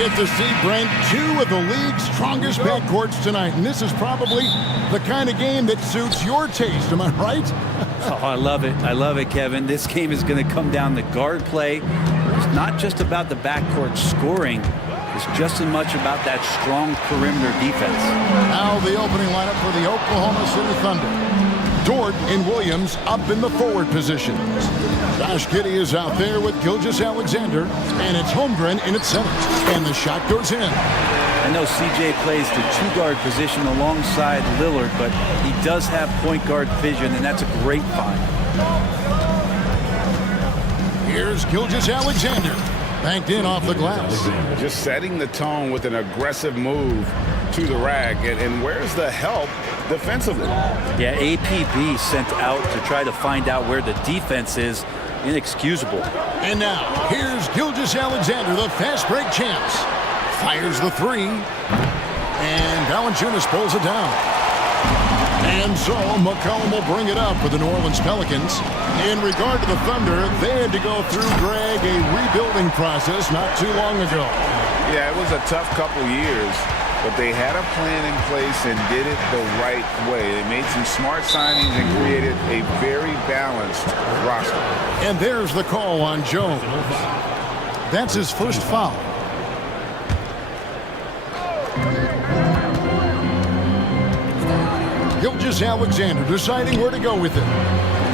get to see, Brent, two of the league's strongest backcourts tonight. And this is probably the kind of game that suits your taste. Am I right? Oh, I love it. I love it, Kevin. This game is going to come down to guard play. It's not just about the backcourt scoring. It's just as much about that strong perimeter defense. Now the opening lineup for the Oklahoma City Thunder. Dort and Williams up in the forward positions. Josh Giddey is out there with Gilgeous-Alexander, and it's Holmgren in at center. And the shot goes in. I know CJ plays the two-guard position alongside Lillard, but he does have point guard vision, and that's a great find. Here's Gilgeous-Alexander, banked in off the glass. Just setting the tone with an aggressive move to the rack, and where's the help defensively? Yeah, APB sent out to try to find out where the defense is. Inexcusable. And now, here's Gilgeous-Alexander, the fast break champs. Fires the three. And Valanciunas pulls it down. And so McCollum will bring it up for the New Orleans Pelicans. In regard to the Thunder, they had to go through, Greg, a rebuilding process not too long ago. Yeah, it was a tough couple years, but they had a plan in place and did it the right way. They made some smart signings and created a very balanced roster. And there's the call on Jones. That's his first foul. Gilgeous-Alexander deciding where to go with it.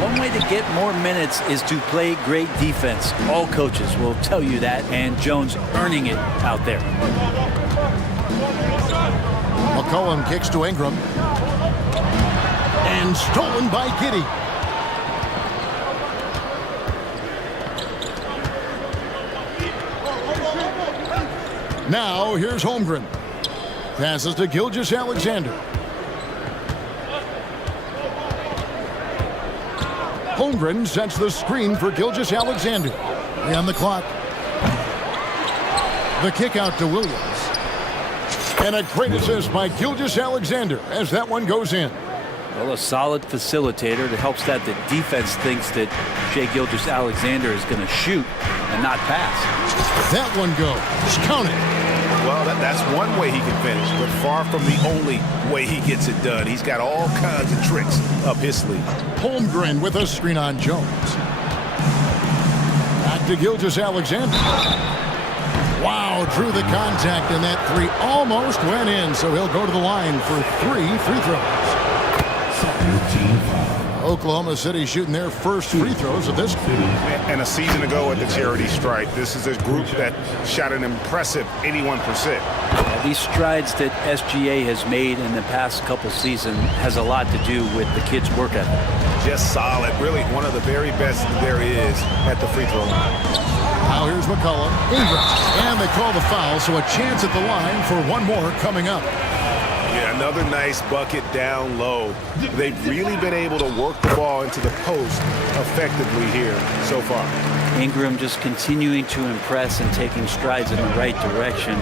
One way to get more minutes is to play great defense. All coaches will tell you that, and Jones earning it out there. McCollum kicks to Ingram. And stolen by Giddey. Now here's Holmgren. Passes to Gilgeous-Alexander. Holmgren sets the screen for Gilgeous-Alexander. On the clock. The kick out to Williams. And a great assist by Gilgeous-Alexander as that one goes in. Well, a solid facilitator that helps that the defense thinks that Shai Gilgeous-Alexander is going to shoot and not pass. That one goes. Count it. Well, that's one way he can finish, but far from the only way he gets it done. He's got all kinds of tricks up his sleeve. Holmgren with a screen on Jones. Back to Gilgeous-Alexander. Wow, drew the contact, and that three almost went in, so he'll go to the line for 3 free throws. Oklahoma City shooting their first free throws of this game. And a season ago at the charity stripe, this is a group that shot an impressive 81%. Yeah, these strides that SGA has made in the past couple seasons has a lot to do with the kids' work ethic. Just solid, really one of the very best there is at the free throw line. Now here's McCollum. Ingram. And they call the foul, so a chance at the line for one more coming up. Yeah, another nice bucket down low. They've really been able to work the ball into the post effectively here so far. Ingram just continuing to impress and taking strides in the right direction.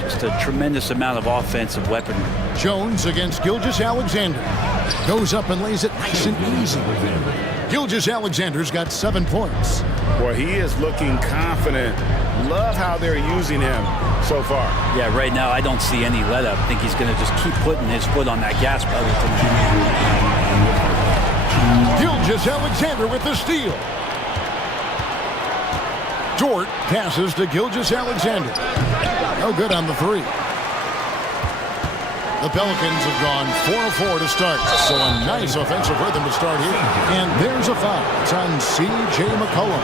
Just a tremendous amount of offensive weaponry. Jones against Gilgeous-Alexander. Goes up and lays it nice and easy. Gilgeous-Alexander's got 7 points. Well, he is looking confident. Love how they're using him so far. Yeah, right now I don't see any let up. I think he's going to just keep putting his foot on that gas pedal. Gilgeous-Alexander with the steal. Dort passes to Gilgeous-Alexander. No good on the three. The Pelicans have gone 4-4 to start, so a nice offensive rhythm to start here. And there's a foul. It's on C.J. McCollum.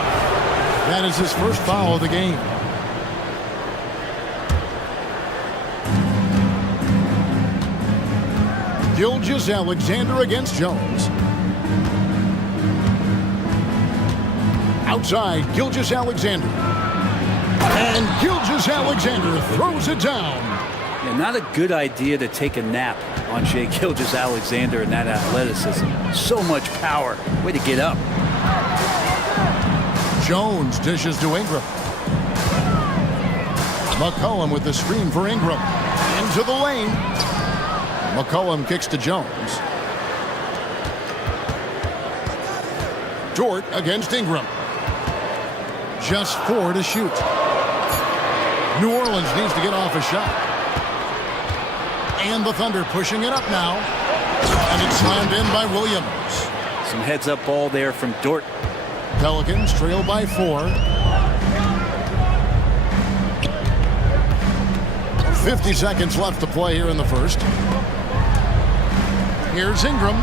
That is his first foul of the game. Gilgeous-Alexander against Jones. Outside, Gilgeous-Alexander. And Gilgeous-Alexander throws it down. Yeah, not a good idea to take a nap on Shai Gilgeous-Alexander and that athleticism. So much power. Way to get up. Jones dishes to Ingram. McCollum with the screen for Ingram. Into the lane. McCollum kicks to Jones. Dort against Ingram. Just 4 to shoot. New Orleans needs to get off a shot. And the Thunder pushing it up now. And it's slammed in by Williams. Some heads-up ball there from Dort. Pelicans trail by 4. 50 seconds left to play here in the first. Here's Ingram.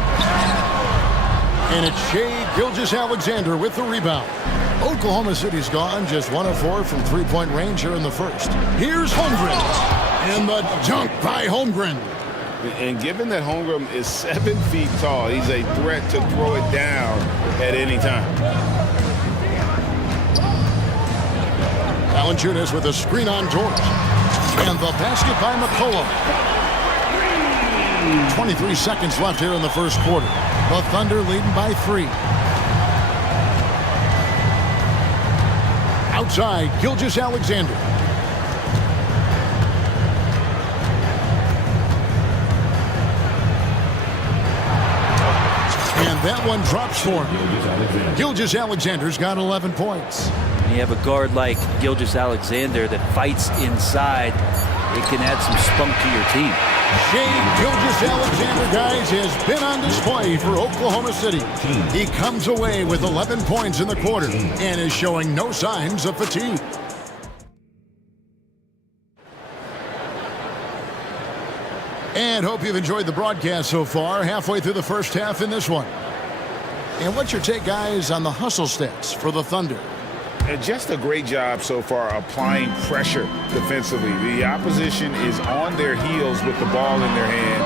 And it's Shai Gilgeous-Alexander with the rebound. Oklahoma City's gone just 1 of 4 from three-point range here in the first. Here's Holmgren. And the dunk by Holmgren. And given that Holmgren is 7 feet tall, he's a threat to throw it down at any time. Valanciunas with a screen on Dort. And the basket by McCollum. 23 seconds left here in the first quarter. The Thunder leading by 3. Outside, Gilgeous-Alexander. And that one drops for him. Gilgeous-Alexander's got 11 points. You have a guard like Gilgeous-Alexander that fights inside. It can add some spunk to your team. Shai Gilgeous-Alexander, guys, has been on display for Oklahoma City. He comes away with 11 points in the quarter and is showing no signs of fatigue. And hope you've enjoyed the broadcast so far, halfway through the first half in this one. And what's your take, guys, on the hustle stats for the Thunder? And just a great job so far applying pressure defensively. The opposition is on their heels with the ball in their hand.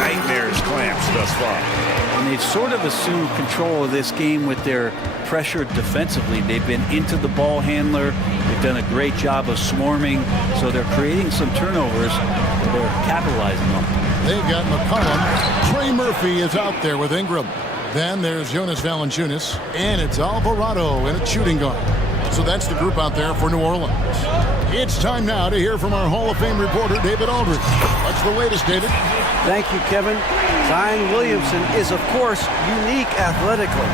Nightmares clamps thus far. And they've sort of assumed control of this game with their pressure defensively. They've been into the ball handler. They've done a great job of swarming. So they're creating some turnovers that they're capitalizing on. They've got McCollum. Trey Murphy is out there with Ingram. Then there's Jonas Valanciunas, and it's Alvarado in a shooting guard. So that's the group out there for New Orleans. It's time now to hear from our Hall of Fame reporter, David Aldridge. What's the latest, David? Thank you, Kevin. Zion Williamson is, of course, unique athletically.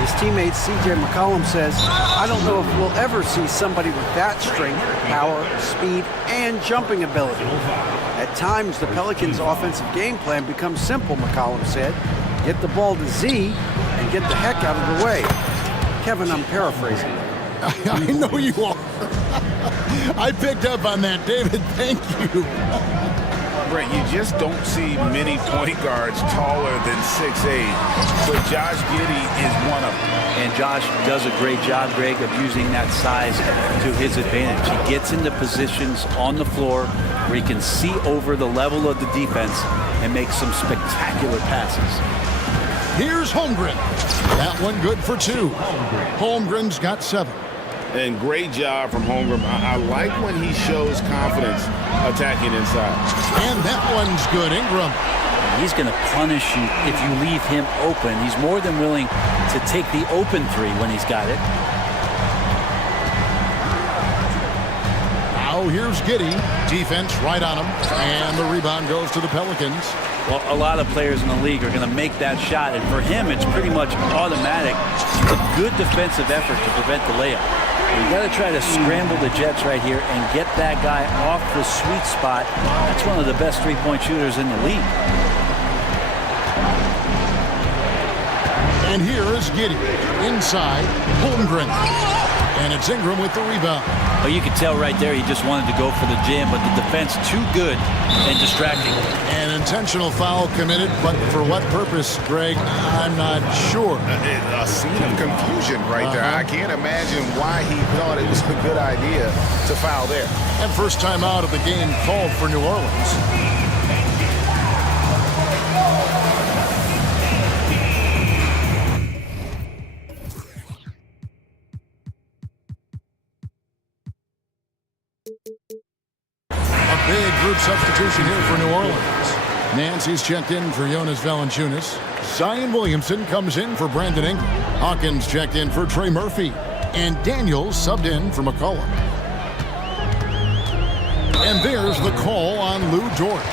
His teammate C.J. McCollum says, I don't know if we'll ever see somebody with that strength, power, speed, and jumping ability. At times, the Pelicans' offensive game plan becomes simple, McCollum said. Get the ball to Z and get the heck out of the way. Kevin, I'm paraphrasing. I know you are. I picked up on that, David. Thank you. Brent, you just don't see many point guards taller than 6'8", but Josh Giddey is one of them. And Josh does a great job, Greg, of using that size to his advantage. He gets into positions on the floor where he can see over the level of the defense and make some spectacular passes. Here's Holmgren. That one good for 2. Holmgren's got 7. And great job from Holmgren. I like when he shows confidence attacking inside. And that one's good. Ingram. He's going to punish you if you leave him open. He's more than willing to take the open 3 when he's got it. Now here's Giddey. Defense right on him. And the rebound goes to the Pelicans. Well, a lot of players in the league are going to make that shot, and for him, it's pretty much automatic. It's a good defensive effort to prevent the layup. You got to try to scramble the Jets right here and get that guy off the sweet spot. That's one of the best three-point shooters in the league. And here is Giddey. Inside, Holmgren. And it's Ingram with the rebound. Well, you could tell right there he just wanted to go for the jam, but the defense too good and distracting. An intentional foul committed, but for what purpose, Greg? I'm not sure. A scene of confusion right there. I can't imagine why he thought it was a good idea to foul there. And first time out of the game called for New Orleans. Big group substitution here for New Orleans. Nancy's checked in for Jonas Valanciunas. Zion Williamson comes in for Brandon Ingram. Hawkins checked in for Trey Murphy. And Daniels subbed in for McCollum. And there's the call on Lou Dort.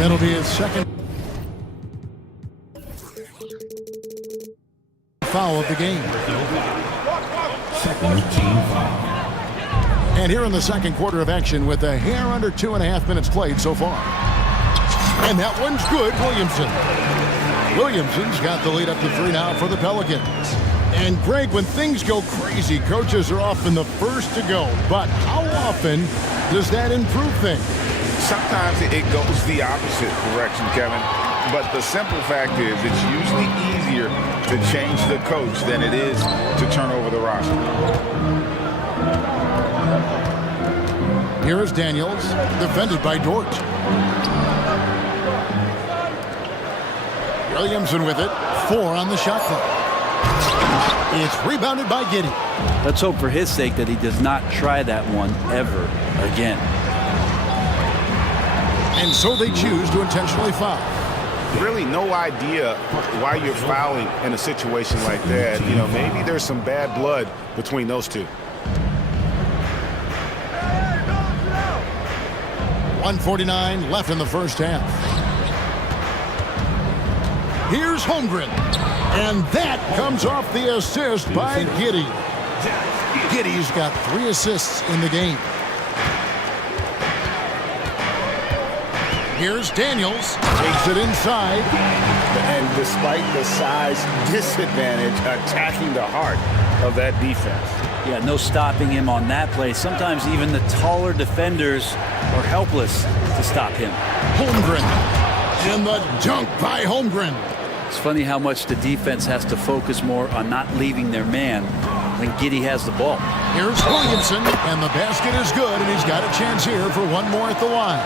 That'll be his second foul of the game. Second team foul. And here in the second quarter of action with a hair under 2.5 minutes played so far. And that one's good, Williamson. Williamson's got the lead up to 3 now for the Pelicans. And Greg, when things go crazy, coaches are often the first to go. But how often does that improve things? Sometimes it goes the opposite direction, Kevin. But the simple fact is it's usually easier to change the coach than it is to turn over the roster. Here is Daniels, defended by Dort. Williamson with it, 4 on the shot clock. It's rebounded by Giddey. Let's hope for his sake that he does not try that one ever again. And so they choose to intentionally foul. Really no idea why you're fouling in a situation like that. You know, maybe there's some bad blood between those two. 1:49 left in the first half. Here's Holmgren. And that comes off the assist by Giddey. Giddey's got 3 assists in the game. Here's Daniels. Takes it inside. And despite the size disadvantage, attacking the heart of that defense. Yeah, no stopping him on that play. Sometimes even the taller defenders are helpless to stop him. Holmgren. And the dunk by Holmgren. It's funny how much the defense has to focus more on not leaving their man when Giddey has the ball. Here's Williamson, and the basket is good, and he's got a chance here for one more at the line.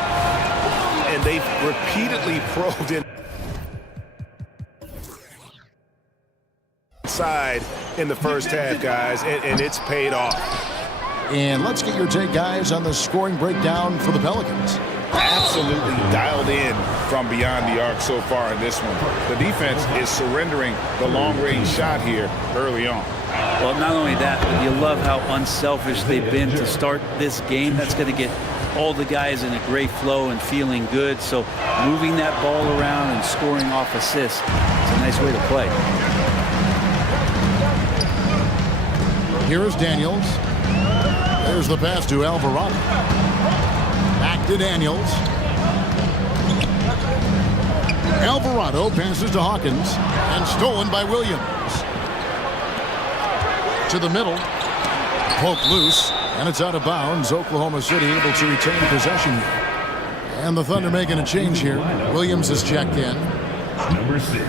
And they've repeatedly probed inside in the first half, guys, and it's paid off. And let's get your take, guys, on the scoring breakdown for the Pelicans. Absolutely dialed in from beyond the arc so far in this one. The defense is surrendering the long-range shot here early on. Well, not only that, but you love how unselfish they've been to start this game. That's going to get all the guys in a great flow and feeling good. So moving that ball around and scoring off assists is a nice way to play. Here is Daniels. There's the pass to Alvarado. Back to Daniels. Alvarado passes to Hawkins and stolen by Williams. To the middle. Poked loose, and it's out of bounds. Oklahoma City able to retain possession here. And the Thunder making a change here. Williams is checked in. Number 6,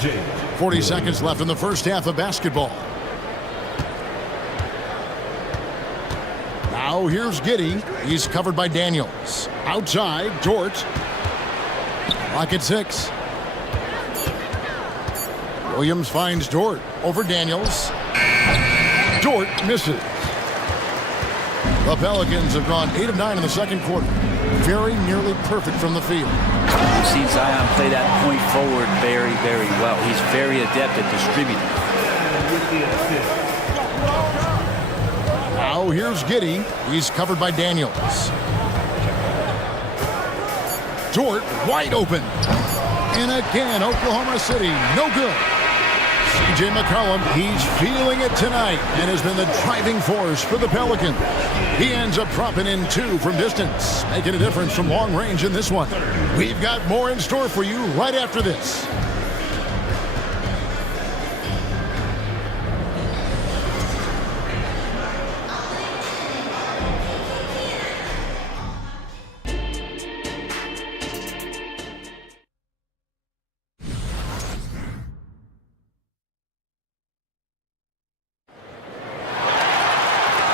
James. 40 seconds left in the first half of basketball. Now here's Giddey. He's covered by Daniels. Outside, Dort. Clock at 6. Williams finds Dort over Daniels. Dort misses. The Pelicans have gone 8 of 9 in the second quarter. Very nearly perfect from the field. We've seen Zion play that point forward very, very well. He's very adept at distributing. Now here's Giddey. He's covered by Daniels. Dort wide open. And again, Oklahoma City, no good. C.J. McCollum, he's feeling it tonight and has been the driving force for the Pelicans. He ends up dropping in 2 from distance, making a difference from long range in this one. We've got more in store for you right after this.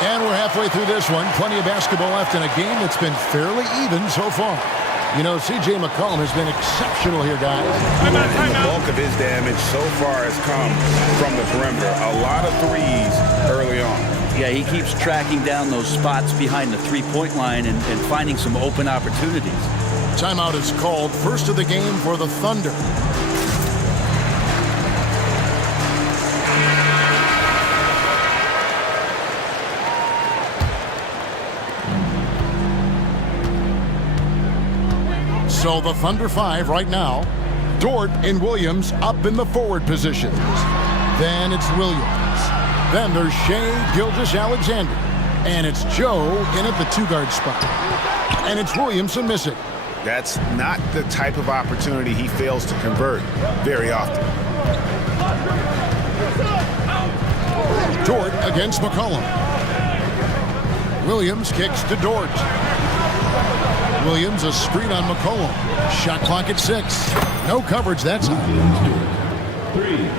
And we're halfway through this one. Plenty of basketball left in a game that's been fairly even so far. You know, C.J. McCollum has been exceptional here, guys. And the bulk of his damage so far has come from the perimeter. A lot of threes early on. Yeah, he keeps tracking down those spots behind the three-point line and finding some open opportunities. Timeout is called. First of the game for the Thunder. So the Thunder 5 right now. Dort and Williams up in the forward positions. Then it's Williams. Then there's Shai Gilgeous-Alexander. And it's Joe in at the two-guard spot. And it's Williamson missing. That's not the type of opportunity he fails to convert very often. Dort against McCollum. Williams kicks to Dort. Williams a screen on McCollum. Shot clock at 6. No coverage that time.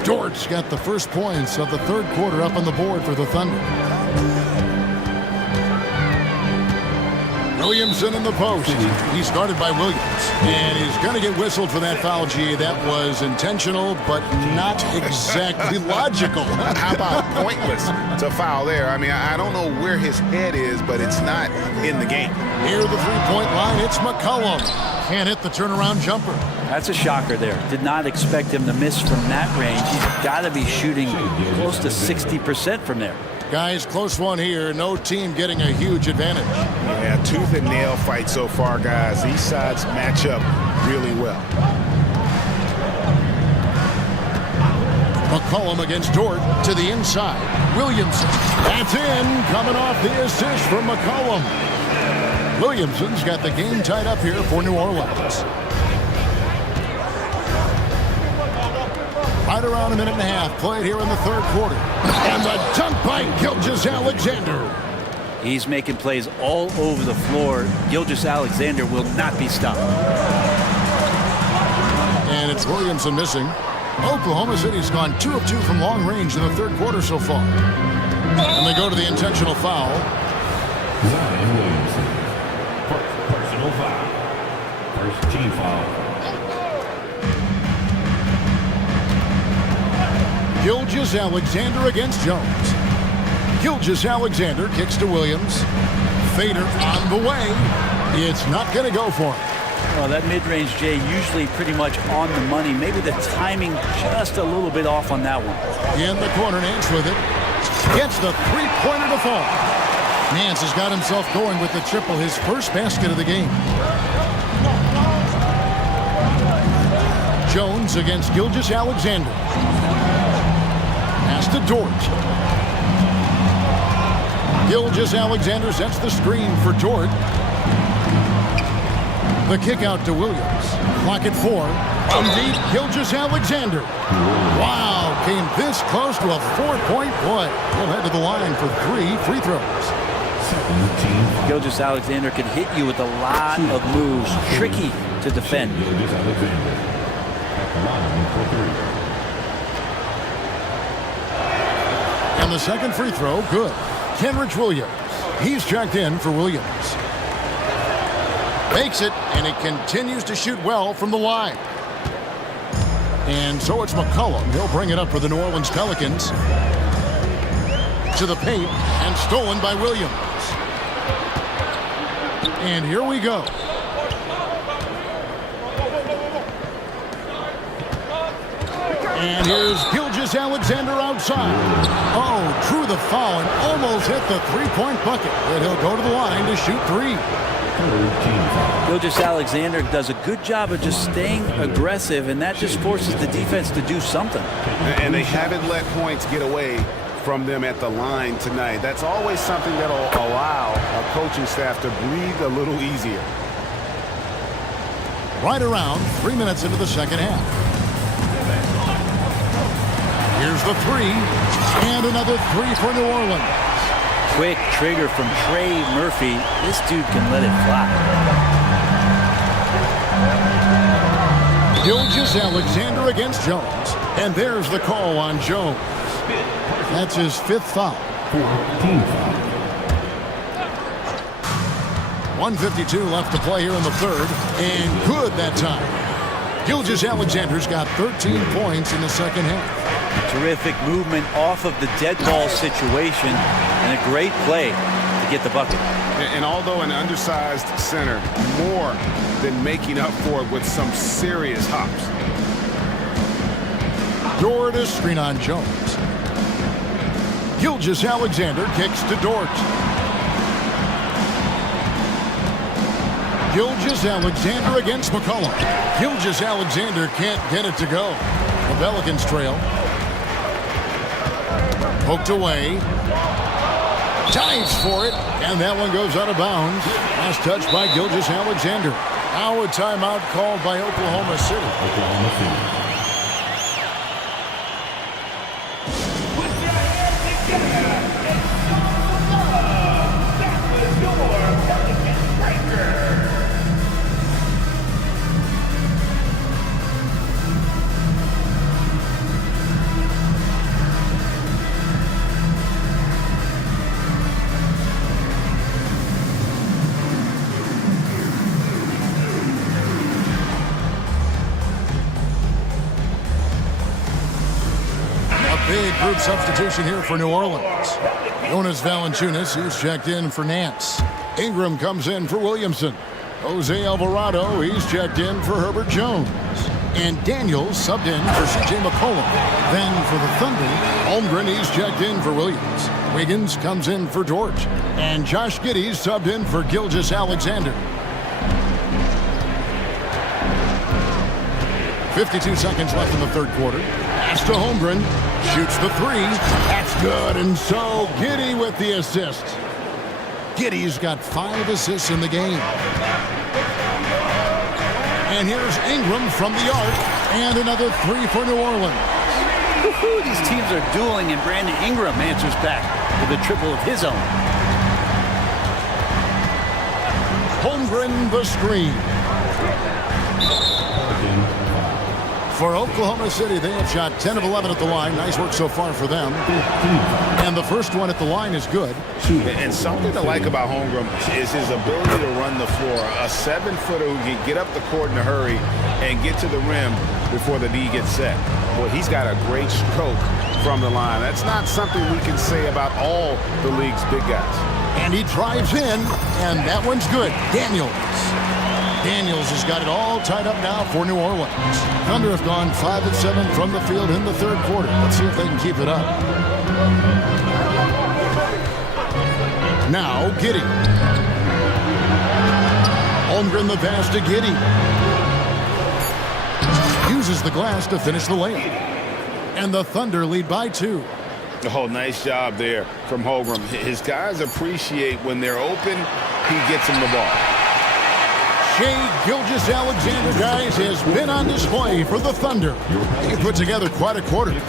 Dort's got the first points of the third quarter up on the board for the Thunder. Williamson in the post. He's guarded by Williams. And he's going to get whistled for that foul, G. That was intentional, but not exactly logical. How about pointless to foul there? I mean, I don't know where his head is, but it's not in the game. Near the three-point line, it's McCollum. Can't hit the turnaround jumper. That's a shocker there. Did not expect him to miss from that range. He's got to be shooting close to 60% from there. Guys, close one here. No team getting a huge advantage. Yeah, tooth and nail fight so far, guys. These sides match up really well. McCollum against Dort to the inside. Williamson. That's in. Coming off the assist from McCollum. Williamson's got the game tied up here for New Orleans. Right around a minute and a half played here in the third quarter. And the dunk by Gilgeous-Alexander. He's making plays all over the floor. Gilgeous-Alexander will not be stopped. And it's Williamson missing. Oklahoma City's gone 2 of 2 from long range in the third quarter so far. And they go to the intentional foul. Zion Williamson. Personal foul. First team foul. Gilgeous-Alexander against Jones. Gilgeous-Alexander kicks to Williams. Fader on the way. It's not going to go for him. Well, that mid-range, Jay, usually pretty much on the money. Maybe the timing just a little bit off on that one. In the corner, Nance with it. Gets the three-pointer to fall. Nance has got himself going with the triple, his first basket of the game. Jones against Gilgeous-Alexander. Pass to Dort. Gilgeous-Alexander sets the screen for Dort. The kick out to Williams. Clock at 4. From deep, Gilgeous-Alexander. Wow, came this close to a 4-point play. He'll head to the line for 3 free throws. Gilgeous-Alexander can hit you with a lot of moves. Tricky to defend. Gilgeous-Alexander at the line for 3. And the second free throw, good. Kenrich Williams. He's checked in for Williams. Makes it, and he continues to shoot well from the line. And so it's McCollum. He'll bring it up for the New Orleans Pelicans. To the paint, and stolen by Williams. And here we go. And here's Gilgeous-Alexander outside. Oh, drew the foul and almost hit the three-point bucket. But he'll go to the line to shoot 3. Gilgeous-Alexander does a good job of just staying aggressive, and that just forces the defense to do something. And they haven't let points get away from them at the line tonight. That's always something that'll allow a coaching staff to breathe a little easier. Right around 3 minutes into the second half. Here's the 3, and another 3 for New Orleans. Quick trigger from Trey Murphy. This dude can let it fly. Gilgeous-Alexander against Jones. And there's the call on Jones. That's his 5th foul. 1:52 left to play here in the third. And good that time. Gilgeous-Alexander's got 13 points in the second half. Terrific movement off of the dead ball situation, and a great play to get the bucket. And although an undersized center, more than making up for it with some serious hops. Dort is screen on Jones. Gilgeous-Alexander kicks to Dort. Gilgeous-Alexander against McCollum. Gilgeous-Alexander can't get it to go. The Pelicans trail. Poked away. Dives for it, and that one goes out of bounds. Last touch by Gilgeous-Alexander. Now a timeout called by Oklahoma City. Oklahoma City. Big group substitution here for New Orleans. Jonas Valanciunas, he's checked in for Nance. Ingram comes in for Williamson. Jose Alvarado, he's checked in for Herbert Jones. And Daniels subbed in for C.J. McCollum. Then for the Thunder, Holmgren, he's checked in for Williams. Wiggins comes in for George. And Josh Giddey's subbed in for Gilgeous-Alexander. 52 seconds left in the third quarter. Pass to Holmgren. Shoots the three. That's good. And so Giddey with the assist. Giddey's got 5 assists in the game. And here's Ingram from the arc. And another 3 for New Orleans. These teams are dueling, and Brandon Ingram answers back with a triple of his own. Holmgren the screen. For Oklahoma City, they have shot 10 of 11 at the line. Nice work so far for them. And the first one at the line is good. And something to like about Holmgren is his ability to run the floor. A 7-footer who can get up the court in a hurry and get to the rim before the D gets set. Well, he's got a great stroke from the line. That's not something we can say about all the league's big guys. And he drives in, and that one's good. Daniels has got it all tied up now for New Orleans. Thunder have gone 5 of 7 from the field in the third quarter. Let's see if they can keep it up. Now Giddey. Holmgren the pass to Giddey. Uses the glass to finish the layup. And the Thunder lead by 2. Oh, nice job there from Holmgren. His guys appreciate when they're open, he gets them the ball. Shai Gilgeous-Alexander, guys, has been on display for the Thunder. He put together quite a quarter.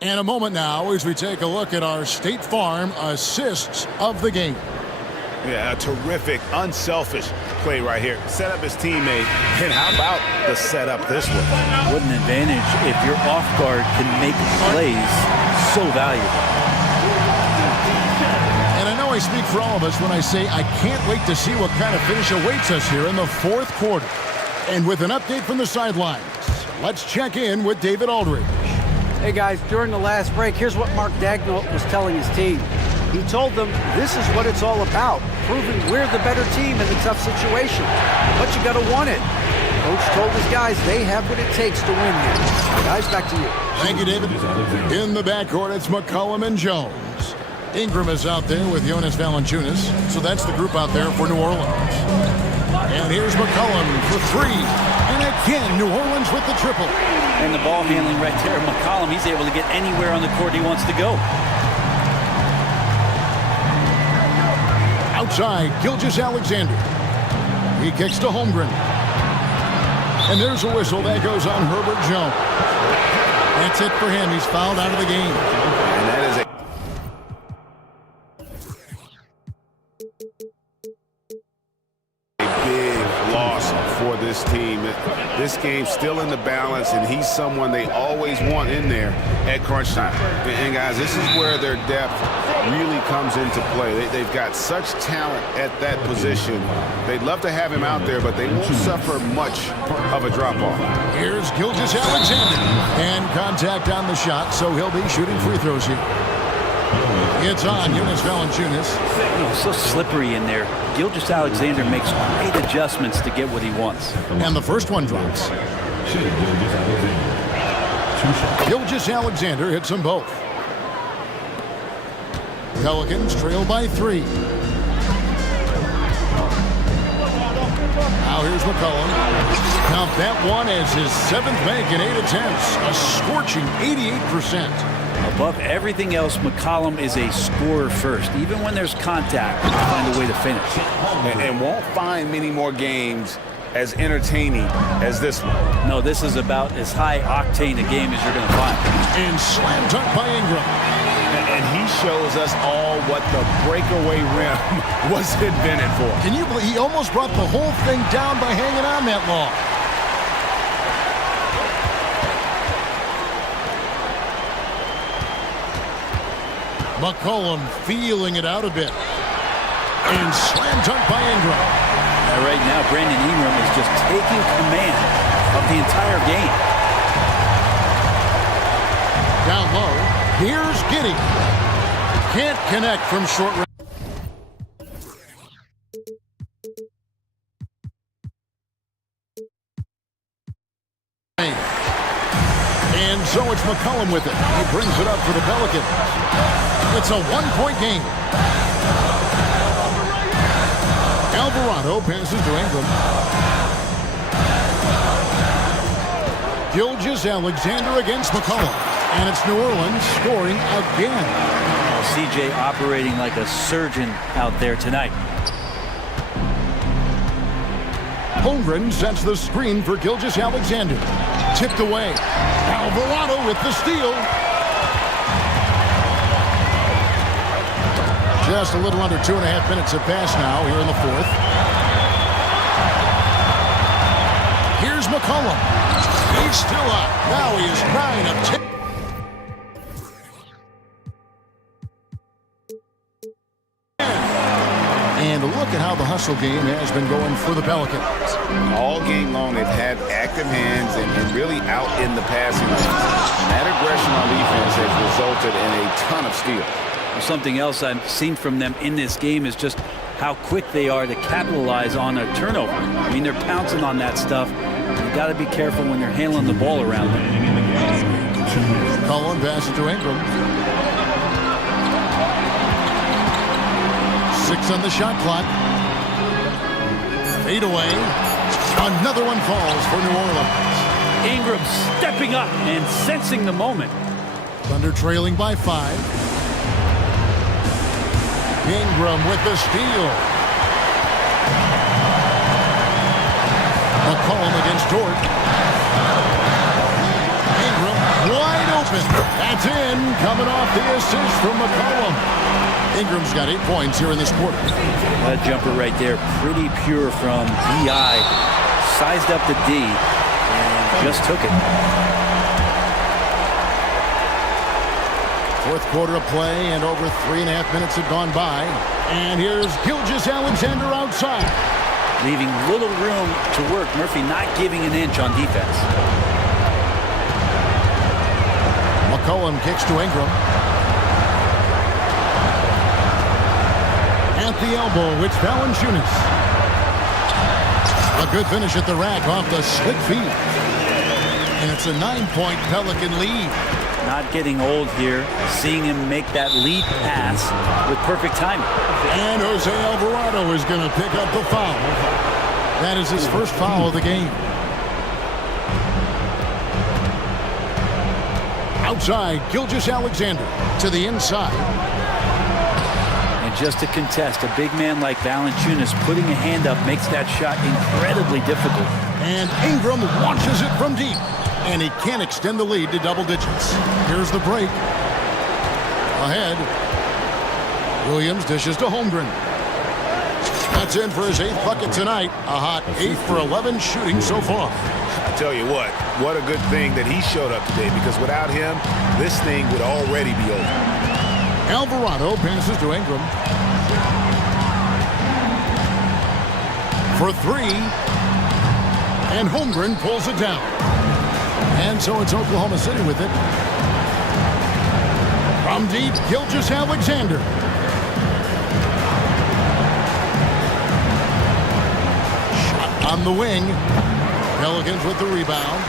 And a moment now as we take a look at our State Farm assists of the game. Yeah, a terrific, unselfish play right here. Set up his teammate, and how about the setup this one? What an advantage if your off guard can make plays so valuable. And I know I speak for all of us when I say I can't wait to see what kind of finish awaits us here in the fourth quarter. And with an update from the sidelines, let's check in with David Aldridge. Hey guys, during the last break, here's what Mark Daigneault was telling his team. He told them this is what it's all about, proving we're the better team in a tough situation. But you gotta want it. Coach told his guys they have what it takes to win here. Guys, back to you. Thank you, David. In the backcourt, it's McCollum and Jones. Ingram is out there with Jonas Valanciunas, so that's the group out there for New Orleans. And here's McCollum for 3. And again, New Orleans with the triple. And the ball handling right there, McCollum, he's able to get anywhere on the court he wants to go. Outside, Gilgeous-Alexander. He kicks to Holmgren. And there's a whistle that goes on Herbert Jones. That's it for him. He's fouled out of the game. And that is a big loss for this team. This game's still in the balance, and he's someone they always want in there at crunch time. And guys, this is where their depth really comes into play. They've got such talent at that position. They'd love to have him out there, but they won't suffer much of a drop-off. Here's Gilgeous-Alexander. And contact on the shot, so he'll be shooting free throws here. It's on Jonas Valanciunas. So slippery in there. Gilgeous-Alexander makes great adjustments to get what he wants. And the first one drops. 2 shots. Gilgeous Alexander hits them both. Pelicans trail by 3. Now here's McCollum. Count that one as his 7th make in 8 attempts. A scorching 88%. Above everything else, McCollum is a scorer first. Even when there's contact, he'll find a way to finish. And won't find many more games as entertaining as this one. No, this is about as high octane a game as you're going to find. And slam dunk by Ingram. And he shows us all what the breakaway rim was invented for. Can you believe he almost brought the whole thing down by hanging on that long? McCollum feeling it out a bit. And slam dunk by Ingram. Right now, Brandon Ingram is just taking command of the entire game. Down low, here's Giddey. Can't connect from short range. And so it's McCollum with it. He brings it up for the Pelicans. It's a 1-point game. Alvarado passes to Ingram. Gilgeous Alexander against McCollum. And it's New Orleans scoring again. CJ operating like a surgeon out there tonight. Holmgren sets the screen for Gilgeous Alexander. Tipped away. Alvarado with the steal. Just a little under 2.5 minutes have passed now here in the 4th. Here's McCollum. He's still up. Now he is 9 of 10. And look at how the hustle game has been going for the Pelicans. All game long, they've had active hands and really out in the passing lanes. And that aggression on defense has resulted in a ton of steals. Something else I've seen from them in this game is just how quick they are to capitalize on a turnover. I mean, they're pouncing on that stuff. You got to be careful when you're handling the ball around them. Cullen passes to Ingram. 6 on the shot clock. Fade away. Another one falls for New Orleans. Ingram stepping up and sensing the moment. Thunder trailing by 5. Ingram with the steal. McCollum against Dort. Ingram wide open. That's in. Coming off the assist from McCollum. Ingram's got 8 points here in this quarter. That jumper right there, pretty pure from BI. Sized up the D and just took it. 4th quarter of play, and over 3.5 minutes have gone by. And here's Gilgeous Alexander outside. Leaving little room to work. Murphy not giving an inch on defense. McCollum kicks to Ingram. At the elbow, it's Valanciunas. A good finish at the rack off the slick feet. And it's a 9-point Pelican lead. Not getting old here. Seeing him make that lead pass with perfect timing. And Jose Alvarado is going to pick up the foul. That is his first foul of the game. Outside, Gilgeous Alexander to the inside. And just to contest, a big man like Valanciunas putting a hand up makes that shot incredibly difficult. And Ingram launches it from deep. And he can't extend the lead to double digits. Here's the break. Ahead. Williams dishes to Holmgren. That's in for his 8th bucket tonight. A hot 8 for 11 shooting so far. I tell you what a good thing that he showed up today, because without him, this thing would already be over. Alvarado passes to Ingram. For 3. And Holmgren pulls it down. And so it's Oklahoma City with it. From deep, Gilgeous Alexander. Shot on the wing. Pelicans with the rebound.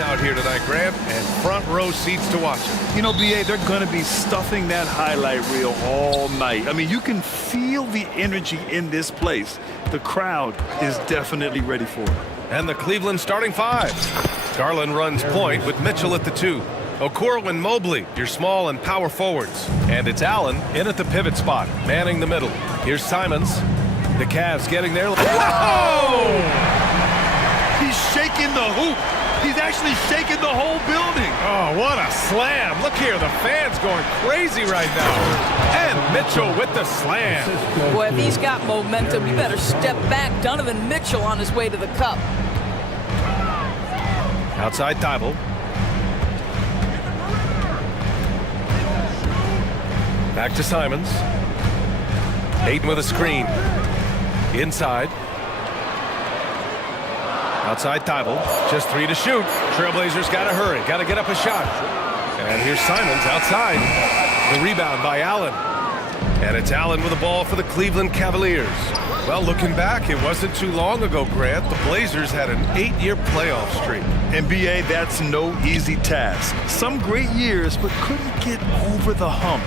out here tonight, Grant, and front row seats to watch it. You know, BA, they're going to be stuffing that highlight reel all night. I mean, you can feel the energy in this place. The crowd is definitely ready for it. And the Cleveland starting five. Garland runs point with Mitchell at the 2. Okoro and Mobley, your small and power forwards. And it's Allen in at the pivot spot, manning the middle. Here's Simons. The Cavs getting there. Whoa! He's shaking the hoop. He's actually shaking the whole building. Oh, what a slam. Look here, the fans going crazy right now. And Mitchell with the slam. Boy, if he's got momentum, you better step back. Donovan Mitchell on his way to the cup. Outside Thibault. Back to Simons. Ayton with a screen. Inside. Outside Thibault. Just 3 to shoot. Trailblazers got to hurry. Got to get up a shot. And here's Simons outside. The rebound by Allen. And it's Allen with the ball for the Cleveland Cavaliers. Well, looking back, it wasn't too long ago, Grant. The Blazers had an 8-year playoff streak. And BA, that's no easy task. Some great years, but couldn't get over the hump.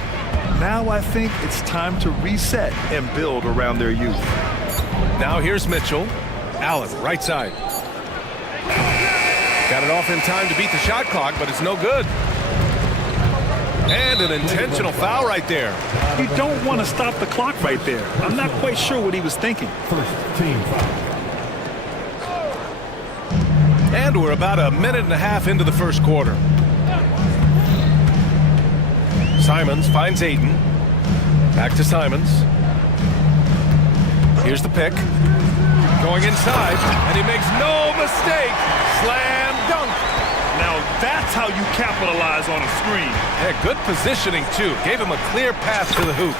Now I think it's time to reset and build around their youth. Now here's Mitchell. Allen, right side. Got it off in time to beat the shot clock, but it's no good. And an intentional foul right there. You don't want to stop the clock right there. I'm not quite sure what he was thinking. First team foul. And we're about a minute and a half into the first quarter. Simons finds Ayton. Back to Simons. Here's the pick. Going inside, and he makes no mistake. Slam dunk. Now that's how you capitalize on a screen. Yeah, good positioning, too. Gave him a clear path to the hoop.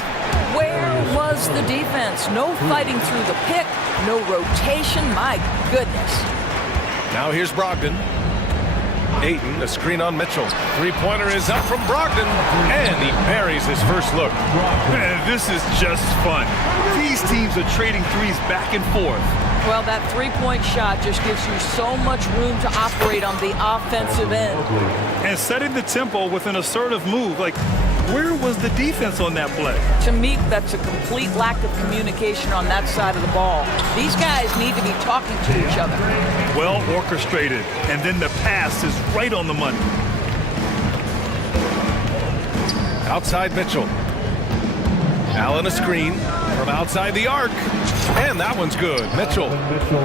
Where was the defense? No fighting through the pick, no rotation. My goodness. Now here's Brogdon. Ayton, a screen on Mitchell. Three-pointer is up from Brogdon, and he buries his first look. Man, this is just fun. These teams are trading threes back and forth. Well, that three-point shot just gives you so much room to operate on the offensive end. And setting the tempo with an assertive move. Like, where was the defense on that play? To me, that's a complete lack of communication on that side of the ball. These guys need to be talking to each other. Well orchestrated, and then the pass is right on the money. Outside Mitchell. Allen a screen from outside the arc. And that one's good.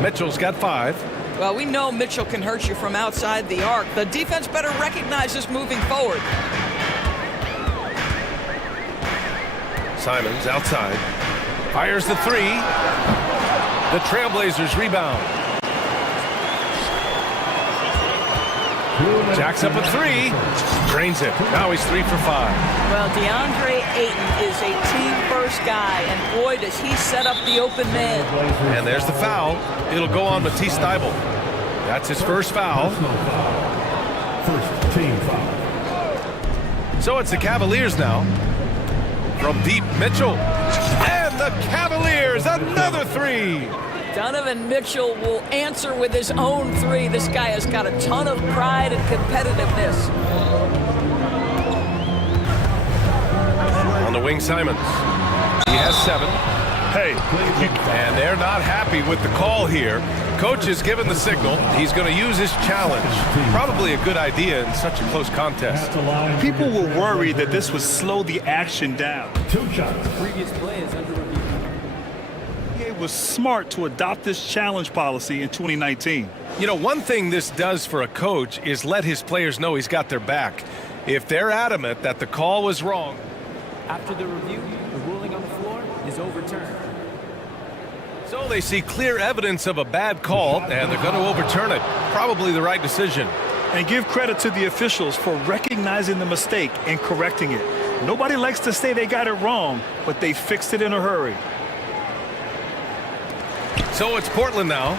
Mitchell's got 5. Well, we know Mitchell can hurt you from outside the arc. The defense better recognize this moving forward. Simons outside. Fires the 3. The Trailblazers rebound. Jacks up a 3. Drains it. Now he's 3 for 5. Well, DeAndre Ayton is a team-first guy, and boy, does he set up the open man. And there's the foul. It'll go on Matisse Thybulle. That's his first foul. First team foul. So it's the Cavaliers now. From deep, Mitchell. And the Cavaliers, another 3. Donovan Mitchell will answer with his own 3. This guy has got a ton of pride and competitiveness. On the wing, Simons. He has 7. Hey, and they're not happy with the call here. Coach has given the signal. He's going to use his challenge. Probably a good idea in such a close contest. People were worried that this would slow the action down. 2 shots. Previous play is under review. It was smart to adopt this challenge policy in 2019. You know, one thing this does for a coach is let his players know he's got their back. If they're adamant that the call was wrong. After the review, the ruling on the floor is overturned. So they see clear evidence of a bad call, and they're going to overturn it. Probably the right decision. And give credit to the officials for recognizing the mistake and correcting it. Nobody likes to say they got it wrong, but they fixed it in a hurry. So it's Portland now.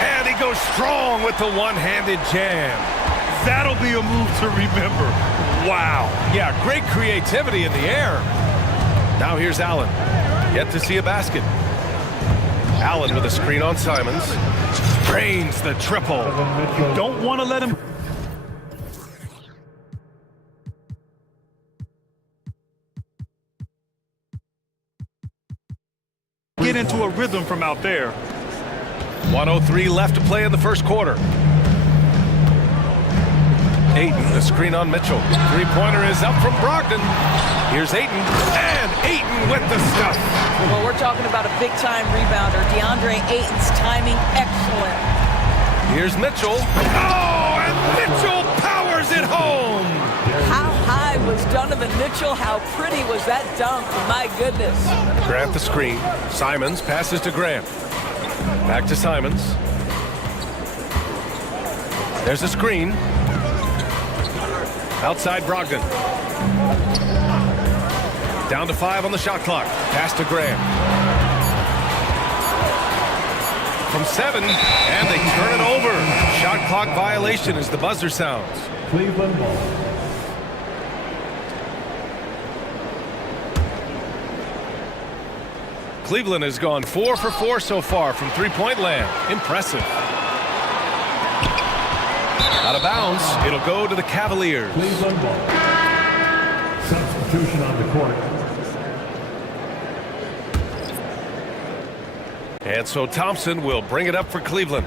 And he goes strong with the one-handed jam. That'll be a move to remember. Wow. Yeah, great creativity in the air. Now here's Allen. Yet to see a basket. Allen with a screen on Simons. Drains the triple. You don't want to let him get into a rhythm from out there. 1:03 left to play in the first quarter. Ayton, the screen on Mitchell. Three-pointer is up from Brogdon. Here's Ayton, and Ayton with the stuff. Well, we're talking about a big-time rebounder. DeAndre Ayton's timing excellent. Here's Mitchell. Oh, and Mitchell powers it home. How high was Donovan Mitchell? How pretty was that dunk? My goodness. Grant the screen. Simons passes to Grant. Back to Simons. There's a screen. Outside Brogdon. Down to 5 on the shot clock. Pass to Grant. From 7, and they turn it over. Shot clock violation as the buzzer sounds. Cleveland ball. Cleveland has gone 4 for 4 so far from three-point land. Impressive. Out of bounds, it'll go to the Cavaliers. Cleveland ball. Substitution on the court. And so Thompson will bring it up for Cleveland.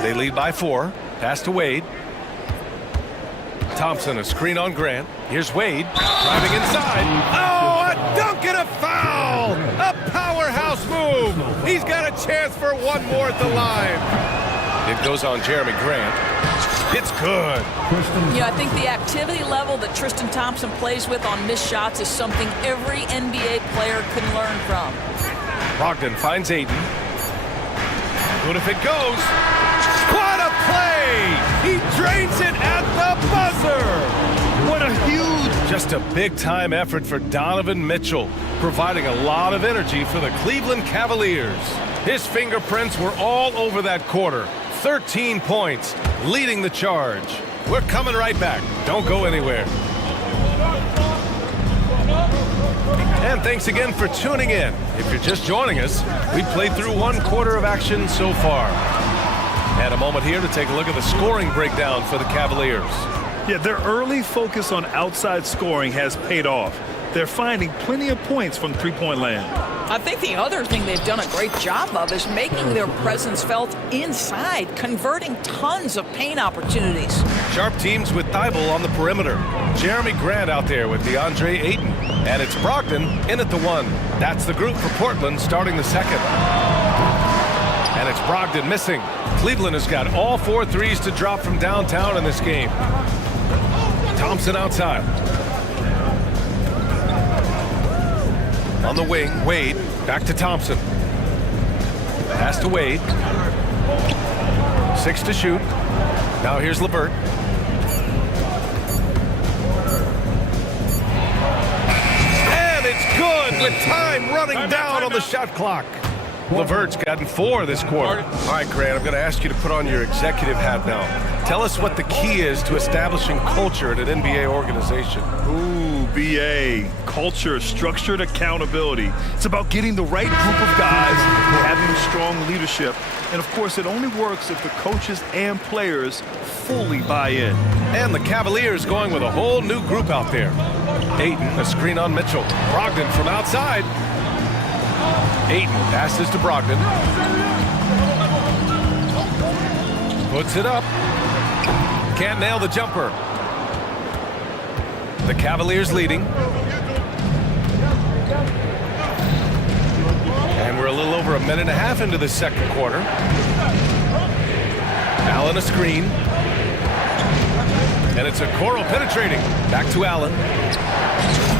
They lead by 4. Pass to Wade. Thompson, a screen on Grant. Here's Wade, driving inside. Oh, a dunk and a foul! A powerhouse move! He's got a chance for one more at the line. It goes on Jeremy Grant. It's good. I think the activity level that Tristan Thompson plays with on missed shots is something every NBA player can learn from. Brogdon finds Ayton. Good if it goes. What a play! He drains it at the buzzer! What a huge... Just a big-time effort for Donovan Mitchell, providing a lot of energy for the Cleveland Cavaliers. His fingerprints were all over that quarter. 13 points, leading the charge. We're coming right back. Don't go anywhere. And thanks again for tuning in. If you're just joining us, we played through one quarter of action so far. And a moment here to take a look at the scoring breakdown for the Cavaliers. Yeah, their early focus on outside scoring has paid off. They're finding plenty of points from three-point land. I think the other thing they've done a great job of is making their presence felt inside, converting tons of paint opportunities. Sharp teams with Thibault on the perimeter. Jeremy Grant out there with DeAndre Ayton. And it's Brogdon in at the 1. That's the group for Portland starting the second. And it's Brogdon missing. Cleveland has got all 4 threes to drop from downtown in this game. Thompson outside. On the wing, Wade, back to Thompson. Pass to Wade. 6 to shoot. Now here's LeVert. And it's good with time running down on the shot clock. LeVert's gotten 4 this quarter. All right, Grant, I'm going to ask you to put on your executive hat now. Tell us what the key is to establishing culture at an NBA organization. Ooh, BA. Culture, structured accountability. It's about getting the right group of guys, having strong leadership. And, of course, it only works if the coaches and players fully buy in. And the Cavaliers going with a whole new group out there. Ayton, a screen on Mitchell. Brogdon from outside. Ayton passes to Brogdon. Puts it up. Can't nail the jumper. The Cavaliers leading. And we're a little over a minute and a half into the second quarter. Allen a screen. And it's a Okoro penetrating. Back to Allen.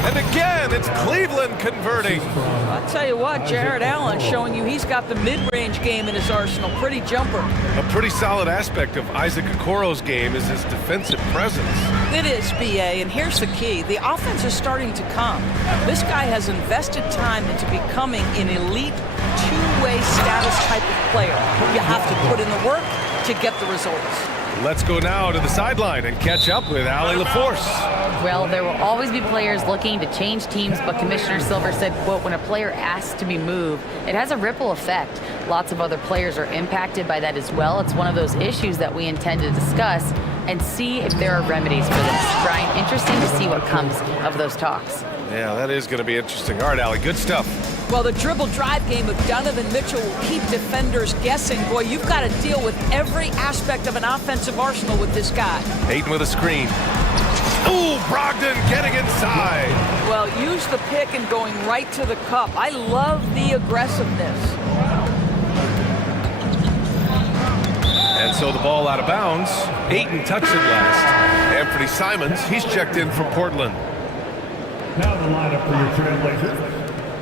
And again, it's Cleveland converting. I'll tell you what, Jared Allen showing you he's got the mid-range game in his arsenal. Pretty jumper. A pretty solid aspect of Isaac Okoro's game is his defensive presence. It is, BA, and here's the key. The offense is starting to come. This guy has invested time into becoming an elite two-way status type of player. You have to put in the work to get the results. Let's go now to the sideline and catch up with Allie LaForce. Well, there will always be players looking to change teams, but Commissioner Silver said, quote, when a player asks to be moved, it has a ripple effect. Lots of other players are impacted by that as well. It's one of those issues that we intend to discuss and see if there are remedies for this. Brian, interesting to see what comes of those talks. Yeah, that is going to be interesting. All right, Allie, good stuff. Well, the dribble drive game of Donovan Mitchell will keep defenders guessing. Boy, you've got to deal with every aspect of an offensive arsenal with this guy. Ayton with a screen. Ooh, Brogdon getting inside. Well, use the pick and going right to the cup. I love the aggressiveness. And so the ball out of bounds. Ayton touched it last. Anthony Simons, he's checked in from Portland. Now the lineup for your Trailblazers.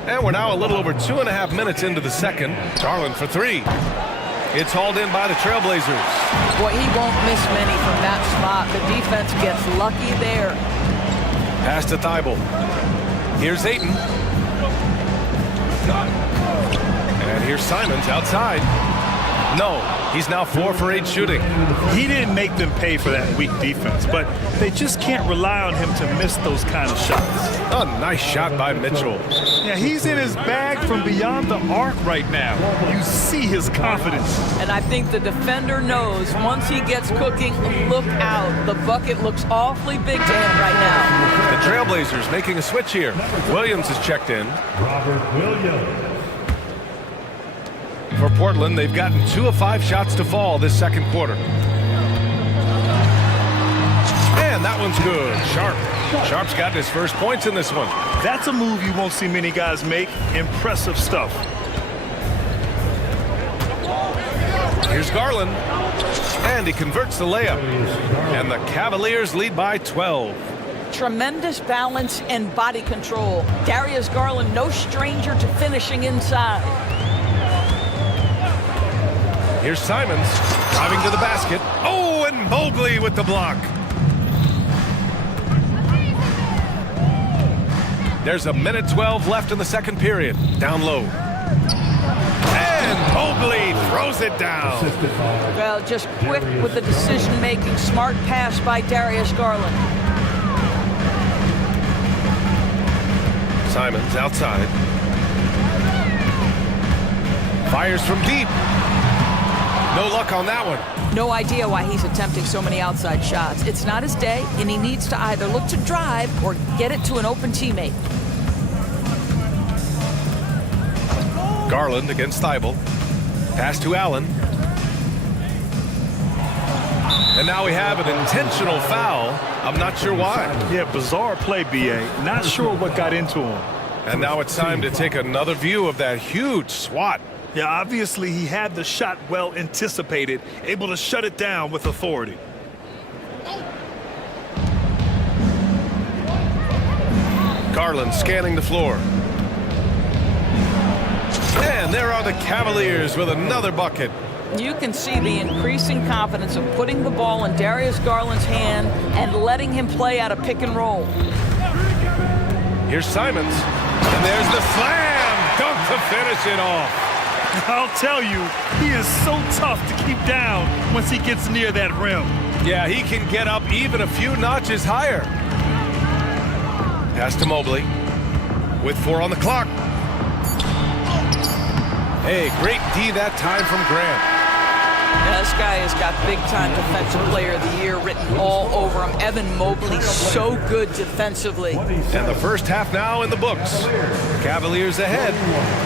And we're now a little over 2.5 minutes into the second. Garland for three. It's hauled in by the Trailblazers. Boy, he won't miss many from that spot. The defense gets lucky there. Pass to Thibault. Here's Ayton. And here's Simons outside. No, he's now 4 for 8 shooting. He didn't make them pay for that weak defense, but they just can't rely on him to miss those kind of shots. A nice shot by Mitchell. Yeah, he's in his bag from beyond the arc right now. You see his confidence. And I think the defender knows once he gets cooking, look out. The bucket looks awfully big to him right now. The Trailblazers making a switch here. Williams is checked in. Robert Williams. For Portland, they've gotten 2 of 5 shots to fall this second quarter. And that one's good. Sharp's gotten his first points in this one. That's a move you won't see many guys make. Impressive stuff. Here's Garland. And he converts the layup. And the Cavaliers lead by 12. Tremendous balance and body control. Darius Garland, no stranger to finishing inside. Here's Simons driving to the basket. Oh, and Mobley with the block. There's 1:12 left in the second period. Down low. And Mobley throws it down. Well, just quick with the decision-making. Smart pass by Darius Garland. Simons outside. Fires from deep. No luck on that one. No idea why he's attempting so many outside shots. It's not his day, and he needs to either look to drive or get it to an open teammate. Garland against Thibault. Pass to Allen. And now we have an intentional foul. I'm not sure why. Yeah, bizarre play, B.A. Not sure what got into him. And now it's time to take another view of that huge swat. Yeah, obviously he had the shot well anticipated, able to shut it down with authority. Garland scanning the floor. And there are the Cavaliers with another bucket. You can see the increasing confidence of putting the ball in Darius Garland's hand and letting him play out a pick and roll. Here's Simons. And there's the slam dunk to finish it off. I'll tell you, he is so tough to keep down once he gets near that rim. Yeah, he can get up even a few notches higher. Pass to Mobley with 4 on the clock. Hey, great D that time from Grant. Yeah, this guy has got big-time Defensive Player of the Year written all over him. Evan Mobley, so good defensively. And the first half now in the books. Cavaliers ahead.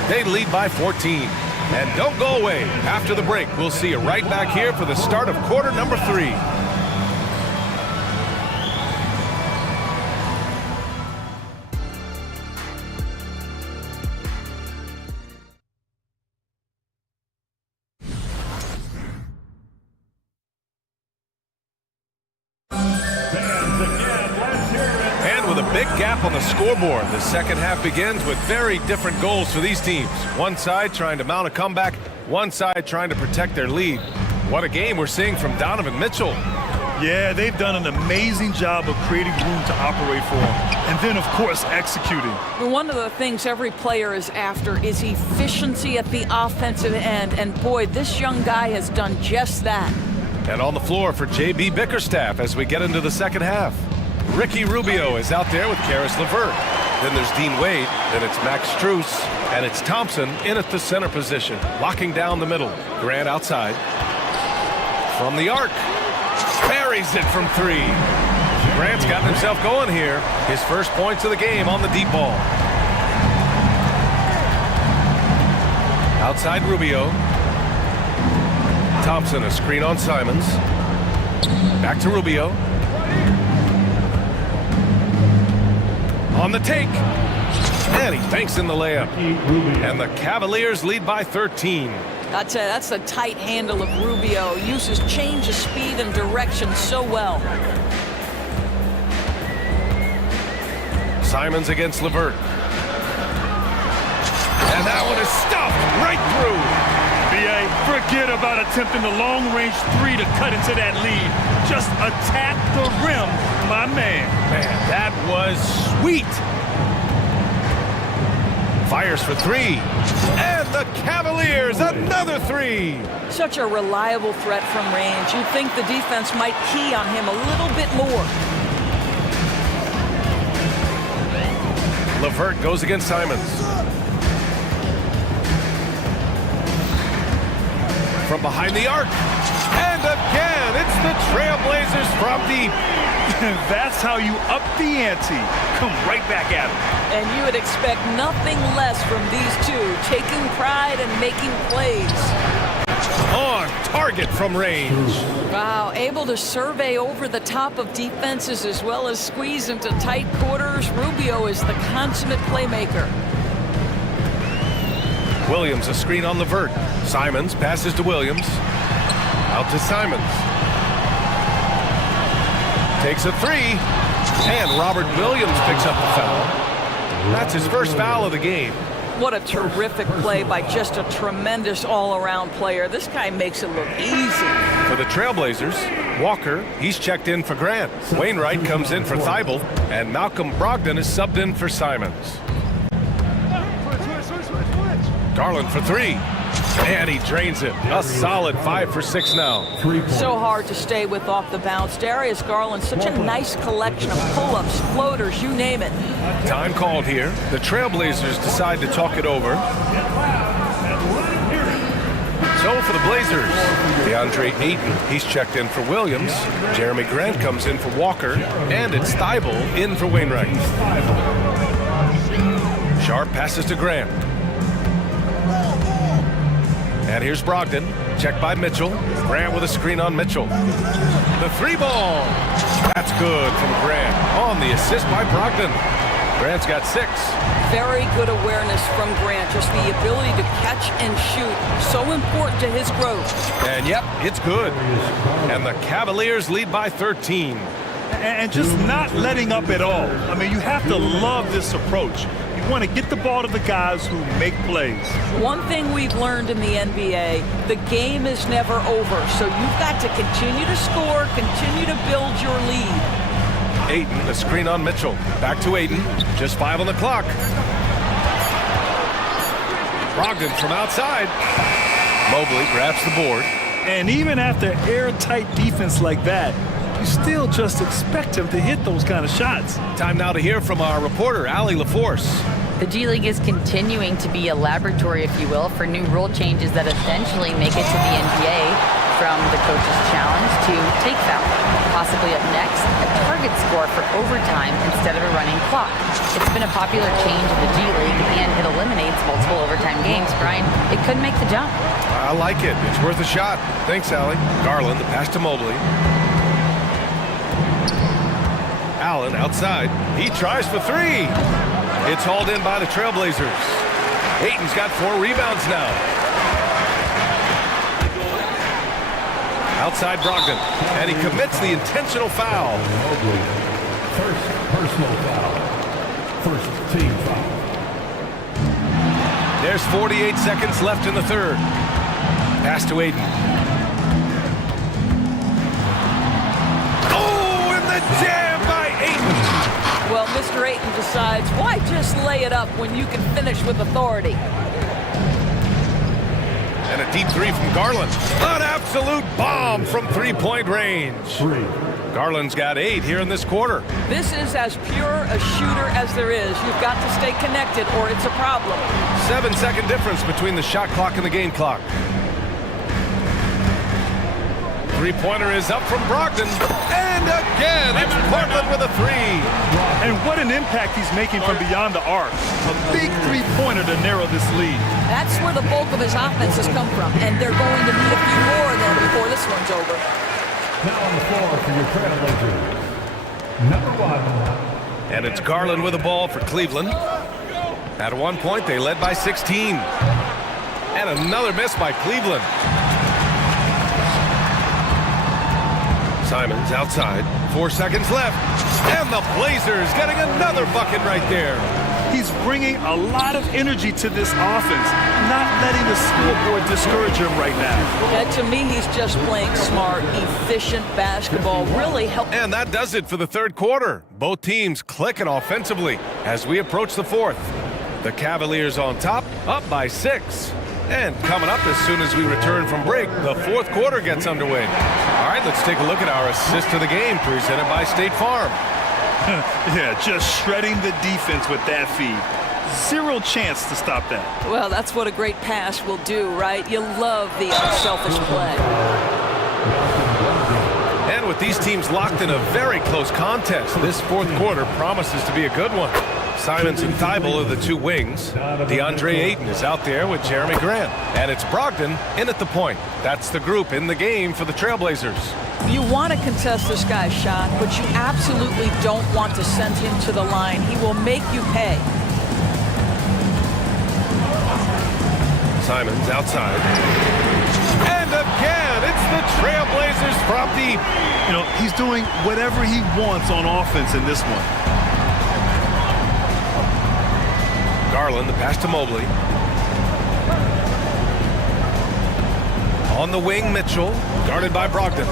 They lead by 14. And don't go away. After the break, we'll see you right back here for the start of quarter number 3. Big gap on the scoreboard. The second half begins with very different goals for these teams. One side trying to mount a comeback, one side trying to protect their lead. What a game we're seeing from Donovan Mitchell. Yeah, they've done an amazing job of creating room to operate for him. And then, of course, executing. One of the things every player is after is efficiency at the offensive end. And boy, this young guy has done just that. And on the floor for J.B. Bickerstaff as we get into the second half. Ricky Rubio is out there with Karis LeVert. Then there's Dean Wade, then it's Max Strus, and it's Thompson in at the center position, locking down the middle. Grant outside. From the arc. Buries it from three. Grant's gotten himself going here. His first points of the game on the deep ball. Outside Rubio. Thompson, a screen on Simons. Back to Rubio. On the take. And he banks in the layup. And the Cavaliers lead by 13. That's the tight handle of Rubio. Uses change of speed and direction so well. Simons against LeVert. And that one is stuffed right through. BA, forget about attempting the long-range three to cut into that lead. Just attack the rim, my man. Man, that was sweet. Fires for three. And the Cavaliers, another three. Such a reliable threat from range. You'd think the defense might key on him a little bit more. LeVert goes against Simons. From behind the arc. And again, it's the Trailblazers from deep. That's how you up the ante. Come right back at him. And you would expect nothing less from these two, taking pride and making plays. On target from range. Wow, able to survey over the top of defenses as well as squeeze into tight quarters. Rubio is the consummate playmaker. Williams, a screen on LeVert. Simons passes to Williams. Out to Simons. Takes a three. And Robert Williams picks up the foul. That's his first foul of the game. What a terrific play by just a tremendous all-around player. This guy makes it look easy. For the Trailblazers, Walker, he's checked in for Grant. Wainwright comes in for Thibault. And Malcolm Brogdon is subbed in for Simons. Garland for three. And he drains it. A solid 5 for 6 now. So hard to stay with off the bounce. Darius Garland, such a nice collection of pull-ups, floaters, you name it. Time called here. The Trailblazers decide to talk it over. So for the Blazers, DeAndre Ayton, he's checked in for Williams. Jeremy Grant comes in for Walker. And it's Thibault in for Wainwright. Sharp passes to Grant. And here's Brogdon, checked by Mitchell. Grant with a screen on Mitchell. The three ball. That's good from Grant. On the assist by Brogdon. Grant's got 6. Very good awareness from Grant. Just the ability to catch and shoot. So important to his growth. And yep, it's good. And the Cavaliers lead by 13. And just not letting up at all. I mean, you have to love this approach. You want to get the ball to the guys who make plays. One thing we've learned in the NBA, the game is never over. So you've got to continue to score, continue to build your lead. Ayton, a screen on Mitchell. Back to Ayton. Just 5 on the clock. Brogdon from outside. Mobley grabs the board. And even after airtight defense like that, you still just expect him to hit those kind of shots. Time now to hear from our reporter, Allie LaForce. The G League is continuing to be a laboratory, if you will, for new rule changes that eventually make it to the NBA, from the coach's challenge to take foul. Possibly up next, a target score for overtime instead of a running clock. It's been a popular change in the G League, and it eliminates multiple overtime games. Brian, it could make the jump. I like it. It's worth a shot. Thanks, Allie. Garland, the pass to Mobley. Allen outside. He tries for 3. It's hauled in by the Trailblazers. Ayton's got 4 rebounds now. Outside Brogdon. And he commits the intentional foul. First personal foul. First team foul. There's 48 seconds left in the third. Pass to Ayton. Oh, and the jam by Ayton. Well, Mr. Ayton decides, why just lay it up when you can finish with authority? And a deep three from Garland. An absolute bomb from three-point range. Garland's got 8 here in this quarter. This is as pure a shooter as there is. You've got to stay connected or it's a problem. 7-second difference between the shot clock and the game clock. Three-pointer is up from Brogdon. And again, it's Portland with a 3. And what an impact he's making from beyond the arc. A big three-pointer to narrow this lead. That's where the bulk of his offense has come from, and they're going to need a few more then before this one's over. Now on the floor for your Trailblazers, number 1. And it's Garland with the ball for Cleveland. At one point, they led by 16. And another miss by Cleveland. Simons outside. 4 seconds left. And the Blazers getting another bucket right there. He's bringing a lot of energy to this offense, not letting the scoreboard discourage him right now. And to me, he's just playing smart, efficient basketball, really helping. And that does it for the third quarter. Both teams clicking offensively as we approach the fourth. The Cavaliers on top, up by 6. And coming up as soon as we return from break, the fourth quarter gets underway. All right, let's take a look at our assist to the game presented by State Farm. Yeah, just shredding the defense with that feed. Zero chance to stop that. Well, that's what a great pass will do, right? You love the unselfish play. And with these teams locked in a very close contest, this fourth quarter promises to be a good one. Simons and Thibault are the two wings. DeAndre Ayton is out there with Jeremy Grant. And it's Brogdon in at the point. That's the group in the game for the Trailblazers. You want to contest this guy's shot, but you absolutely don't want to send him to the line. He will make you pay. Simons outside. And again, it's the Trailblazers from deep. You know, he's doing whatever he wants on offense in this one. Garland, the pass to Mobley. On the wing, Mitchell, guarded by Brogdon.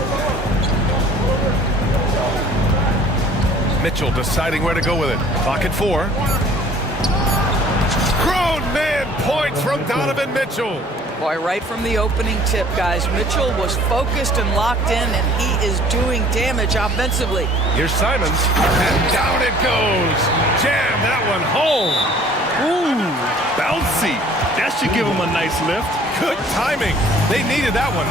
Mitchell deciding where to go with it. Clock at 4. Grown man points from Donovan Mitchell. Boy, right from the opening tip, guys, Mitchell was focused and locked in, and he is doing damage offensively. Here's Simons, and down it goes. Jam that one home. Ooh, bouncy. That should give him a nice lift. Good timing. They needed that one.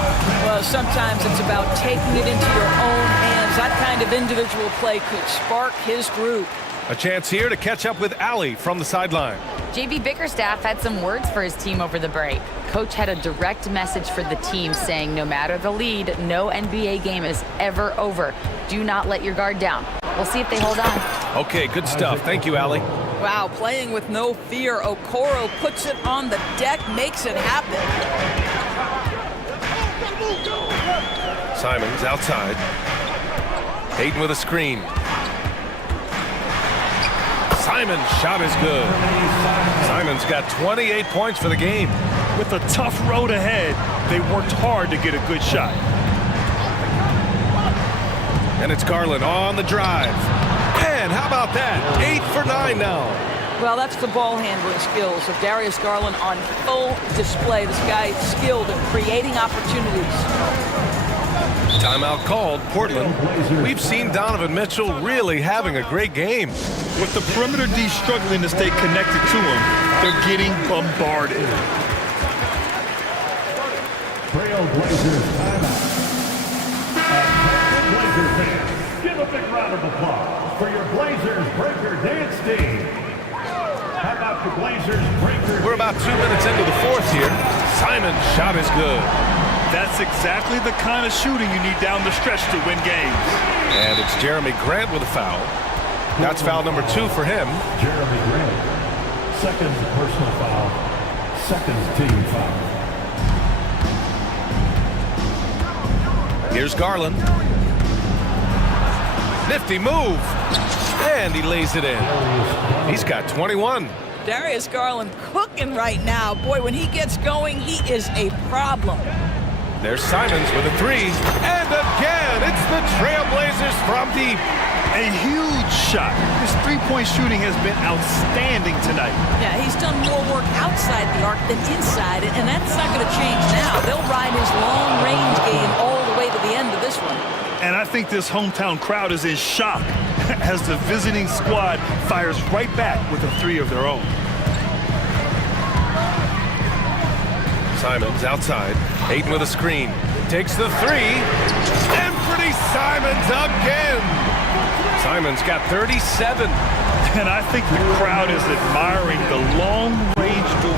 Well, sometimes it's about taking it into your own hands. That kind of individual play could spark his group. A chance here to catch up with Allie from the sideline. JB Bickerstaff had some words for his team over the break. Coach had a direct message for the team saying no matter the lead, no NBA game is ever over. Do not let your guard down. We'll see if they hold on. Okay, good stuff. Thank you, Allie. Wow, playing with no fear. Okoro puts it on the deck, makes it happen. Simons outside. Ayton with a screen. Simons' shot is good. Simons got 28 points for the game. With a tough road ahead, they worked hard to get a good shot. And it's Garland on the drive. And how about that? 8 for 9 now. Well, that's the ball handling skills of Darius Garland on full display. This guy is skilled in creating opportunities. Timeout called, Portland. We've seen Donovan Mitchell really having a great game. With the perimeter D struggling to stay connected to him, they're getting bombarded. Trailblazers timeout. Blazer fans, give a big round of applause for your Blazers Breaker Dance team. How about the Blazers Breaker? We're about 2 minutes into the fourth here. Simon's shot is good. That's exactly the kind of shooting you need down the stretch to win games. And it's Jeremy Grant with a foul. That's foul number 2 for him. Jeremy Grant, second personal foul, second team foul. Here's Garland. Nifty move. And he lays it in. He's got 21. Darius Garland cooking right now. Boy, when he gets going, he is a problem. There's Simons with a 3. And again, it's the Trailblazers from from deep. A huge shot. His three-point shooting has been outstanding tonight. Yeah, he's done more work outside the arc than inside it, and that's not going to change now. They'll ride his long-range game all the way to the end of this one. And I think this hometown crowd is in shock as the visiting squad fires right back with a three of their own. Simons outside. Ayton with a screen. Takes the three. Anthony Simons again. Simons got 37. And I think the crowd is admiring the long-range duel.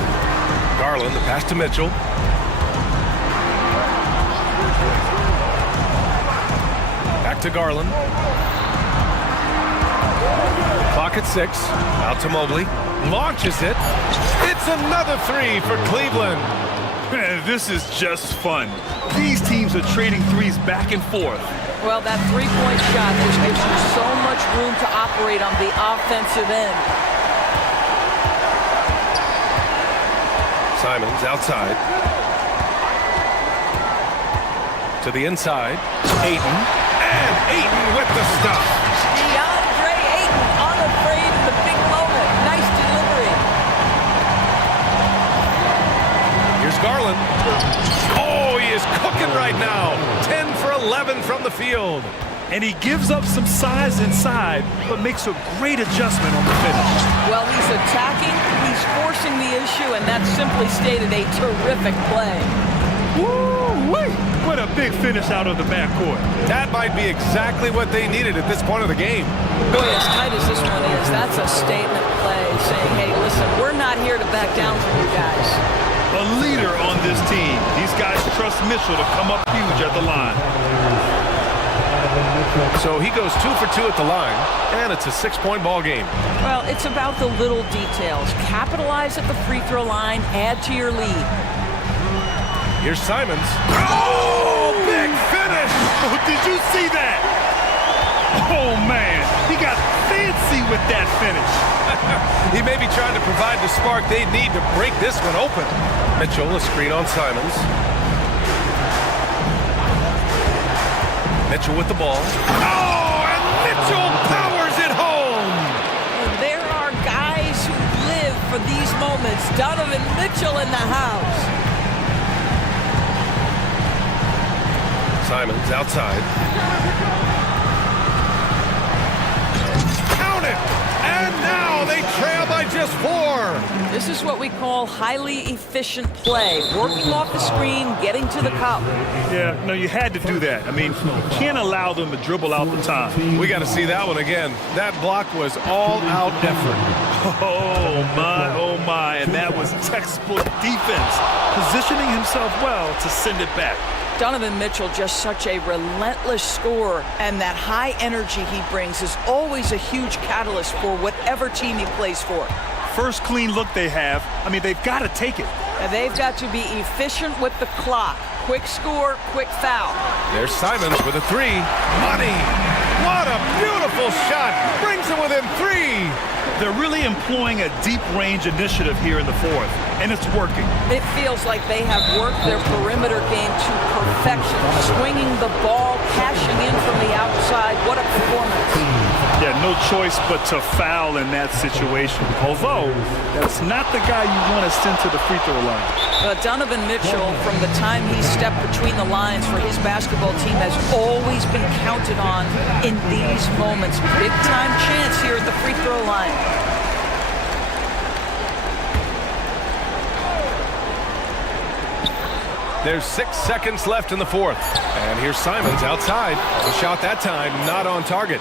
Garland, the pass to Mitchell. Back to Garland. Clock at 6. Out to Mobley. Launches it. It's another three for Cleveland. Man, this is just fun. These teams are trading threes back and forth. Well, that three-point shot just gives you so much room to operate on the offensive end. Simons outside. To the inside. Ayton. And Ayton with the stop. DeAndre Ayton, unafraid of the big moment. Nice delivery. Here's Garland. Oh, he is cooking right now. 10 for 11 from the field. And he gives up some size inside, but makes a great adjustment on the finish. Well, he's attacking, he's forcing the issue, and that's simply stated a terrific play. Woo-wee! What a big finish out of the backcourt. That might be exactly what they needed at this point of the game. Boy, as tight as this one is, that's a statement play saying, hey, listen, we're not here to back down from you guys. A leader on this team. These guys trust Mitchell to come up huge at the line. So he goes 2 for 2 at the line, and it's a 6-point ball game. Well, it's about the little details. Capitalize at the free throw line, add to your lead. Here's Simons. Oh, big finish! Oh, did you see that? Oh, man. He got fancy with that finish. He may be trying to provide the spark they need to break this one open. Mitchell, a screen on Simons. Mitchell with the ball. Oh, and Mitchell powers it home! And there are guys who live for these moments. Donovan Mitchell in the house. Simons outside. Count it! And now they trail by just 4. This is what we call highly efficient play. Working off the screen, getting to the cup. Yeah, no, you had to do that. I mean, you can't allow them to dribble out the time. We got to see that one again. That block was all-out effort. Oh my, and that was textbook defense. Positioning himself well to send it back. Donovan Mitchell, just such a relentless scorer, and that high energy he brings is always a huge catalyst for whatever team he plays for. First clean look they have, I mean, they've got to take it. And they've got to be efficient with the clock. Quick score, quick foul. There's Simons with a 3. Money! What a beautiful shot! Brings him within 3! They're really employing a deep range initiative here in the fourth, and it's working. It feels like they have worked their perimeter game to perfection, swinging the ball, cashing in from the outside. What a performance. Yeah, no choice but to foul in that situation. Although, that's not the guy you want to send to the free throw line. Donovan Mitchell, from the time he stepped between the lines for his basketball team, has always been counted on in these moments. Big time chance here at the free throw line. There's 6 seconds left in the fourth. And here's Simons outside. The shot that time not on target.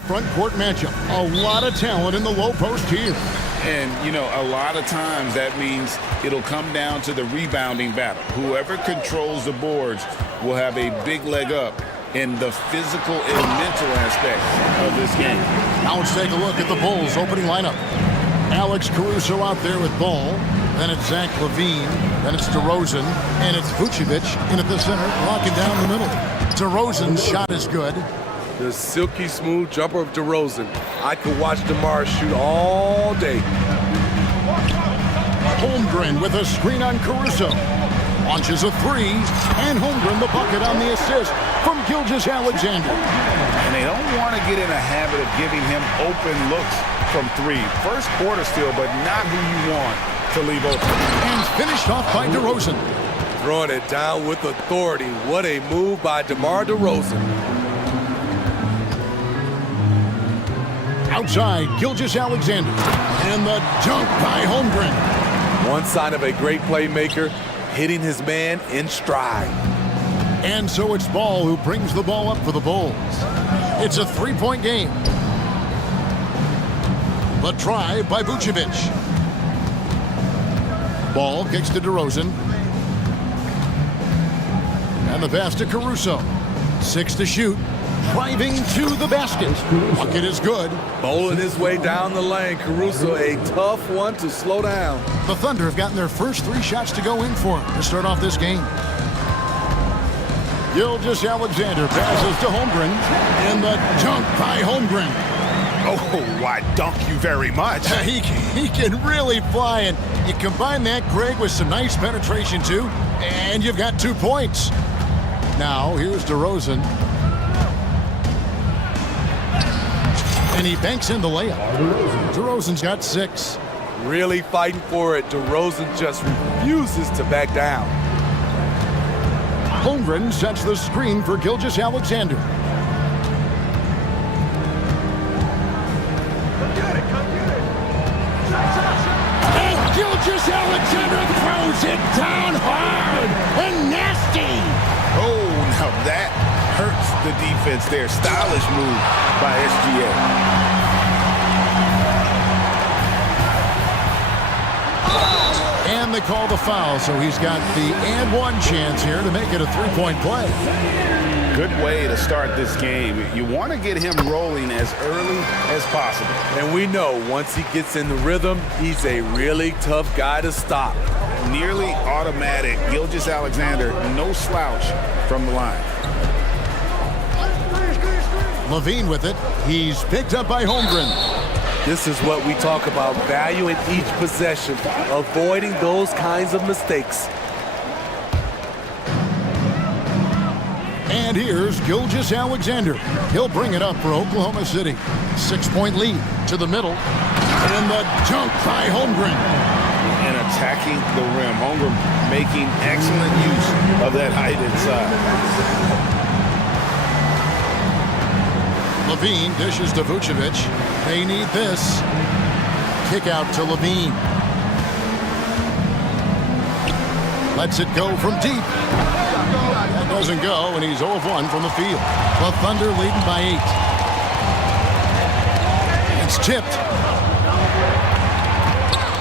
Front court matchup. A lot of talent in the low post here. And, you know, a lot of times that means it'll come down to the rebounding battle. Whoever controls the boards will have a big leg up in the physical and mental aspect of this game. Now let's take a look at the Bulls opening lineup. Alex Caruso out there with ball. Then it's Zach LaVine. Then it's DeRozan. And it's Vucevic in at the center, locking down the middle. DeRozan's shot is good. The silky smooth jumper of DeRozan. I could watch DeMar shoot all day. Holmgren with a screen on Caruso. Launches a three. And Holmgren the bucket on the assist from Gilgeous-Alexander. And they don't want to get in a habit of giving him open looks from three. First quarter still, but not who you want to leave open. And finished off by DeRozan. Throwing it down with authority. What a move by DeMar DeRozan. Outside, Gilgeous-Alexander. And the dunk by Holmgren. One sign of a great playmaker, hitting his man in stride. And so it's Ball who brings the ball up for the Bulls. It's a three-point game. The try by Vucevic. Ball kicks to DeRozan. And the pass to Caruso. 6 to shoot. Driving to the basket. Bucket is good. Bowling his way down the lane. Caruso, a tough one to slow down. The Thunder have gotten their first 3 shots to go in for him to start off this game. Gilgeous-Alexander passes to Holmgren. And the dunk by Holmgren. Oh, I dunk you very much. He can really fly, and you combine that, Greg, with some nice penetration, too, and you've got 2 points. Now, here's DeRozan. And he banks in the layup. DeRozan's got 6. Really fighting for it. DeRozan just refuses to back down. Holmgren sets the screen for Gilgeous-Alexander. And Gilgeous-Alexander throws it down hard and nasty. Oh, now that hurts the defense there. Stylish move by SGA. And they call the foul, so he's got the and one chance here to make it a 3-point play. Good way to start this game. You want to get him rolling as early as possible. And we know once he gets in the rhythm, he's a really tough guy to stop. Nearly automatic. Gilgeous-Alexander, no slouch from the line. LaVine with it. He's picked up by Holmgren. This is what we talk about, value in each possession, avoiding those kinds of mistakes. And here's Gilgeous-Alexander. He'll bring it up for Oklahoma City. 6-point lead to the middle. And the dunk by Holmgren. And attacking the rim. Holmgren making excellent use of that height inside. LaVine dishes to Vucevic. They need this. Kick out to LaVine. Lets it go from deep. That doesn't go, and he's 0 of 1 from the field. The Thunder leading by 8. It's tipped.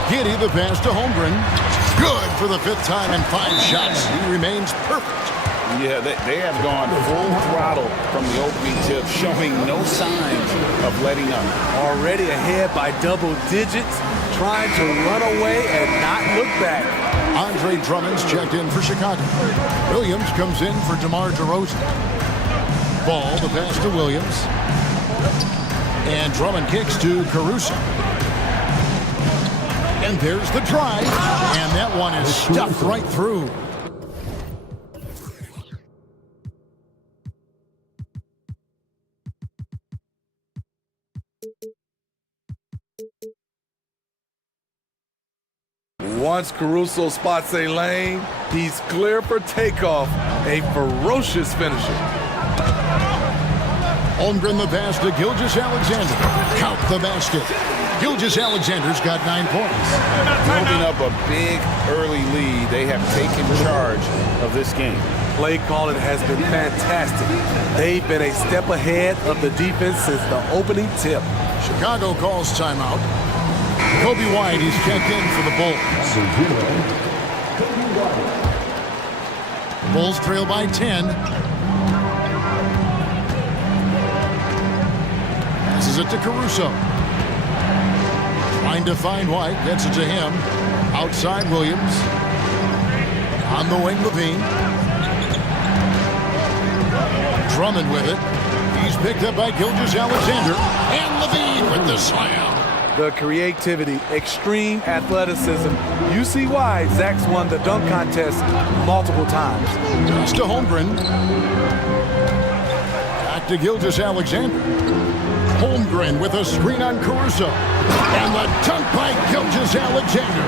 Giddey the pass to Holmgren. Good for the 5th time in 5 shots. He remains perfect. Yeah, they have gone full throttle from the opening tip, showing no signs of letting up. Already ahead by double digits, trying to run away and not look back. Andre Drummond's checked in for Chicago. Williams comes in for DeMar DeRozan. Ball, the pass to Williams. And Drummond kicks to Caruso. And there's the drive. And that one is stuffed right through. Once Caruso spots a lane, he's clear for takeoff. A ferocious finisher. Holmgren the pass to Gilgeous-Alexander. Count the basket. Gilgeous-Alexander's got 9 points. Building up a big early lead. They have taken charge of this game. play calling has been fantastic. They've been a step ahead of the defense since the opening tip. Chicago calls timeout. Kobe White, he's checked in for the Bulls. Bulls trail by 10. Passes it to Caruso. Trying to find White, gets it to him. Outside Williams. On the wing, Levine. Drummond with it. He's picked up by Gilgeous-Alexander. And Levine with the slam. The creativity, extreme athleticism. You see why Zach's won the dunk contest multiple times. Pass to Holmgren. Back to Gilgeous-Alexander. Holmgren with a screen on Caruso. And the dunk by Gilgeous-Alexander.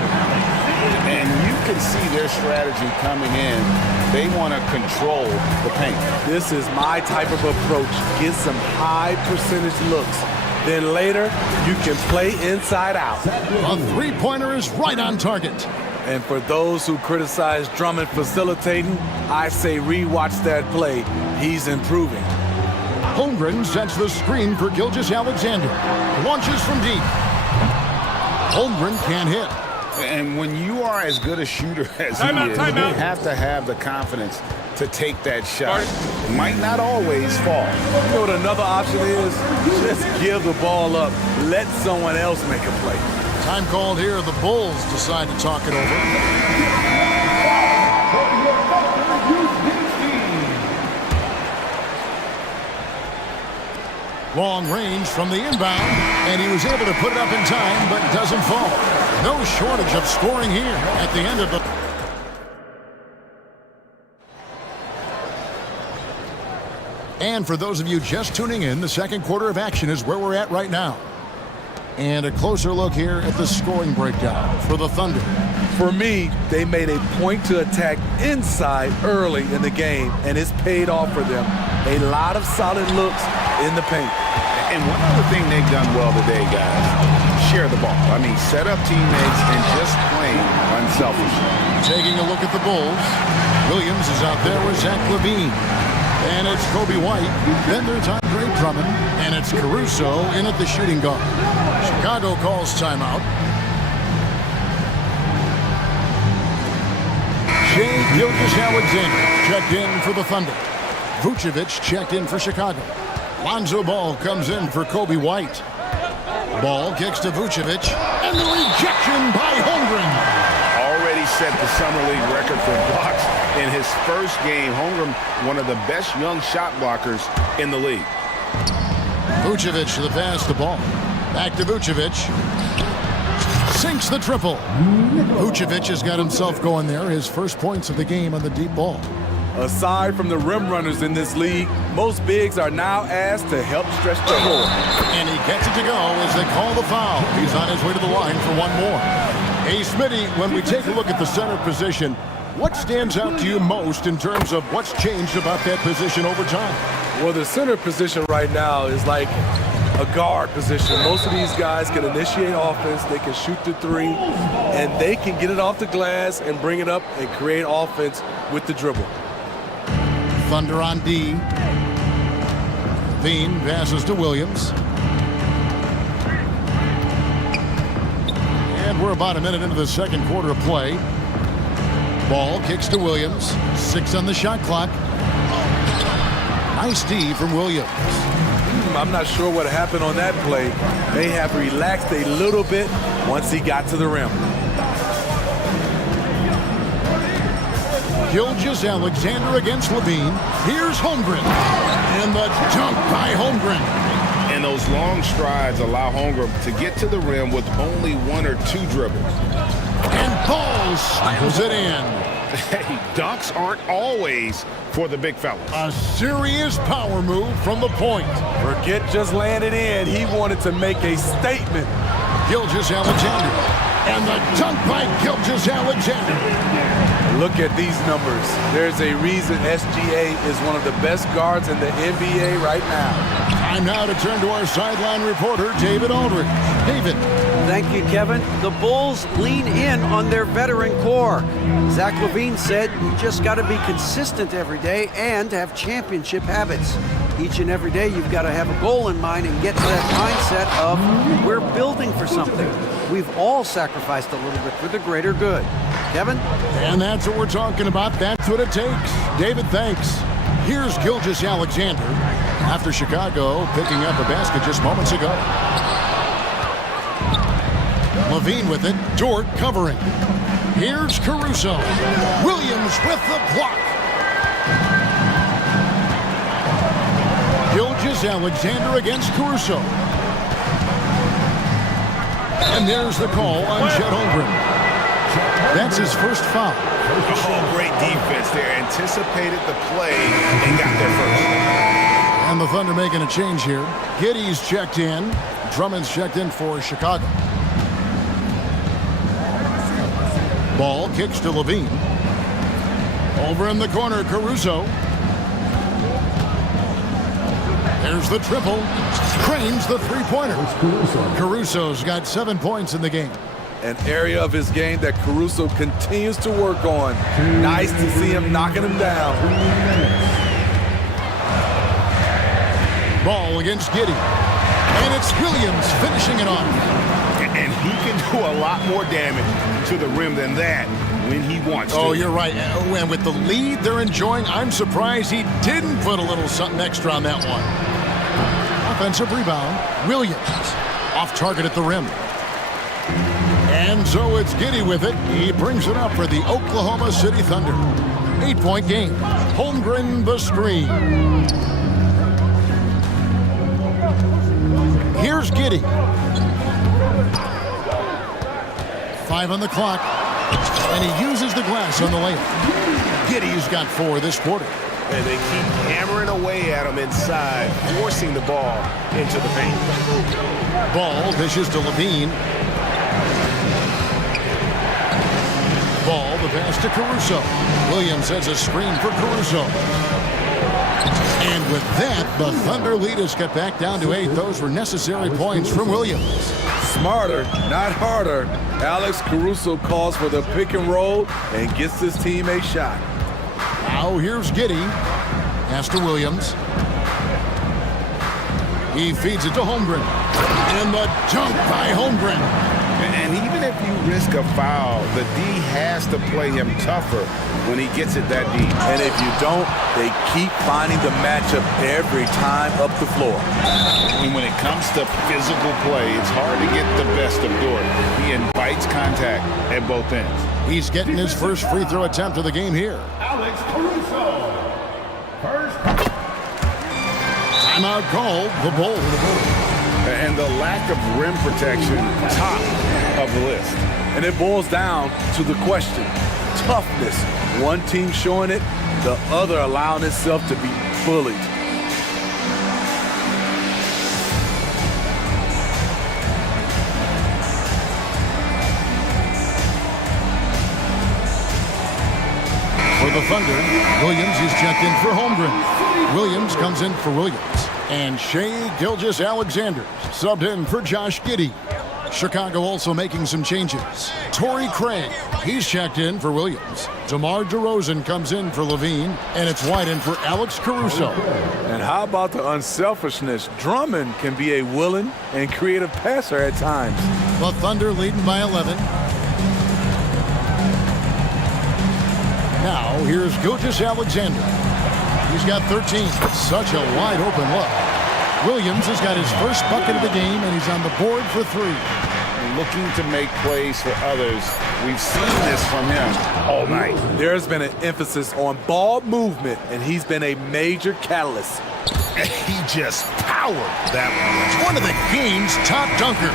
And you can see their strategy coming in. They want to control the paint. This is my type of approach. Get some high percentage looks. Then later, you can play inside out. A three-pointer is right on target. And for those who criticize Drummond facilitating, I say rewatch that play. He's improving. Holmgren sets the screen for Gilgeous-Alexander. Launches from deep. Holmgren can't hit. And when you are as good a shooter as he is, you have to have the confidence to take that shot. It might not always fall. You know what another option is? Just give the ball up. Let someone else make a play. Time called here. The Bulls decide to talk it over. Long range from the inbound, and he was able to put it up in time, but doesn't fall. No shortage of scoring here at the end of the... And for those of you just tuning in, the second quarter of action is where we're at right now. And a closer look here at the scoring breakdown for the Thunder. For me, they made a point to attack inside early in the game, and it's paid off for them. A lot of solid looks in the paint. And one other thing they've done well today, guys, share the ball. I mean, set up teammates and just playing unselfishly. Taking a look at the Bulls. Williams is out there with Zach LaVine. And it's Kobe White. Then there's Andre Drummond. And it's Caruso in at the shooting guard. Chicago calls timeout. Shea Gilgeous-Alexander checked in for the Thunder. Vucevic checked in for Chicago. Lonzo Ball comes in for Kobe White. Ball kicks to Vucevic. And the rejection by Holmgren. Already set the Summer League record for blocks in his first game. Holmgren, one of the best young shot blockers in the league. Vucevic to the pass, the ball. Back to Vucevic. Sinks the triple. Vucevic has got himself going there. His first points of the game on the deep ball. Aside from the rim runners in this league, most bigs are now asked to help stretch the floor. And he gets it to go as they call the foul. He's on his way to the line for one more. Hey, Smitty, when we take a look at the center position, what stands out to you most in terms of what's changed about that position over time? Well, the center position right now is like a guard position. Most of these guys can initiate offense, they can shoot the three, and they can get it off the glass and bring it up and create offense with the dribble. Thunder on D. Levine passes to Williams. And we're about a minute into the second quarter of play. Ball kicks to Williams. 6 on the shot clock. Nice D from Williams. I'm not sure what happened on that play. They have relaxed a little bit once he got to the rim. Gilgeous-Alexander against Levine. Here's Holmgren. And the dunk by Holmgren. And those long strides allow Holmgren to get to the rim with only 1 or 2 dribbles. And Ball slams it in. Hey, dunks aren't always for the big fellas. A serious power move from the point. Forget just laying it in. He wanted to make a statement. Gilgeous-Alexander. And the dunk by Gilgeous-Alexander. Look at these numbers. There's a reason SGA is one of the best guards in the NBA right now. Time now to turn to our sideline reporter, David Aldridge. David. Thank you, Kevin. The Bulls lean in on their veteran core. Zach LaVine said, you just got to be consistent every day and have championship habits. Each and every day, you've got to have a goal in mind and get to that mindset of we're building for something. We've all sacrificed a little bit for the greater good. Kevin? And that's what we're talking about. That's what it takes. David, thanks. Here's Gilgeous-Alexander after Chicago picking up a basket just moments ago. LaVine with it. Dort covering. Here's Caruso. Williams with the block. Gilgeous-Alexander against Caruso. And there's the call on Chet Holmgren. That's his first foul. Oh, great defense there. Anticipated the play and got there first. And the Thunder making a change here. Giddey's checked in. Drummond's checked in for Chicago. Ball kicks to LaVine. Over in the corner, Caruso. There's the triple. Cranes the three-pointer. Caruso's got 7 points in the game. An area of his game that Caruso continues to work on. Nice to see him knocking him down. Ball against Giddey. And it's Williams finishing it off. And he can do a lot more damage to the rim than that when he wants to. Oh, you're right. And with the lead they're enjoying, I'm surprised he didn't put a little something extra on that one. Offensive rebound. Williams off target at the rim. And so it's Giddey with it. He brings it up for the Oklahoma City Thunder. 8-point game. Holmgren the screen. Here's Giddey. 5 on the clock. And he uses the glass on the layup. Giddey's got 4 this quarter. And they keep hammering away at him inside, forcing the ball into the paint. Ball dishes to LaVine. Ball, the pass to Caruso. Williams has a screen for Caruso. And with that, the Thunder lead is cut back down to 8. Those were necessary points from Williams. Smarter, not harder. Alex Caruso calls for the pick and roll and gets his team a shot. Now here's Giddey. Pass to Williams. He feeds it to Holmgren. And the dunk by Holmgren. And even if you risk a foul, the D has to play him tougher when he gets it that deep. And if you don't, they keep finding the matchup every time up the floor. And when it comes to physical play, it's hard to get the best of Dort. He invites contact at both ends. He's getting his first free throw attempt of the game here. Alex Caruso. First. Timeout called. The Bulls. And the lack of rim protection, top of the list. And it boils down to the question. Toughness. One team showing it, the other allowing itself to be bullied. For the Thunder, Williams is checked in for Holmgren. Williams comes in for Williams. And Shai Gilgeous-Alexander subbed in for Josh Giddey. Chicago also making some changes. Torrey Craig, he's checked in for Williams. DeMar DeRozan comes in for LaVine. And it's White in for Alex Caruso. And how about the unselfishness? Drummond can be a willing and creative passer at times. The Thunder leading by 11. Now, here's Gilgeous-Alexander. He's got 13. Such a wide open look. Williams has got his first bucket of the game, and he's on the board for 3. Looking to make plays for others. We've seen this from him all night. There's been an emphasis on ball movement, and he's been a major catalyst. He just powered that One of the game's top dunkers.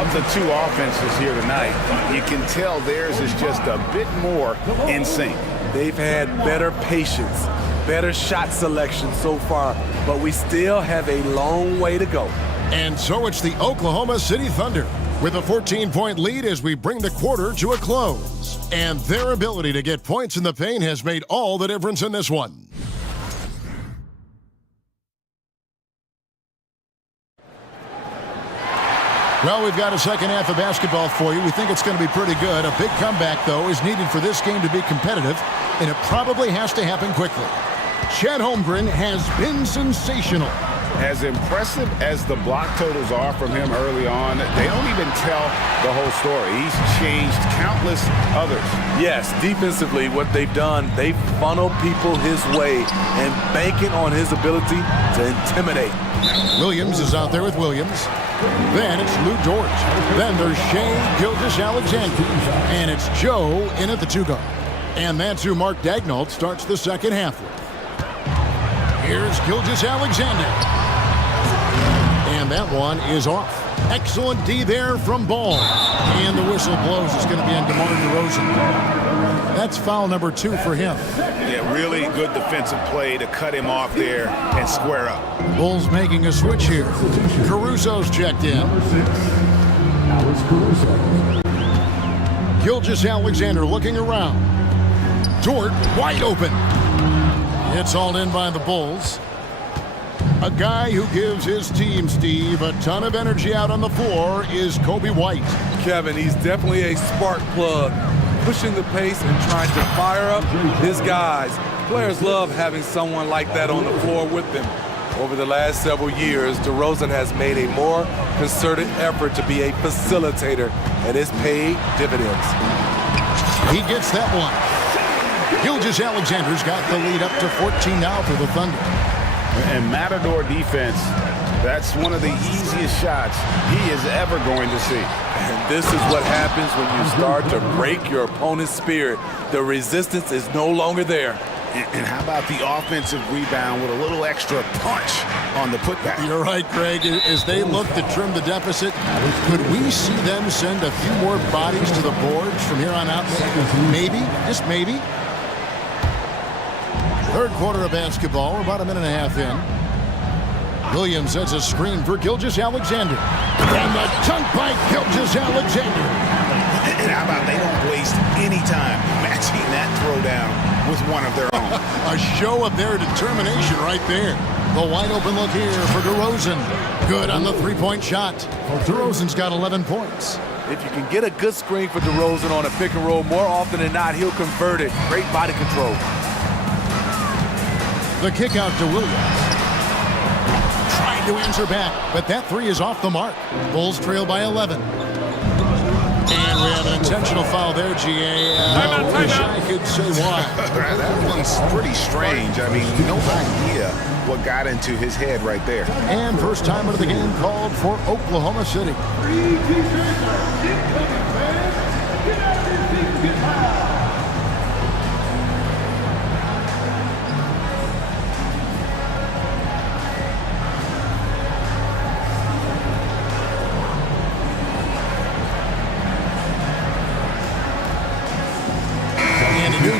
Of the 2 offenses here tonight, you can tell theirs is just a bit more in sync. They've had better patience, better shot selection so far, but we still have a long way to go. And so it's the Oklahoma City Thunder with a 14-point lead as we bring the quarter to a close. And their ability to get points in the paint has made all the difference in this one. Well, we've got a second half of basketball for you. We think it's going to be pretty good. A big comeback, though, is needed for this game to be competitive, and it probably has to happen quickly. Chet Holmgren has been sensational. As impressive as the block totals are from him early on, they don't even tell the whole story. He's changed countless others. Yes, defensively, what they've done, they funnel people his way and banking on his ability to intimidate. Williams is out there with Williams. Then it's Lou George. Then there's Shea Gilgeous-Alexander. And it's Joe in at the 2-guard. And that's who Mark Daignault starts the second half with. Here's Gilgeous-Alexander. And that one is off. Excellent D there from Ball. And the whistle blows. It's going to be on DeMar DeRozan. That's foul number 2 for him. Yeah, really good defensive play to cut him off there and square up. Bulls making a switch here. Caruso's checked in. Gilgeous-Alexander looking around. Dort wide open. It's hauled in by the Bulls. A guy who gives his team, Steve, a ton of energy out on the floor is Kobe White. Kevin, he's definitely a spark plug, pushing the pace and trying to fire up his guys. Players love having someone like that on the floor with them. Over the last several years, DeRozan has made a more concerted effort to be a facilitator, and it's paid dividends. He gets that one. Gilgeous-Alexander's got the lead up to 14 now for the Thunder. And Matador defense, that's one of the easiest shots he is ever going to see. And this is what happens when you start to break your opponent's spirit. The resistance is no longer there. And how about the offensive rebound with a little extra punch on the putback? You're right, Greg. As they look to trim the deficit, could we see them send a few more bodies to the boards from here on out? Maybe, just maybe. Third quarter of basketball, we're about a minute and a half in. Williams sets a screen for Gilgeous-Alexander. And the dunk by Gilgeous-Alexander. And how about they don't waste any time matching that throwdown with one of their own. A show of their determination right there. The wide open look here for DeRozan. Good on the three-point shot. DeRozan's got 11 points. If you can get a good screen for DeRozan on a pick and roll, more often than not, he'll convert it. Great body control. The kick out to Williams. Trying to answer back, but that 3 is off the mark. Bulls trail by 11. And we have an intentional foul there, GA. I wish I could say why. That one's pretty strange. I mean, no idea what got into his head right there. And first timer of the game called for Oklahoma City.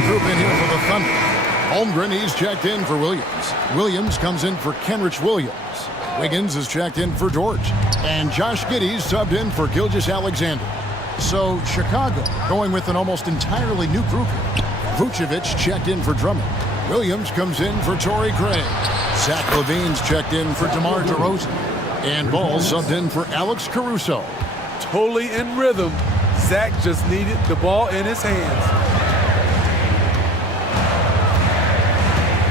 Group in here for the Thunder. Holmgren, he's checked in for Williams. Williams comes in for Kenrich Williams. Wiggins is checked in for George. And Josh Giddey's subbed in for Gilgeous-Alexander. So Chicago going with an almost entirely new group here. Vucevic checked in for Drummond. Williams comes in for Torrey Craig. Zach LaVine's checked in for DeMar DeRozan. And Ball subbed in for Alex Caruso. Totally in rhythm. Zach just needed the ball in his hands.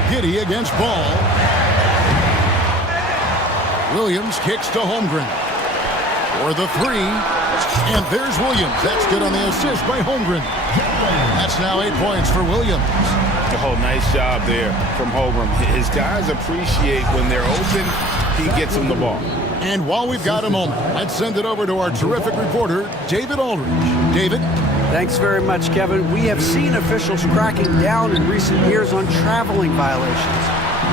Giddey against Ball. Williams kicks to Holmgren for the 3. And there's Williams. That's good on the assist by Holmgren. That's now 8 points for Williams. Oh, nice job there from Holmgren. His guys appreciate when they're open, he gets them the ball. And while we've got a moment, let's send it over to our terrific reporter, David Aldridge. David? Thanks very much, Kevin. We have seen officials cracking down in recent years on traveling violations.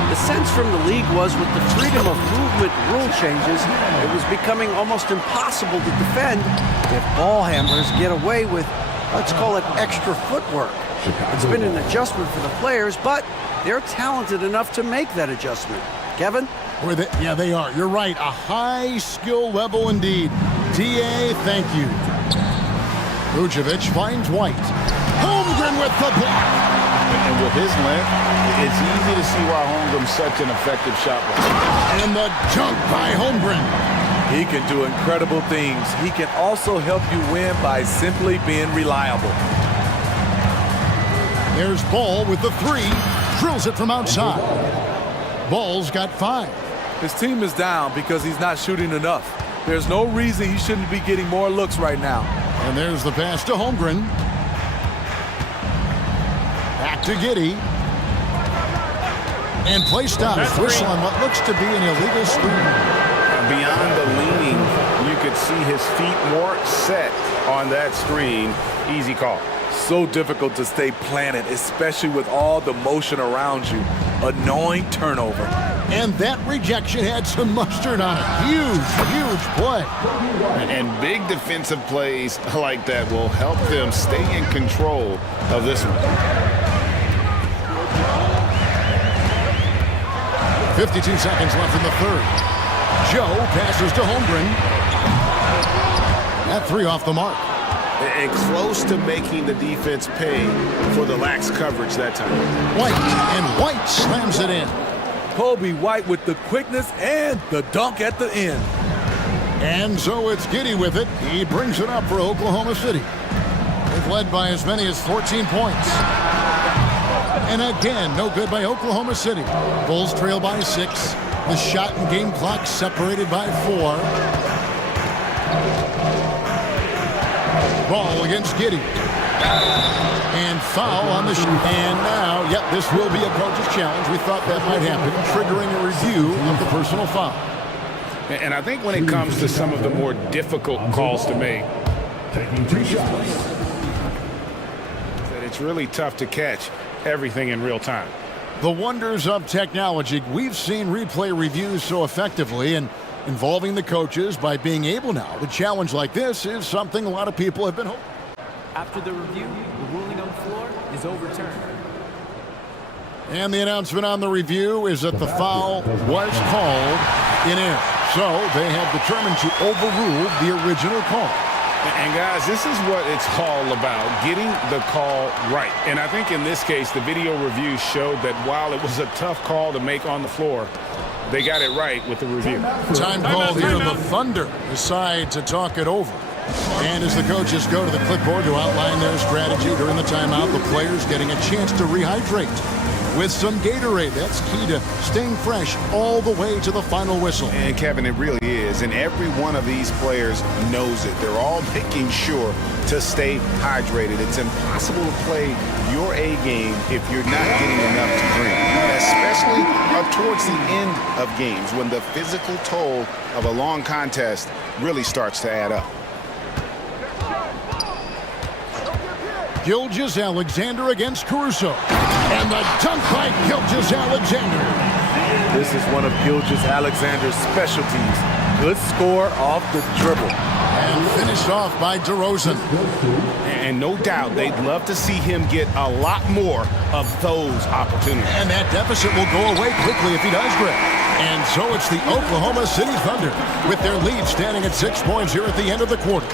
The sense from the league was with the freedom of movement rule changes, it was becoming almost impossible to defend if ball handlers get away with, let's call it, extra footwork. It's been an adjustment for the players, but they're talented enough to make that adjustment. Kevin? Yeah, they are. You're right. A high skill level indeed. DA, thank you. Vucevic finds White. Holmgren with the block. And with his length, it's easy to see why Holmgren's such an effective shot blocker. And the dunk by Holmgren. He can do incredible things. He can also help you win by simply being reliable. There's Ball with the three. Drills it from outside. Ball's got 5. His team is down because he's not shooting enough. There's no reason he shouldn't be getting more looks right now. And there's the pass to Holmgren. Back to Giddey. And play stops. Whistle on what looks to be an illegal screen. Beyond the leaning, you could see his feet more set on that screen. Easy call. So difficult to stay planted, especially with all the motion around you. Annoying turnover. And that rejection had some mustard on it. Huge play. And big defensive plays like that will help them stay in control of this one. 52 seconds left in the third. Joe passes to Holmgren. That 3 off the mark. And close to making the defense pay for the lax coverage that time. White slams it in. Kobe White with the quickness and the dunk at the end. And so it's Giddey with it. He brings it up for Oklahoma City. They've led by as many as 14 points. And again, no good by Oklahoma City. Bulls trail by 6. The shot and game clock separated by 4. Ball against Giddey. And foul on the shot. And now, yep, this will be a coach's challenge. We thought that might happen, triggering a review of the personal foul. And I think when it comes to some of the more difficult calls to make, Taking 2 shots. that it's really tough to catch everything in real time. The wonders of technology. We've seen replay reviews so effectively, and involving the coaches by being able now to challenge like this is something a lot of people have been hoping. After the review, the ruling on the floor is overturned. And the announcement on the review is that the foul was called in air. So they have determined to overrule the original call. And guys, this is what it's all about, getting the call right. And I think in this case, the video review showed that while it was a tough call to make on the floor, they got it right with the review. Time called here. The Thunder decide to talk it over. And as the coaches go to the clipboard to outline their strategy during the timeout, the players getting a chance to rehydrate with some Gatorade. That's key to staying fresh all the way to the final whistle. And Kevin, it really is. And every one of these players knows it. They're all making sure to stay hydrated. It's impossible to play your A game if you're not getting enough to drink, especially towards the end of games when the physical toll of a long contest really starts to add up. Gilgeous-Alexander against Caruso. And the dunk by Gilgeous-Alexander. This is one of Gilgeous-Alexander's specialties. Good score off the dribble. And finished off by DeRozan. And no doubt they'd love to see him get a lot more of those opportunities. And that deficit will go away quickly if he does, Greg. And so it's the Oklahoma City Thunder with their lead standing at 6 points here at the end of the quarter.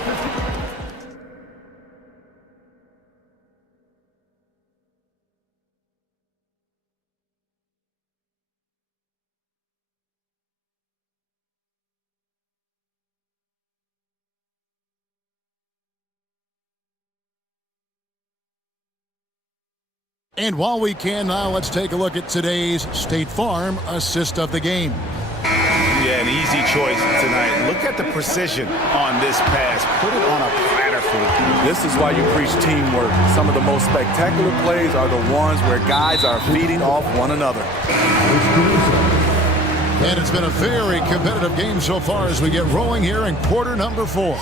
And while we can now, let's take a look at today's State Farm assist of the game. Yeah, an easy choice tonight. Look at the precision on this pass. Put it on a platter for him. This is why you preach teamwork. Some of the most spectacular plays are the ones where guys are feeding off one another. And it's been a very competitive game so far as we get rolling here in quarter number 4.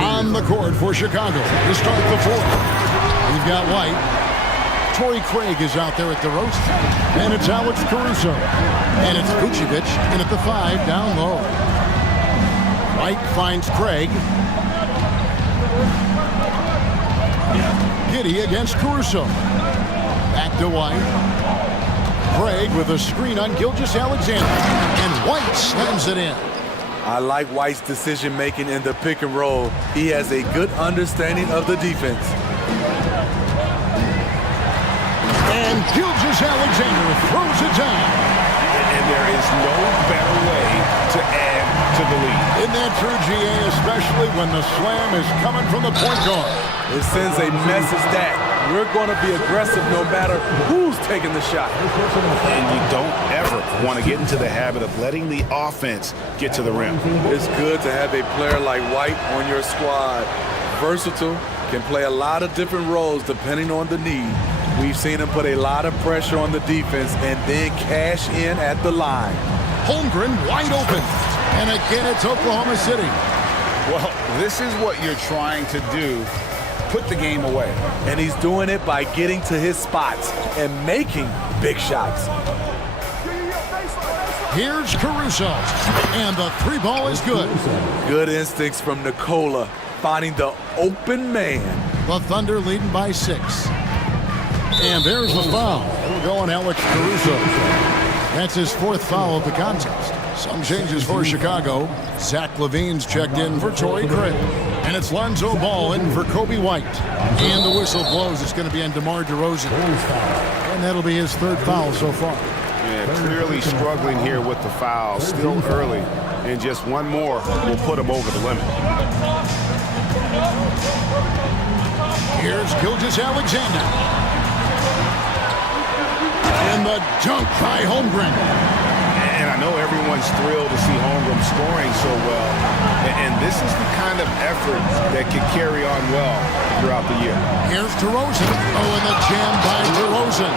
On the court for Chicago to start the fourth. We've got White. Torrey Craig is out there at the roast. And it's Alex Caruso. And it's Vucevic in at the 5 down low. White finds Craig. Giddey against Caruso. Back to White. Craig with a screen on Gilgeous-Alexander. And White slams it in. I like White's decision-making in the pick and roll. He has a good understanding of the defense. And Gilgeous-Alexander throws it down. And there is no better way to add to the lead. Isn't that true, GA, especially when the slam is coming from the point guard? It sends a message that we're going to be aggressive no matter who's taking the shot. And you don't ever want to get into the habit of letting the offense get to the rim. It's good to have a player like White on your squad. Versatile, can play a lot of different roles depending on the need. We've seen him put a lot of pressure on the defense and then cash in at the line. Holmgren wide open. And again, it's Oklahoma City. Well, this is what you're trying to do. Put the game away. And he's doing it by getting to his spots and making big shots. Here's Caruso. And the three ball is good. Good instincts from Nikola, finding the open man. The Thunder leading by 6. And there's the foul. It'll go on Alex Caruso. That's his 4th foul of the contest. Some changes for Chicago. Zach LaVine's checked in for Torrey Craig. And it's Lonzo Ball in for Kobe White. And the whistle blows. It's going to be on DeMar DeRozan. And that'll be his 3rd foul so far. Yeah, clearly struggling here with the foul. Still early. And just one more will put him over the limit. Here's Gilgeous-Alexander. And the dunk by Holmgren. And I know everyone's thrilled to see Holmgren scoring so well. And this is the kind of effort that can carry on well throughout the year. Here's DeRozan. Oh, and the jam by DeRozan.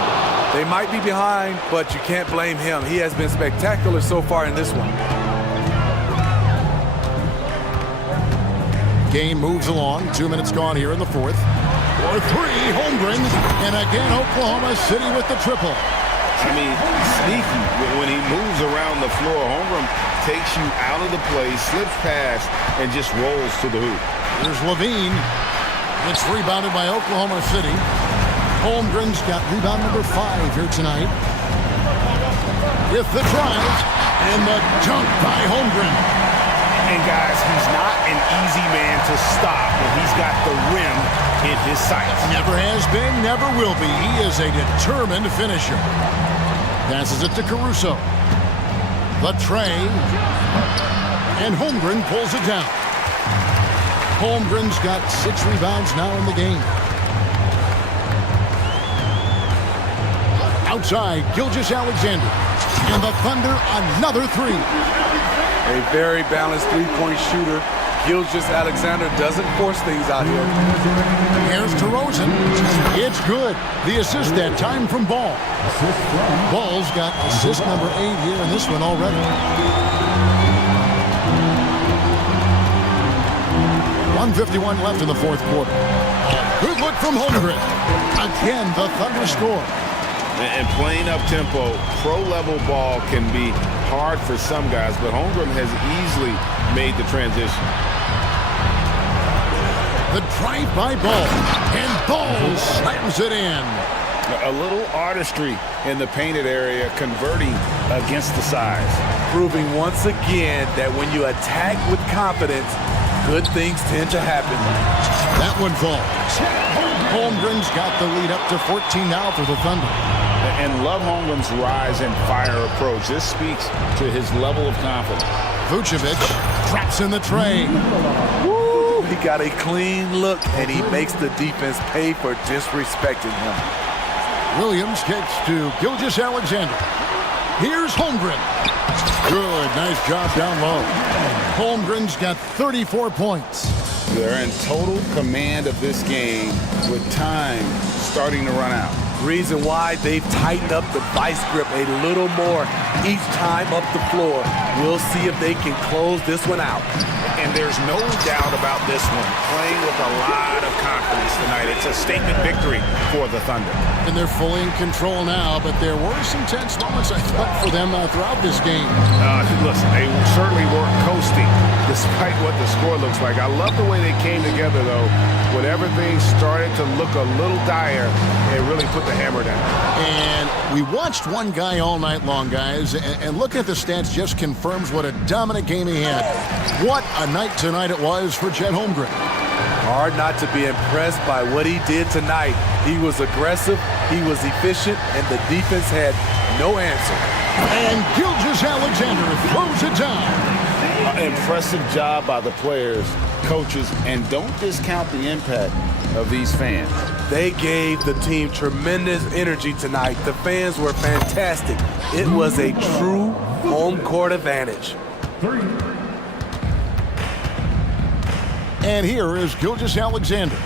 They might be behind, but you can't blame him. He has been spectacular so far in this one. Game moves along. 2 minutes gone here in the 4th. For 3, Holmgren. And again, Oklahoma City with the triple. I mean, sneaky. When he moves around the floor, Holmgren takes you out of the play, slips past, and just rolls to the hoop. Here's LaVine. It's rebounded by Oklahoma City. Holmgren's got rebound number 5 here tonight. With the drive and the dunk by Holmgren. And guys, he's not an easy man to stop when he's got the rim in his sights. Never has been, never will be. He is a determined finisher. Passes it to Caruso. The tray. And Holmgren pulls it down. Holmgren's got 6 rebounds now in the game. Outside, Gilgeous-Alexander. And the Thunder, another 3. A very balanced three-point shooter. Gilgeous-Alexander doesn't force things out here. Here's DeRozan. It's good. The assist that time from Ball. Ball's got assist number 8 here in this one already. 1:51 left in the 4th quarter. Good look from Holmgren. Again, the Thunder score. And playing up-tempo, pro-level ball can be hard for some guys, but Holmgren has easily made the transition. The drive by Ball, and Ball slams it in. A little artistry in the painted area, converting against the size. Proving once again that when you attack with confidence, good things tend to happen. That one falls. Holmgren's got the lead up to 14 now for the Thunder. And love Holmgren's rise and fire approach. This speaks to his level of confidence. Vucevic traps in the tray. Woo! He got a clean look, and he makes the defense pay for disrespecting him. Williams gets to Gilgeous-Alexander. Here's Holmgren. Good, nice job down low. Holmgren's got 34 points. They're in total command of this game with time starting to run out. Reason why they've tightened up the vice grip a little more each time up the floor. We'll see if they can close this one out. And there's no doubt about this one. Playing with a lot of confidence tonight. It's a statement victory for the Thunder. And they're fully in control now, but there were some tense moments, I thought, for them throughout this game. Listen, they certainly weren't coasting despite what the score looks like. I love the way they came together, though. When everything started to look a little dire, it really put the hammer down. And we watched one guy all night long, guys, and looking at the stats just confirms what a dominant game he had. What a night tonight it was for Chet Holmgren. Hard not to be impressed by what he did tonight. He was aggressive, he was efficient, and the defense had no answer. And Gilgeous-Alexander throws it down. Impressive job by the players, coaches, and don't discount the impact of these fans. They gave the team tremendous energy tonight. The fans were fantastic. It was a true home court advantage. And here is Gilgeous-Alexander.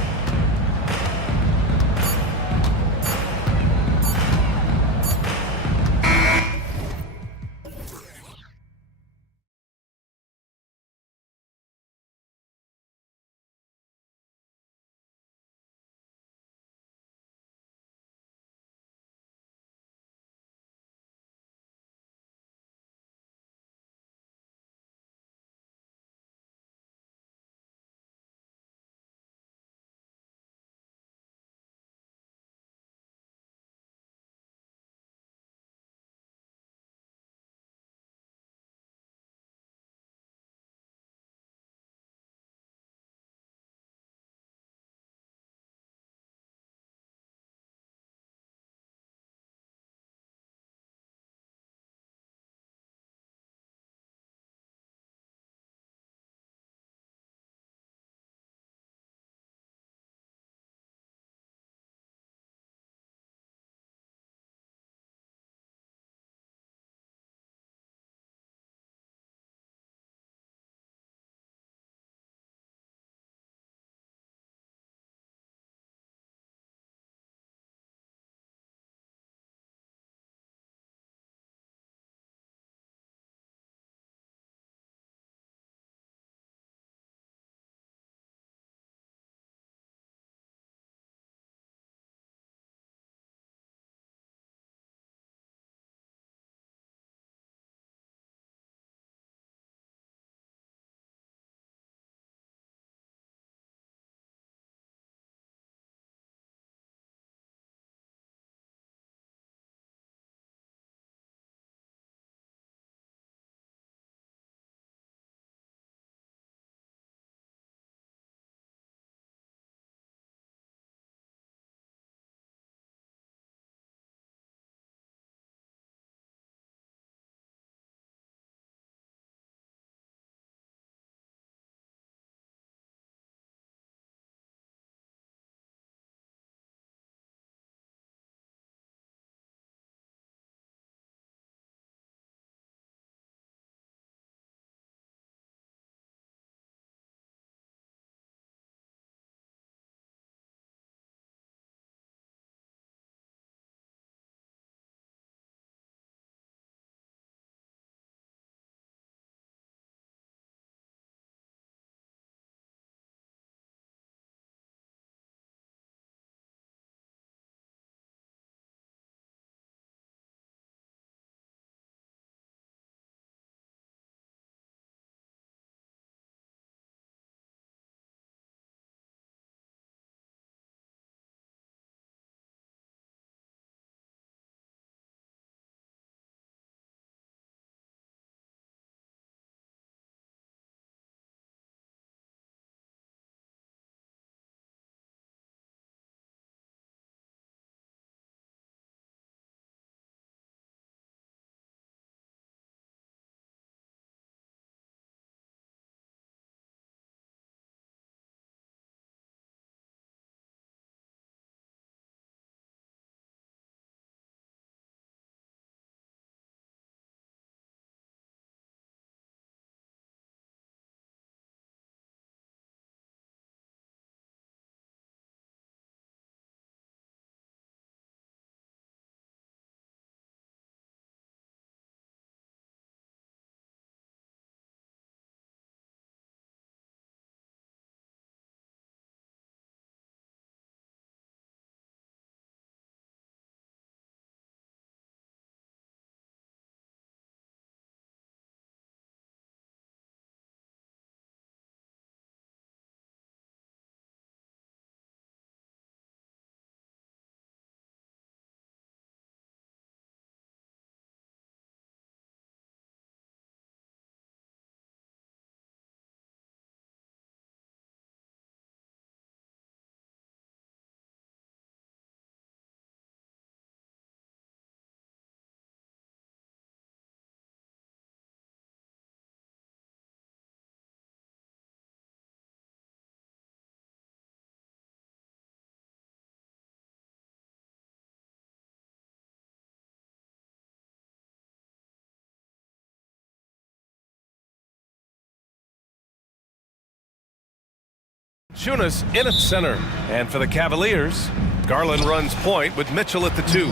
Valanciunas in at center. And for the Cavaliers, Garland runs point with Mitchell at the 2.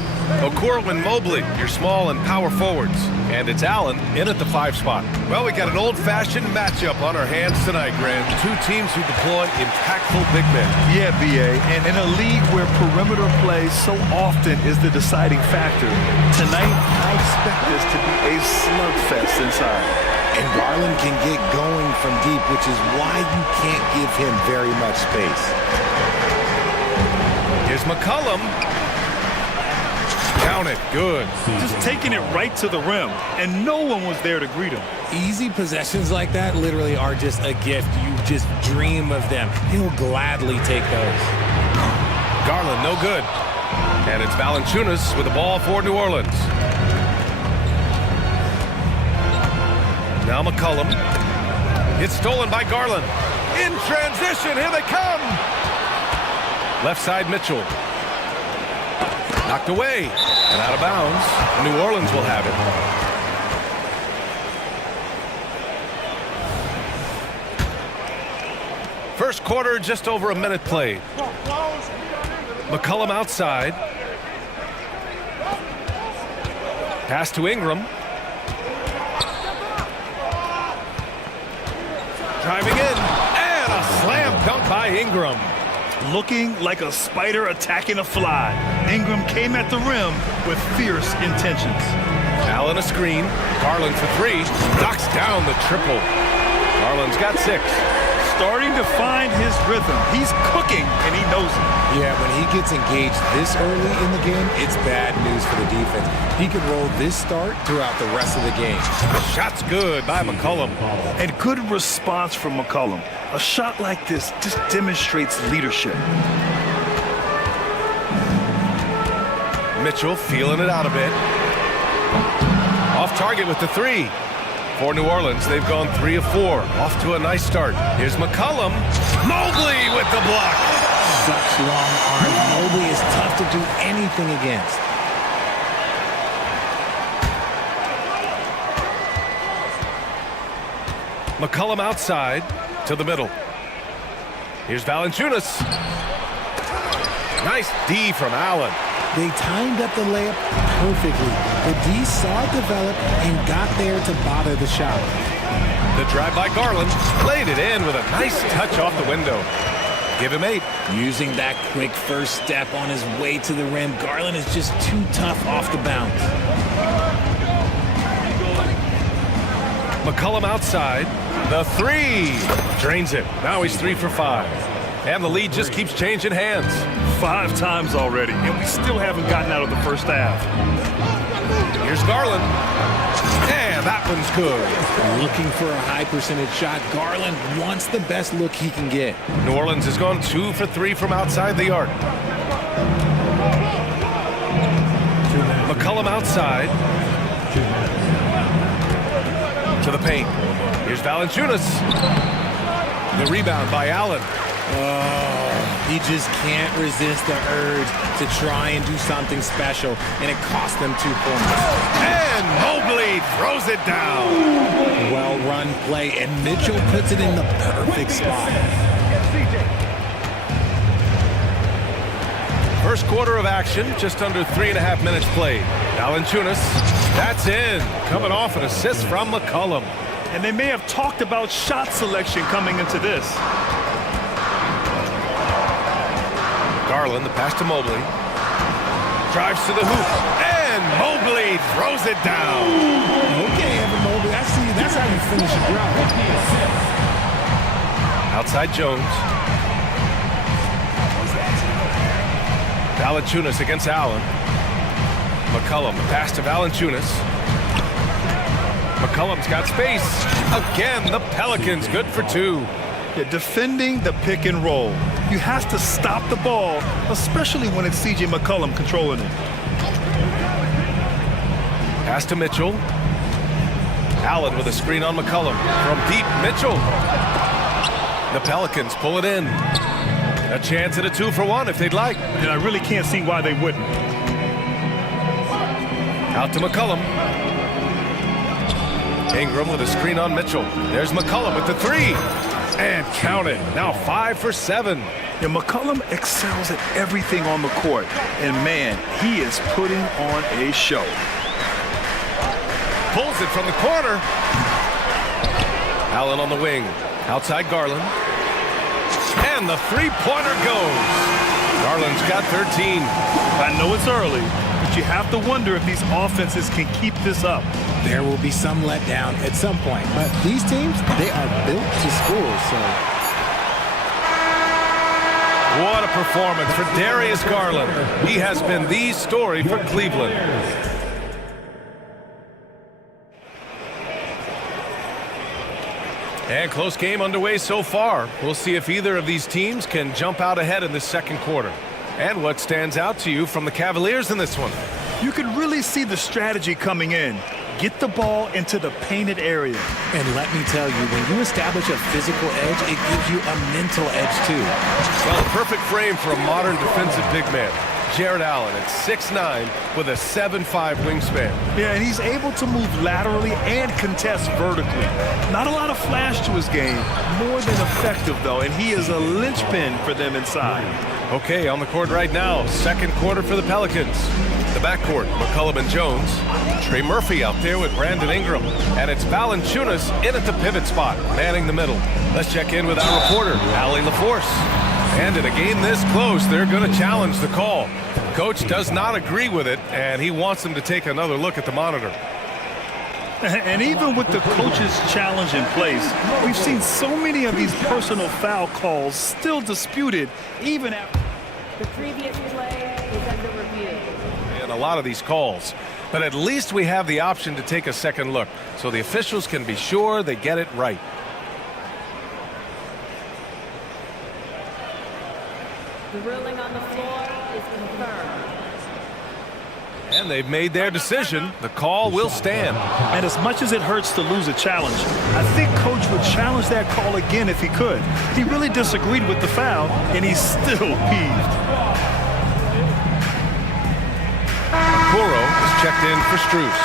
Okoro and Mobley, your small and power forwards. And it's Allen in at the 5 spot. Well, we got an old-fashioned matchup on our hands tonight, Grant. Two teams who deploy impactful big men. Yeah, B.A., and in a league where perimeter play so often is the deciding factor, tonight I expect this to be a slugfest inside. And Garland can get going from deep, which is why you can't give him very much space. Here's McCollum. Count it. Good. Just taking it right to the rim, and no one was there to greet him. Easy possessions like that literally are just a gift. You just dream of them. He'll gladly take those. Garland, no good. And it's Valanciunas with the ball for New Orleans. Now McCollum. It's stolen by Garland. In transition, here they come. Left side Mitchell. Knocked away and out of bounds. New Orleans will have it. First quarter, just over a minute played. McCollum outside. Pass to Ingram. Driving in, and a slam dunk by Ingram. Looking like a spider attacking a fly. Ingram came at the rim with fierce intentions. Allen a screen. Garland for 3. Knocks down the triple. Garland's got 6. Starting to find his rhythm. He's cooking, and he knows it. Yeah, when he gets engaged this early in the game, it's bad news for the defense. He can roll this start throughout the rest of the game. Shot's good by McCollum. And good response from McCollum. A shot like this just demonstrates leadership. Mitchell feeling it out a bit. Off target with the 3. For New Orleans, they've gone 3 of 4. Off to a nice start. Here's McCollum. Mobley with the block. Such long arms. Mobley is tough to do anything against. McCollum outside to the middle. Here's Valanciunas. Nice D from Allen. They timed up the layup perfectly. The D saw it develop and got there to bother the shot. The drive by Garland. Laid it in with a nice touch off the window. Give him 8. Using that quick first step on his way to the rim, Garland is just too tough off the bounce. McCollum outside. The 3. Drains it. Now he's 3 for 5. And the lead just keeps changing hands. 5 times already, and we still haven't gotten out of the first half. Here's Garland. And that one's good. Looking for a high percentage shot. Garland wants the best look he can get. New Orleans has gone 2 for 3 from outside the arc. McCollum outside. To the paint. Here's Valanciunas. The rebound by Allen. Oh, he just can't resist the urge to try and do something special, and it cost them 2 points. And Mobley throws it down. Well-run play, and Mitchell puts it in the perfect spot. First quarter of action, just under 3.5 minutes played. Valanciunas, that's in. Coming off an assist from McCollum. And they may have talked about shot selection coming into this. Garland, the pass to Mobley. Drives to the hoop. And Mobley throws it down. Okay, Evan Mobley, I see you. That's how you finish a drive. Outside Jones. Valanciunas against Allen. McCollum, pass to Valanciunas. McCollum's got space. Again, the Pelicans good for 2. Yeah, defending the pick and roll. You have to stop the ball, especially when it's C.J. McCollum controlling it. Pass to Mitchell. Allen with a screen on McCollum. From deep, Mitchell. The Pelicans pull it in. A chance at a 2-for-1 if they'd like. And I really can't see why they wouldn't. Out to McCollum. Ingram with a screen on Mitchell. There's McCollum with the three. And count it. Now 5 for 7. And McCollum excels at everything on the court. And man, he is putting on a show. Pulls it from the corner. Allen on the wing. Outside Garland. And the three-pointer goes. Garland's got 13. I know it's early, but you have to wonder if these offenses can keep this up. There will be some letdown at some point, but these teams, they are built to score, so. What a performance for Darius Garland. He has been the story for Cleveland. And close game underway so far. We'll see if either of these teams can jump out ahead in the second quarter. And what stands out to you from the Cavaliers in this one? You can really see the strategy coming in. Get the ball into the painted area. And let me tell you, when you establish a physical edge, it gives you a mental edge too. Well, a perfect frame for a modern defensive big man. Jared Allen at 6'9" with a 7'5" wingspan. Yeah, and he's able to move laterally and contest vertically. Not a lot of flash to his game. More than effective, though, and he is a linchpin for them inside. Okay, on the court right now, second quarter for the Pelicans. The backcourt, McCollum and Jones. Trey Murphy out there with Brandon Ingram. And it's Valanciunas in at the pivot spot, manning the middle. Let's check in with our reporter, Allie LaForce. And in a game this close, they're going to challenge the call. Coach does not agree with it, and he wants them to take another look at the monitor. And even with the coach's challenge in place, we've seen so many of these personal foul calls still disputed, even after. The previous play is under review. And a lot of these calls. But at least we have the option to take a second look, so the officials can be sure they get it right. The ruling on the floor is confirmed. And they've made their decision. The call will stand. And as much as it hurts to lose a challenge, I think Coach would challenge that call again if he could. He really disagreed with the foul, and he's still peeved. Kuro is checked in for Strus.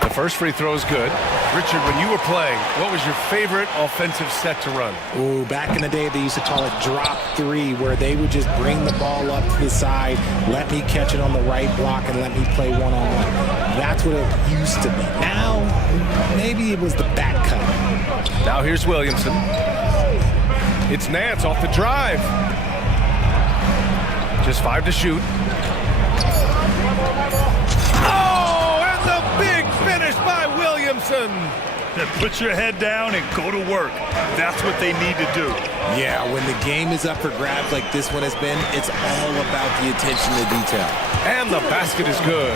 The first free throw is good. Richard, when you were playing, what was your favorite offensive set to run? Ooh, back in the day, they used to call it drop three, where they would just bring the ball up to the side, let me catch it on the right block, and let me play one-on-one. That's what it used to be. Now, maybe it was the back cut. Now here's Williamson. It's Nance off the drive. Just 5 to shoot. Oh, and the big finish by Williamson. Put your head down and go to work. That's what they need to do. Yeah, when the game is up for grabs like this one has been, it's all about the attention to detail. And the basket is good.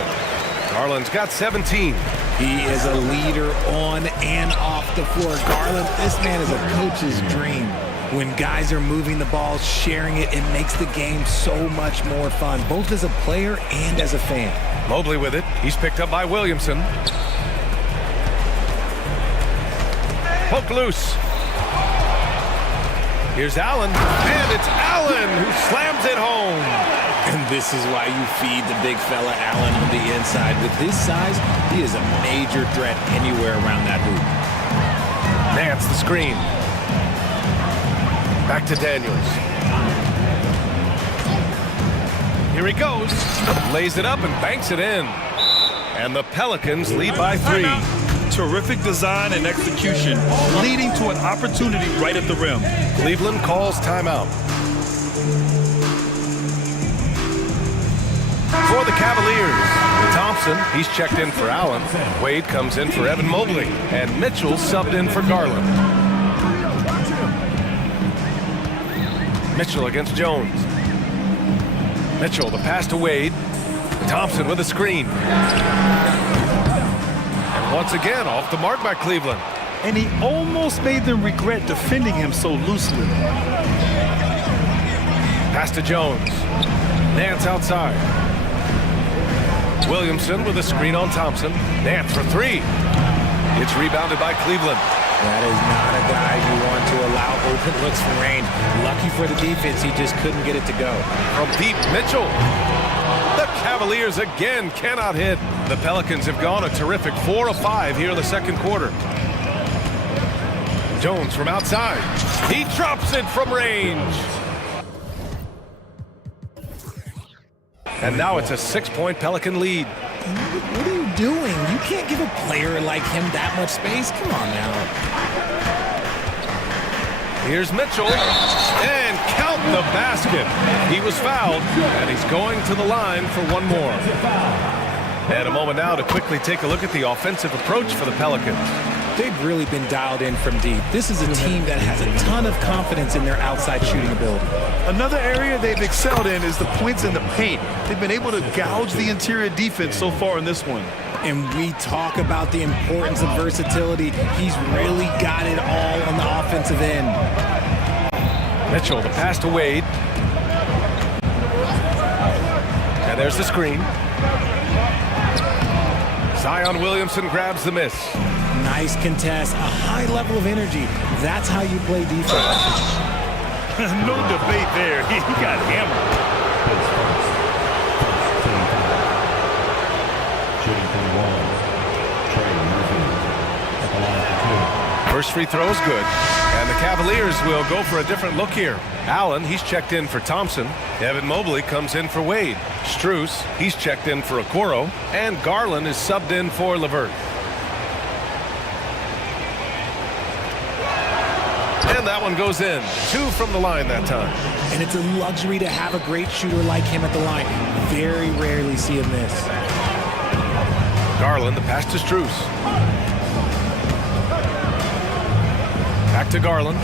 Garland's got 17. He is a leader on and off the floor. Garland, this man is a coach's dream. When guys are moving the ball, sharing it, it makes the game so much more fun, both as a player and as a fan. Mobley with it. He's picked up by Williamson. Poke loose. Here's Allen, and it's Allen who slams it home. And this is why you feed the big fella Allen on the inside. With his size, he is a major threat anywhere around that hoop. Nance the screen. Back to Daniels. Here he goes. Lays it up and banks it in. And the Pelicans lead by 3. Terrific design and execution, leading to an opportunity right at the rim. Cleveland calls timeout. For the Cavaliers, Thompson, he's checked in for Allen. Wade comes in for Evan Mobley. And Mitchell subbed in for Garland. Mitchell against Jones. Mitchell, the pass to Wade. Thompson with a screen. And once again, off the mark by Cleveland. And he almost made them regret defending him so loosely. Pass to Jones. Nance outside. Williamson with a screen on Thompson. Nance for 3. It's rebounded by Cleveland. That is not a guy you want to allow open looks from range. Lucky for the defense, he just couldn't get it to go. From deep, Mitchell. The Cavaliers again cannot hit. The Pelicans have gone a terrific 4 of 5 here in the second quarter. Jones from outside. He drops it from range. And now it's a 6-point Pelican lead. What are you doing? You can't give a player like him that much space. Come on now. Here's Mitchell, and count the basket. He was fouled, and he's going to the line for one more. And a moment now to quickly take a look at the offensive approach for the Pelicans. They've really been dialed in from deep. This is a team that has a ton of confidence in their outside shooting ability. Another area they've excelled in is the points in the paint. They've been able to gouge the interior defense so far in this one. And we talk about the importance of versatility. He's really got it all on the offensive end. Mitchell, the pass to Wade. And there's the screen. Zion Williamson grabs the miss. Nice contest, a high level of energy. That's how you play defense. No debate there. He got hammered. First free throw is good. And the Cavaliers will go for a different look here. Allen, he's checked in for Thompson. Evan Mobley comes in for Wade. Strus, he's checked in for Okoro. And Garland is subbed in for LeVert. And that one goes in. 2 from the line that time. And it's a luxury to have a great shooter like him at the line. Very rarely see him miss. Garland, the pass to Strus. Back to Garland.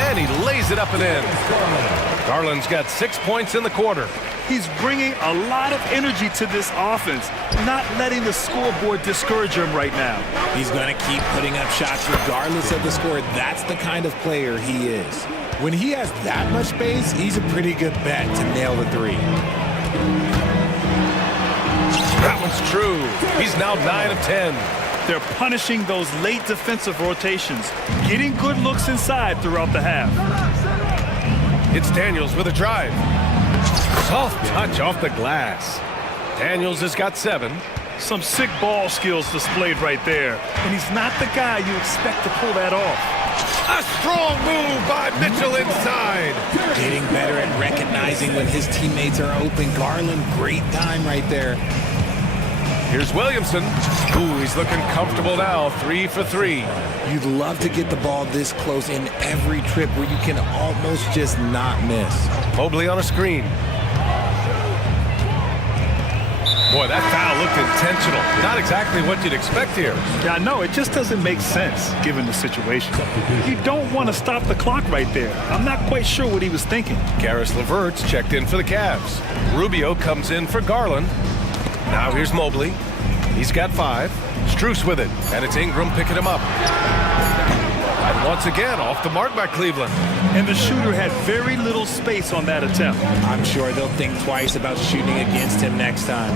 And he lays it up and in. Garland's got 6 points in the quarter. He's bringing a lot of energy to this offense, not letting the scoreboard discourage him right now. He's going to keep putting up shots regardless of the score. That's the kind of player he is. When he has that much space, he's a pretty good bet to nail the three. That one's true. He's now 9 of 10. They're punishing those late defensive rotations, getting good looks inside throughout the half. It's Daniels with a drive. Soft touch off the glass. Daniels has got 7. Some sick ball skills displayed right there. And he's not the guy you expect to pull that off. A strong move by Mitchell inside. Getting better at recognizing when his teammates are open. Garland, great time right there. Here's Williamson. Ooh, he's looking comfortable now. 3 for 3. You'd love to get the ball this close in every trip where you can almost just not miss. Mobley on a screen. Boy, that foul looked intentional. Not exactly what you'd expect here. Yeah, no, it just doesn't make sense given the situation. You don't want to stop the clock right there. I'm not quite sure what he was thinking. Karis LeVert's checked in for the Cavs. Rubio comes in for Garland. Now here's Mobley. He's got 5. Strus with it, and it's Ingram picking him up. And once again, off the mark by Cleveland. And the shooter had very little space on that attempt. I'm sure they'll think twice about shooting against him next time.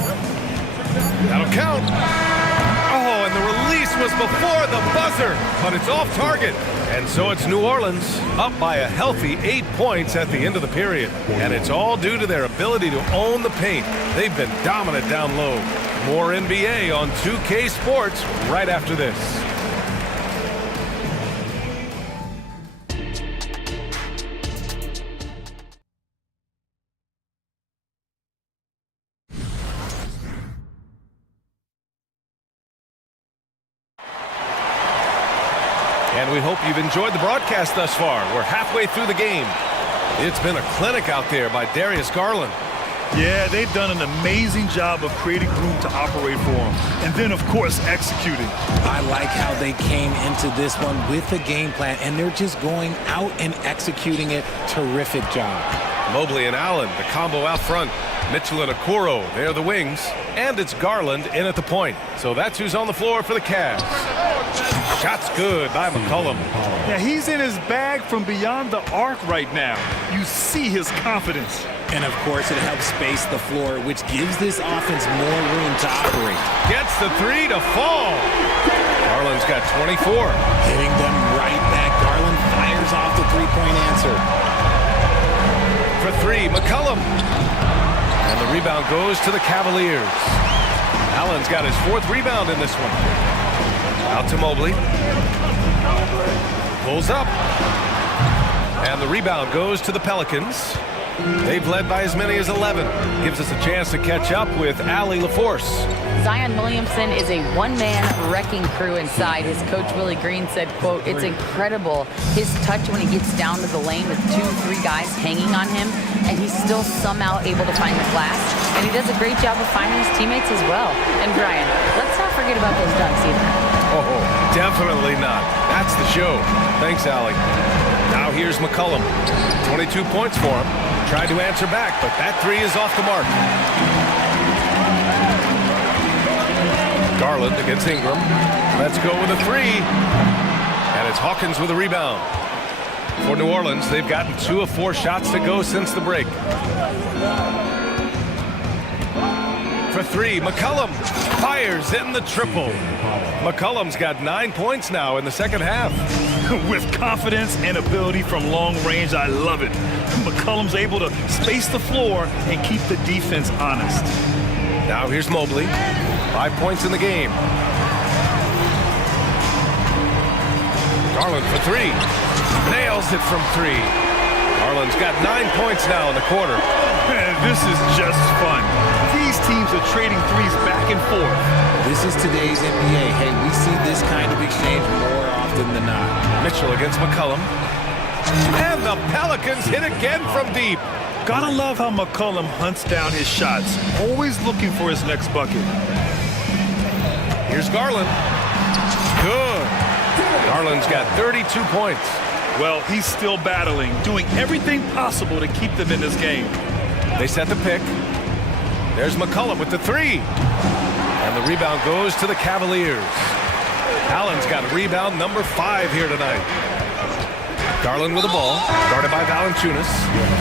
That'll count. Oh, and the release was before the buzzer, but it's off target. And so it's New Orleans up by a healthy 8 points at the end of the period. And it's all due to their ability to own the paint. They've been dominant down low. More NBA on 2K Sports right after this. And we hope you've enjoyed the broadcast thus far. We're halfway through the game. It's been a clinic out there by Darius Garland. Yeah, they've done an amazing job of creating room to operate for him. And then, of course, executing. I like how they came into this one with a game plan, and they're just going out and executing it. Terrific job. Mobley and Allen, the combo out front. Mitchell and Okoro, they're the wings. And it's Garland in at the point. So that's who's on the floor for the Cavs. Shot's good by McCollum. Yeah, he's in his bag from beyond the arc right now. You see his confidence. And, of course, it helps space the floor, which gives this offense more room to operate. Gets the 3 to fall. Garland's got 24. Hitting them right back. Garland fires off the three-point answer. for three, McCollum. And the rebound goes to the Cavaliers. Allen's got his 4th rebound in this one. Out to Mobley. Pulls up. And the rebound goes to the Pelicans. They've led by as many as 11. Gives us a chance to catch up with Allie LaForce. Zion Williamson is a one-man wrecking crew inside. His coach, Willie Green, said, quote, "It's incredible his touch when he gets down to the lane with 2-3 guys hanging on him, and he's still somehow able to find the glass. And he does a great job of finding his teammates as well." And Brian, let's not forget about those dunks either. Oh, definitely not. That's the show. Thanks, Allie. Now here's McCollum. 22 points for him. Tried to answer back, but that three is off the mark. Garland against Ingram. Let's go with a three. And it's Hawkins with a rebound. For New Orleans, they've gotten 2 of 4 shots to go since the break. For three, McCollum fires in the triple. McCollum's got 9 points now in the second half. With confidence and ability from long range, I love it. McCollum's able to space the floor and keep the defense honest. Now here's Mobley. 5 points in the game. Garland for three. Nails it from three. Garland's got 9 points now in the quarter. Man, this is just fun. These teams are trading threes back and forth. This is today's NBA. Hey, we see this kind of exchange more often than not. Mitchell against McCollum. And the Pelicans hit again from deep. Gotta love how McCollum hunts down his shots, always looking for his next bucket. Here's Garland. Good. Garland's got 32 points. Well, he's still battling, doing everything possible to keep them in this game. They set the pick. There's McCollum with the three. And the rebound goes to the Cavaliers. Allen's got rebound number 5 here tonight. Garland with the ball, guarded by Valanciunas.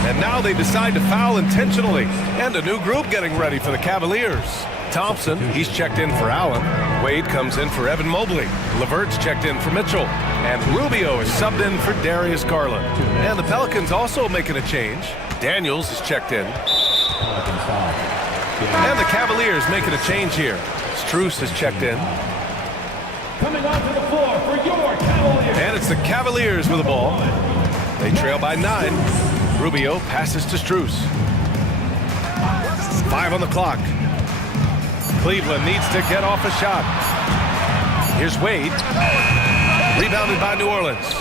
And now they decide to foul intentionally. And a new group getting ready for the Cavaliers. Thompson, he's checked in for Allen. Wade comes in for Evan Mobley. LeVert's checked in for Mitchell. And Rubio is subbed in for Darius Garland. And the Pelicans also making a change. Daniels is checked in. And the Cavaliers making a change here. Strus is checked in. Coming onto the floor for your Cavaliers. And it's the Cavaliers with the ball. They trail by 9. Rubio passes to Strus. 5 on the clock. Cleveland needs to get off a shot. Here's Wade. Rebounded by New Orleans.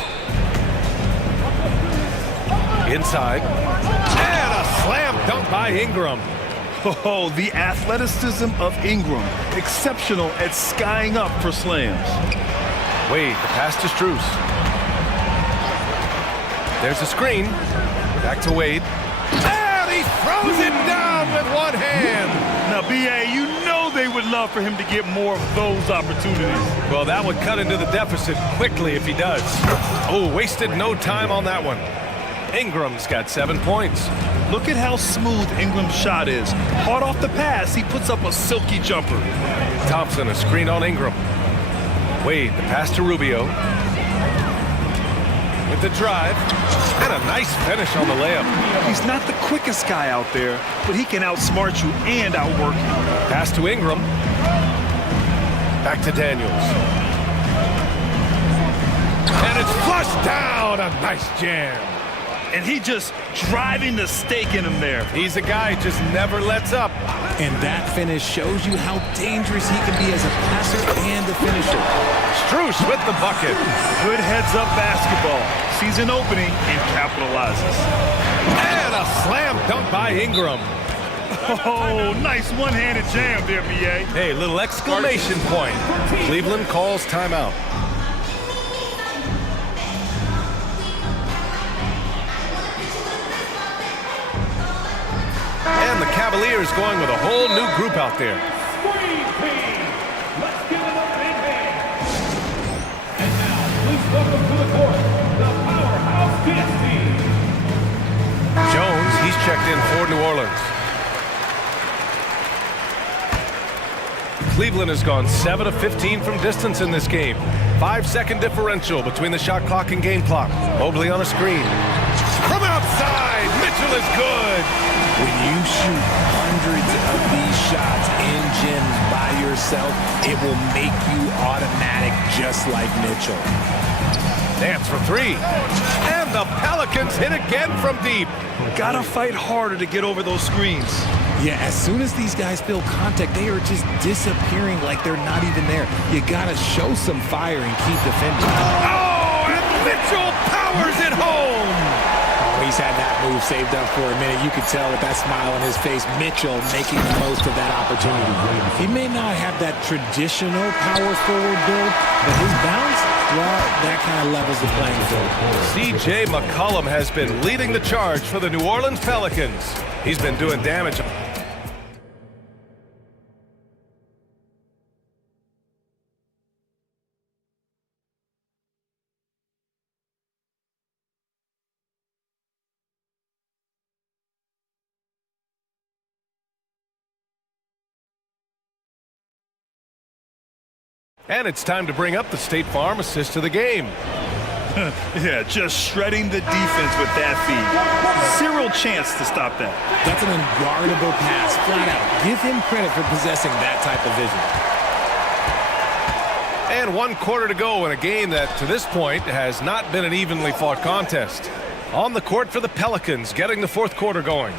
Inside. And a slam dunk by Ingram. Oh, the athleticism of Ingram. Exceptional at skying up for slams. Wade, the pass to Strus. There's a screen. Back to Wade. And he throws it down with one hand. Now, B.A., you know they would love for him to get more of those opportunities. Well, that would cut into the deficit quickly if he does. Oh, wasted no time on that one. Ingram's got 7 points. Look at how smooth Ingram's shot is. Hard off the pass, he puts up a silky jumper. Thompson, a screen on Ingram. Wade, the pass to Rubio. With the drive. And a nice finish on the layup. He's not the quickest guy out there, but he can outsmart you and outwork you. Pass to Ingram. Back to Daniels. And it's flushed down. A nice jam. And he just driving the stake in him there. He's a guy who just never lets up. And that finish shows you how dangerous he can be as a passer and a finisher. Strus with the bucket. Good heads-up basketball. Sees an opening and capitalizes. And a slam dunk by Ingram. Oh, nice one-handed jam there, B.A. Hey, little exclamation point. Cleveland calls timeout. And the Cavaliers going with a whole new group out there. Screen team. Let's give them a big hand. And now, please welcome to the court, the powerhouse dance team. Jones, he's checked in for New Orleans. Cleveland has gone 7 of 15 from distance in this game. 5-second differential between the shot clock and game clock. Mobley on a screen. From outside, Mitchell triple is good. When you shoot hundreds of these shots in gyms by yourself, it will make you automatic just like Mitchell. Nance for three. And the Pelicans hit again from deep. Gotta fight harder to get over those screens. Yeah, as soon as these guys feel contact, they are just disappearing like they're not even there. You gotta show some fire and keep defending. Oh, and Mitchell powers it home. Oh, he's had that move saved up for a minute. You could tell with that smile on his face, Mitchell making the most of that opportunity. He may not have that traditional power forward build, but his bounce, well, that kind of levels the playing field. C.J. McCollum has been leading the charge for the New Orleans Pelicans. He's been doing damage. And it's time to bring up the State Farm assist of the game. Yeah, just shredding the defense with that feed. Zero chance to stop that. That's an unguardable pass, flat out. Give him credit for possessing that type of vision. And 1 quarter to go in a game that, to this point, has not been an evenly fought contest. On the court for the Pelicans, getting the 4th quarter going.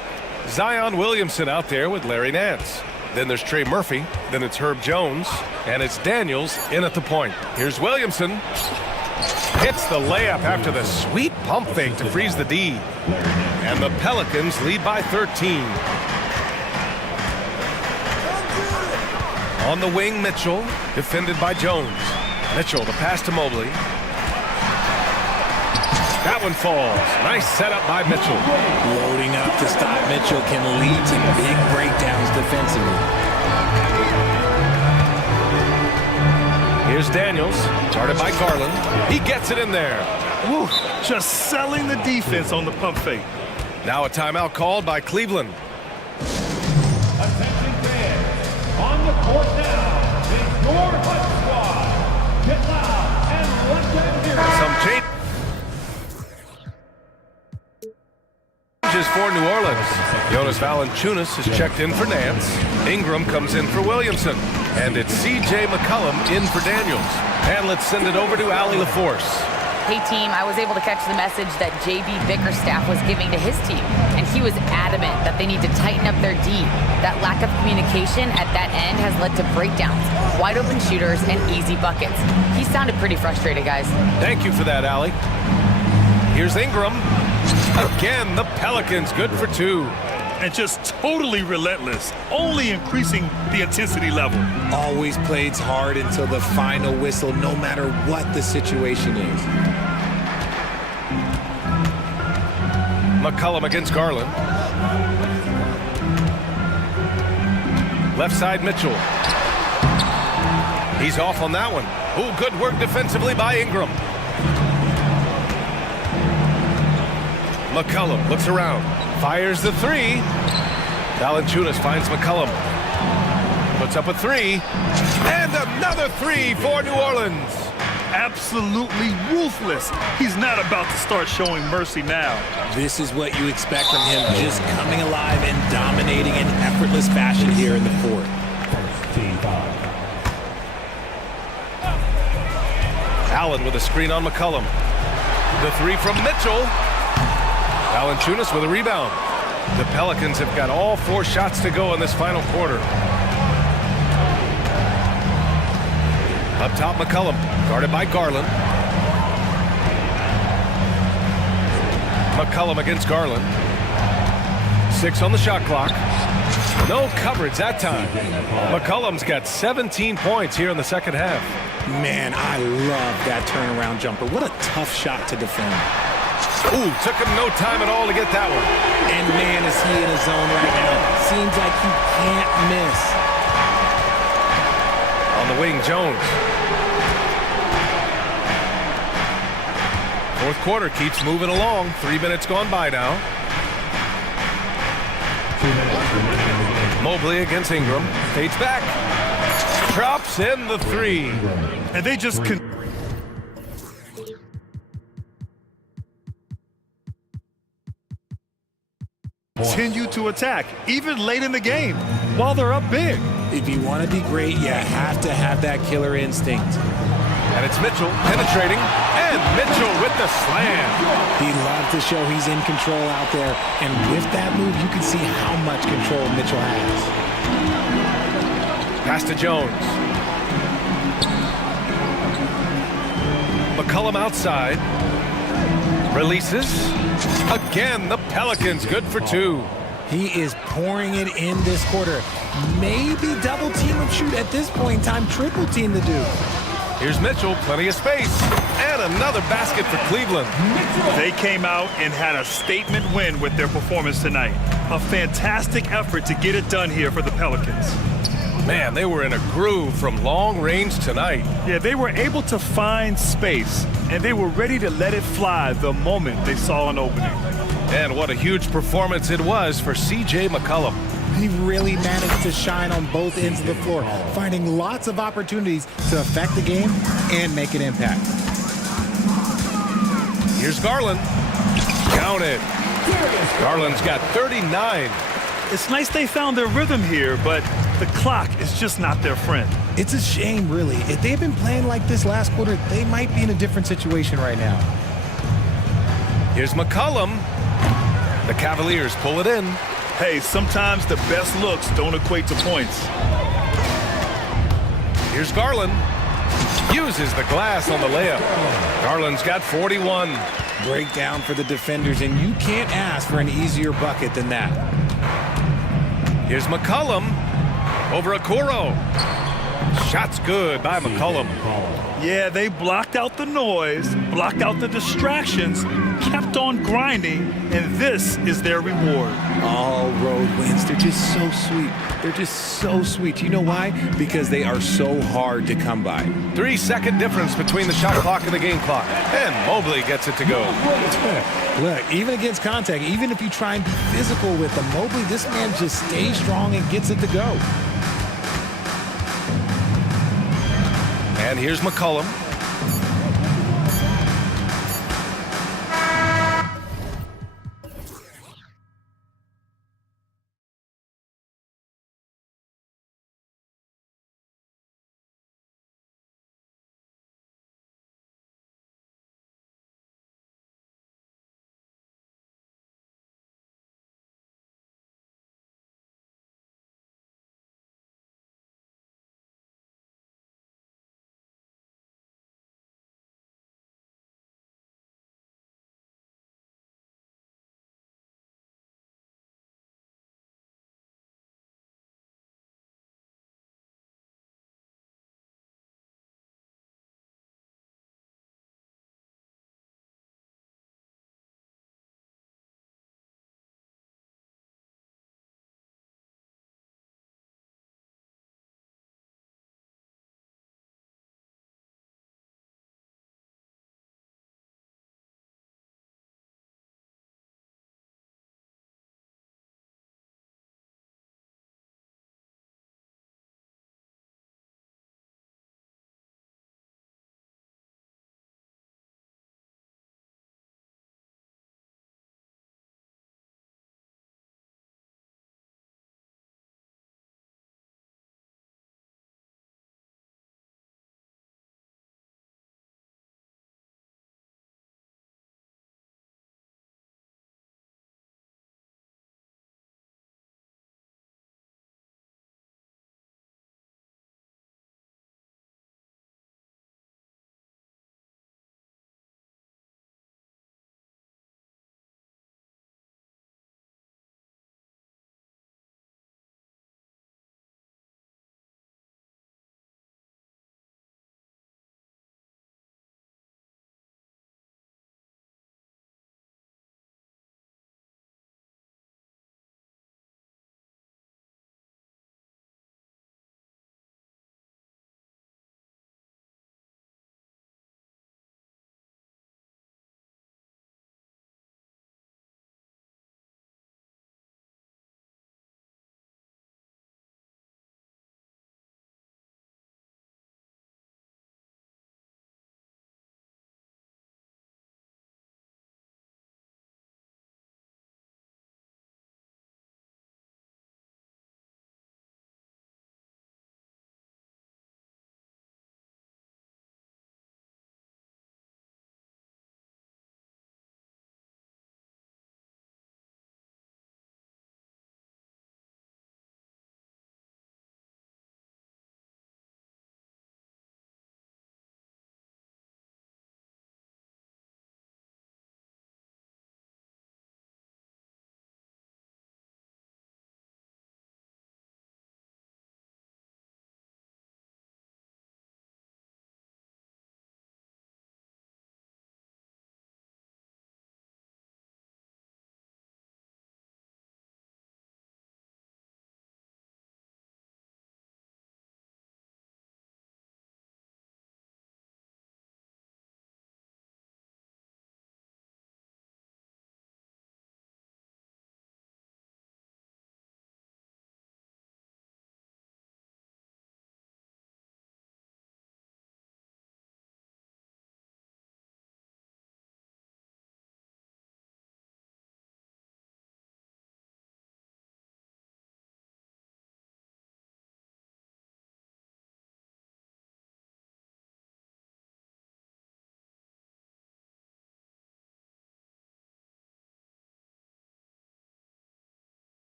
Zion Williamson out there with Larry Nance. Then there's Trey Murphy. Then it's Herb Jones. And it's Daniels in at the point. Here's Williamson. Hits the layup after the sweet pump fake to freeze the D. And the Pelicans lead by 13. On the wing, Mitchell, defended by Jones. Mitchell, the pass to Mobley. That one falls. Nice setup by Mitchell. Loading up to stop Mitchell can lead to big breakdowns defensively. Here's Daniels, guarded by Garland. He gets it in there. Woo, just selling the defense on the pump fake. Now a timeout called by Cleveland. Attention fans, on the court now is your Hut Squad. Get loud and let them hear it. Some changes for New Orleans. Jonas Valanciunas is checked in for Nance. Ingram comes in for Williamson. And it's C.J. McCollum in for Daniels. And let's send it over to Allie LaForce. Hey team, I was able to catch the message that J.B. Bickerstaff was giving to his team, and he was adamant that they need to tighten up their D. That lack of communication at that end has led to breakdowns, wide open shooters, and easy buckets. He sounded pretty frustrated, guys. Thank you for that, Allie. Here's Ingram. Again, the Pelicans good for 2. And just totally relentless, only increasing the intensity level. Always plays hard until the final whistle, no matter what the situation is. McCollum against Garland. Left side, Mitchell. He's off on that one. Oh, good work defensively by Ingram. McCollum looks around. Fires the 3. Valanciunas finds McCollum. Puts up a 3. And another 3 for New Orleans. Absolutely ruthless. He's not about to start showing mercy now. This is what you expect from him, just coming alive and dominating in effortless fashion here in the 4th. Allen with a screen on McCollum. The 3 from Mitchell. Valanciunas with a rebound. The Pelicans have got all 4 shots to go in this final quarter. Up top, McCollum, guarded by Garland. McCollum against Garland. 6 on the shot clock. No coverage that time. McCollum's got 17 points here in the second half. Man, I love that turnaround jumper. What a tough shot to defend. Ooh, took him no time at all to get that one. And man, is he in his zone right now. Seems like he can't miss. On the wing, Jones. 4th quarter keeps moving along. 3 minutes gone by now. Mobley against Ingram. Fades back. Drops in the 3. And they just continue to attack, even late in the game, while they're up big. If you want to be great, you have to have that killer instinct. And it's Mitchell penetrating, and Mitchell with the slam. He loves to show he's in control out there, and with that move, you can see how much control Mitchell has. Pass to Jones. McCollum outside. Releases. Again, the Pelicans good for two. He is pouring it in this quarter. Maybe double team him shoot at this point in time, triple team the Duke. Here's Mitchell, plenty of space. And another basket for Cleveland. They came out and had a statement win with their performance tonight. A fantastic effort to get it done here for the Pelicans. Man, they were in a groove from long range tonight. Yeah, they were able to find space, and they were ready to let it fly the moment they saw an opening. And what a huge performance it was for C.J. McCollum. He really managed to shine on both ends of the floor, finding lots of opportunities to affect the game and make an impact. Here's Garland. Count it. Garland's got 39. It's nice they found their rhythm here, but the clock is just not their friend. It's a shame, really. If they had been playing like this last quarter, they might be in a different situation right now. Here's McCollum. The Cavaliers pull it in. Hey, sometimes the best looks don't equate to points. Here's Garland. Uses the glass on the layup. Garland's got 41. Breakdown for the defenders, and you can't ask for an easier bucket than that. Here's McCollum over Okoro. Shot's good by McCollum. Yeah, they blocked out the noise, blocked out the distractions, kept on grinding, and this is their reward. All road wins. They're just so sweet. They're just so sweet. You know why? Because they are so hard to come by. 3-second difference between the shot clock and the game clock. And Mobley gets it to go. Look, even against contact, even if you try and be physical with them, Mobley, this man just stays strong and gets it to go. And here's McCollum.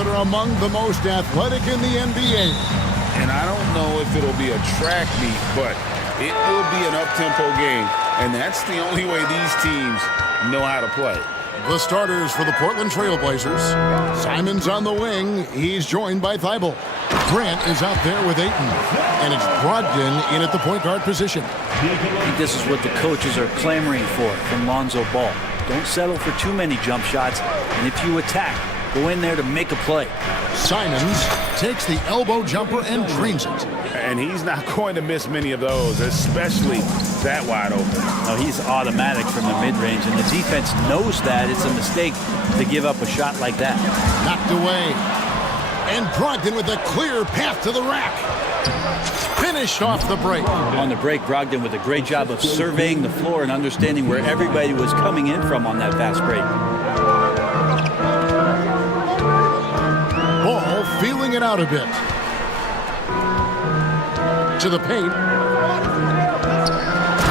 that are among the most athletic in the NBA. And I don't know if it'll be a track meet, but it will be an up-tempo game. And that's the only way these teams know how to play. The starters for the Portland Trailblazers. Simon's on the wing. He's joined by Thibault. Grant is out there with Ayton. And it's Brogdon in at the point guard position. I think this is what the coaches are clamoring for from Lonzo Ball. Don't settle for too many jump shots. And if you attack, go in there to make a play. Simons takes the elbow jumper and drains it. And he's not going to miss many of those, especially that wide open. No, he's automatic from the mid-range, and the defense knows that. It's a mistake to give up a shot like that. Knocked away. And Brogdon with a clear path to the rack. Finished off the break. On the break, Brogdon with a great job of surveying the floor and understanding where everybody was coming in from on that fast break. Ball feeling it out a bit. To the paint.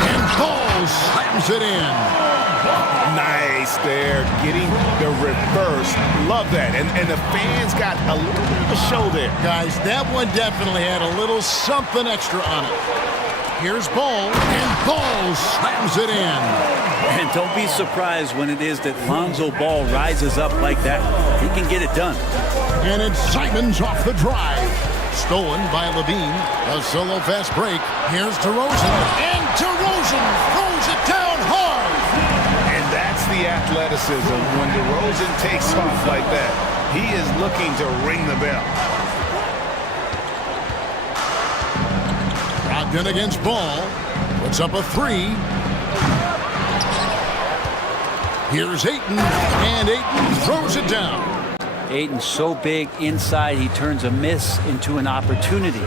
And Ball slams it in. Nice there, getting the reverse. Love that. And the fans got a little bit of a show there. Guys, that one definitely had a little something extra on it. Here's Ball, and Ball slams it in. And don't be surprised when it is that Lonzo Ball rises up like that. He can get it done. And it's Simons off the drive. Stolen by Levine. A solo fast break. Here's DeRozan. And DeRozan throws it down hard. And that's the athleticism when DeRozan takes off like that. He is looking to ring the bell. Brogdon against Ball. Puts up a three. Here's Ayton. And Ayton throws it down. Ayton's so big inside, he turns a miss into an opportunity.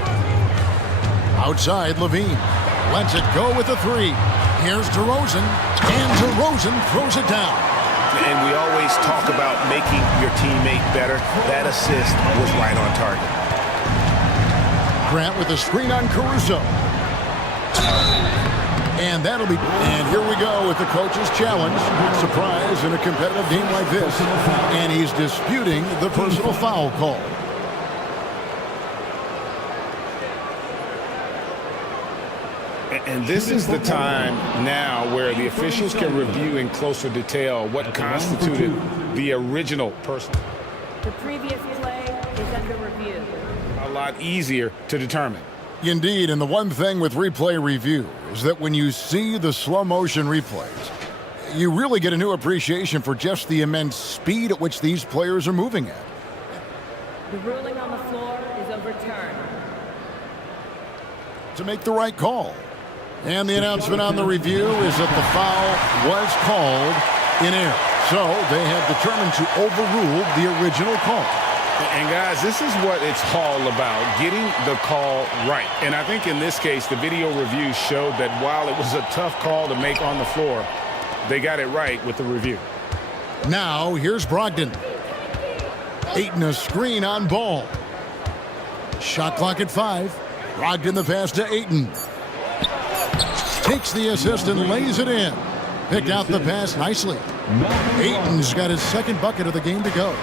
Outside, Levine lets it go with a three. Here's DeRozan, and DeRozan throws it down. And we always talk about making your teammate better. That assist was right on target. Grant with a screen on Caruso. And that'll be... And here we go with the coach's challenge. Surprise in a competitive game like this. And he's disputing the personal foul call. And this is the time now where the officials can review in closer detail what constituted the original person. The previous play is under review. A lot easier to determine. Indeed, and the one thing with replay review is that when you see the slow motion replays, you really get a new appreciation for just the immense speed at which these players are moving at. The ruling on the floor is overturned. To make the right call. And the announcement on the review is that the foul was called in error. So they have determined to overrule the original call. And guys, this is what it's all about, getting the call right. And I think in this case, the video review showed that while it was a tough call to make on the floor, they got it right with the review. Now, here's Brogdon. Ayton a screen on Ball. Shot clock at 5. Brogdon the pass to Ayton. Takes the assist and lays it in. Picked out the pass nicely. Ayton's got his second bucket of the game to go.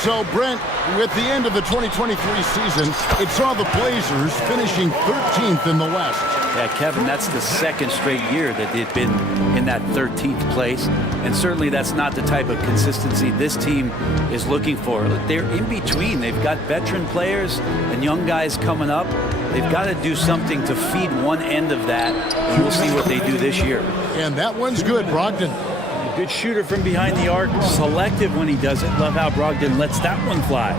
So, Brent, with the end of the 2023 season, it saw the Blazers finishing 13th in the West. Yeah, Kevin, that's the second straight year that they've been in that 13th place. And certainly that's not the type of consistency this team is looking for. They're in between. They've got veteran players and young guys coming up. They've got to do something to feed one end of that, and we'll see what they do this year. And that one's good, Brogdon. Good shooter from behind the arc, selective when he does it. Love how Brogdon lets that one fly.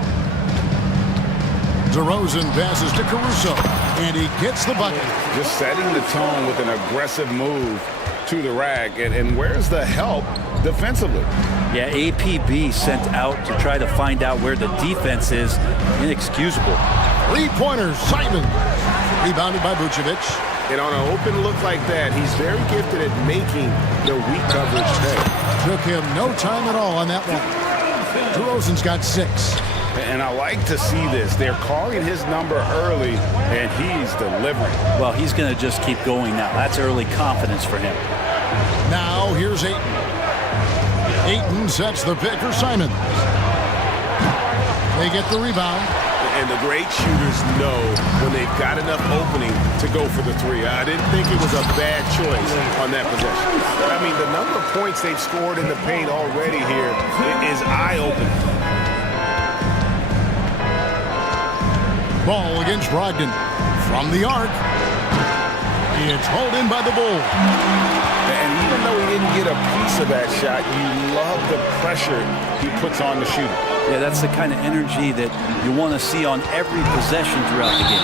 DeRozan passes to Caruso, and he gets the bucket. Just setting the tone with an aggressive move to the rack. And where's the help defensively? Yeah, APB sent out to try to find out where the defense is. Inexcusable. Three-pointers, Simon. Rebounded by Vucevic. And on an open look like that, he's very gifted at making the weak coverage pay. Took him no time at all on that one. DeRozan's got 6. And I like to see this. They're calling his number early, and he's delivering. Well, he's going to just keep going now. That's early confidence for him. Now, here's Ayton. Ayton sets the pick for Simons. They get the rebound. And the great shooters know when they've got enough opening to go for the three. I didn't think it was a bad choice on that possession. I mean, the number of points they've scored in the paint already here is eye-opening. Ball against Brogdon. From the arc. It's hauled in by the Bulls. And even though he didn't get a piece of that shot, you love the pressure he puts on the shooter. Yeah, that's the kind of energy that you want to see on every possession throughout the game.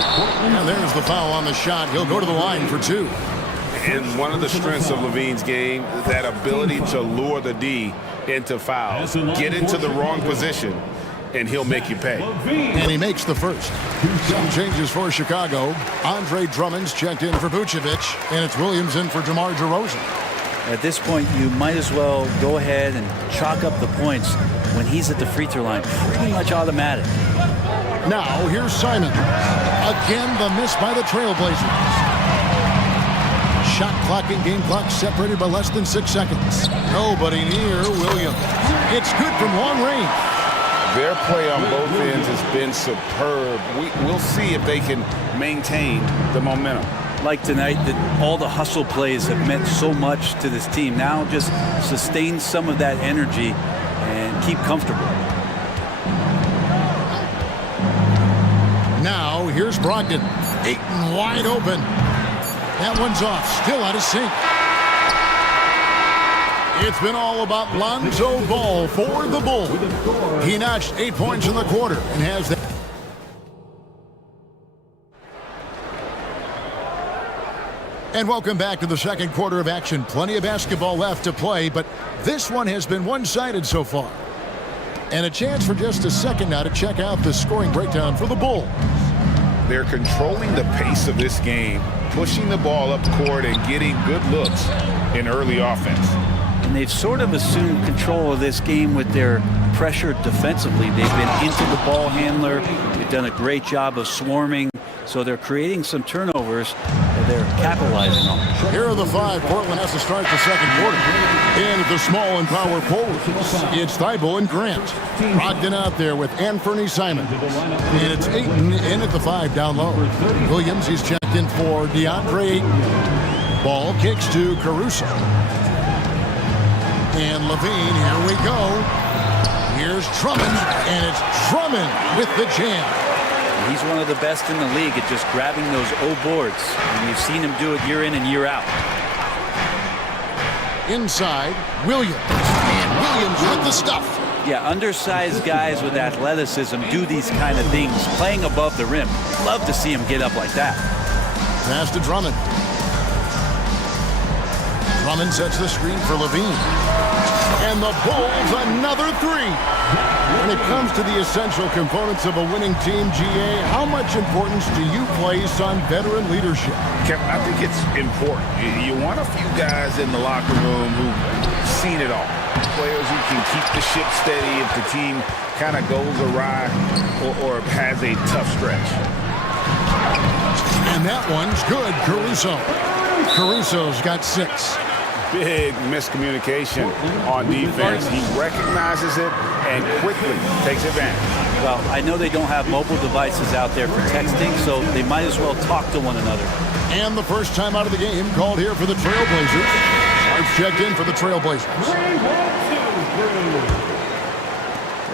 And there's the foul on the shot. He'll go to the line for two. And one of the strengths of Levine's game, that ability to lure the D into fouls. Get into the wrong position, and he'll make you pay. And he makes the first. Some changes for Chicago. Andre Drummond's checked in for Vucevic, and it's Williams in for DeMar DeRozan. At this point, you might as well go ahead and chalk up the points when he's at the free throw line. Pretty much automatic. Now, here's Simon. Again, the miss by the Trailblazers. Shot clock and game clock separated by less than 6 seconds. Nobody near Williams. It's good from long range. Their play on both ends has been superb. We'll see if they can maintain the momentum. Like tonight, that all the hustle plays have meant so much to this team. Now just sustain some of that energy and keep comfortable. Now, here's Brogdon. Ayton wide open. That one's off. Still out of sync. It's been all about Lonzo Ball for the Bulls. He notched 8 points in the quarter and has that. And welcome back to the second quarter of action. Plenty of basketball left to play, but this one has been one-sided so far. And a chance for just a second now to check out the scoring breakdown for the Bulls. They're controlling the pace of this game, pushing the ball up court and getting good looks in early offense. And they've sort of assumed control of this game with their pressure defensively. They've been into the ball handler. They've done a great job of swarming. So they're creating some turnovers that they're capitalizing on. Here are the five Portland has to start the second quarter. And the small and power forwards, it's Thibault and Grant. Brogdon out there with Anthony Simon. And it's Ayton in at the 5 down low. Williams, he's checked in for DeAndre Ayton. Ball kicks to Caruso. And Levine, here we go. Here's Drummond, and it's Drummond with the jam. He's one of the best in the league at just grabbing those O boards. And you've seen him do it year in and year out. Inside, Williams. And Williams with the stuff. Yeah, undersized guys with athleticism do these kind of things, playing above the rim. Love to see him get up like that. Pass to Drummond. Drummond sets the screen for Levine. And the Bulls another three. When it comes to the essential components of a winning team, GA, how much importance do you place on veteran leadership? Kevin, I think it's important. You want a few guys in the locker room who've seen it all. Players who can keep the ship steady if the team kind of goes awry or has a tough stretch. And that one's good, Caruso. Caruso's got 6. Big miscommunication on defense. He recognizes it and quickly takes advantage. Well, I know they don't have mobile devices out there for texting, so they might as well talk to one another. And the first time out of the game called here for the Trailblazers. Sharps checked in for the Trailblazers.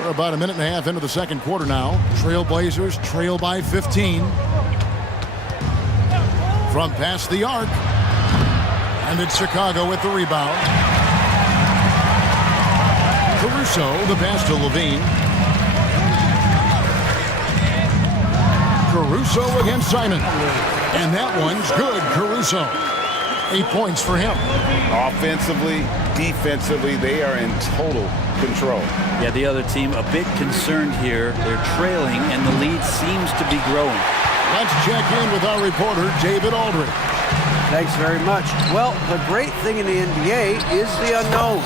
We're about a minute and a half into the second quarter now. Trailblazers trail by 15. From past the arc. And it's Chicago with the rebound. Caruso, the pass to Levine. Caruso against Simon. And that one's good, Caruso. 8 points for him. Offensively, defensively, they are in total control. Yeah, the other team a bit concerned here. They're trailing, and the lead seems to be growing. Let's check in with our reporter, David Aldridge. Thanks very much. Well, the great thing in the NBA is the unknown.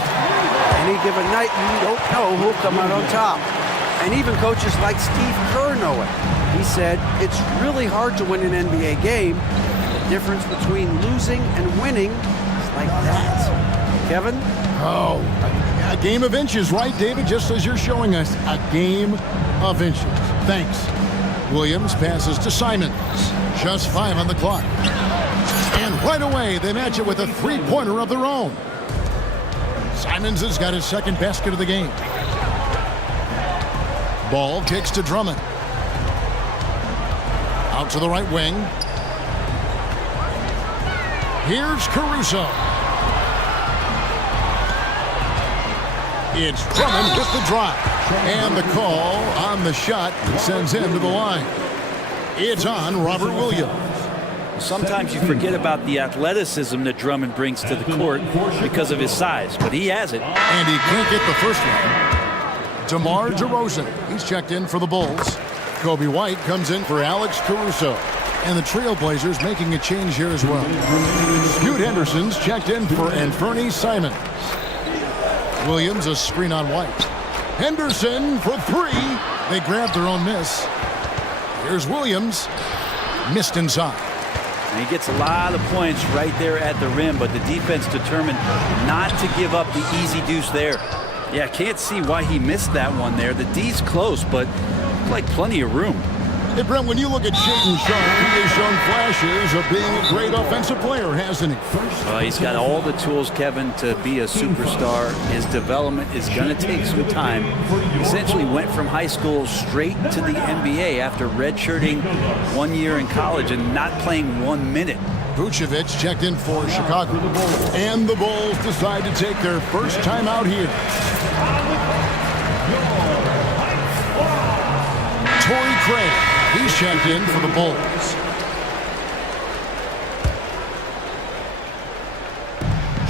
Any given night, you don't know who'll come out on top. And even coaches like Steve Kerr know it. He said, it's really hard to win an NBA game. The difference between losing and winning is like that. Kevin? Oh, a game of inches, right, David? Just as you're showing us, a game of inches. Thanks. Williams passes to Simons. Just 5 on the clock. And right away, they match it with a three-pointer of their own. Simons has got his second basket of the game. Ball kicks to Drummond. Out to the right wing. Here's Caruso. It's Drummond with the drive. And the call on the shot that sends him to the line. It's on Robert Williams. Sometimes you forget about the athleticism that Drummond brings to the court because of his size, but he has it. And he can't get the first one. DeMar DeRozan, he's checked in for the Bulls. Kobe White comes in for Alex Caruso. And the Trailblazers making a change here as well. Scoot Henderson's checked in for Anfernee Simons. Williams a screen on White. Henderson for three. They grab their own miss. Here's Williams. Missed inside. And he gets a lot of points right there at the rim, but the defense determined not to give up the easy deuce there. Yeah, can't see why he missed that one there. The D's close, but like plenty of room. Hey, Brent, when you look at Shaedon Sharpe, he has shown flashes of being a great offensive player, hasn't he? He's got all the tools, Kevin, to be a superstar. His development is going to take some time. He essentially went from high school straight to the NBA after redshirting 1 year in college and not playing 1 minute. Vucevic checked in for Chicago. And the Bulls decide to take their first time out here. Torrey Craig, he's checked in for the Bulls.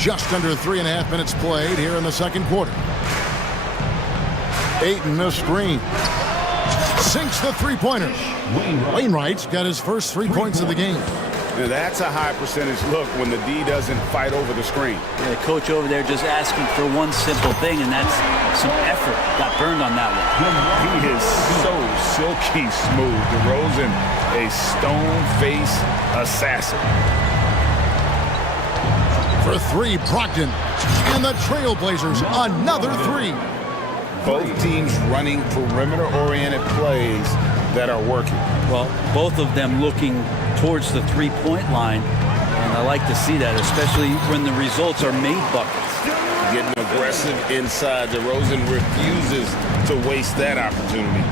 Just under 3.5 minutes played here in the second quarter. Ayton a screen. Sinks the three-pointer. Wainwright's got his first 3 points of the game. Now that's a high percentage look when the D doesn't fight over the screen. Yeah, the coach over there just asking for one simple thing, and that's some effort. Got burned on that one. He is so silky smooth. DeRozan, a stone-face assassin. For three, Brogdon. And the Trailblazers, another three. Both teams running perimeter-oriented plays that are working. Well, both of them looking towards the three-point line, and I like to see that, especially when the results are made buckets. Getting aggressive inside. DeRozan refuses to waste that opportunity.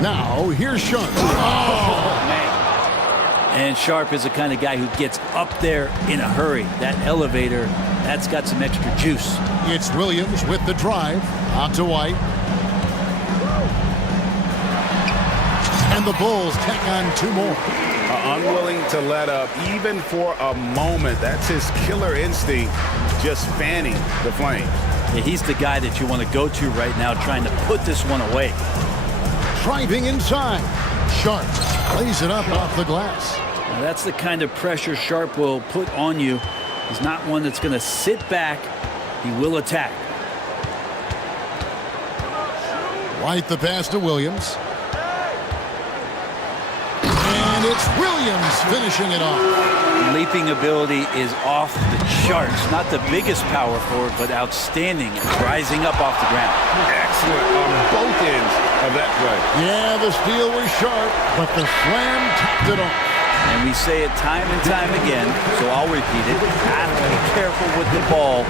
Now, here's Sharpe. Oh, man. And Sharpe is the kind of guy who gets up there in a hurry. That elevator, that's got some extra juice. It's Williams with the drive. Out to White. And the Bulls tack on two more. Unwilling to let up even for a moment. That's his killer instinct, just fanning the flames. Yeah, he's the guy that you want to go to right now, trying to put this one away. Driving inside. Sharpe plays it up off the glass. Now that's the kind of pressure Sharpe will put on you. He's not one that's going to sit back. He will attack. White the pass to Williams. And it's Williams finishing it off. Leaping ability is off the charts. Not the biggest power forward, but outstanding and rising up off the ground. Excellent on both ends of that play. Yeah, the steal was sharp, but the slam topped it off. And we say it time and time again, so I'll repeat it. Have to be careful with the ball.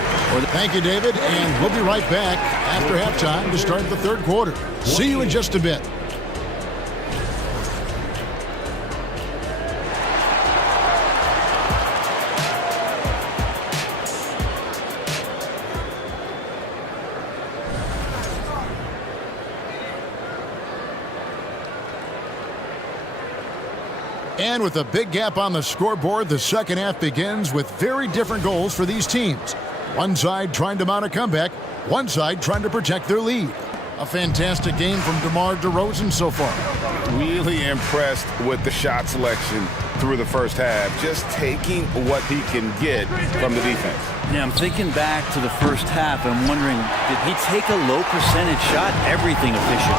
Thank you, David, and we'll be right back after halftime to start the third quarter. See you in just a bit. And with a big gap on the scoreboard, the second half begins with very different goals for these teams. One side trying to mount a comeback, one side trying to protect their lead. A fantastic game from DeMar DeRozan so far. Really impressed with the shot selection through the first half, just taking what he can get from the defense. Yeah, I'm thinking back to the first half and wondering, did he take a low percentage shot? Everything efficient.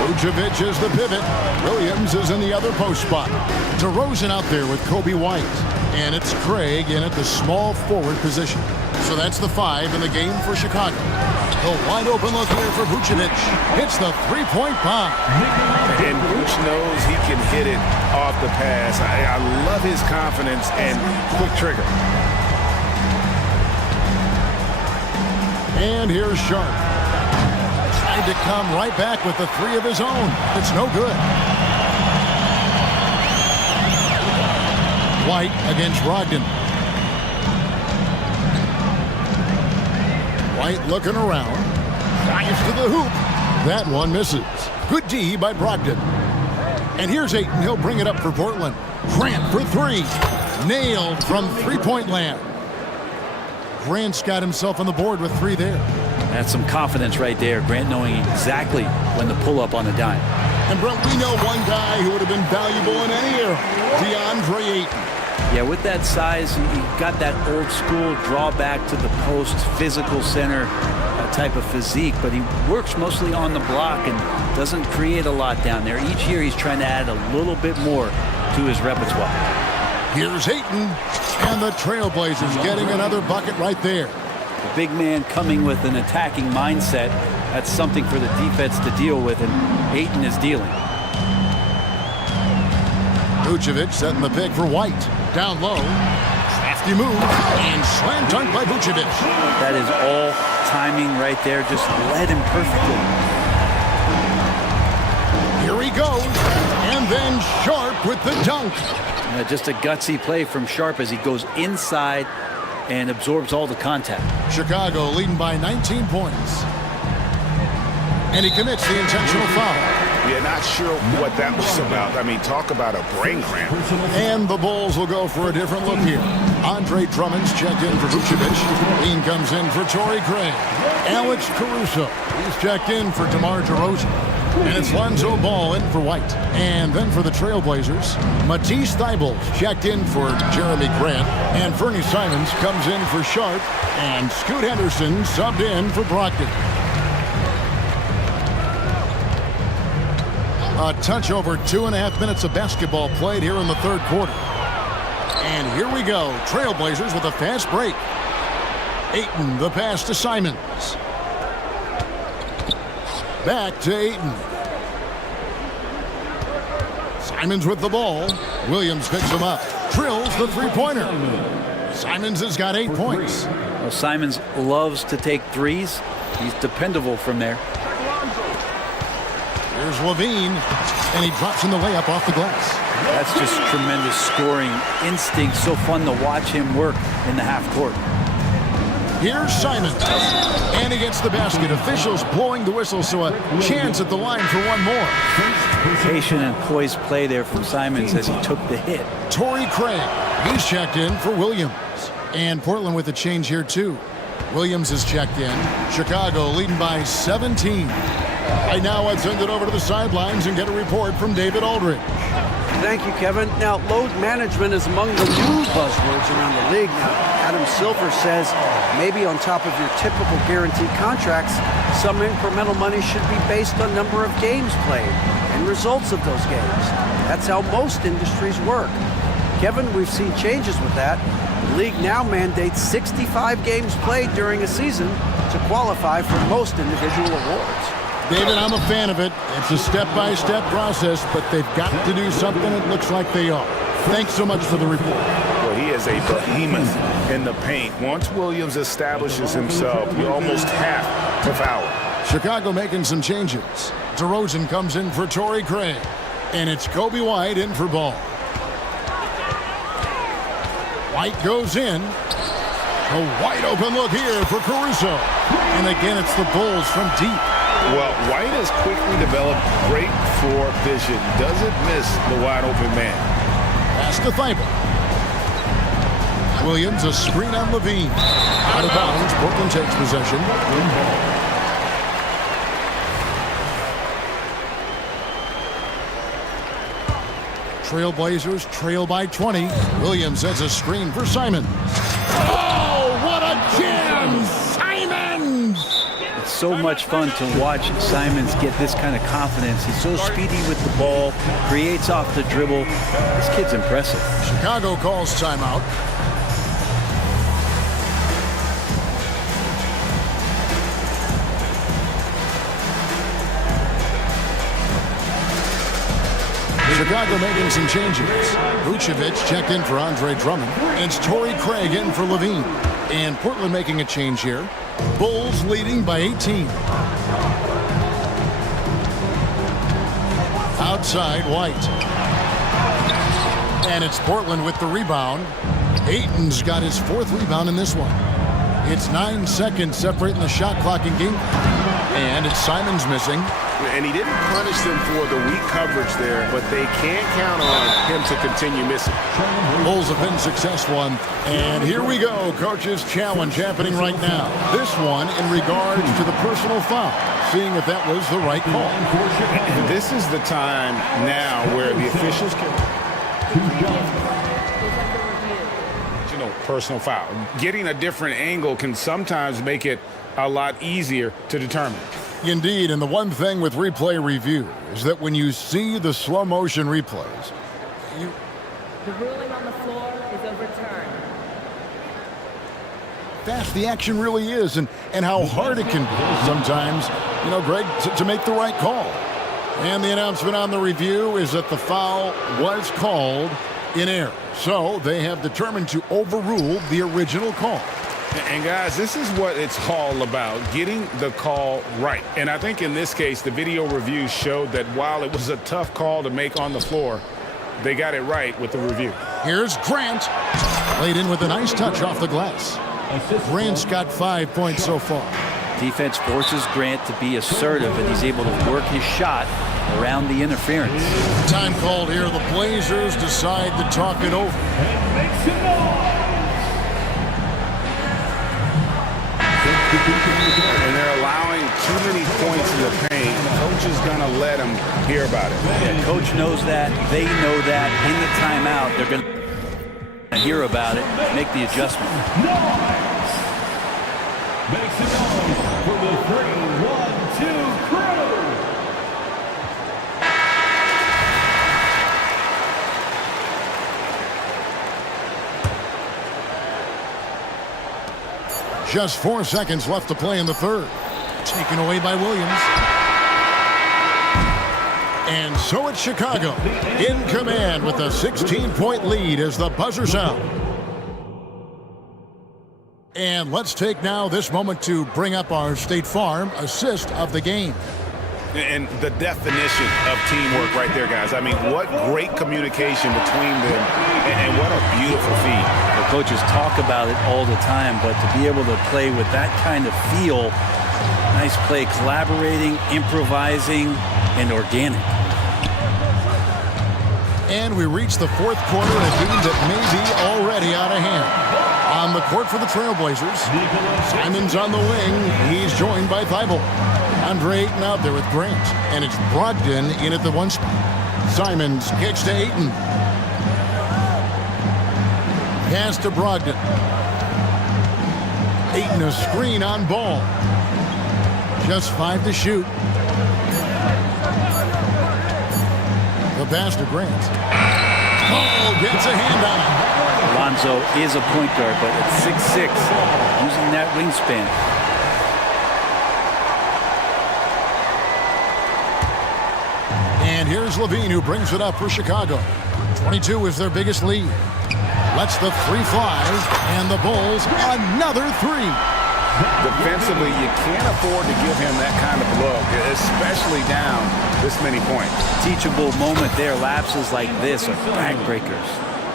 Vucevic is the pivot. Williams is in the other post spot. DeRozan out there with Kobe White. And it's Craig in at the small forward position. So that's the 5 in the game for Chicago. The wide open look here for Vucevic. Hits the three-point bomb. And Vuce knows he can hit it off the pass. I love his confidence and quick trigger. And here's Sharp. Tried to come right back with the three of his own. It's no good. White against Brogdon. White looking around. Drives to the hoop. That one misses. Good D by Brogdon. And here's Ayton. He'll bring it up for Portland. Grant for three. Nailed from three-point land. Grant's got himself on the board with three there. That's some confidence right there. Grant knowing exactly when to pull up on the dime. And Brent, we know one guy who would have been valuable in any era. DeAndre Ayton. Yeah, with that size, he got that old school draw back to the post, physical center type of physique, but he works mostly on the block and doesn't create a lot down there. Each year he's trying to add a little bit more to his repertoire. Here's Ayton, and the Trailblazers getting another bucket right there. The big man coming with an attacking mindset. That's something for the defense to deal with, and Ayton is dealing. Vucevic setting the pick for White. Down low. Crafty move. And slam dunk by Vucevic. That is all timing right there. Just led him perfectly. Here he goes. And then Sharp with the dunk. Just a gutsy play from Sharp as he goes inside and absorbs all the contact. Chicago leading by 19 points. And he commits the intentional foul. Yeah, not sure what that was about. I mean, talk about a brain cramp. And the Bulls will go for a different look here. Andre Drummond's checked in for Vucevic. Lean comes in for Torrey Craig. Alex Caruso. He's checked in for DeMar DeRozan. And it's Lonzo Ball in for White. And then for the Trailblazers, Matisse Thybulle's checked in for Jeremy Grant. And Fernie Simons comes in for Sharp. And Scoot Henderson subbed in for Brogdon. A touch over 2.5 minutes of basketball played here in the third quarter. And here we go. Trailblazers with a fast break. Ayton, the pass to Simons. Back to Ayton. Simons with the ball. Williams picks him up. Drills the three-pointer. Simons has got 8 points. Well, Simons loves to take threes. He's dependable from there. Here's Levine, and he drops in the layup off the glass. That's just tremendous scoring instinct. So fun to watch him work in the half court. Here's Simons, and he gets the basket. Officials blowing the whistle, so a chance at the line for one more. Patient and poised play there from Simons as he took the hit. Torrey Craig, he's checked in for Williams. And Portland with a change here, too. Williams is checked in. Chicago leading by 17. Right now, let's send it over to the sidelines and get a report from David Aldridge. Thank you, Kevin. Now, load management is among the new buzzwords around the league. Now, Adam Silver says maybe on top of your typical guaranteed contracts, some incremental money should be based on number of games played and results of those games. That's how most industries work. Kevin, we've seen changes with that. The league now mandates 65 games played during a season to qualify for most individual awards. David, I'm a fan of it. It's a step-by-step process, but they've got to do something. It looks like they are. Thanks so much for the report. Well, he is a behemoth in the paint. Once Williams establishes himself, you almost have to foul him. Chicago making some changes. DeRozan comes in for Torrey Craig. And it's Kobe White in for Ball. White goes in. A wide open look here for Caruso. And again, it's the Bulls from deep. Well, White has quickly developed great floor vision. Doesn't miss the wide open man. Pass to Thibault. Williams, a screen on Levine. Out of bounds, Portland takes possession. Win ball. Trailblazers trail by 20. Williams has a screen for Simons. Oh, what a jam! Simons! It's so much fun to watch Simons get this kind of confidence. He's so speedy with the ball, creates off the dribble. This kid's impressive. Chicago calls timeout. Chicago making some changes. Vucevic checked in for Andre Drummond. It's Torrey Craig in for Levine. And Portland making a change here. Bulls leading by 18. Outside, White. And it's Portland with the rebound. Ayton's got his 4th rebound in this one. It's 9 seconds separating the shot clock in game. And it's Simons missing. And he didn't punish them for the weak coverage there, but they can't count on him to continue missing. Bulls have been successful. And here we go. Coach's challenge happening right now. This one in regards to the personal foul. Seeing if that was the right call. This is the time now where the officials can... personal foul. Getting a different angle can sometimes make it a lot easier to determine. Indeed, and the one thing with replay review is that when you see the slow motion replays, The ruling on the floor is overturned. fast the action really is and how hard it can be sometimes, Greg, to make the right call. And the announcement on the review is that the foul was called in error. So they have determined to overrule the original call. And guys, this is what it's all about, getting the call right. And I think in this case, the video review showed that while it was a tough call to make on the floor, they got it right with the review. Here's Grant. Laid in with a nice touch off the glass. Grant's got 5 points so far. Defense forces Grant to be assertive, and he's able to work his shot around the interference. Time called here. The Blazers decide to talk it over. And they're allowing too many points in the paint. Coach is going to let them hear about it. Yeah, coach knows that. They know that. In the timeout, they're going to hear about it, make the adjustment. Makes it on for the 3-1-2 crew. Just 4 seconds left to play in the third. Taken away by Williams. And so it's Chicago in command with a 16-point lead as the buzzer sound. And let's take now this moment to bring up our State Farm assist of the game. And the definition of teamwork right there, guys. I mean, what great communication between them, and what a beautiful feat. The coaches talk about it all the time, but to be able to play with that kind of feel, nice play, collaborating, improvising, and organic. And we reach the fourth quarter in a game that may be already out of hand. On the court for the Trailblazers, Simons on the wing. He's joined by Thibault. Andre Ayton out there with Grant. And it's Brogdon in at the 1 spot. Simons kicks to Ayton. Pass to Brogdon. Ayton a screen on ball. Just 5 to shoot. The pass to Grant. Oh, gets a hand on it. Alonzo is a point guard, but at 6'6", using that wingspan. And here's Levine, who brings it up for Chicago. 22 is their biggest lead. Lets the three fly, and the Bulls another three. Defensively, you can't afford to give him that kind of look, especially down this many points. Teachable moment there. Lapses like this are backbreakers.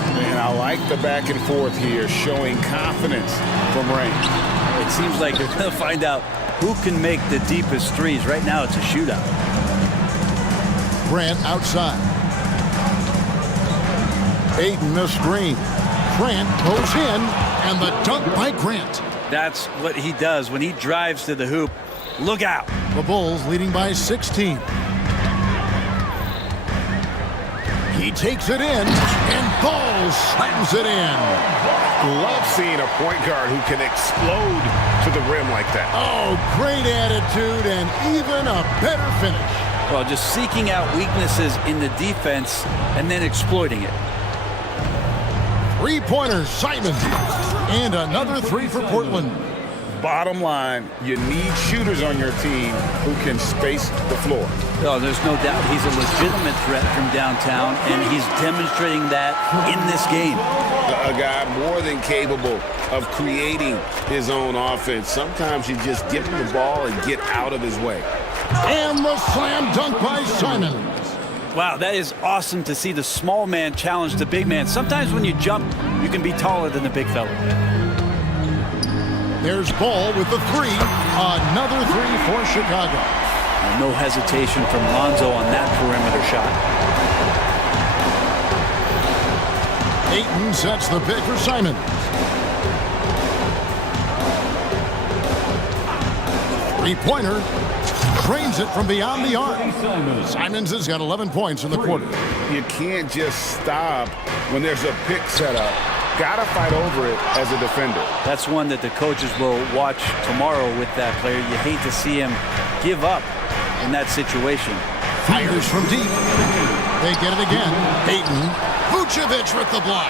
And I like the back and forth here, showing confidence from Rain. It seems like they're going to find out who can make the deepest threes. Right now, it's a shootout. Grant outside. Ayton the screen. Grant goes in, and the dunk by Grant. That's what he does when he drives to the hoop. Look out. The Bulls leading by 16. He takes it in, and Ball slams it in. Love seeing a point guard who can explode to the rim like that. Oh, great attitude and even a better finish. Well, just seeking out weaknesses in the defense and then exploiting it. Three-pointers, Simons. And another three for Portland. Bottom line, you need shooters on your team who can space the floor. Oh, there's no doubt he's a legitimate threat from downtown, and he's demonstrating that in this game. A guy more than capable of creating his own offense. Sometimes you just give him the ball and get out of his way. And the slam dunk by Simons. Wow, that is awesome to see the small man challenge the big man. Sometimes when you jump, you can be taller than the big fella. There's Ball with the three. Another three for Chicago. No hesitation from Lonzo on that perimeter shot. Ayton sets the pick for Simons. Three-pointer. Drains it from beyond the arc. Simons has got 11 points in the quarter. You can't just stop when there's a pick set up. Gotta fight over it as a defender. That's one that the coaches will watch tomorrow with that player. You hate to see him give up in that situation. Fires from deep. They get it again. Ayton. Vucevic with the block.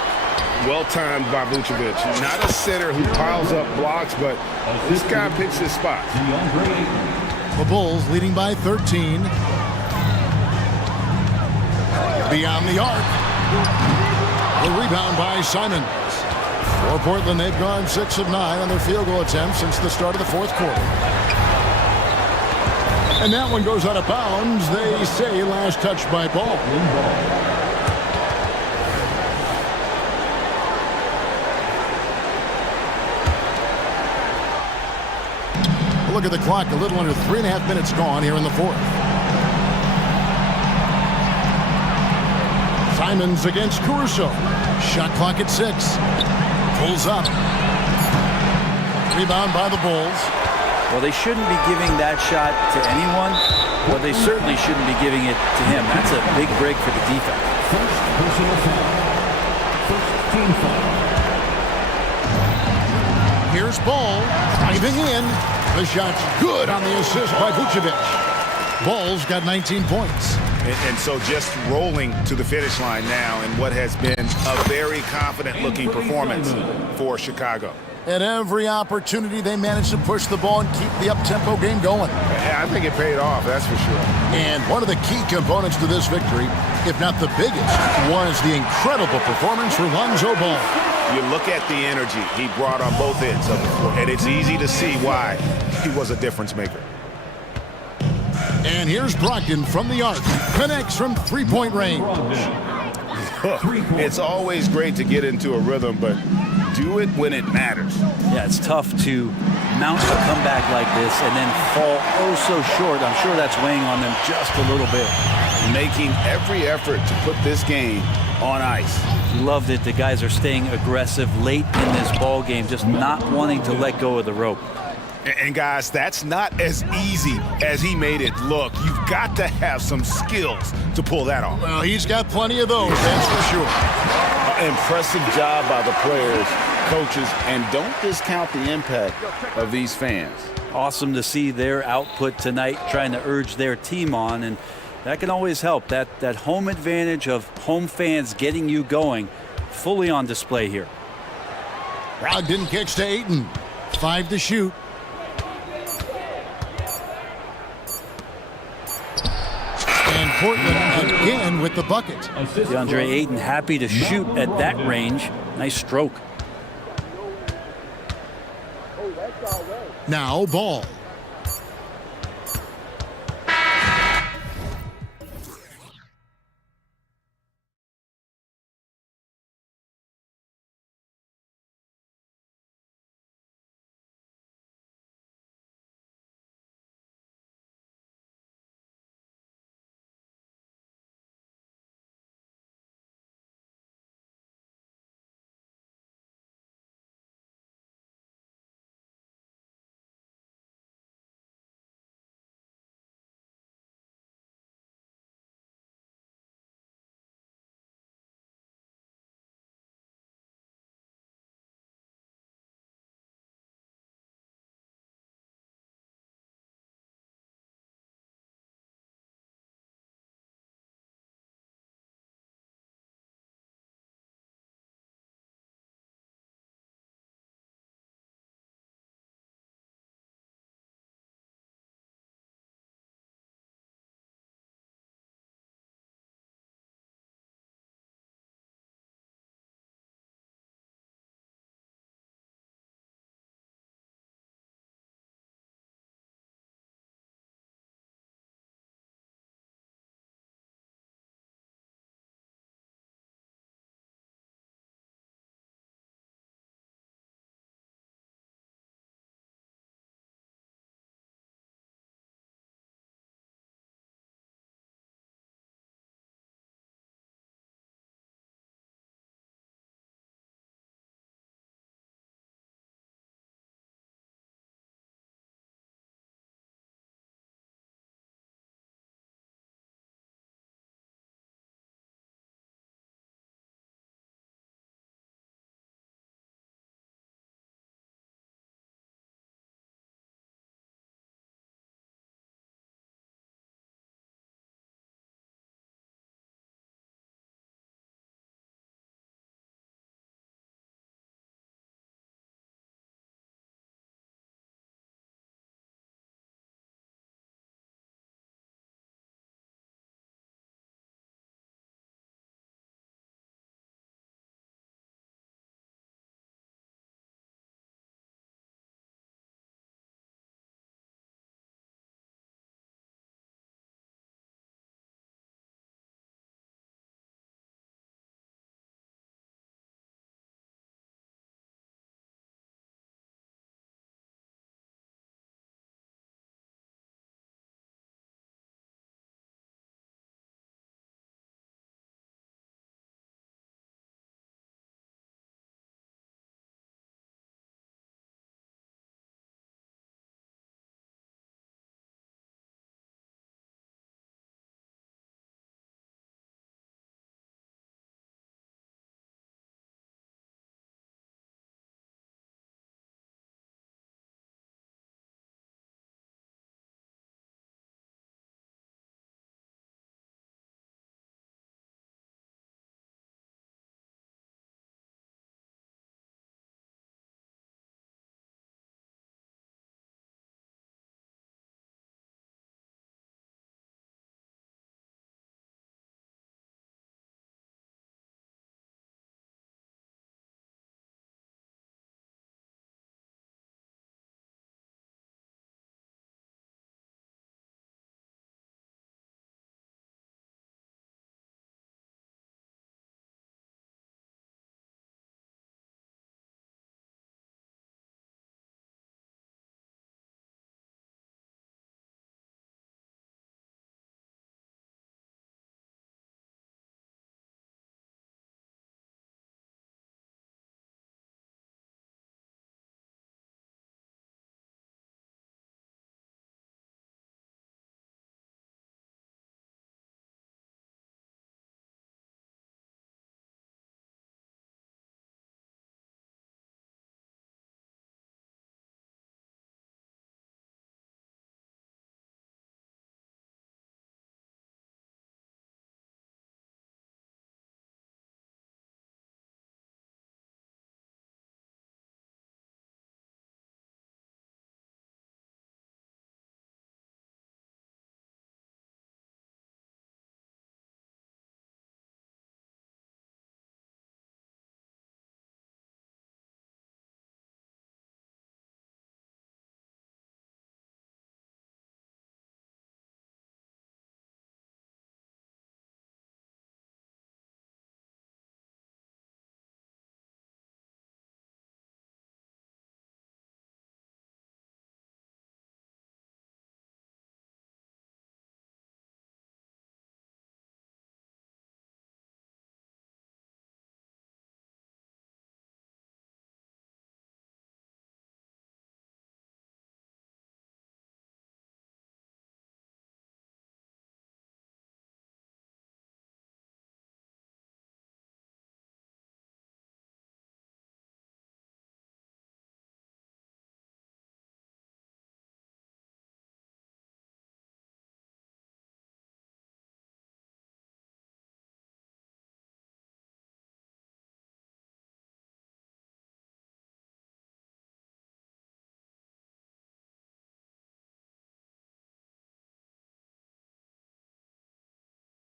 Well-timed by Vucevic. Not a center who piles up blocks, but this guy picks his spots. The Bulls leading by 13. Beyond the arc. The rebound by Simons. For Portland, they've gone 6 of 9 on their field goal attempts since the start of the fourth quarter. And that one goes out of bounds. They say last touch by Ball. Look at the clock, a little under 3.5 minutes gone here in the fourth. Simons against Caruso. Shot clock at 6. Pulls up. Rebound by the Bulls. Well, they shouldn't be giving that shot to anyone, but they certainly shouldn't be giving it to him. That's a big break for the defense. First personal foul. First team foul. Here's Ball driving in. The shot's good on the assist by Vucevic. Ball's got 19 points. And so just rolling to the finish line now in what has been a very confident-looking performance for Chicago. At every opportunity, they managed to push the ball and keep the up-tempo game going. I think it paid off, that's for sure. And one of the key components to this victory, if not the biggest, was the incredible performance from Lonzo Ball. You look at the energy he brought on both ends of the court, and it's easy to see why he was a difference maker. And here's Brogdon from the arc. Connects from three-point range. It's always great to get into a rhythm, but do it when it matters. Yeah, it's tough to mount a comeback like this and then fall oh so short. I'm sure that's weighing on them just a little bit. Making every effort to put this game on ice. Love that the guys are staying aggressive late in this ball game, just not wanting to let go of the rope. And guys, that's not as easy as he made it look. You've got to have some skills to pull that off. Well, he's got plenty of those, that's for sure. Impressive job by the players, coaches, and don't discount the impact of these fans. Awesome to see their output tonight, trying to urge their team on, and that can always help. That home advantage of home fans getting you going, fully on display here. Brogdon kicks to Ayton. 5 to shoot. And Portland again with the bucket. DeAndre Ayton happy to shoot at that range. Nice stroke. Now Ball.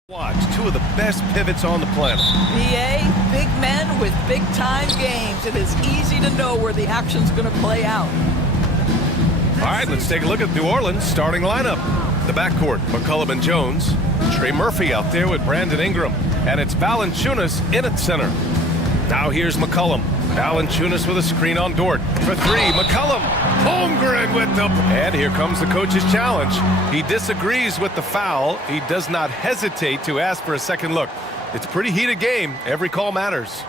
Watch two of the best pivots on the planet. BA, big men with big-time games. It is easy to know where the action's going to play out. All right, let's take a look at New Orleans' starting lineup. The backcourt, McCollum and Jones. Trey Murphy out there with Brandon Ingram. And it's Valanciunas in at center. Now here's McCollum. Valanciunas with a screen on Dort. For three, McCollum. Holmgren with the... And here comes the coach's challenge. He disagrees with the foul. He does not hesitate to ask for a second look. It's a pretty heated game. Every call matters.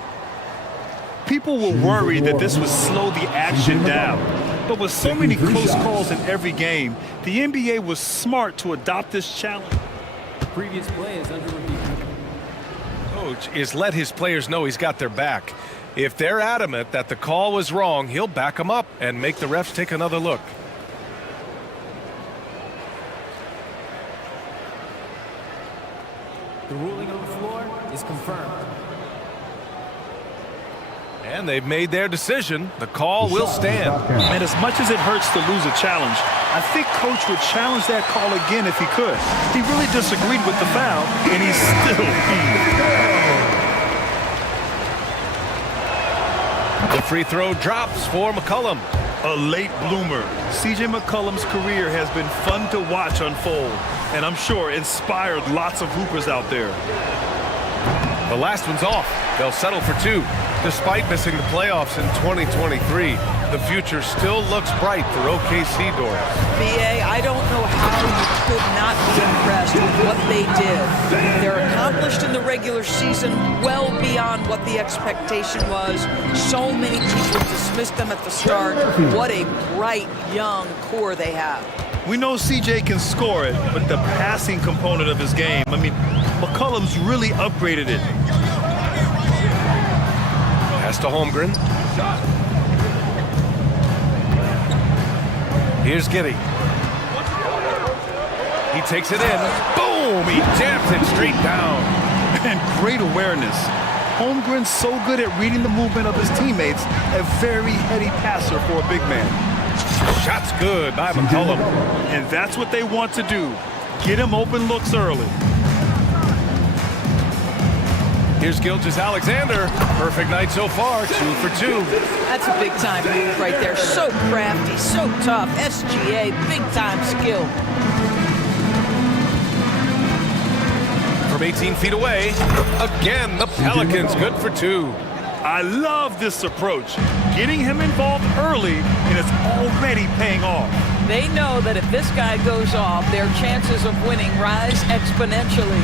People were worried that this would slow the action down. But with so many close calls in every game, the NBA was smart to adopt this challenge. Previous play is under review. Coach is let his players know he's got their back. If they're adamant that the call was wrong, he'll back them up and make the refs take another look. The ruling on the floor is confirmed. And they've made their decision. The call will stand. And as much as it hurts to lose a challenge, I think Coach would challenge that call again if he could. He really disagreed with the foul, and he's still beat. The free throw drops for McCollum. A late bloomer. C.J. McCollum's career has been fun to watch unfold, and I'm sure inspired lots of hoopers out there. The last one's off. They'll settle for two. Despite missing the playoffs in 2023, the future still looks bright for OKC doors. BA, I don't know how you could not be impressed with what they did. They're accomplished in the regular season well beyond what the expectation was. So many people dismissed them at the start. What a bright, young core they have. We know CJ can score it, but the passing component of his game, I mean, McCollum's really upgraded it. Pass to Holmgren. Here's Giddey. He takes it in. Boom! He jams it straight down. And great awareness. Holmgren's so good at reading the movement of his teammates. A very heady passer for a big man. Shot's good by McCollum. And that's what they want to do. Get him open looks early. Here's Gilgeous-Alexander. Perfect night so far, 2 for 2. That's a big-time move right there. So crafty, so tough. SGA, big-time skill. From 18 feet away, again, the Pelicans good for 2. I love this approach. Getting him involved early, and it's already paying off. They know that if this guy goes off, their chances of winning rise exponentially.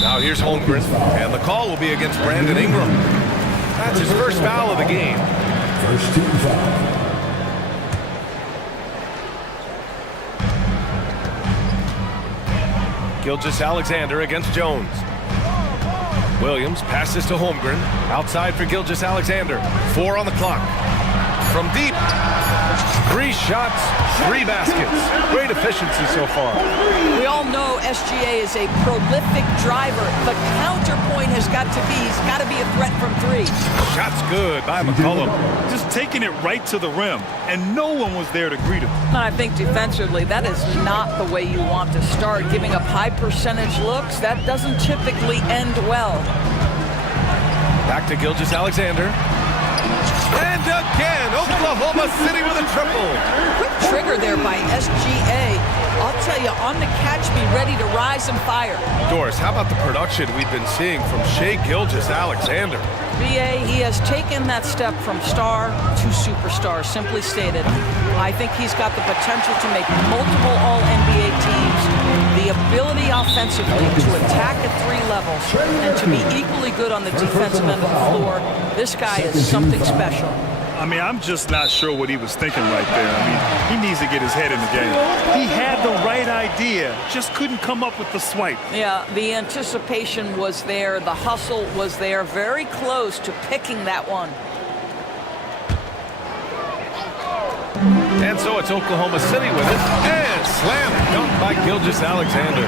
Now here's Holmgren, and the call will be against Brandon Ingram. That's his first foul of the game. First team foul. Gilgeous-Alexander against Jones. Williams passes to Holmgren. Outside for Gilgeous-Alexander. 4 on the clock. From deep. 3 shots, 3 baskets. Great efficiency so far. We all know SGA is a prolific driver. The counterpoint has got to be, he's got to be a threat from 3. Shot's good by McCollum. Just taking it right to the rim, and no one was there to greet him. I think defensively, that is not the way you want to start. Giving up high percentage looks, that doesn't typically end well. Back to Gilgeous-Alexander. And again, Oklahoma City with a triple. Quick trigger there by SGA. I'll tell you, on the catch, be ready to rise and fire. Doris, how about the production we've been seeing from Shai Gilgeous-Alexander? BA, he has taken that step from star to superstar, simply stated. I think he's got the potential to make multiple All-NBA teams, the ability offensively to attack at 3 levels, and to be equally good on the defensive end of the floor. This guy is something special. I mean, I'm just not sure what he was thinking right there. I mean, he needs to get his head in the game. He had the right idea, just couldn't come up with the swipe. Yeah, the anticipation was there, the hustle was there, very close to picking that one. And so it's Oklahoma City with it. And slam dunk by Gilgeous-Alexander.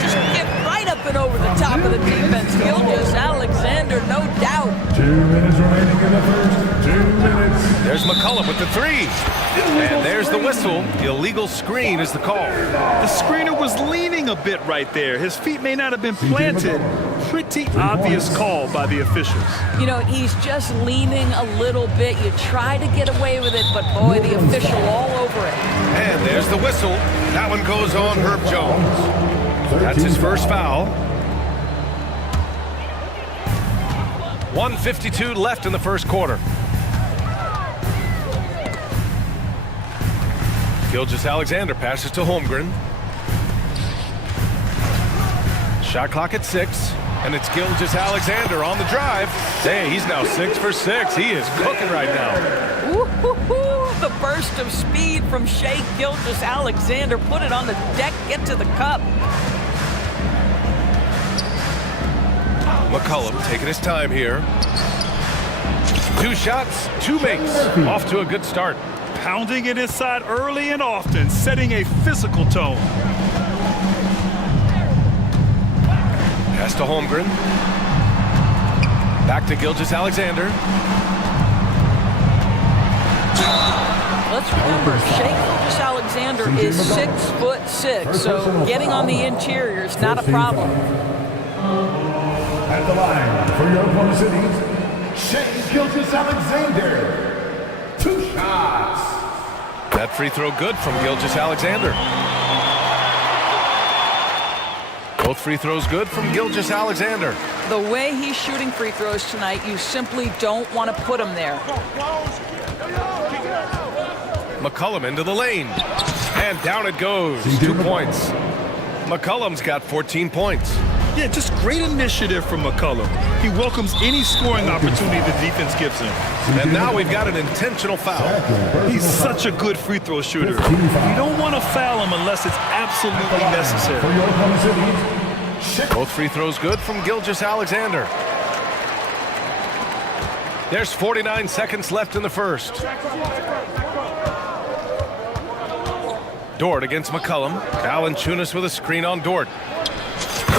Just get right up and over the top of the defense. Gilgeous-Alexander, no doubt. 2 minutes remaining in the first. 2 minutes. There's McCullum with the three. And there's the whistle. The illegal screen is the call. The screener was leaning a bit right there. His feet may not have been planted. Pretty obvious call by the officials. You know, he's just leaning a little bit. You try to get away with it, but boy, the official all over it. And there's the whistle. That one goes on Herb Jones. That's his first foul. 1:52 left in the first quarter. Gilgeous-Alexander passes to Holmgren. Shot clock at 6, and it's Gilgeous-Alexander on the drive. Hey, he's now 6 for 6. He is cooking right now. Woo-hoo-hoo! The burst of speed from Shai Gilgeous-Alexander. Put it on the deck, get to the cup. McCullum taking his time here. 2 shots, 2 makes. Off to a good start. Pounding it inside early and often, setting a physical tone. Pass to Holmgren. Back to Gilgeous-Alexander. Let's remember, Shai Gilgeous-Alexander is 6'6", so getting on the interior is not a problem. At the line for your Oklahoma City, Shai Gilgeous-Alexander. 2 shots. That free throw good from Gilgeous-Alexander. Both free throws good from Gilgeous-Alexander. The way he's shooting free throws tonight, you simply don't want to put him there. McCullum into the lane. And down it goes. 2 points. McCullum's got 14 points. Yeah, just great initiative from McCullum. He welcomes any scoring opportunity the defense gives him. And now we've got an intentional foul. He's such a good free throw shooter. You don't want to foul him unless it's absolutely necessary. Both free throws good from Gilgeous-Alexander. There's 49 seconds left in the first. Dort against McCullum. Valanciunas with a screen on Dort.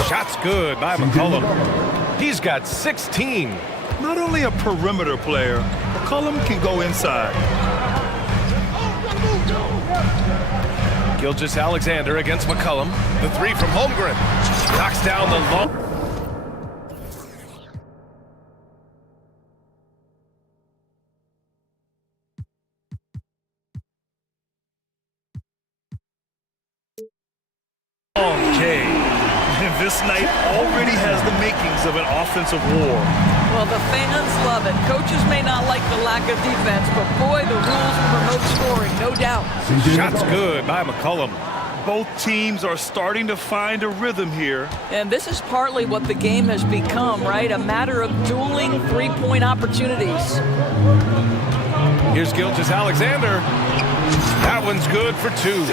Shot's good by McCullum. He's got 16. Not only a perimeter player, McCullum can go inside. Gilgeous-Alexander against McCullum. The three from Holmgren. Knocks down the long. This night already has the makings of an offensive war. Well, the fans love it. Coaches may not like the lack of defense, but boy, the rules promote scoring, no doubt. Shot's good by McCullum. Both teams are starting to find a rhythm here. And this is partly what the game has become, right? A matter of dueling three-point opportunities. Here's Gilgeous-Alexander. That one's good for 2.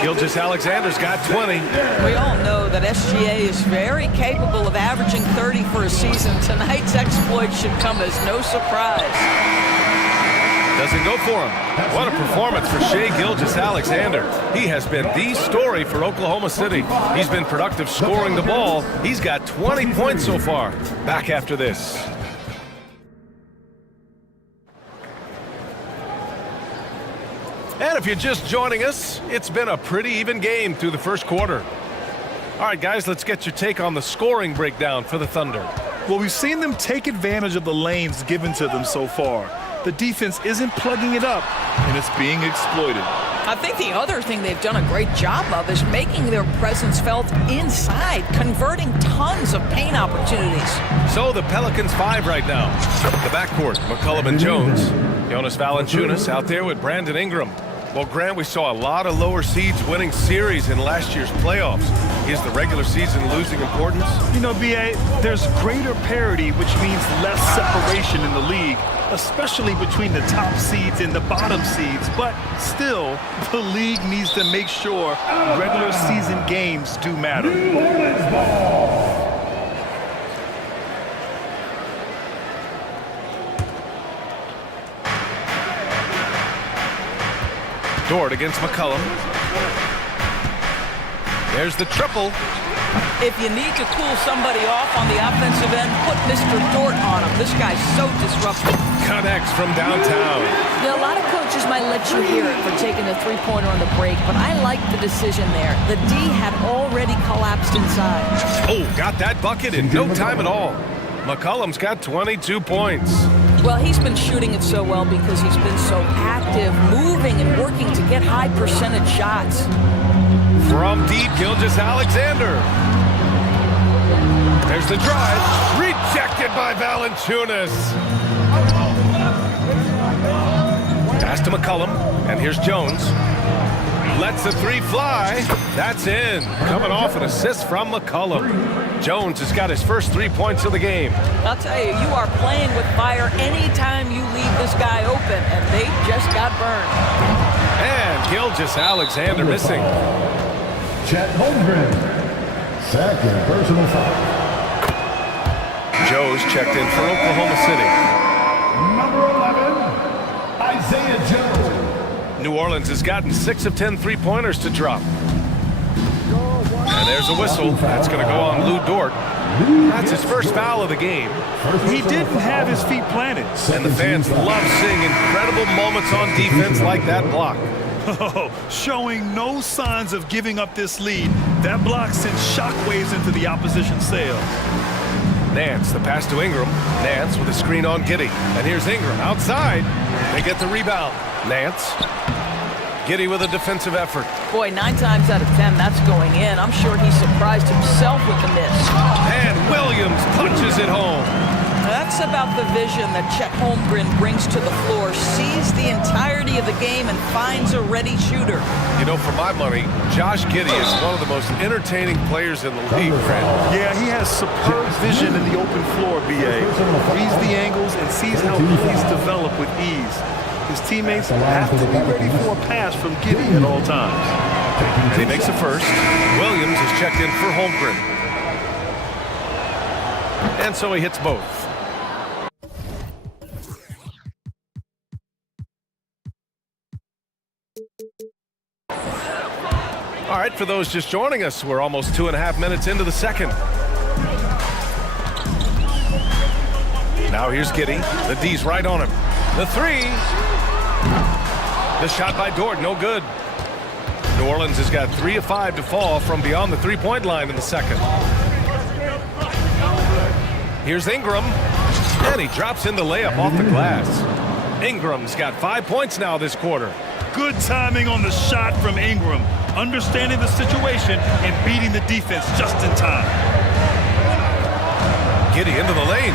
Gilgeous-Alexander's got 20. We all know that SGA is very capable of averaging 30 for a season. Tonight's exploit should come as no surprise. Doesn't go for him. What a performance for Shai Gilgeous-Alexander. He has been the story for Oklahoma City. He's been productive scoring the ball. He's got 20 points so far. Back after this. And if you're just joining us, it's been a pretty even game through the first quarter. All right, guys, let's get your take on the scoring breakdown for the Thunder. Well, we've seen them take advantage of the lanes given to them so far. The defense isn't plugging it up, and it's being exploited. I think the other thing they've done a great job of is making their presence felt inside, converting tons of paint opportunities. So the Pelicans 5 right now. The backcourt, McCullum and Jones. Jonas Valanciunas out there with Brandon Ingram. Well, Grant, we saw a lot of lower seeds winning series in last year's playoffs. Is the regular season losing importance? You know, B.A., there's greater parity, which means less separation in the league, especially between the top seeds and the bottom seeds. But still, the league needs to make sure regular season games do matter. Dort against McCullum. There's the triple. If you need to cool somebody off on the offensive end, put Mr. Dort on him. This guy's so disruptive. Connects from downtown. A lot of coaches might let you hear it for taking a three-pointer on the break, but I like the decision there. The D had already collapsed inside. Oh, got that bucket in no time at all. McCollum's got 22 points. Well, he's been shooting it so well because he's been so active, moving and working to get high percentage shots. From deep, Gilgeous-Alexander. There's the drive. Rejected by Valanciunas. Pass to McCollum. And here's Jones. Lets the three fly. That's in. Coming off an assist from McCollum. Jones has got his first 3 points of the game. I'll tell you, you are playing with fire anytime you leave this guy open, and they just got burned. And Gilgeous-Alexander missing. Chet Holmgren, second personal foul. Joe's checked in for Oklahoma City. Number 11, Isaiah Joe. New Orleans has gotten 6 of 10 three-pointers to drop. And there's a whistle. That's going to go on Lou Dort. That's his first foul of the game. He didn't have his feet planted. And the fans love seeing incredible moments on defense like that block. Oh, showing no signs of giving up this lead. That block sent shockwaves into the opposition sails. Nance, the pass to Ingram. Nance with a screen on Giddey. And here's Ingram outside. They get the rebound. Nance. Giddey with a defensive effort. Boy, 9 times out of 10, that's going in. I'm sure he surprised himself with the miss. And Williams punches it home. That's about the vision that Chet Holmgren brings to the floor. Sees the entirety of the game and finds a ready shooter. You know, for my money, Josh Giddey is one of the most entertaining players in the league, Fred. Yeah, he has superb vision in the open floor, B.A. Reads the angles and sees how plays develop with ease. His teammates have to be ready for a pass from Giddey at all times. And he makes the first. Williams is checked in for Holmgren. And so he hits both. All right, for those just joining us, we're almost 2.5 minutes into the second. Now here's Giddey. The D's right on him. The three. The shot by Dort, no good. New Orleans has got 3 of 5 to fall from beyond the three-point line in the second. Here's Ingram. And he drops in the layup off the glass. Ingram's got 5 points now this quarter. Good timing on the shot from Ingram. Understanding the situation and beating the defense just in time. Giddey into the lane.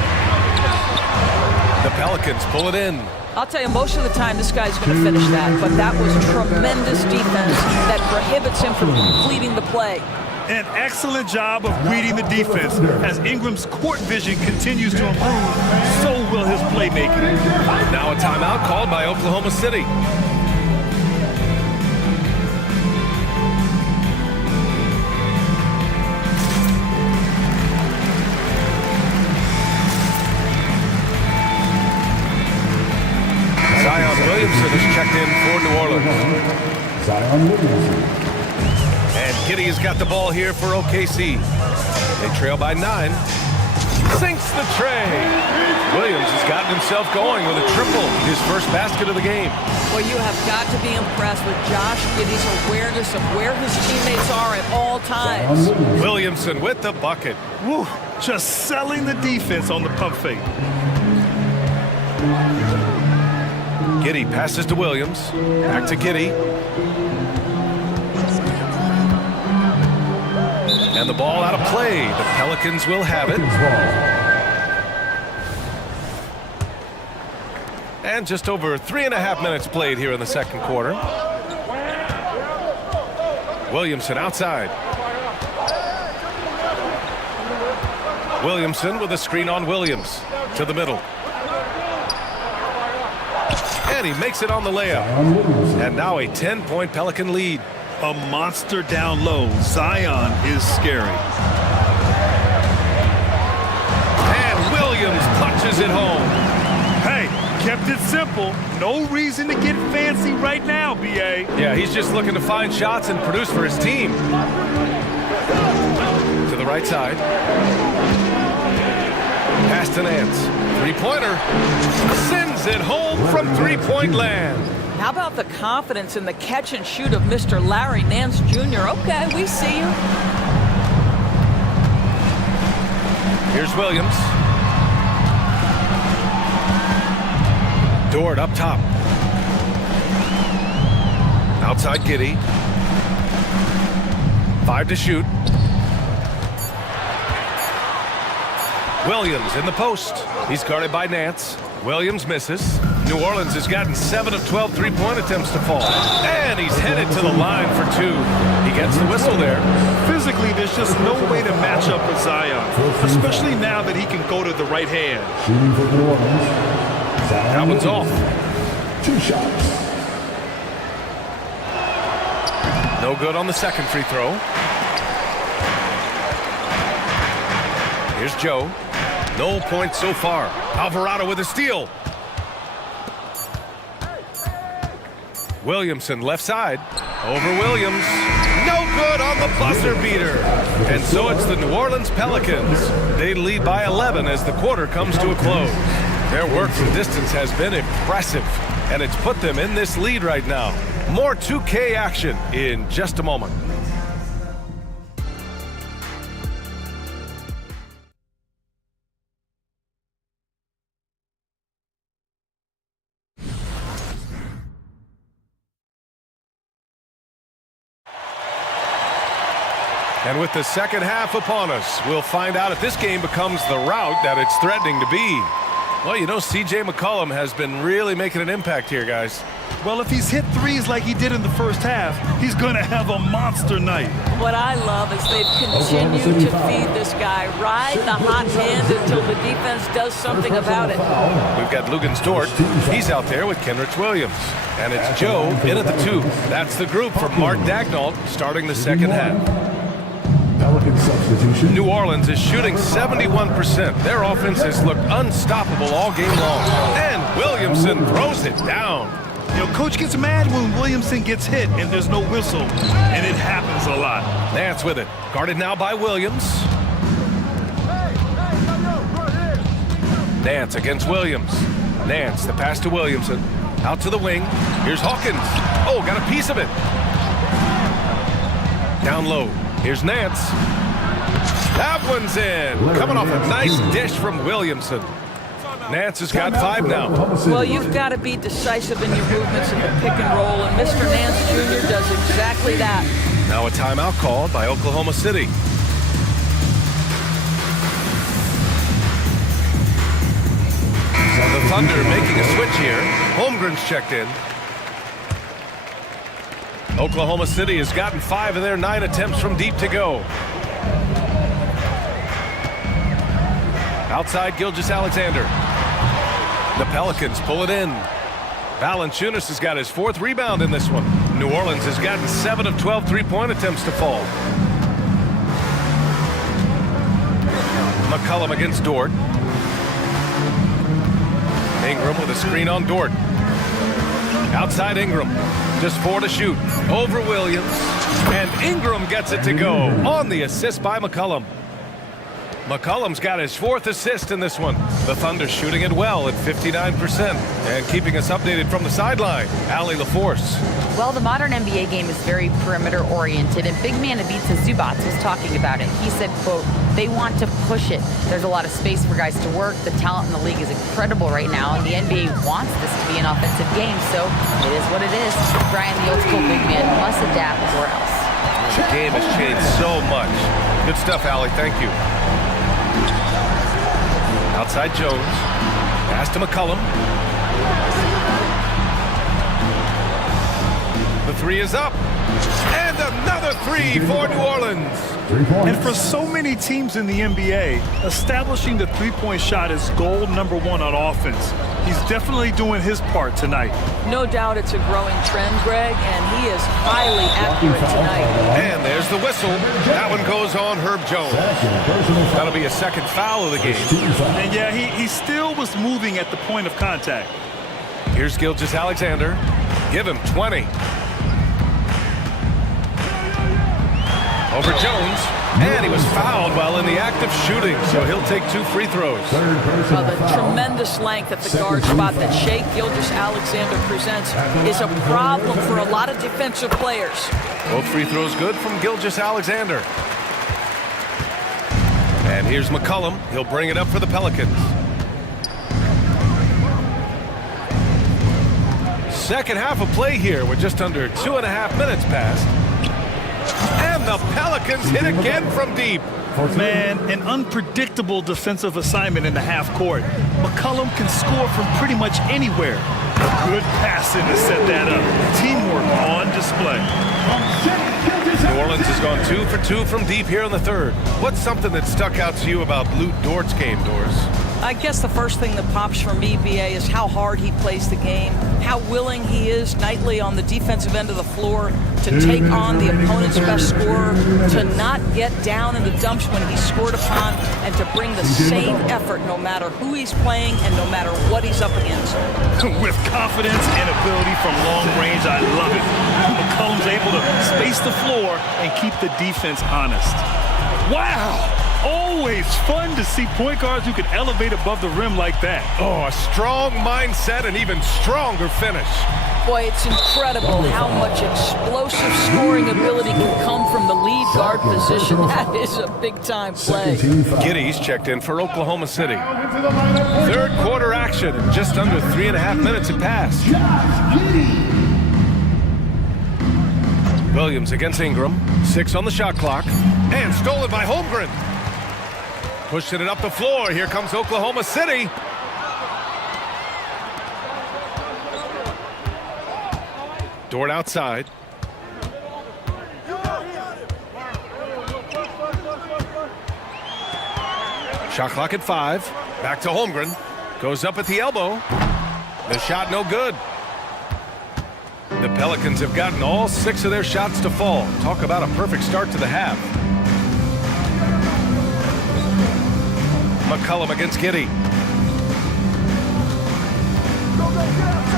The Pelicans pull it in. I'll tell you, most of the time this guy's going to finish that, but that was tremendous defense that prohibits him from completing the play. An excellent job of reading the defense. As Ingram's court vision continues to improve, so will his playmaking. Now a timeout called by Oklahoma City. Williamson is checked in for New Orleans. Zion Williamson. And Giddey has got the ball here for OKC. They trail by 9. Sinks the tray. Williams has gotten himself going with a triple, his first basket of the game. Well, you have got to be impressed with Josh Giddey's awareness of where his teammates are at all times. Williamson with the bucket. Woo, just selling the defense on the pump fake. Giddey passes to Williams. Back to Giddey. And the ball out of play. The Pelicans will have it. And just over 3.5 minutes played here in the second quarter. Williamson outside. Williamson with a screen on Williams. To the middle. And he makes it on the layup. And now a 10-point Pelican lead. A monster down low. Zion is scary. And Williams punches it home. Hey, kept it simple. No reason to get fancy right now, B.A. Yeah, he's just looking to find shots and produce for his team. To right side. Pass to Nance. Three-pointer. Sends it home from three-point land. How about the confidence in the catch and shoot of Mr. Larry Nance Jr.? Okay, we see you. Here's Williams. Dort up top. Outside Giddy. 5 to shoot. Williams in the post. He's guarded by Nance. Williams misses. New Orleans has gotten 7 of 12 three-point attempts to fall. And he's headed to the line for 2. He gets the whistle there. Physically, there's just no way to match up with Zion, especially now that he can go to the right hand. That one's off. 2 shots. No good on the second free throw. Here's Joe. No points so far. Alvarado with a steal. Williamson left side. Over Williams. No good on the buzzer beater. And so it's the New Orleans Pelicans. They lead by 11 as the quarter comes to a close. Their work from distance has been impressive, and it's put them in this lead right now. More 2K action in just a moment. And with the second half upon us, we'll find out if this game becomes the route that it's threatening to be. Well, you know, C.J. McCollum has been really making an impact here, guys. Well, if he's hit threes like he did in the first half, he's going to have a monster night. What I love is they've continued to feed this guy, ride the hot hand until the defense does something about it. We've got Lugens Dort. He's out there with Kenrich Williams. And it's Joe in at the 2. That's the group from Mark Daignault starting the second half. New Orleans is shooting 71%. Their offense has looked unstoppable all game long. And Williamson throws it down. You know, coach gets mad when Williamson gets hit and there's no whistle, and it happens a lot. Nance with it. Guarded now by Williams. Nance against Williams. Nance, the pass to Williamson. Out to the wing. Here's Hawkins. Oh, got a piece of it. Down low. Here's Nance. That one's in. Coming off a nice dish from Williamson. Nance has got 5 now. Well, you've got to be decisive in your movements in the pick and roll, and Mr. Nance Jr. does exactly that. Now a timeout called by Oklahoma City. So the Thunder making a switch here. Holmgren's checked in. Oklahoma City has gotten 5 of their 9 attempts from deep to go. Outside Gilgeous-Alexander. The Pelicans pull it in. Valanciunas has got his 4th rebound in this one. New Orleans has gotten 7 of 12 three-point attempts to fall. McCollum against Dort. Ingram with a screen on Dort. Outside Ingram. Just 4 to shoot. Over Williams. And Ingram gets it to go on the assist by McCollum. McCollum's got his 4th assist in this one. The Thunder shooting it well at 59%. And keeping us updated from the sideline, Allie LaForce. Well, the modern NBA game is very perimeter-oriented, and big man Ivica Zubac was talking about it. He said, quote, they want to push it. There's a lot of space for guys to work. The talent in the league is incredible right now, and the NBA wants this to be an offensive game, so it is what it is. Brian, the old-school big man, must adapt or else. The game has changed so much. Good stuff, Allie. Thank you. Outside Jones. Pass to McCollum. The 3 is up. And another 3 for New Orleans. And for so many teams in the NBA, establishing the three-point shot is goal number 1 on offense. He's definitely doing his part tonight. No doubt it's a growing trend, Greg, and he is highly accurate tonight. And there's the whistle. That one goes on Herb Jones. That'll be a second foul of the game. And yeah, he still was moving at the point of contact. Here's Gilgeous-Alexander. Give him 20. Over Jones. And he was fouled while in the act of shooting, so he'll take 2 free throws. Well, the tremendous length at the guard spot that Shai Gilgeous-Alexander presents is a problem for a lot of defensive players. Both free throws good from Gilgeous-Alexander. And here's McCollum. He'll bring it up for the Pelicans. Second half of play here with just under 2.5 minutes passed. And the Pelicans hit again from deep. Man, an unpredictable defensive assignment in the half court. McCollum can score from pretty much anywhere. Good passing to set that up. Teamwork on display. New Orleans has gone 2 for 2 from deep here in the third. What's something that stuck out to you about Lute Dort's game, Doris? I guess the first thing that pops for me, BA, is how hard he plays the game, how willing he is nightly on the defensive end of the floor to take on the opponent's best scorer, to not get down in the dumps when he's scored upon, and to bring the same effort no matter who he's playing and no matter what he's up against. With confidence and ability from long range, I love it. McCollum's able to space the floor and keep the defense honest. Wow! Always fun to see point guards who can elevate above the rim like that. Oh, a strong mindset and even stronger finish. Boy, it's incredible how much explosive scoring ability can come from the lead guard position. That is a big-time play. Giddy's checked in for Oklahoma City. Third quarter action in just under 3.5 minutes had passed. Williams against Ingram. 6 on the shot clock. And stolen by Holmgren. Pushing it up the floor. Here comes Oklahoma City. Dort outside. Shot clock at 5. Back to Holmgren. Goes up at the elbow. The shot no good. The Pelicans have gotten all 6 of their shots to fall. Talk about a perfect start to the half. McCollum against Giddey.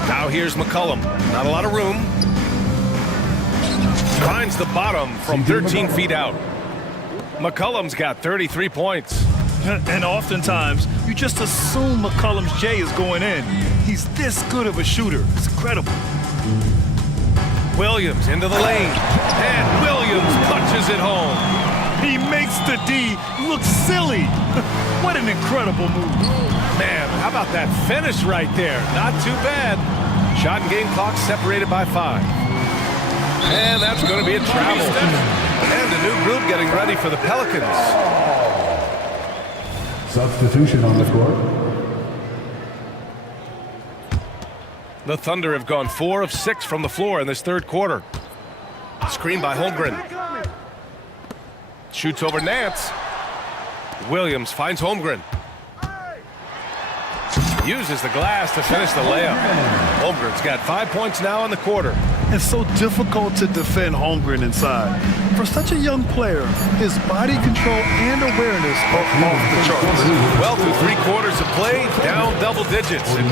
Now here's McCollum. Not a lot of room. Finds the bottom from 13 feet out. McCollum's got 33 points. And oftentimes, you just assume McCollum's J is going in. He's this good of a shooter. It's incredible. Williams into the lane. And Williams punches it home. He makes the D look silly. What an incredible move. Man, how about that finish right there? Not too bad. Shot and game clock separated by 5. And that's going to be a travel. And a new group getting ready for the Pelicans. Substitution on the court. The Thunder have gone 4 of 6 from the floor in this third quarter. Screen by Holmgren. Shoots over Nance. Williams finds Holmgren. Uses the glass to finish the layup. Holmgren's got 5 points now in the quarter. It's so difficult to defend Holmgren inside. For such a young player, his body control and awareness are off the charts. Well, through 3 quarters of play, down double digits. And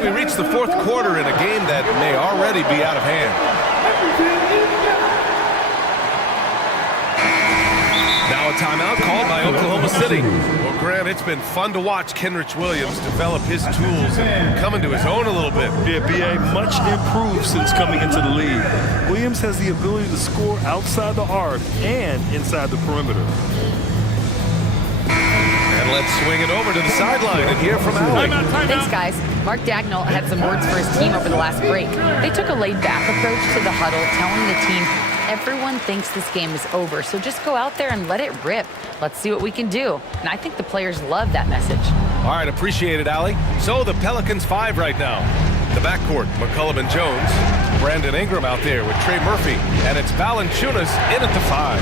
we reach the fourth quarter in a game that may already be out of hand. Now a timeout called by Oklahoma City. Well, Grant, it's been fun to watch Kenrich Williams develop his tools and come into his own a little bit. Yeah, BA, much improved since coming into the league. Williams has the ability to score outside the arc and inside the perimeter. And let's swing it over to the sideline and hear from Alec. Thanks, guys. Mark Dagnall had some words for his team over the last break. They took a laid-back approach to the huddle, telling the team, everyone thinks this game is over, so just go out there and let it rip. Let's see what we can do. And I think the players love that message. All right, appreciate it, Allie. So the Pelicans 5 right now. The backcourt, McCollum and Jones. Brandon Ingram out there with Trey Murphy. And it's Valanciunas in at the 5.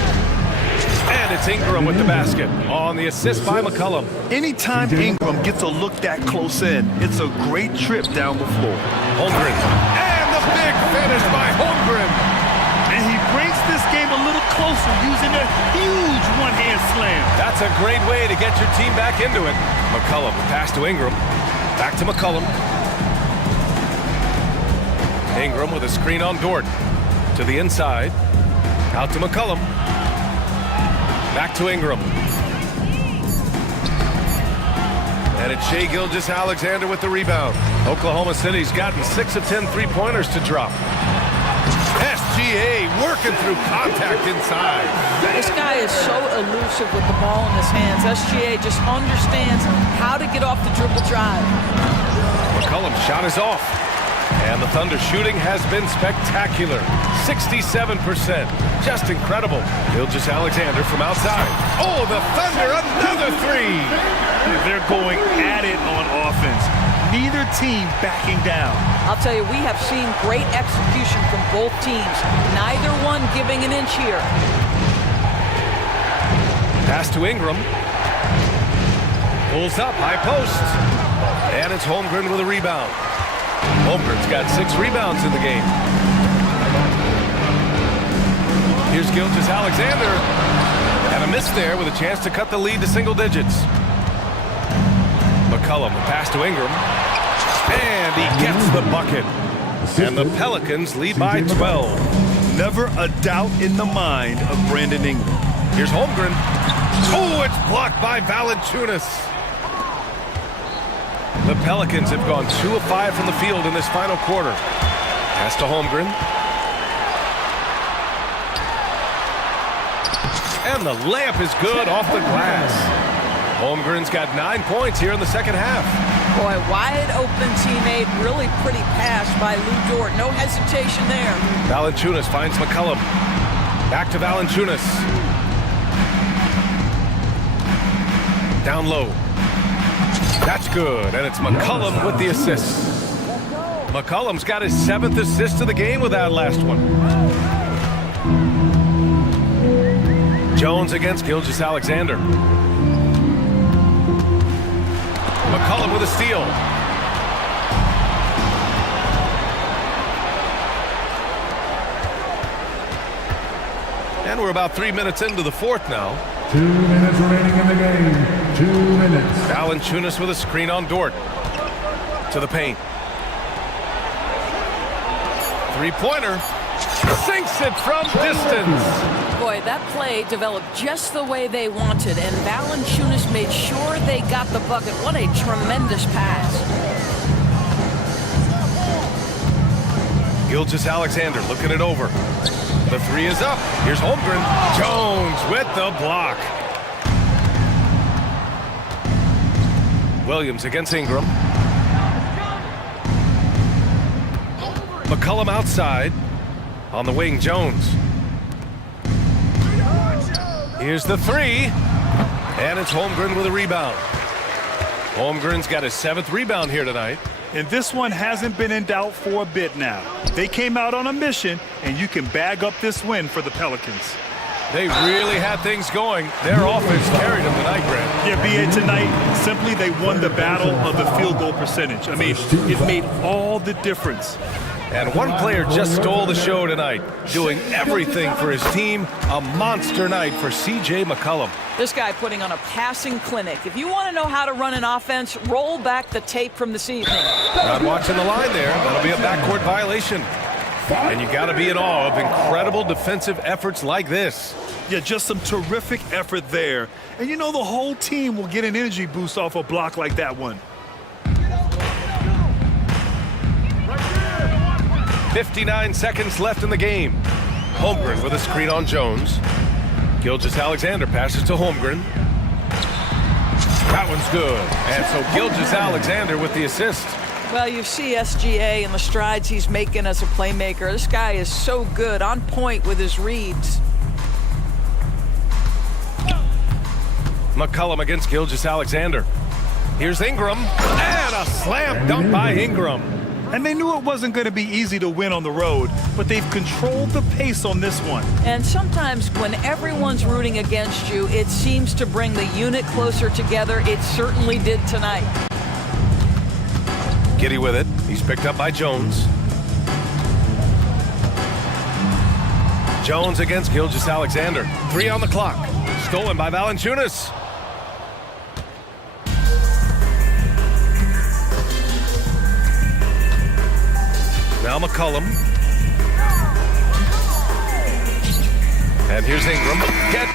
And it's Ingram with the basket on the assist by McCollum. Anytime Ingram gets a look that close in, it's a great trip down the floor. Holmgren. And the big finish by Holmgren. And he brings this game a little closer using a huge one-hand slam. That's a great way to get your team back into it. McCollum pass to Ingram. Back to McCollum. Ingram with a screen on Dort. To the inside. Out to McCollum. Back to Ingram. And it's Shai Gilgeous-Alexander with the rebound. Oklahoma City's gotten 6 of 10 three-pointers to drop. SGA working through contact inside. This guy is so elusive with the ball in his hands. SGA just understands how to get off the dribble drive. McCollum's shot is off. And the Thunder shooting has been spectacular. 67%. Just incredible. Gilgeous-Alexander from outside. Oh, the Thunder, another three. They're going at it on offense. Neither team backing down. I'll tell you, we have seen great execution from both teams. Neither one giving an inch here. Pass to Ingram. Pulls up, high post. And it's Holmgren with a rebound. Holmgren's got 6 rebounds in the game. Here's Gilgeous-Alexander. And a miss there with a chance to cut the lead to single digits. McCollum, a pass to Ingram. And he gets the bucket. And the Pelicans lead by 12. Never a doubt in the mind of Brandon Ingram. Here's Holmgren. Oh, it's blocked by Valanciunas. The Pelicans have gone 2 of 5 from the field in this final quarter. Pass to Holmgren. And the layup is good off the glass. Holmgren's got 9 points here in the second half. Boy, wide open teammate, really pretty pass by Lou Dort. No hesitation there. Valanciunas finds McCollum. Back to Valanciunas. Down low. That's good, and it's McCollum with the assist. McCollum's got his 7th assist of the game with that last one. Jones against Gilgeous-Alexander. McCollum with a steal. And we're about 3 minutes into the fourth now. 2 minutes remaining in the game. 2 minutes. Valanciunas with a screen on Dort. To the paint. Three-pointer. Sinks it from distance. Boy, that play developed just the way they wanted, and Valanciunas made sure they got the bucket. What a tremendous pass. Gilgeous-Alexander looking it over. The three is up. Here's Holmgren. Jones with the block. Williams against Ingram. McCollum outside. On the wing, Jones. Here's the three. And it's Holmgren with a rebound. Holmgren's got his 7th rebound here tonight. And this one hasn't been in doubt for a bit now. They came out on a mission, and you can bag up this win for the Pelicans. They really had things going. Their offense carried them tonight, Grant. Yeah, B.A. tonight, simply they won the battle of the field goal percentage. I mean, it made all the difference. And one player just stole the show tonight, doing everything for his team. A monster night for C.J. McCollum. This guy putting on a passing clinic. If you want to know how to run an offense, roll back the tape from this evening. Not watching the line there. That'll be a backcourt violation. And you got to be in awe of incredible defensive efforts like this. Yeah, just some terrific effort there. And you know the whole team will get an energy boost off a block like that one. 59 seconds left in the game. Holmgren with a screen on Jones. Gilgeous-Alexander passes to Holmgren. That one's good. And so Gilgeous-Alexander with the assist. Well, you see SGA and the strides he's making as a playmaker. This guy is so good, on point with his reads. McCollum against Gilgeous-Alexander. Here's Ingram. And a slam dunk by Ingram. And they knew it wasn't going to be easy to win on the road, but they've controlled the pace on this one. And sometimes when everyone's rooting against you, it seems to bring the unit closer together. It certainly did tonight. Giddy with it. He's picked up by Jones. Jones against Gilgeous-Alexander. 3 on the clock. Stolen by Valanciunas. Now McCollum. And here's Ingram. Get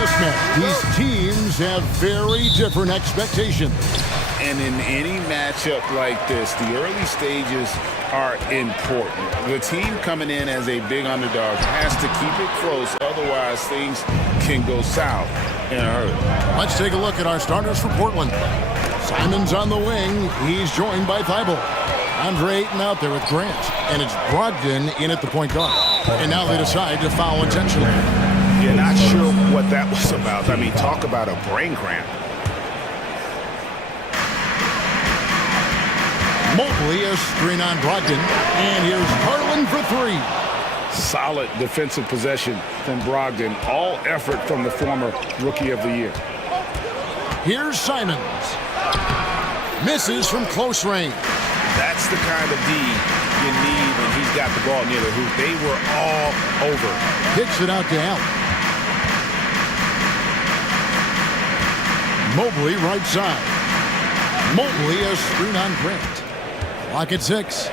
mismatch. These teams have very different expectations. And in any matchup like this, the early stages are important. The team coming in as a big underdog has to keep it close, otherwise things can go south in a hurry. Let's take a look at our starters for Portland. Simons on the wing. He's joined by Thibault. Andre Ayton out there with Grant. And it's Brogdon in at the point guard. And now they decide to foul intentionally. You're not sure what that was about. I mean, talk about a brain cramp. Mobley, a screen on Brogdon. And here's Garland for three. Solid defensive possession from Brogdon. All effort from the former Rookie of the Year. Here's Simons. Misses from close range. That's the kind of D you need when he's got the ball near the hoop. They were all over. Kicks it out to Allen. Mobley right side. Mobley a screen on Grant. Clock at 6.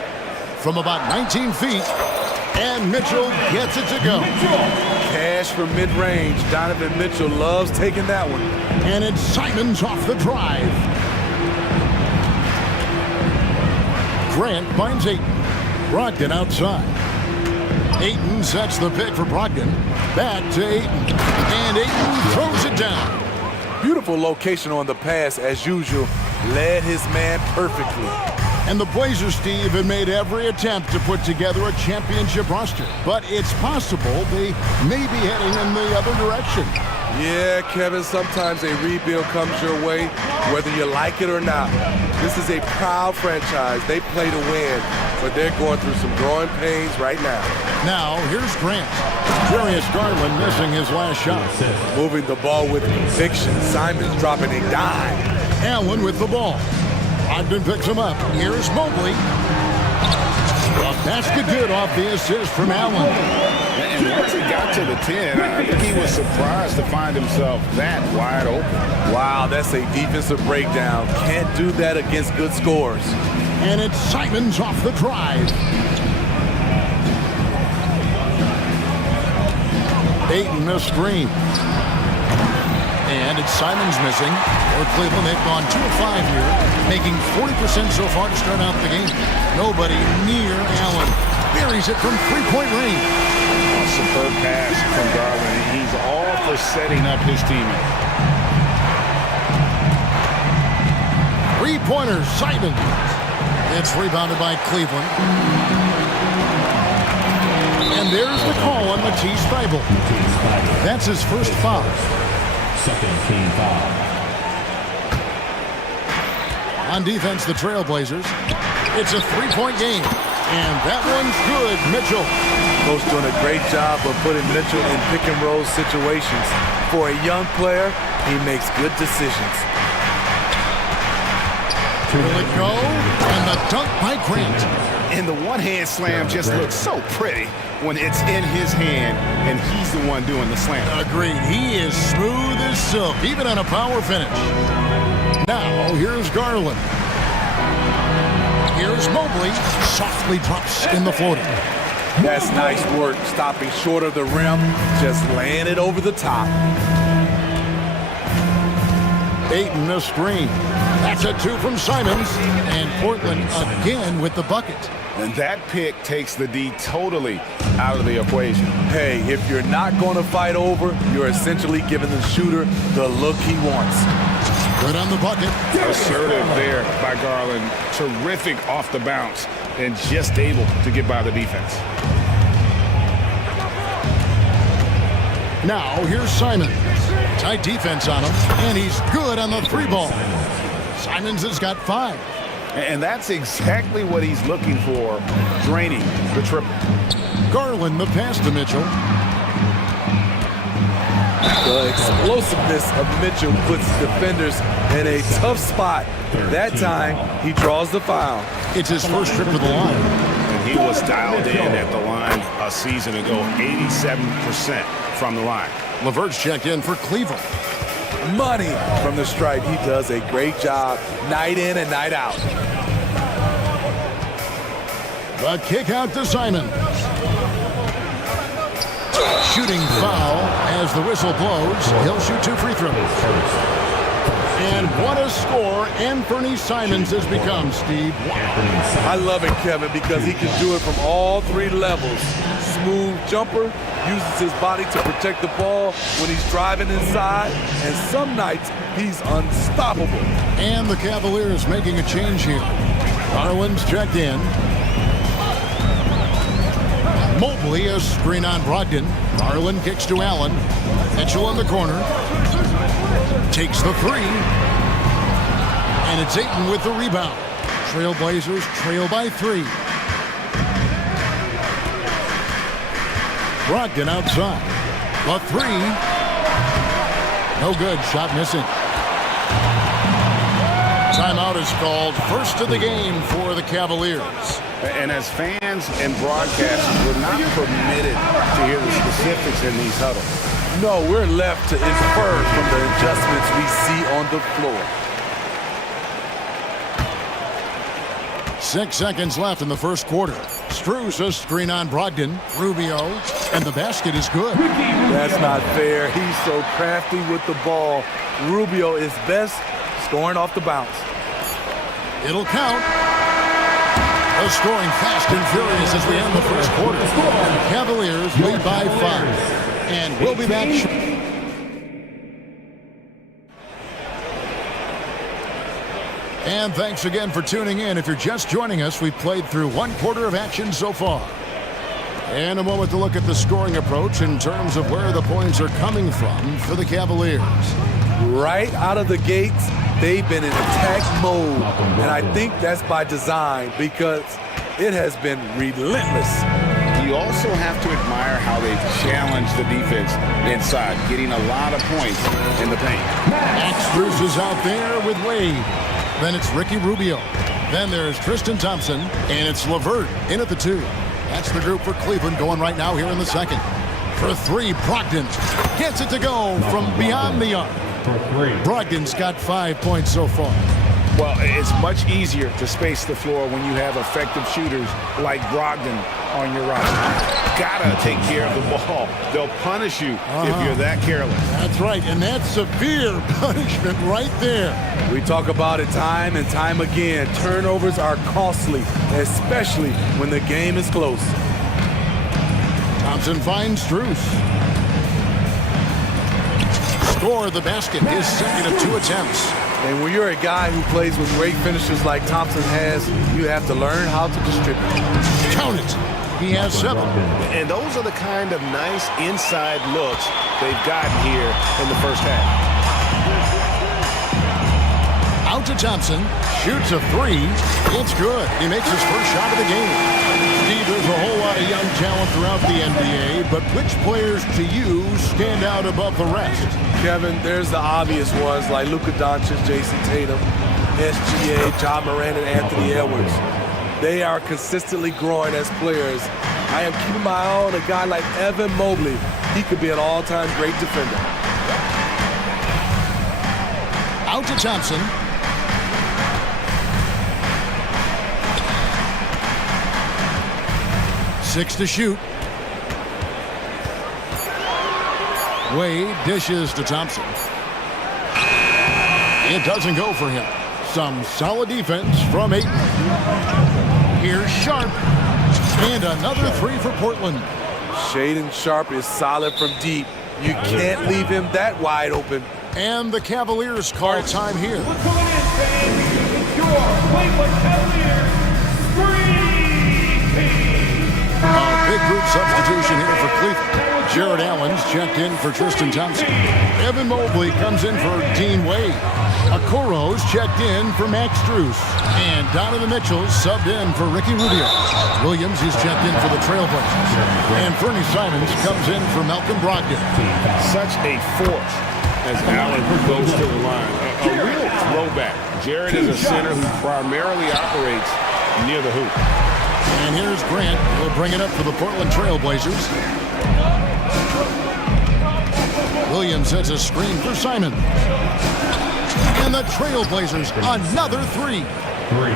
From about 19 feet. And Mitchell gets it to go. Cash from mid-range. Donovan Mitchell loves taking that one. And it's Simons off the drive. Grant finds Ayton. Brogdon outside. Ayton sets the pick for Brogdon. Back to Ayton. And Ayton throws it down. Beautiful location on the pass, as usual. Led his man perfectly. And the Blazers, Steve, have made every attempt to put together a championship roster. But it's possible they may be heading in the other direction. Yeah, Kevin, sometimes a rebuild comes your way, whether you like it or not. This is a proud franchise. They play to win, but they're going through some growing pains right now. Now, here's Grant. Darius Garland missing his last shot. Moving the ball with conviction. Simons dropping a dime. Allen with the ball. Brogdon picks him up. Here's Mobley. A basket good off the assist from Allen. And once he got to the 10, I think he was surprised to find himself that wide open. Wow, that's a defensive breakdown. Can't do that against good scores. And it's Simons off the drive. Ayton a screen. And it's Simons missing. For Cleveland, they've gone 2 of 5 here, making 40% so far to start out the game. Nobody near Allen. Buries it from three-point range. A superb pass from Garland. He's all for setting up his teammate. Three-pointer, Simons. It's rebounded by Cleveland. And there's the call on Matisse Thybulle. That's his first foul. Second team foul. On defense, the Trailblazers. It's a three-point game. And that one's good, Mitchell. Coach doing a great job of putting Mitchell in pick-and-roll situations. For a young player, he makes good decisions. Will it go? And the dunk by Grant. And the one-hand slam just looks so pretty when it's in his hand and he's the one doing the slam. Agreed. He is smooth as silk, even on a power finish. Now, here's Garland. Here's Mobley. Softly drops in the floater. That's nice work, stopping short of the rim, just laying it over the top. Ayton a screen. That's a 2 from Simons. And Portland again with the bucket. And that pick takes the D totally out of the equation. Hey, if you're not going to fight over, you're essentially giving the shooter the look he wants. Good on the bucket. Assertive there by Garland. Terrific off the bounce and just able to get by the defense. Now, here's Simons. Tight defense on him, and he's good on the 3-ball. Simons has got 5. And that's exactly what he's looking for, draining the triple. Garland the pass to Mitchell. The explosiveness of Mitchell puts defenders in a tough spot. That time, he draws the foul. It's his first trip to the line. And he was dialed in at the line a season ago, 87% from the line. LeVert's checked in for Cleveland. Money from the stripe. He does a great job night in and night out. The kick out to Simons. Shooting foul as the whistle blows. He'll shoot 2 free throws. And what a score Anthony Simons has become, Steve. I love it, Kevin, because he can do it from all 3 levels. Smooth jumper, uses his body to protect the ball when he's driving inside, and some nights he's unstoppable. And the Cavaliers making a change here. Garland's checked in. Mobley, a screen on Brogdon. Garland kicks to Allen. Mitchell in the corner. Takes the 3. And it's Ayton with the rebound. Trailblazers trail by 3. Brogdon outside. The 3. No good. Shot missing. Timeout is called. First of the game for the Cavaliers. And as fans and broadcasters, we're not permitted to hear the specifics in these huddles. No, we're left to infer from the adjustments we see on the floor. 6 seconds left in the first quarter. Strus a screen on Brogdon. Rubio, and the basket is good. That's not fair. He's so crafty with the ball. Rubio is best scoring off the bounce. It'll count. The scoring fast and furious as we end the first quarter. Cavaliers lead by 5. And we'll be back. And thanks again for tuning in. If you're just joining us, we've played through 1 quarter of action so far. And a moment to look at the scoring approach in terms of where the points are coming from for the Cavaliers. Right out of the gates, they've been in attack mode. And I think that's by design because it has been relentless. You also have to admire how they've challenged the defense inside, getting a lot of points in the paint. Max Strus is out there with Wade. Then it's Ricky Rubio. Then there's Tristan Thompson. And it's LeVert in at the 2. That's the group for Cleveland going right now here in the second. For 3, Brogdon gets it to go from beyond the arc. Brogdon's got 5 points so far. Well, it's much easier to space the floor when you have effective shooters like Brogdon on your right. Gotta take care of the ball. They'll punish you if you're that careless. That's right, and that's severe punishment right there. We talk about it time and time again. Turnovers are costly, especially when the game is close. Thompson finds Strus. Score the basket, his second of 2 attempts. And when you're a guy who plays with great finishers like Thompson has, you have to learn how to distribute. Count it. He has 7. And those are the kind of nice inside looks they've gotten here in the first half. Out to Thompson. Shoots a 3. It's good. He makes his first shot of the game. Steve, there's a whole lot of young talent throughout the NBA, but which players to you stand out above the rest? Kevin, there's the obvious ones like Luka Doncic, Jason Tatum, SGA, John Moran, and Anthony Edwards. They are consistently growing as players. I am keeping my eye on a guy like Evan Mobley. He could be an all-time great defender. Out to Thompson. Six to shoot. Wade dishes to Thompson. It doesn't go for him. Some solid defense from Ayton. Here's Sharp. And another 3 for Portland. Shaedon Sharp is solid from deep. You can't leave him that wide open. And the Cavaliers call time here. Your Cleveland Cavaliers Screen Team. A big group substitution here for Cleveland. Jared Allen's checked in for Tristan Thompson. Evan Mobley comes in for Dean Wade. Okoro's checked in for Max Strus. And Donovan Mitchell's subbed in for Ricky Rubio. Williams is checked in for the Trailblazers. And Fernie Simons comes in for Malcolm Brogdon. Such a force as Allen goes to the line. A real throwback. Jared is a center who primarily operates near the hoop. And here's Grant. He'll bring it up for the Portland Trailblazers. Williams sets a screen for Simon. And the Trailblazers, another 3.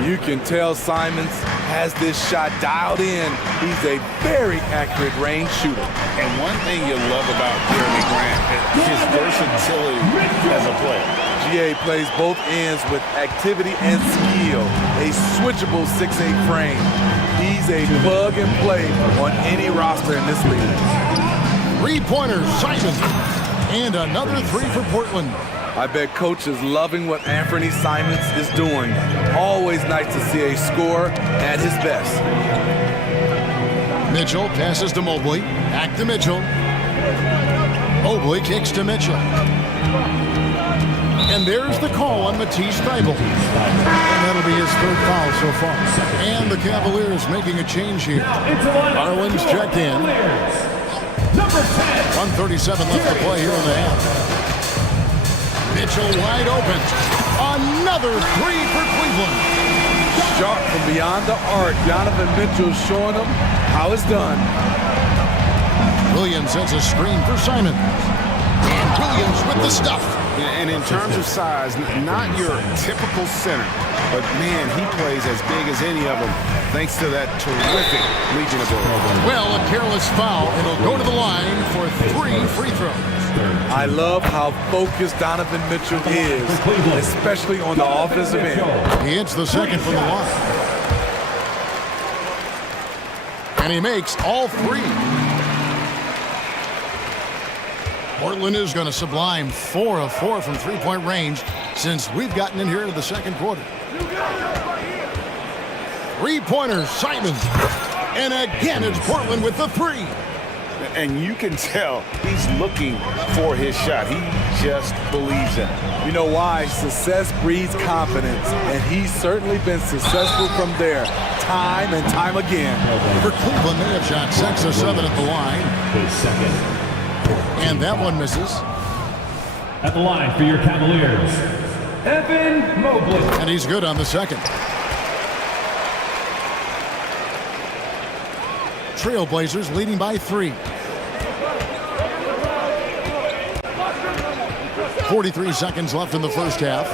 You can tell Simons has this shot dialed in. He's a very accurate range shooter. And one thing you love about Jeremy Grant is his versatility as a player. GA plays both ends with activity and skill. A switchable 6'8" frame. He's a plug and play on any roster in this league. Three-pointer, Simon. And another three for Portland. I bet coach is loving what Anthony Simons is doing. Always nice to see a scorer at his best. Mitchell passes to Mobley. Back to Mitchell. Mobley kicks to Mitchell. And there's the call on Matisse Thybulle. And that'll be his third foul so far. And the Cavaliers making a change here. Garland's checked in. 1:37 left to play here in the half. Mitchell wide open. Another three for Cleveland. Sharp from beyond the arc. Donovan Mitchell showing them how it's done. Williams sets a screen for Simon. And Williams with the stuff. And in terms of size, not your typical center, but man, he plays as big as any of them thanks to that terrific Legion ability. Well, a careless foul, and he'll go to the line for 3 free throws. I love how focused Donovan Mitchell is, especially on the offensive end. He hits the second from the line. And he makes all 3. Portland is going to sublime 4 of 4 from three-point range since we've gotten in here to the second quarter. Three-pointer, Simon. And again, it's Portland with the 3. And you can tell he's looking for his shot. He just believes in it. You know why? Success breeds confidence, and he's certainly been successful from there time and time again. For Cleveland, they have shot 6 of 7 at the line. And that one misses. At the line for your Cavaliers, Evan Mobley. And he's good on the second. Trailblazers leading by 3. 43 seconds left in the first half.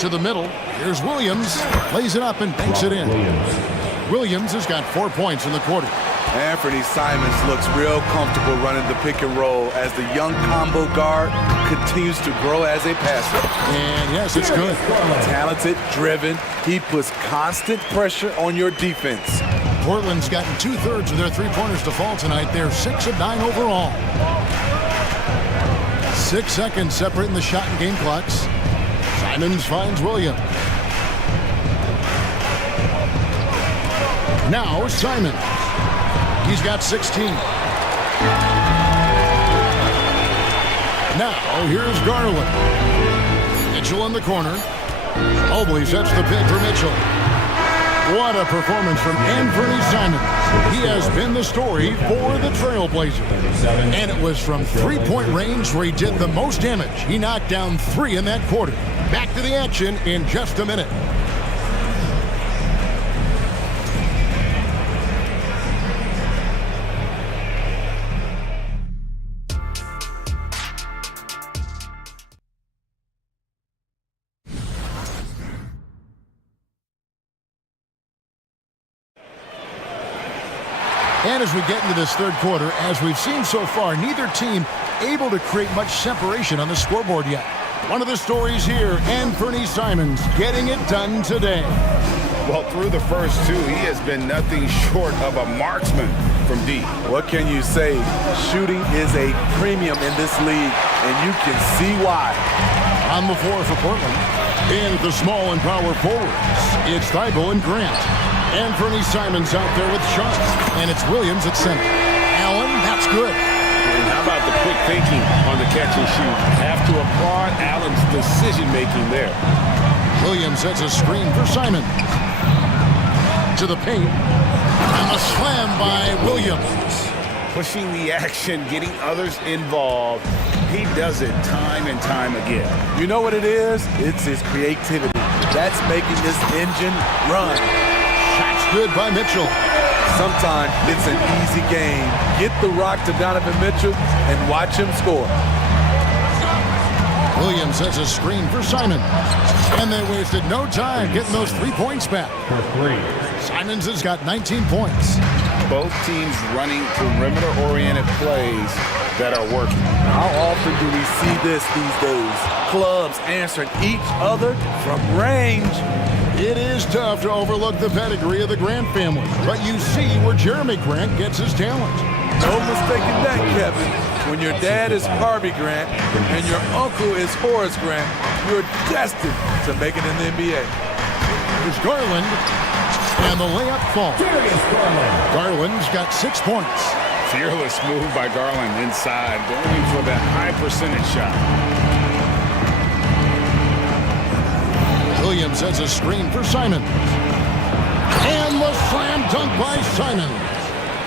To the middle. Here's Williams. Lays it up and banks it in. Williams has got 4 points in the quarter. Anthony Simons looks real comfortable running the pick and roll as the young combo guard continues to grow as a passer. And yes, it's good. Talented, driven. He puts constant pressure on your defense. Portland's gotten 2/3 of their three-pointers to fall tonight. They're 6 of 9 overall. 6 seconds separating the shot and game clocks. Simons finds Williams. Now Simons. He's got 16. Now here's Garland. Mitchell in the corner. Mobley sets the pick for Mitchell. What a performance from Anthony Simons. He has been the story for the Trailblazers. And it was from three-point range where he did the most damage. He knocked down 3 in that quarter. Back to the action in just a minute. And as we get into this third quarter, as we've seen so far, neither team able to create much separation on the scoreboard yet. One of the stories here, Anthony Simons getting it done today. Well, through the first 2, he has been nothing short of a marksman from deep. What can you say? Shooting is a premium in this league, and you can see why. On the floor for Portland, and the small and power forwards, it's Thybulle and Grant. Anthony Simons out there with shots, and it's Williams at center. Allen, that's good. And how about the quick thinking on the catch and shoot? Have to applaud Allen's decision-making there. Williams sets a screen for Simons. To the paint. And a slam by Williams. Pushing the action, getting others involved. He does it time and time again. You know what it is? It's his creativity. That's making this engine run. Shots good by Mitchell. Sometimes it's an easy game. Get the rock to Donovan Mitchell and watch him score. Williams sets a screen for Simon. And they wasted no time getting those 3 points back. Simons has got 19 points. Both teams running perimeter-oriented plays that are working. How often do we see this these days? Clubs answering each other from range. It is tough to overlook the pedigree of the Grant family, but you see where Jeremy Grant gets his talent. No mistaking that, Kevin. When your dad is Harvey Grant and your uncle is Horace Grant, you're destined to make it in the NBA. Here's Garland, and the layup falls. Garland's got 6 points. Fearless move by Garland inside, going for that high percentage shot. Williams sets a screen for Simon. And the slam dunk by Simon.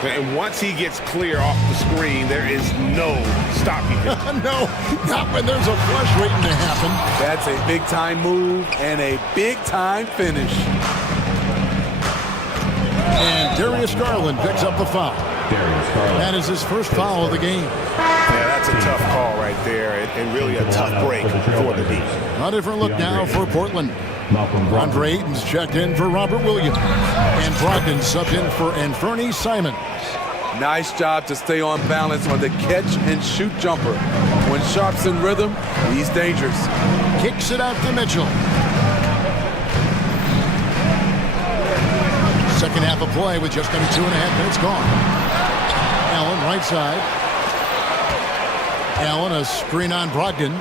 And once he gets clear off the screen, there is no stopping him. No, not when there's a flush waiting to happen. That's a big-time move and a big-time finish. And Darius Garland picks up the foul. That is his first foul of the game. Yeah, that's a tough call right there, and really a tough break for the D. A different look now for Portland. Andre Ayton's checked in for Robert Williams. And Brogdon subbed in for Anferny Simons. Nice job to stay on balance on the catch-and-shoot jumper. When Sharp's in rhythm, he's dangerous. Kicks it out to Mitchell. Second half of play with just under 2.5 minutes gone. Allen right side. Allen a screen on Brogdon.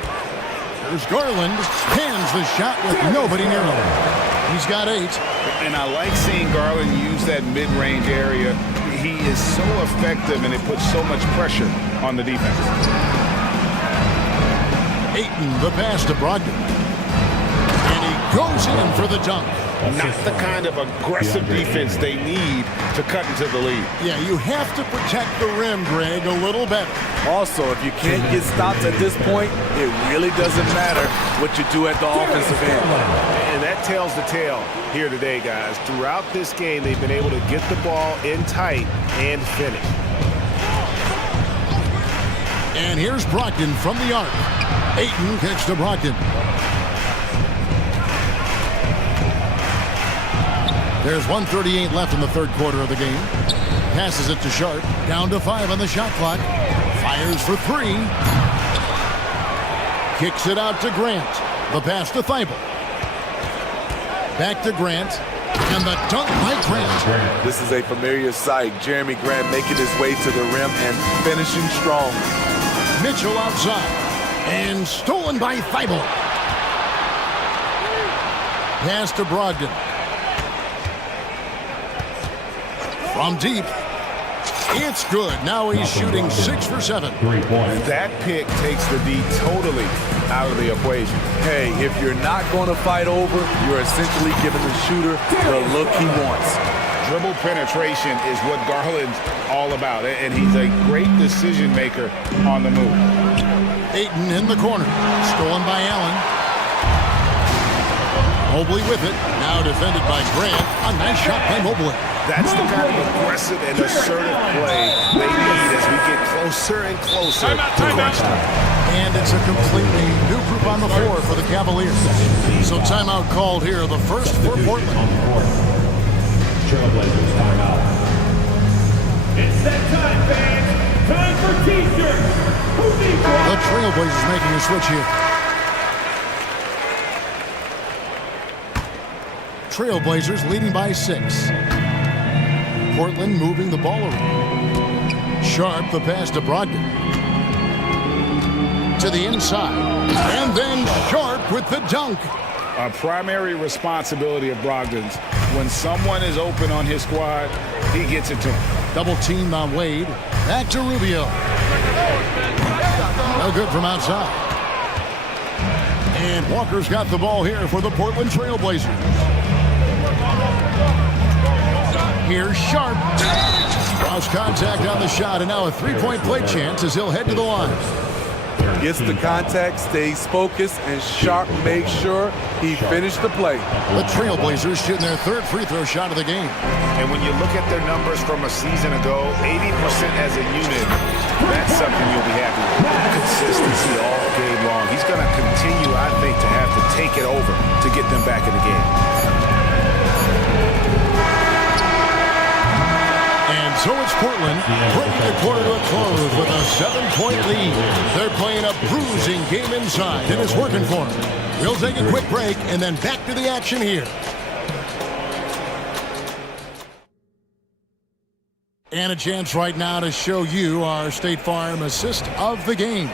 There's Garland. Hands the shot with nobody near him. He's got 8. And I like seeing Garland use that mid-range area. He is so effective, and it puts so much pressure on the defense. Ayton, the pass to Brogdon. And he goes in for the dunk. Not the kind of aggressive defense they need to cut into the lead. Yeah, you have to protect the rim, Greg, a little better. Also, if you can't get stops at this point, it really doesn't matter what you do at the offensive end. And that tells the tale here today, guys. Throughout this game, they've been able to get the ball in tight and finish. And here's Brogdon from the arc. Ayton kicks to Brogdon. There's 1:38 left in the third quarter of the game. Passes it to Sharp. Down to 5 on the shot clock. Fires for 3. Kicks it out to Grant. The pass to Thibault. Back to Grant. And the dunk by Grant. This is a familiar sight. Jeremy Grant making his way to the rim and finishing strong. Mitchell outside. And stolen by Thibault. Pass to Brogdon. From deep. It's good. Now he's shooting 6 for 7. That pick takes the D totally out of the equation. Hey, if you're not going to fight over, you're essentially giving the shooter the look he wants. Dribble penetration is what Garland's all about, and he's a great decision maker on the move. Ayton in the corner. Stolen by Allen. Mobley with it. Now defended by Grant. A nice shot by Mobley. That's the kind of aggressive and assertive play they need as we get closer and closer to crunch time. And it's a completely new group on the floor for the Cavaliers. So timeout called here, the first for Portland. Trailblazers timeout. It's that time, fans. Time for T-shirts. The Trailblazers making a switch here. Trailblazers leading by 6. Portland moving the ball around. Sharp, the pass to Brogdon. To the inside. And then Sharp with the dunk. A primary responsibility of Brogdon's. When someone is open on his squad, he gets it to him. Double teamed on Wade. Back to Rubio. No good from outside. And Walker's got the ball here for the Portland Trailblazers. Here's Sharp. Lost contact on the shot, and now a 3-point play chance as he'll head to the line. Gets the contact, stays focused, and Sharp makes sure he finished the play. The Trailblazers shooting their 3rd free throw shot of the game. And when you look at their numbers from a season ago, 80% as a unit, that's something you'll be happy with. Consistency all game long. He's going to continue, I think, to have to take it over to get them back in the game. And so it's Portland bringing the quarter to a close with a 7-point lead. They're playing a bruising game inside, and it's working for them. We'll take a quick break and then back to the action here. And a chance right now to show you our State Farm assist of the game.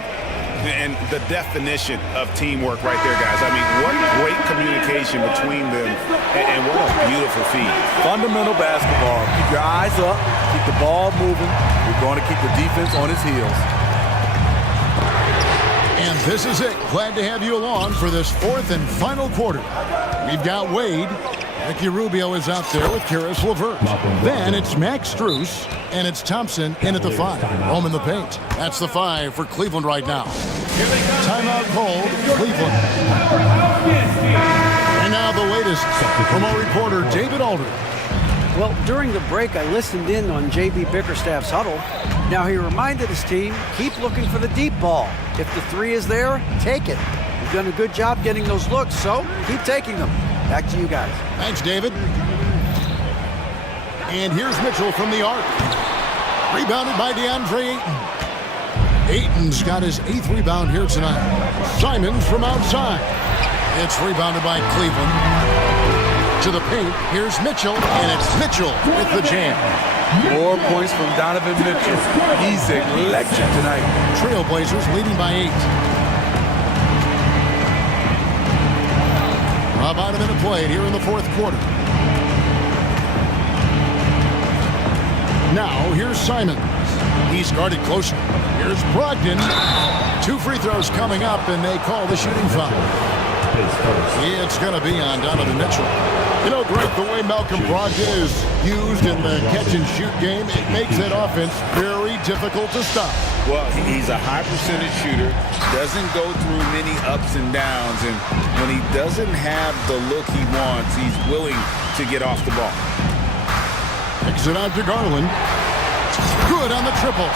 And the definition of teamwork right there, guys. I mean, what great communication between them, and what a beautiful feed. Fundamental basketball. Keep your eyes up, keep the ball moving. We're going to keep the defense on its heels. And this is it. Glad to have you along for this fourth and final quarter. We've got Wade. Ricky Rubio is out there with Karis LeVert. Then it's Max Strus, and it's Thompson in at the 5. Home in the paint. That's the 5 for Cleveland right now. Timeout called, Cleveland. And now the latest from our reporter, David Aldridge. Well, during the break, I listened in on J.B. Bickerstaff's huddle. Now, he reminded his team, keep looking for the deep ball. If the 3 is there, take it. You've done a good job getting those looks, so keep taking them. Back to you guys. Thanks, David. And here's Mitchell from the arc. Rebounded by DeAndre Ayton. Ayton's got his 8th rebound here tonight. Simons from outside. It's rebounded by Cleveland. To the paint, here's Mitchell, and it's Mitchell with the jam. More points from Donovan Mitchell. He's electric tonight. Trailblazers leading by 8. About a minute played here in the fourth quarter. Now, here's Simons. He's guarded closer. Here's Brogdon. 2 free throws coming up, and they call the shooting foul. It's going to be on Donovan Mitchell. You know, Greg, the way Malcolm Brogdon is used in the catch-and-shoot game, it makes that offense very difficult to stop. Well, he's a high-percentage shooter, doesn't go through many ups and downs, and when he doesn't have the look he wants, he's willing to get off the ball. Kicks it out to Garland. Good on the triple.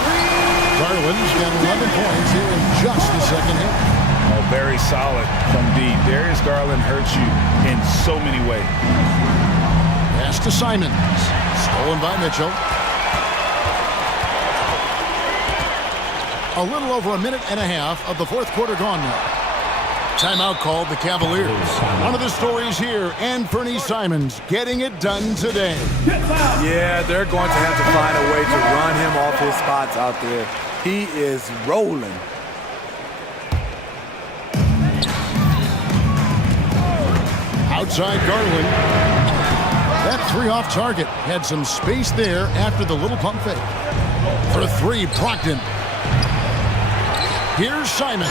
Garland's got 11 points here in just the second half. Oh, very solid from deep. Darius Garland hurts you in so many ways. Pass to Simons. Stolen by Mitchell. A little over a minute and a half of the fourth quarter gone now. Timeout called the Cavaliers. One of the stories here, Anthony Simons getting it done today. Yeah, they're going to have to find a way to run him off his spots out there. He is rolling. Outside Garland. That 3 off target. Had some space there after the little pump fake. For 3, Brogdon. Here's Simon,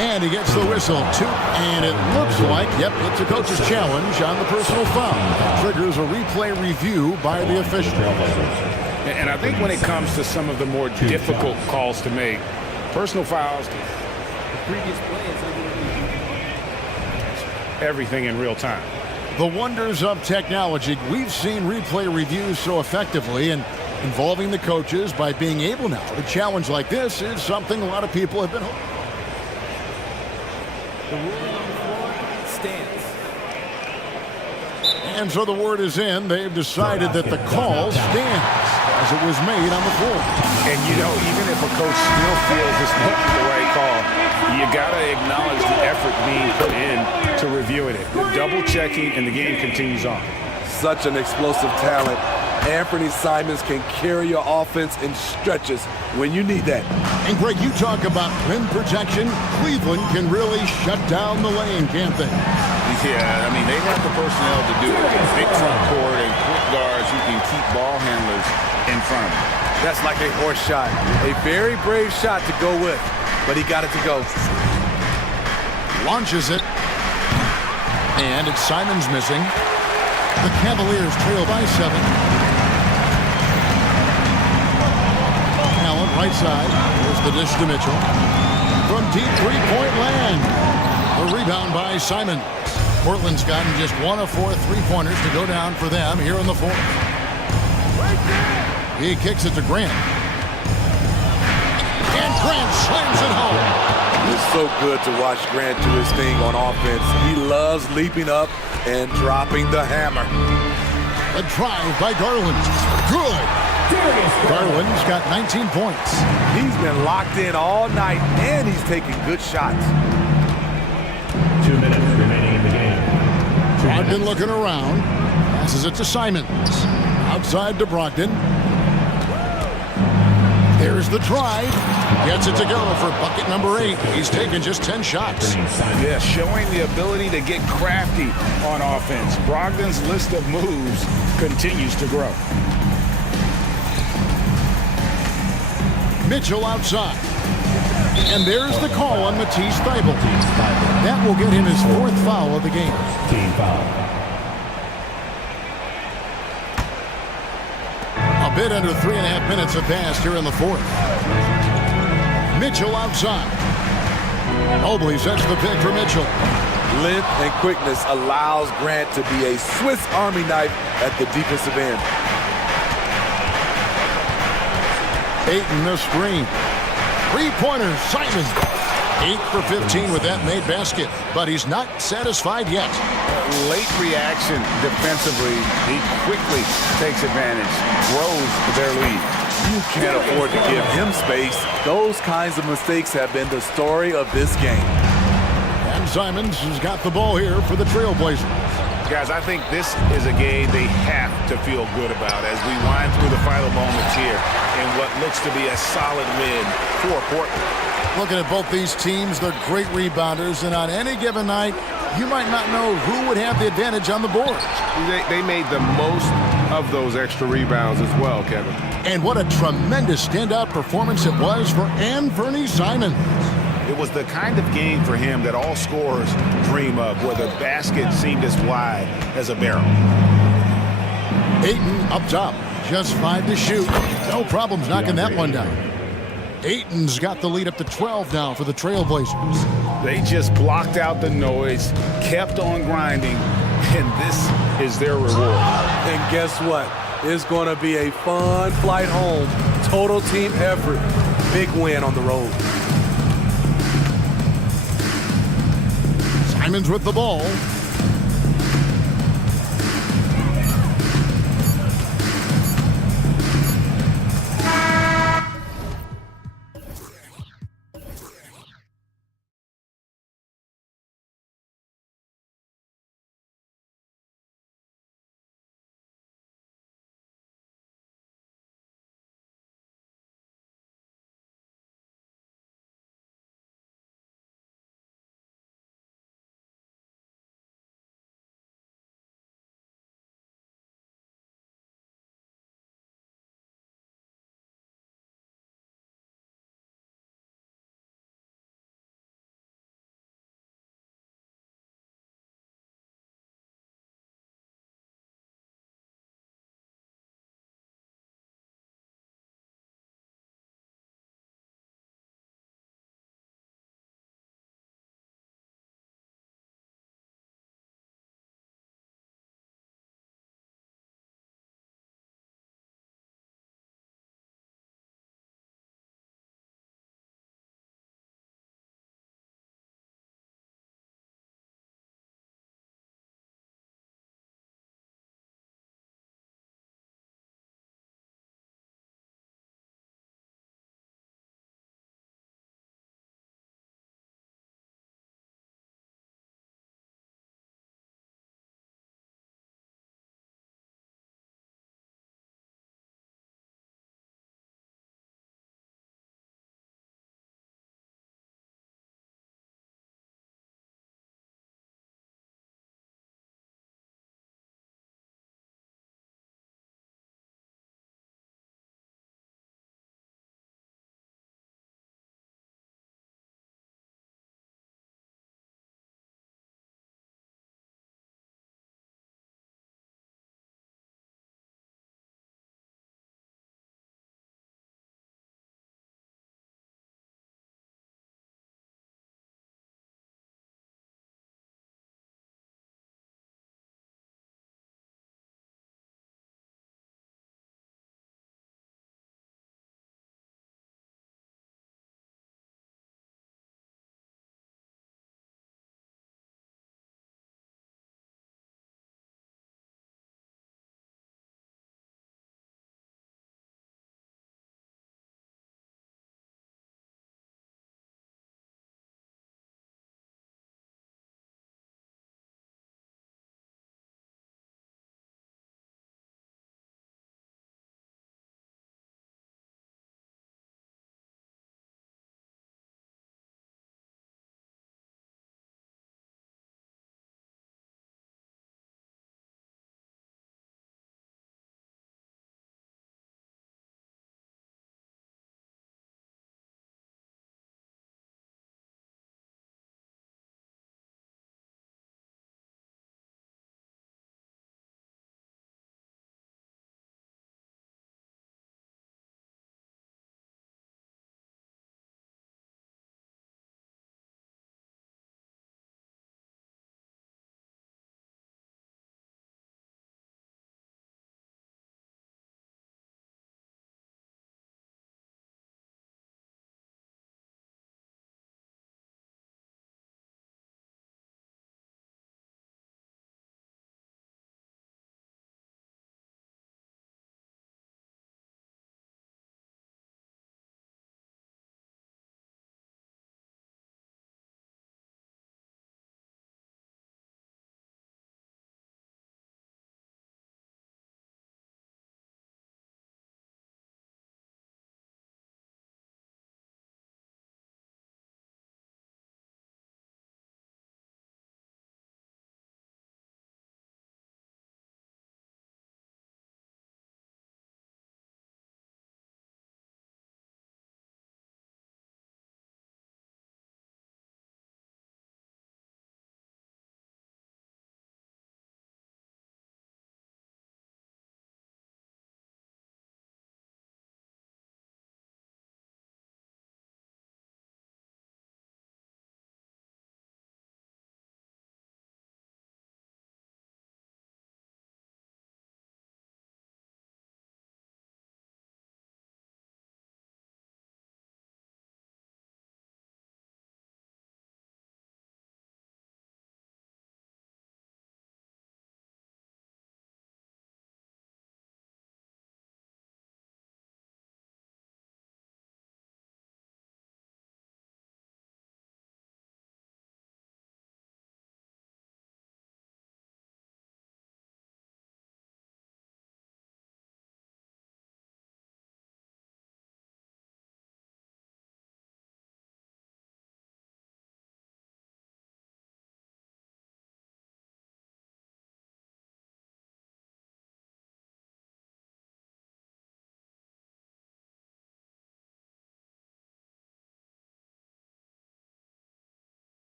and he gets the whistle, 2, and it looks like, yep, it's a coach's challenge on the personal foul. That triggers a replay review by the official. And I think when it comes to some of the more difficult calls to make, personal fouls, everything in real time. The wonders of technology. We've seen replay reviews so effectively, and involving the coaches by being able now to challenge like this is something a lot of people have been hoping. The ruling on the floor stands. And so the word is in. They've decided that the call stands as it was made on the floor. And, you know, even if a coach still feels this wasn't the right call, you got to acknowledge the effort being put in to reviewing it. They're double-checking, and the game continues on. Such an explosive talent. Anthony Simons can carry your offense in stretches when you need that. And, Greg, you talk about rim protection. Cleveland can really shut down the lane, can't they? Yeah, I mean, they have the personnel to do it. Big front court and quick guards who can keep ball handlers in front of them. That's like a horse shot. A very brave shot to go with, but he got it to go. Launches it. And it's Simons missing. The Cavaliers trail by 7. Allen, right side. Here's the dish to Mitchell. From deep three-point land. The rebound by Simon. Portland's gotten just 1 of 4 three-pointers to go down for them here in the fourth. He kicks it to Grant. Grant slams it home. It's so good to watch Grant do his thing on offense. He loves leaping up and dropping the hammer. A drive by Garland. Good. Garland's got 19 points. He's been locked in all night, and he's taking good shots. 2 minutes remaining in the game. Brogdon looking around. Passes it to Simons. Outside to Brogdon. There's the drive. Gets it to go for bucket number 8. He's taken just 10 shots. Yeah, showing the ability to get crafty on offense. Brogdon's list of moves continues to grow. Mitchell outside. And there's the call on Matisse Thybulle. That will get him his 4th foul of the game. Team foul. A bit under 3.5 minutes have passed here in the 4th. Mitchell outside. Mobley sets the pick for Mitchell. Length and quickness allows Grant to be a Swiss Army knife at the defensive end. Ayton the screen. Three-pointer, Simon. 8 for 15 with that made basket, but he's not satisfied yet. Late reaction defensively. He quickly takes advantage, grows their lead. You can't afford to give him space. Those kinds of mistakes have been the story of this game. And Simons has got the ball here for the Trailblazers. Guys, I think this is a game they have to feel good about as we wind through the final moments here in what looks to be a solid win for Portland. Looking at both these teams, they're great rebounders, and on any given night, you might not know who would have the advantage on the board. They made the most of those extra rebounds as well, Kevin. And what a tremendous standout performance it was for Anthony Simons. It was the kind of game for him that all scorers dream of, where the basket seemed as wide as a barrel. Ayton up top, just 5 to shoot. No problems knocking that one down. Ayton's got the lead up to 12 now for the Trailblazers. They just blocked out the noise, kept on grinding, and this is their reward. And guess what? It's going to be a fun flight home. Total team effort. Big win on the road. Simons with the ball.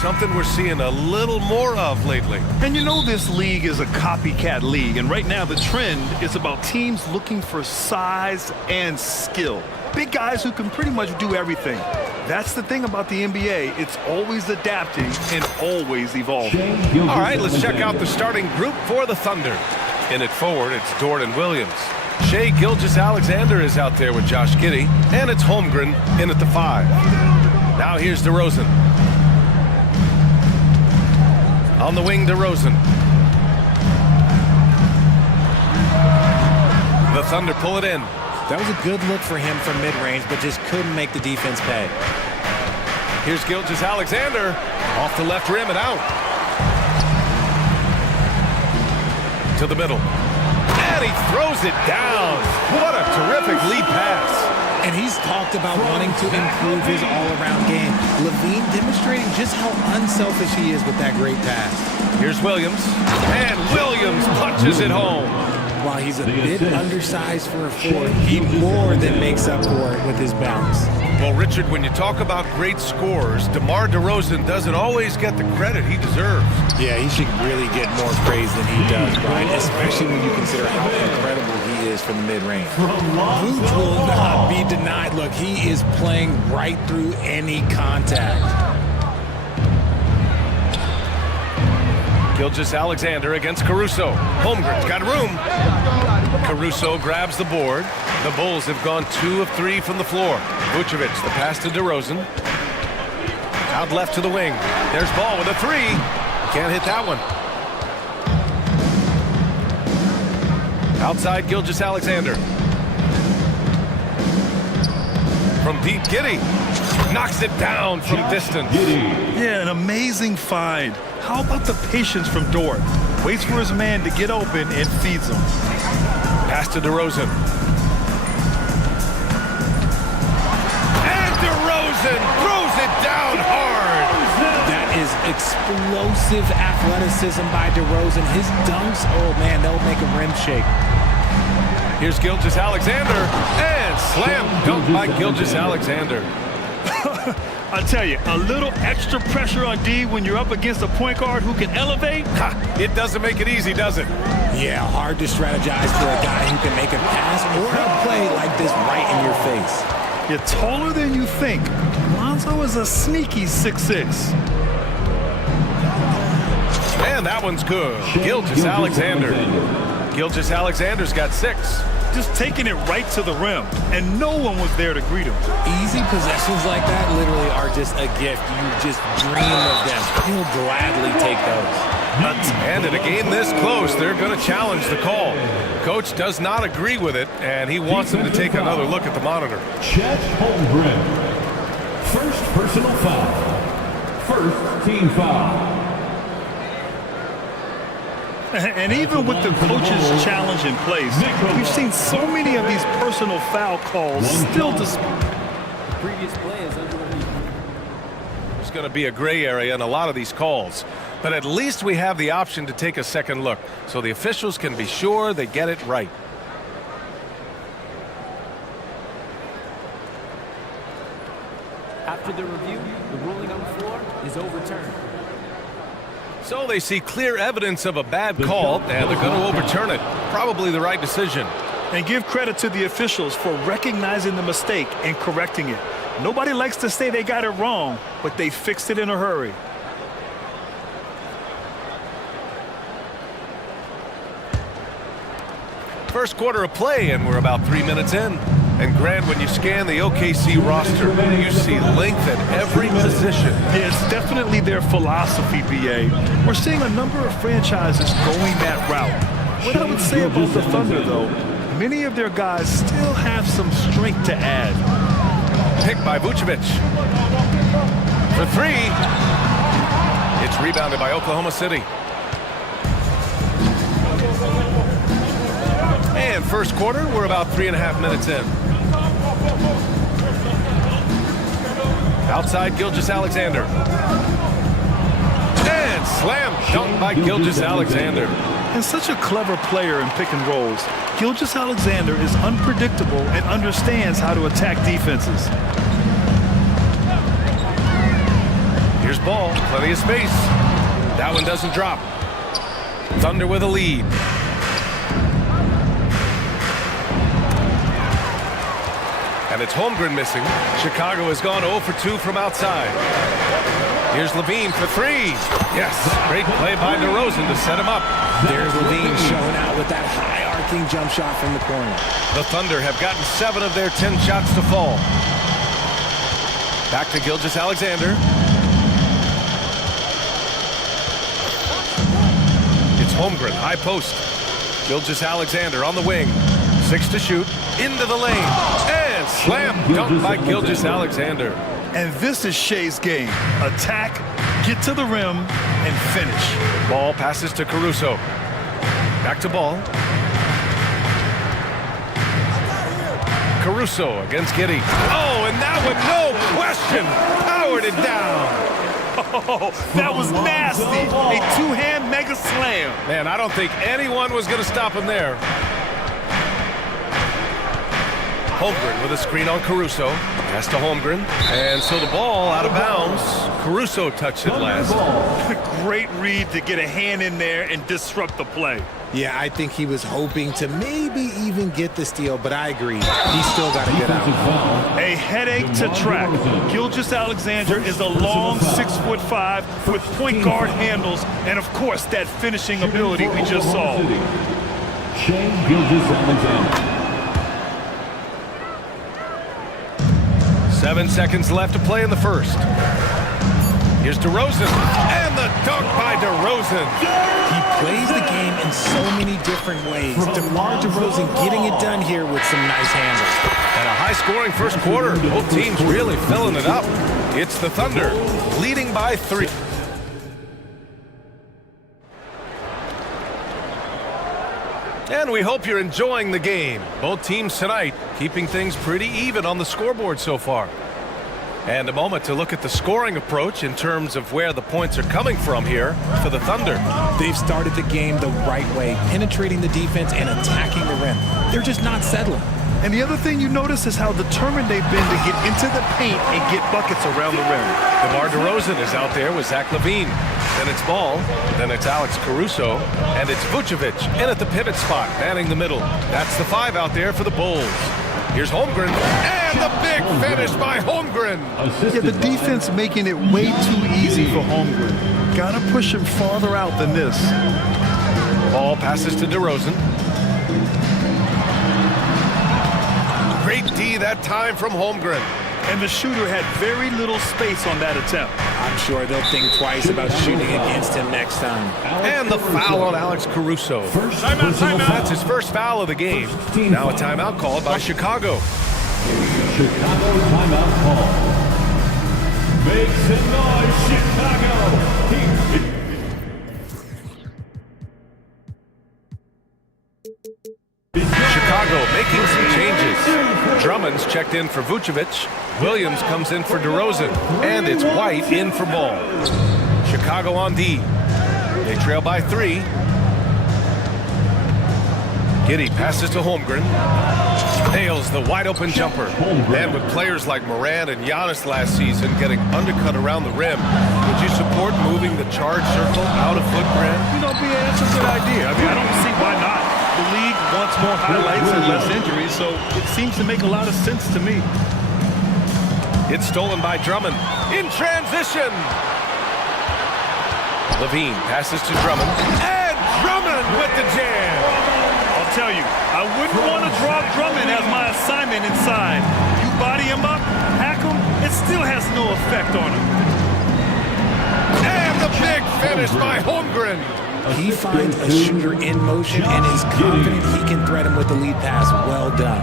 Something we're seeing a little more of lately. And you know this league is a copycat league, and right now the trend is about teams looking for size and skill. Big guys who can pretty much do everything. That's the thing about the NBA. It's always adapting and always evolving. All right, let's check out the starting group for the Thunder. In it forward, it's Jordan Williams. Shai Gilgeous-Alexander is out there with Josh Giddey, and it's Holmgren in at the 5. Now here's DeRozan. On the wing, DeRozan. The Thunder pull it in. That was a good look for him from mid-range, but just couldn't make the defense pay. Here's Gilgeous-Alexander. Off the left rim and out. To the middle. And he throws it down. What a terrific lead pass. And he's talked about wanting to improve his all-around game. LaVine demonstrating just how unselfish he is with that great pass. Here's Williams. And Williams punches it home. While he's a bit undersized for a 4, he more than makes up for it with his bounce. Well, Richard, when you talk about great scorers, DeMar DeRozan doesn't always get the credit he deserves. Yeah, he should really get more praise than he does, Brian, especially when you consider how incredible he is from the mid-range. Vooch will not be denied. Look, he is playing right through any contact. Gilgeous-Alexander against Caruso. Holmgren's got room. Caruso grabs the board. The Bulls have gone 2 of 3 from the floor. Vucevic, the pass to DeRozan. Out left to the wing. There's Ball with a 3. Can't hit that one. Outside Gilgeous-Alexander. From deep, Giddey knocks it down from distance. Yeah, an amazing find. How about the patience from Dort? Waits for his man to get open and feeds him. Pass to DeRozan. And DeRozan throws it down hard. That is explosive athleticism by DeRozan. His dunks, oh man, they'll make a rim shake. Here's Gilgeous-Alexander, and slam dunk by Gilgeous-Alexander. I tell you, a little extra pressure on D when you're up against a point guard who can elevate. It doesn't make it easy, does it? Yeah, hard to strategize for a guy who can make a pass or a play like this right in your face. You're taller than you think. Lonzo is a sneaky 6'6". And that one's good. Gilgeous-Alexander. Gilgeous-Alexander's got 6. Just taking it right to the rim, and no one was there to greet him. Easy possessions like that literally are just a gift. You just dream of them. He'll gladly take those. And in a game this close, they're going to challenge the call. Coach does not agree with it, and he wants them to take another look at the monitor. Chet Holmgren. First personal foul. First team foul. And even with the coach's challenge in place, we've seen so many of these personal foul calls still displayed. The previous play is under review. There's going to be a gray area in a lot of these calls, but at least we have the option to take a second look, so the officials can be sure they get it right. After the review, the ruling on the floor is overturned. So they see clear evidence of a bad call, and they're going to overturn it. Probably the right decision. And give credit to the officials for recognizing the mistake and correcting it. Nobody likes to say they got it wrong, but they fixed it in a hurry. First quarter of play, and we're about 3 minutes in. And Grant, when you scan the OKC roster, you see length at every position. Yeah, it's definitely their philosophy, BA. We're seeing a number of franchises going that route. What I would say about the Thunder, though, many of their guys still have some strength to add. Picked by Vucevic. For 3. It's rebounded by Oklahoma City. And first quarter, we're about 3.5 minutes in. Outside Gilgeous-Alexander. And slam dunk by Gilgeous-Alexander. And such a clever player in pick and rolls. Gilgeous-Alexander is unpredictable and understands how to attack defenses. Here's ball, plenty of space. That one doesn't drop. Thunder with a lead. And it's Holmgren missing. Chicago has gone 0 for 2 from outside. Here's Levine for 3. Yes, great play by DeRozan to set him up. There's Levine showing out with that high arcing jump shot from the corner. The Thunder have gotten 7 of their 10 shots to fall. Back to Gilgeous-Alexander. It's Holmgren, high post. Gilgeous-Alexander on the wing. 6 to shoot, into the lane, and slam dunk by Gilgeous-Alexander. And this is Shea's game. Attack, get to the rim, and finish. Ball passes to Caruso. Back to Ball. Caruso against Giddey. Oh, and that one, no question, powered it down. Oh, that was nasty. A two-hand mega slam. Man, I don't think anyone was going to stop him there. Holmgren with a screen on Caruso. Pass to Holmgren. And so the ball out of bounds. Caruso touched it last. Great read to get a hand in there and disrupt the play. Yeah, I think he was hoping to maybe even get the steal, but I agree. He's still got to get out. A headache to track. Gilgeous-Alexander is a long 6'5" with point guard handles and, of course, that finishing ability we just saw. Shea Gilgeous-Alexander. 7 seconds left to play in the first. Here's DeRozan, and the dunk by DeRozan. He plays the game in so many different ways. DeMar DeRozan getting it done here with some nice handles. And a high-scoring first quarter. Both teams really filling it up. It's the Thunder, leading by 3. And we hope you're enjoying the game. Both teams tonight keeping things pretty even on the scoreboard so far. And a moment to look at the scoring approach in terms of where the points are coming from here for the Thunder. They've started the game the right way, penetrating the defense and attacking the rim. They're just not settling. And the other thing you notice is how determined they've been to get into the paint and get buckets around the rim. DeMar DeRozan is out there with Zach LaVine. Then it's Ball, then it's Alex Caruso, and it's Vucevic in at the pivot spot, manning the middle. That's the 5 out there for the Bulls. Here's Holmgren, and the big finish by Holmgren. Yeah, the defense making it way too easy for Holmgren. Gotta push him farther out than this. Ball passes to DeRozan. Great D that time from Holmgren. And the shooter had very little space on that attempt. I'm sure they'll think twice about shooting against him next time. And the foul on Alex Caruso. Timeout. That's his first foul of the game. Now a timeout called by Chicago. Chicago timeout call. Make some noise, Chicago. Chicago making some changes. Drummond's checked in for Vucevic. Williams comes in for DeRozan. And it's White in for Ball. Chicago on D. They trail by 3. Giddey passes to Holmgren. Nails the wide-open jumper. And with players like Morant and Giannis last season getting undercut around the rim, would you support moving the charge circle out of footprint? You know, BA, that's a good idea. I mean, I don't see why not. The league wants more highlights and less injuries, so it seems to make a lot of sense to me. It's stolen by Drummond. In transition! LaVine passes to Drummond. And Drummond with the jam! I'll tell you, I wouldn't want to drop Drummond as my assignment inside. You body him up, hack him, it still has no effect on him. And the big finish by Holmgren! He finds a shooter in motion and is confident he can thread him with the lead pass. Well done.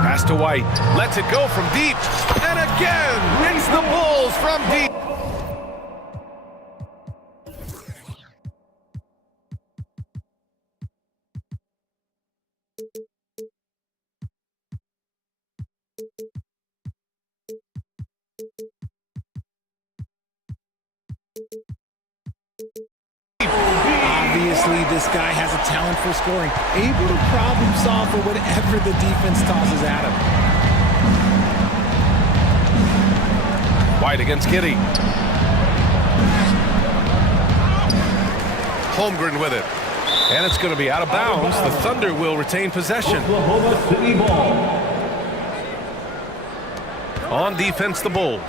Pass to White. Lets it go from deep. And again, it's the Bulls from deep. Obviously, this guy has a talent for scoring, able to problem solve for whatever the defense tosses at him. White against Giddy. Holmgren with it. And it's going to be out of bounds. The Thunder will retain possession. Oklahoma City ball. On defense, the Bulls.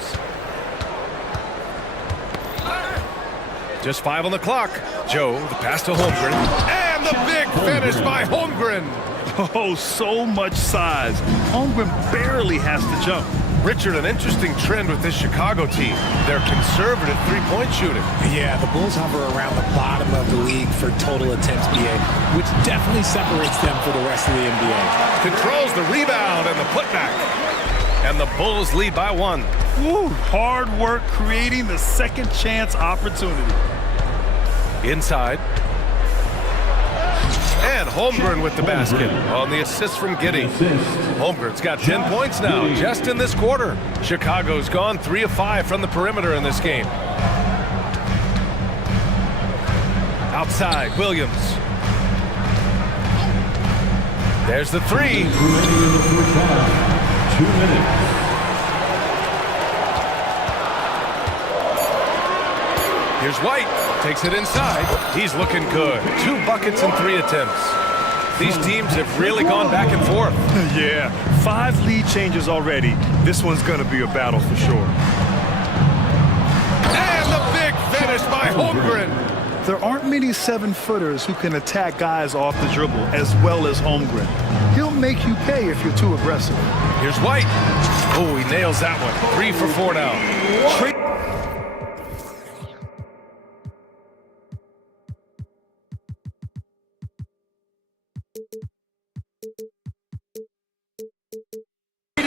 Just 5 on the clock. Joe, the pass to Holmgren. And the big finish by Holmgren. Oh, so much size. Holmgren barely has to jump. Richard, an interesting trend with this Chicago team. They're conservative three-point shooting. Yeah, the Bulls hover around the bottom of the league for total attempts, BA, which definitely separates them for the rest of the NBA. Controls the rebound and the putback. And the Bulls lead by 1. Woo, hard work creating the second chance opportunity. Inside. And Holmgren with the basket on the assist from Giddy. Holmgren's got 10 points now just in this quarter. Chicago's gone 3 of 5 from the perimeter in this game. Outside, Williams. There's the 3. 2 minutes. Here's White. Takes it inside. He's looking good. 2 buckets in 3 attempts. These teams have really gone back and forth. Yeah, 5 lead changes already. This one's going to be a battle for sure. And the big finish by Holmgren. There aren't many 7-footers who can attack guys off the dribble as well as Holmgren. He'll make you pay if you're too aggressive. Here's White. Oh, he nails that one. 3 for 4 now.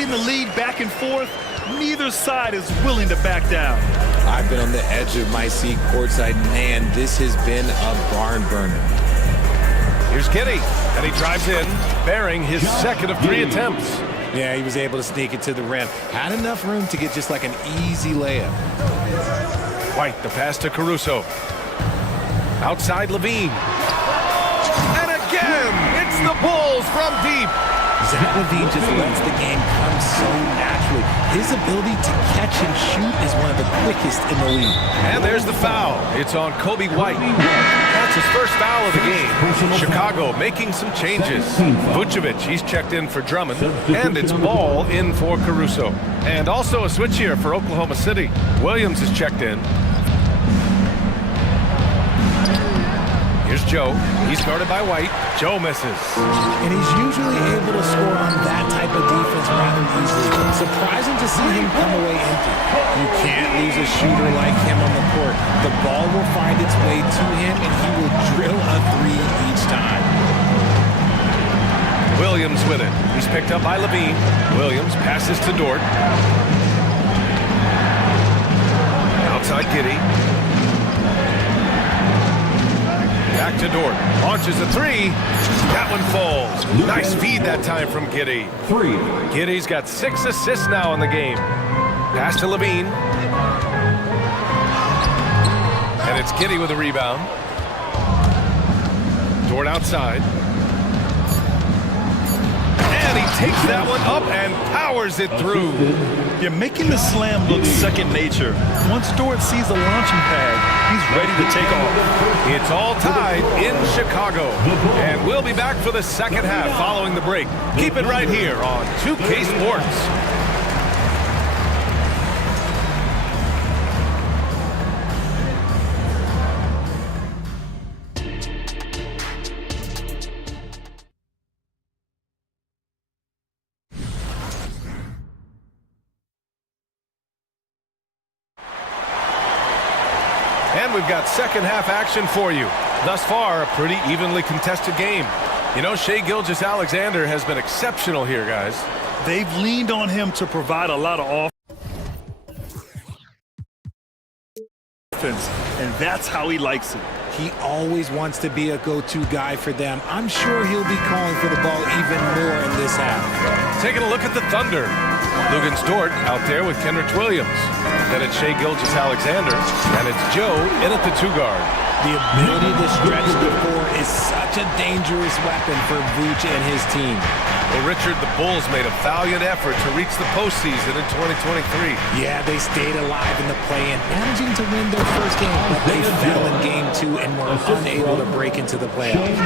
The lead back and forth, neither side is willing to back down. I've been on the edge of my seat courtside. Man, this has been a barn burner. Here's Giddy, and he drives in, bearing his second of 3 attempts. Yeah, he was able to sneak it to the rim. Had enough room to get just like an easy layup. White, the pass to Caruso. Outside Levine. And again, it's the Bulls from deep. Zach LaVine just lets the game come so naturally. His ability to catch and shoot is one of the quickest in the league. And there's the foul. It's on Kobe White. That's his first foul of the game. Chicago making some changes. Vucevic, he's checked in for Drummond. And it's Ball in for Caruso. And also a switch here for Oklahoma City. Williams is checked in. Here's Joe. He's guarded by White. Joe misses. And he's usually able to score on that type of defense rather easily. Surprising to see him come away empty. You can't lose a shooter like him on the court. The ball will find its way to him, and he will drill a 3 each time. Williams with it. He's picked up by Levine. Williams passes to Dort. Outside Giddy. Back to Dort. Launches a 3. That one falls. Nice feed that time from Giddy. 3. Giddy's got 6 assists now in the game. Pass to Levine. And it's Giddy with a rebound. Dort outside. And he takes that one up and powers it through. You're making the slam look second nature. Once Dort sees the launching pad, he's ready to take off. It's all tied in Chicago. And we'll be back for the second half following the break. Keep it right here on 2K Sports. And we've got second half action for you. Thus far, a pretty evenly contested game. You know, Shai Gilgeous-Alexander has been exceptional here, guys. They've leaned on him to provide a lot of offense, and that's how he likes it. He always wants to be a go-to guy for them. I'm sure he'll be calling for the ball even more in this half. Taking a look at the Thunder. Lugens Dort out there with Kenrich Williams. Then it's Shai Gilgeous-Alexander, and it's Joe in at the 2 guard. The ability to stretch the floor is such a dangerous weapon for Vooch and his team. Well, Richard, the Bulls made a valiant effort to reach the postseason in 2023. Yeah, they stayed alive in the play-in, managing to win their first game, but they fell in game 2 and were unable to break into the playoffs.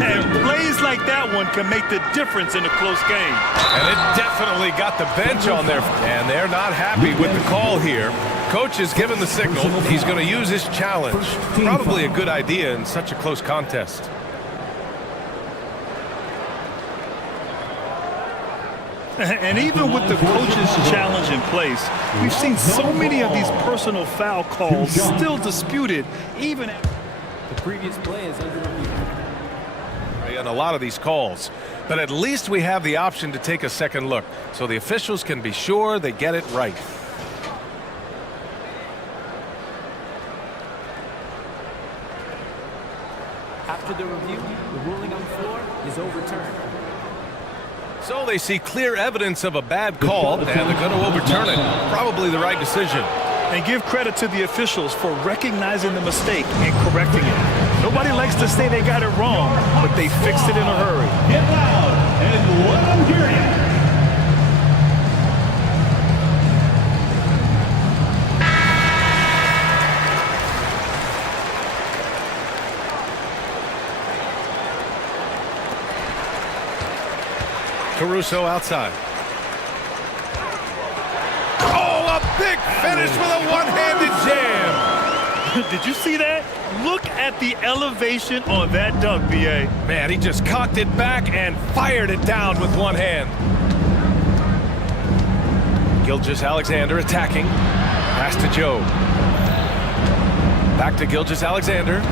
And plays like that one can make the difference in a close game. And it definitely got the bench on there, and they're not happy with the call here. Coach has given the signal. He's going to use his challenge. Probably a good idea in such a close contest. And even with the coach's challenge in place, we've seen so many of these personal foul calls still disputed, even after The previous play is under review. And a lot of these calls. But at least we have the option to take a second look, so the officials can be sure they get it right. After the review, the ruling on the floor is overturned. So they see clear evidence of a bad call, and they're going to overturn it. Probably the right decision. and give credit to the officials for recognizing the mistake and correcting it. Nobody likes to say they got it wrong, but they fixed it in a hurry. Get loud and let them hear you. Caruso outside. Oh, a big finish with a one-handed jam. Did you see that? Look at the elevation on that dunk, B.A. Man, he just cocked it back and fired it down with one hand. Gilgeous-Alexander attacking. Pass to Joe. Back to Gilgeous-Alexander.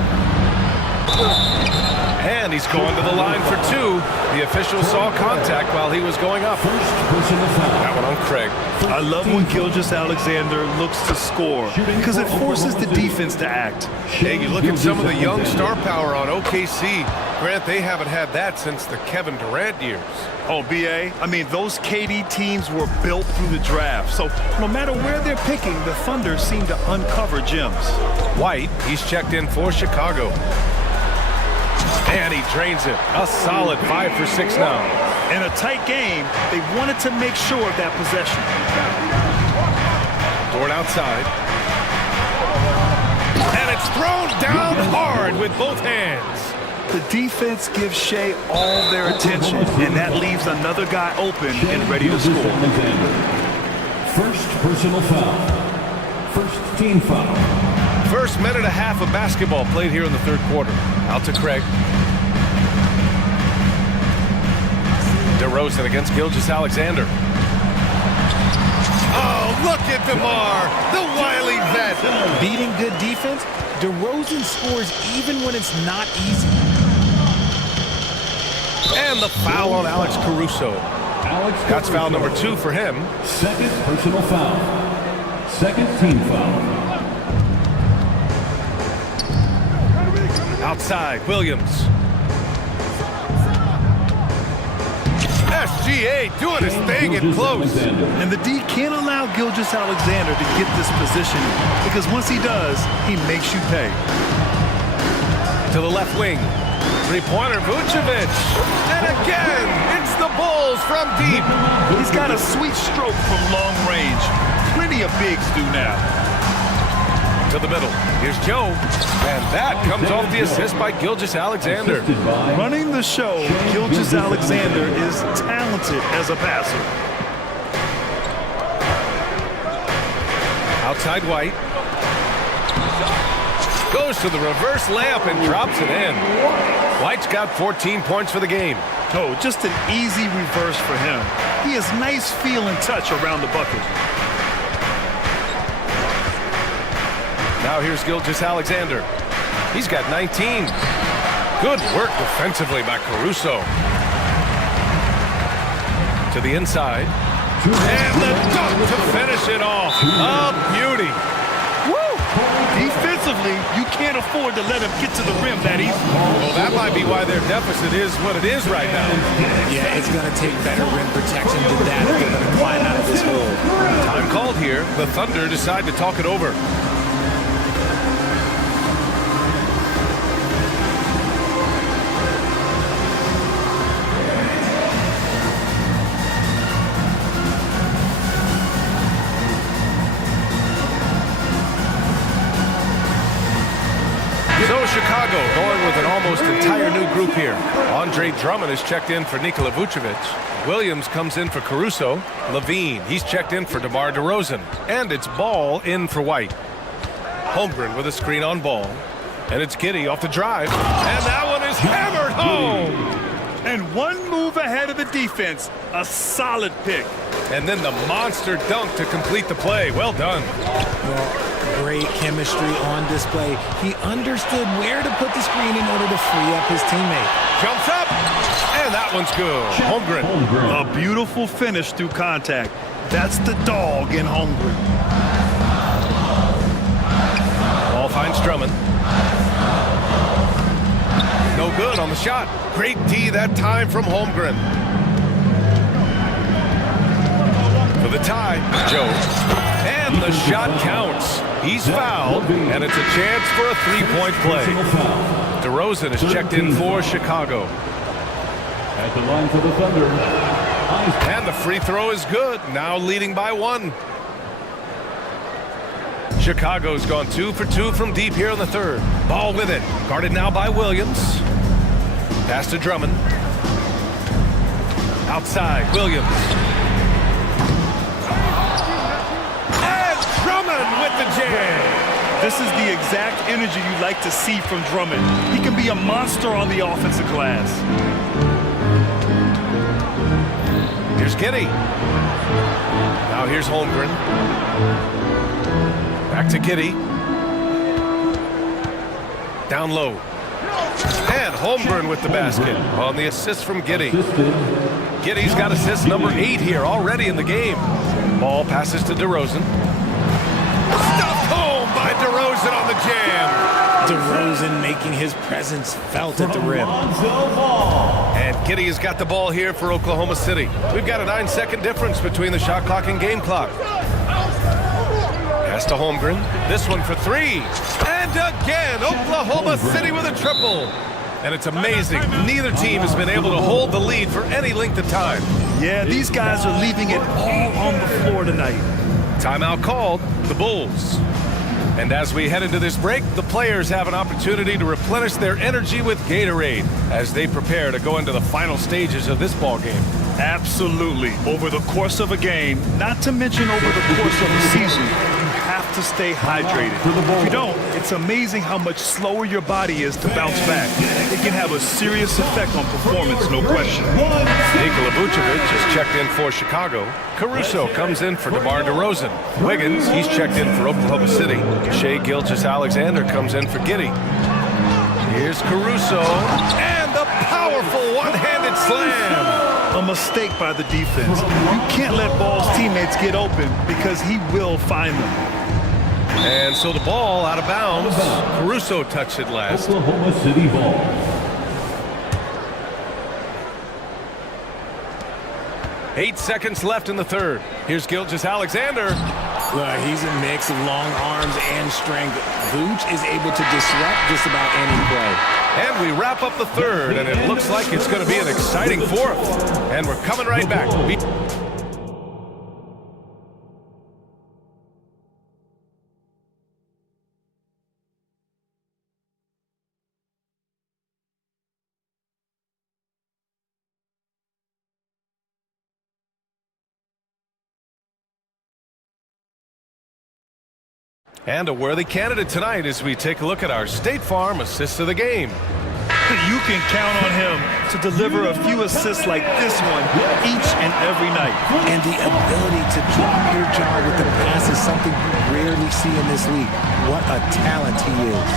And he's going to the line for two. The official saw contact while he was going up. That one on Craig. I love when Gilgeous-Alexander looks to score because it forces the defense to act. Hey, you look at some of the young star power on OKC. Grant, they haven't had that since the Kevin Durant years. Oh, B.A., I mean, those KD teams were built through the draft. So no matter where they're picking, the Thunder seem to uncover gems. White, he's checked in for Chicago. And he drains it. A solid 5 for 6 now. In a tight game, they wanted to make sure of that possession. Dort outside. And it's thrown down hard with both hands. The defense gives Shea all their attention, and that leaves another guy open and ready to score. First personal foul. First team foul. First minute and a half of basketball played here in the third quarter. Out to Craig. DeRozan against Gilgeous-Alexander. Oh, look at DeMar, the wily vet. Beating good defense, DeRozan scores even when it's not easy. And the foul on Alex Caruso. That's foul number 2 for him. Second personal foul. Second team foul. Outside, Williams. SGA doing his thing in close. And the D can't allow Gilgeous-Alexander to get this position because once he does, he makes you pay. To the left wing. Three-pointer, Vucevic. And again, it's the Bulls from deep. He's got a sweet stroke from long range. Plenty of bigs do now. To the middle. Here's Joe. And that comes off the assist by Gilgeous-Alexander. Running the show, Gilgeous-Alexander is talented as a passer. Outside White. Goes to the reverse layup and drops it in. White's got 14 points for the game. Oh, just an easy reverse for him. He has nice feel and touch around the bucket. Now here's Gilgeous-Alexander. He's got 19. Good work defensively by Caruso. To the inside. And the dunk to finish it off. A beauty. Woo! Defensively, you can't afford to let him get to the rim that easy. Well, that might be why their deficit is what it is right now. Yeah, it's going to take better rim protection than that if they're going to climb out of this hole. Time called here. The Thunder decide to talk it over. almost entire new group here. Andre Drummond is checked in for Nikola Vucevic. Williams comes in for Caruso. Levine, he's checked in for DeMar DeRozan. And it's Ball in for White. Holmgren with a screen on Ball. And it's Giddey off the drive. And that one is hammered home. And one move ahead of the defense. A solid pick. And then the monster dunk to complete the play. Well done. Well, great chemistry on display. He understood where to put the screen in order to free up his teammate. Jumps up. And that one's good. Holmgren. A beautiful finish through contact. That's the dog in Holmgren. Ball finds Drummond. No good on the shot. Great D that time from Holmgren. For the tie, Joe. And the shot counts. He's fouled, and it's a chance for a three-point play. DeRozan is checked in for Chicago. At the line for the Thunder. And the free throw is good, now leading by 1. Chicago's gone 2 for 2 from deep here in the third. Ball with it, guarded now by Williams. Pass to Drummond. Outside, Williams. And Drummond with the jam. This is the exact energy you like to see from Drummond. He can be a monster on the offensive glass. Here's Giddey. Now here's Holmgren. Back to Giddey. Down low. And Holmgren with the basket on the assist from Giddey. Giddey's got assist number 8 here already in the game. Ball passes to DeRozan. Stuffed home by DeRozan on the jam. DeRozan making his presence felt at the rim. And Giddey has got the ball here for Oklahoma City. We've got a 9-second difference between the shot clock and game clock. Pass to Holmgren. This one for 3. And again, Oklahoma City with a triple. And it's amazing. Neither team has been able to hold the lead for any length of time. Yeah, these guys are leaving it all on the floor tonight. Timeout called, the Bulls. And as we head into this break, the players have an opportunity to replenish their energy with Gatorade as they prepare to go into the final stages of this ball game. Absolutely. Over the course of a game, not to mention over the course of the season, you have to stay hydrated. If you don't, it's amazing how much slower your body is to bounce back. It can have a serious effect on performance, no question. Nikola Vucevic is checked in for Chicago. Caruso comes in for DeMar DeRozan. Wiggins, he's checked in for Oklahoma City. Shai Gilgeous-Alexander comes in for Giddey. Here's Caruso. And the powerful one-handed slam. A mistake by the defense. You can't let Ball's teammates get open because he will find them. And so the ball out of bounds. Caruso touched it last. Oklahoma City ball. Eight seconds left in the third. Here's Gilgeous-Alexander. He's a mix of long arms and strength. Vooch is able to disrupt just about any play. And we wrap up the third, and it looks like it's going to be an exciting fourth. And we're coming right back. And a worthy candidate tonight as we take a look at our State Farm assist of the game. You can count on him to deliver a few assists like this one each and every night. And the ability to drop your jaw with the pass is something you rarely see in this league. What a talent he is.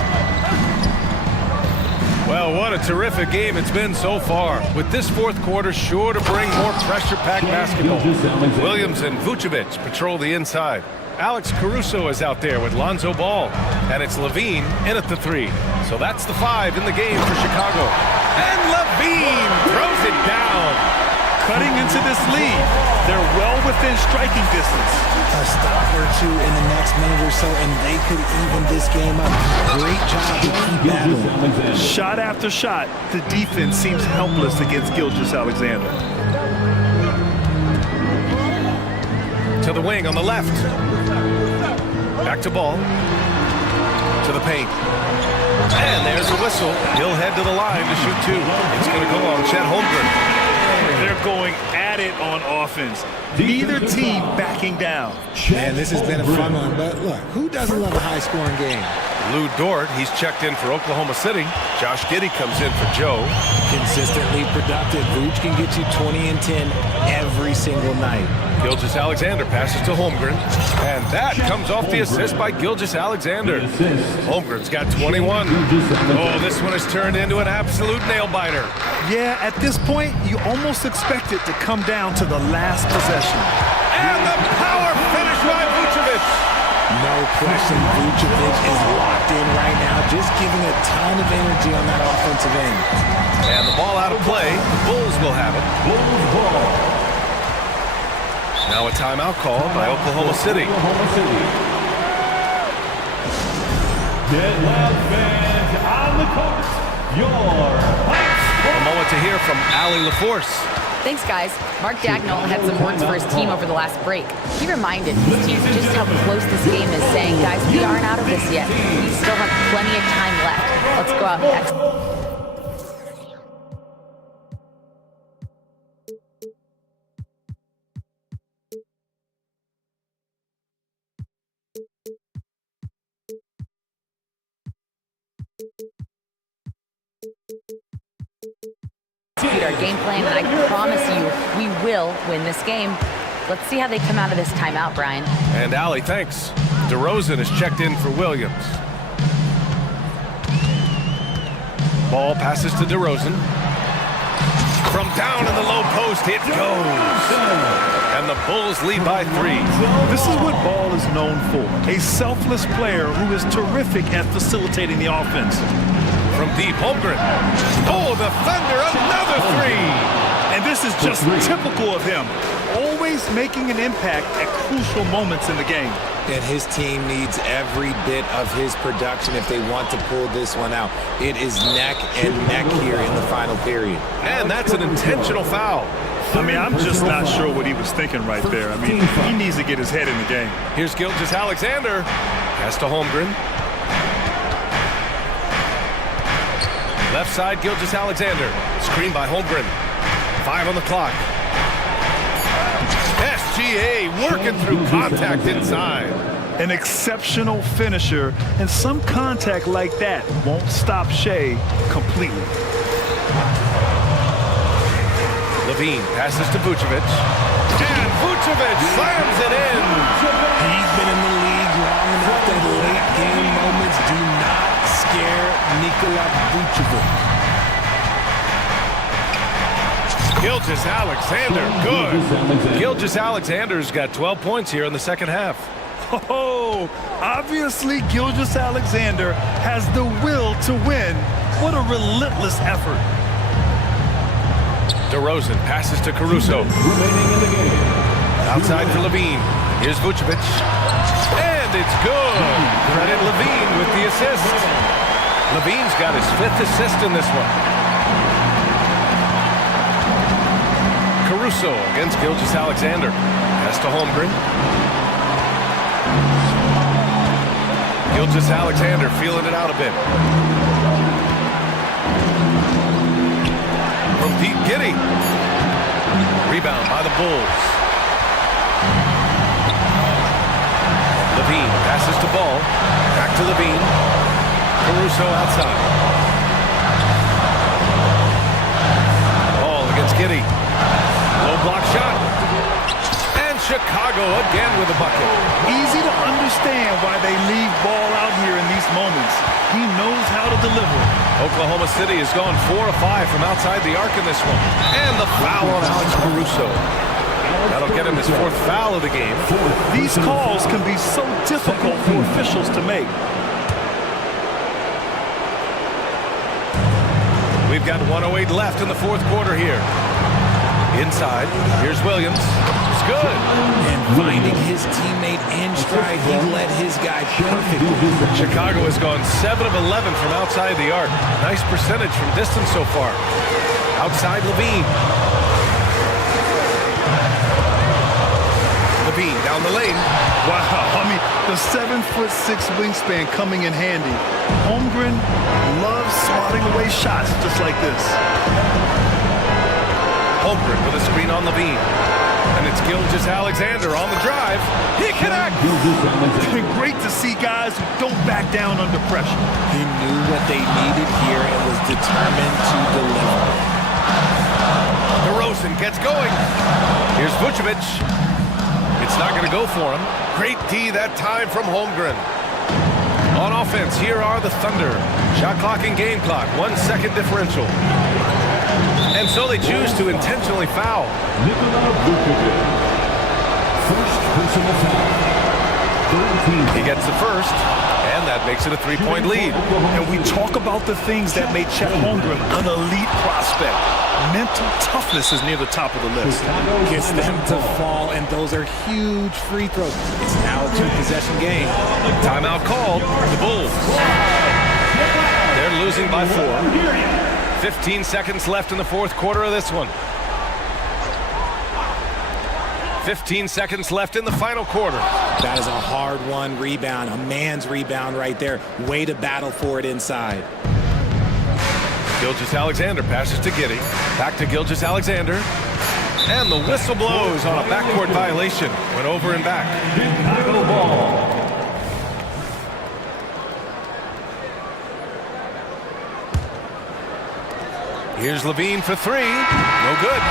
Well, what a terrific game it's been so far, with this fourth quarter sure to bring more pressure-packed basketball. Williams and Vucevic patrol the inside. Alex Caruso is out there with Lonzo Ball, and it's Levine in at the 3. So that's the 5 in the game for Chicago. And Levine throws it down. Cutting into this lead, they're well within striking distance. A stop or two in the next minute or so, and they could even this game up. Great job to keep battling. Shot after shot, the defense seems helpless against Gilgeous-Alexander. To the wing on the left. Back to Ball. To the paint. And there's a whistle. He'll head to the line to shoot two. It's going to go on Chet Holmgren. They're going at it on offense. Neither team backing down. Man, this has been a fun one, but look, who doesn't love a high-scoring game? Lou Dort, he's checked in for Oklahoma City. Josh Giddey comes in for Joe. Consistently productive. Vooch can get you 20 and 10 every single night. Gilgeous-Alexander passes to Holmgren. And that comes off the assist by Gilgeous-Alexander. Holmgren's got 21. Oh, this one has turned into an absolute nail-biter. Yeah, at this point, you almost expect it to come down to the last possession. And the power finish by Vucevic. No question, Vucevic is locked in right now, just giving a ton of energy on that offensive end. And the ball out of play. The Bulls will have it. Bulls ball. Now a timeout called by Oklahoma City. Get loud, fans, on the court. A moment to hear from Allie LaForce. Thanks, guys. Mark Dagnall had some words for his team over the last break. He reminded his team just how close this game is, saying, guys, we aren't out of this yet. We still have plenty of time left. Let's go out and execute. Our game plan, and I promise you we will win this game. Let's see how they come out of this timeout, Brian. And Allie, thanks. DeRozan is checked in for Williams. Ball passes to DeRozan. From down in the low post, it goes. And the Bulls lead by 3. This is what Ball is known for. A selfless player who is terrific at facilitating the offense. From deep, Holmgren. Oh, the Thunder, another 3. And this is just typical of him. Always making an impact at crucial moments in the game. And his team needs every bit of his production if they want to pull this one out. It is neck and neck here in the final period. And that's an intentional foul. I mean, I'm just not sure what he was thinking right there. I mean, he needs to get his head in the game. Here's Gilgeous-Alexander. Pass to Holmgren. Left side, Gilgeous-Alexander. Screen by Holmgren. 5 on the clock. SGA working through contact inside. An exceptional finisher, and some contact like that won't stop Shea completely. Levine passes to Vucevic. And Vucevic slams it in. He's been in the league long enough that late game moments do not scare Nikola Vucevic. Gilgeous-Alexander, good. Gilgeous-Alexander's got 12 points here in the second half. Oh, obviously Gilgeous-Alexander has the will to win. What a relentless effort. DeRozan passes to Caruso. Outside for Levine. Here's Vucevic. And it's good. Credit Levine with the assist. Levine's got his 5th assist in this one. Caruso against Gilgeous-Alexander. Pass to Holmgren. Gilgeous-Alexander feeling it out a bit. From deep, Giddey. Rebound by the Bulls. Levine passes to Ball. Back to Levine. Caruso outside. Ball against Giddey. Low block shot. And Chicago again with a bucket. Easy to understand why they leave Ball out here in these moments. He knows how to deliver. Oklahoma City has gone 4 of 5 from outside the arc in this one. And the foul on Alex Caruso. That'll get him his 4th foul of the game. These calls can be so difficult for officials to make. We've got 1:08 left in the 4th quarter here. Inside, here's Williams. It's good. And finding his teammate in stride, he led his guy perfectly. Chicago has gone 7 of 11 from outside the arc. Nice percentage from distance so far. Outside Levine. Levine down the lane. Wow, I mean, the 7'6" wingspan coming in handy. Holmgren loves swatting away shots just like this. Holmgren with a screen on Levine. And it's Gilgeous-Alexander on the drive. He connects! Great to see guys who don't back down under pressure. He knew what they needed here and was determined to deliver. DeRozan gets going. Here's Vucevic. It's not going to go for him. Great D that time from Holmgren. On offense, here are the Thunder. Shot clock and game clock, 1 second differential. And so they choose to intentionally foul. First personal foul. He gets the first, and that makes it a 3-point lead. And we talk about the things that made Chet Holmgren an elite prospect. Mental toughness is near the top of the list. Gets them to fall, and those are huge free throws. It's now a 2-possession game. Timeout called. The Bulls. They're losing by 4. 15 seconds left in the fourth quarter of this one. 15 seconds left in the final quarter. That is a hard-won rebound, a man's rebound right there. Way to battle for it inside. Gilgeous-Alexander passes to Giddey. Back to Gilgeous-Alexander. And the whistle blows on a backcourt violation. Went over and back. Here's Levine for 3. No good.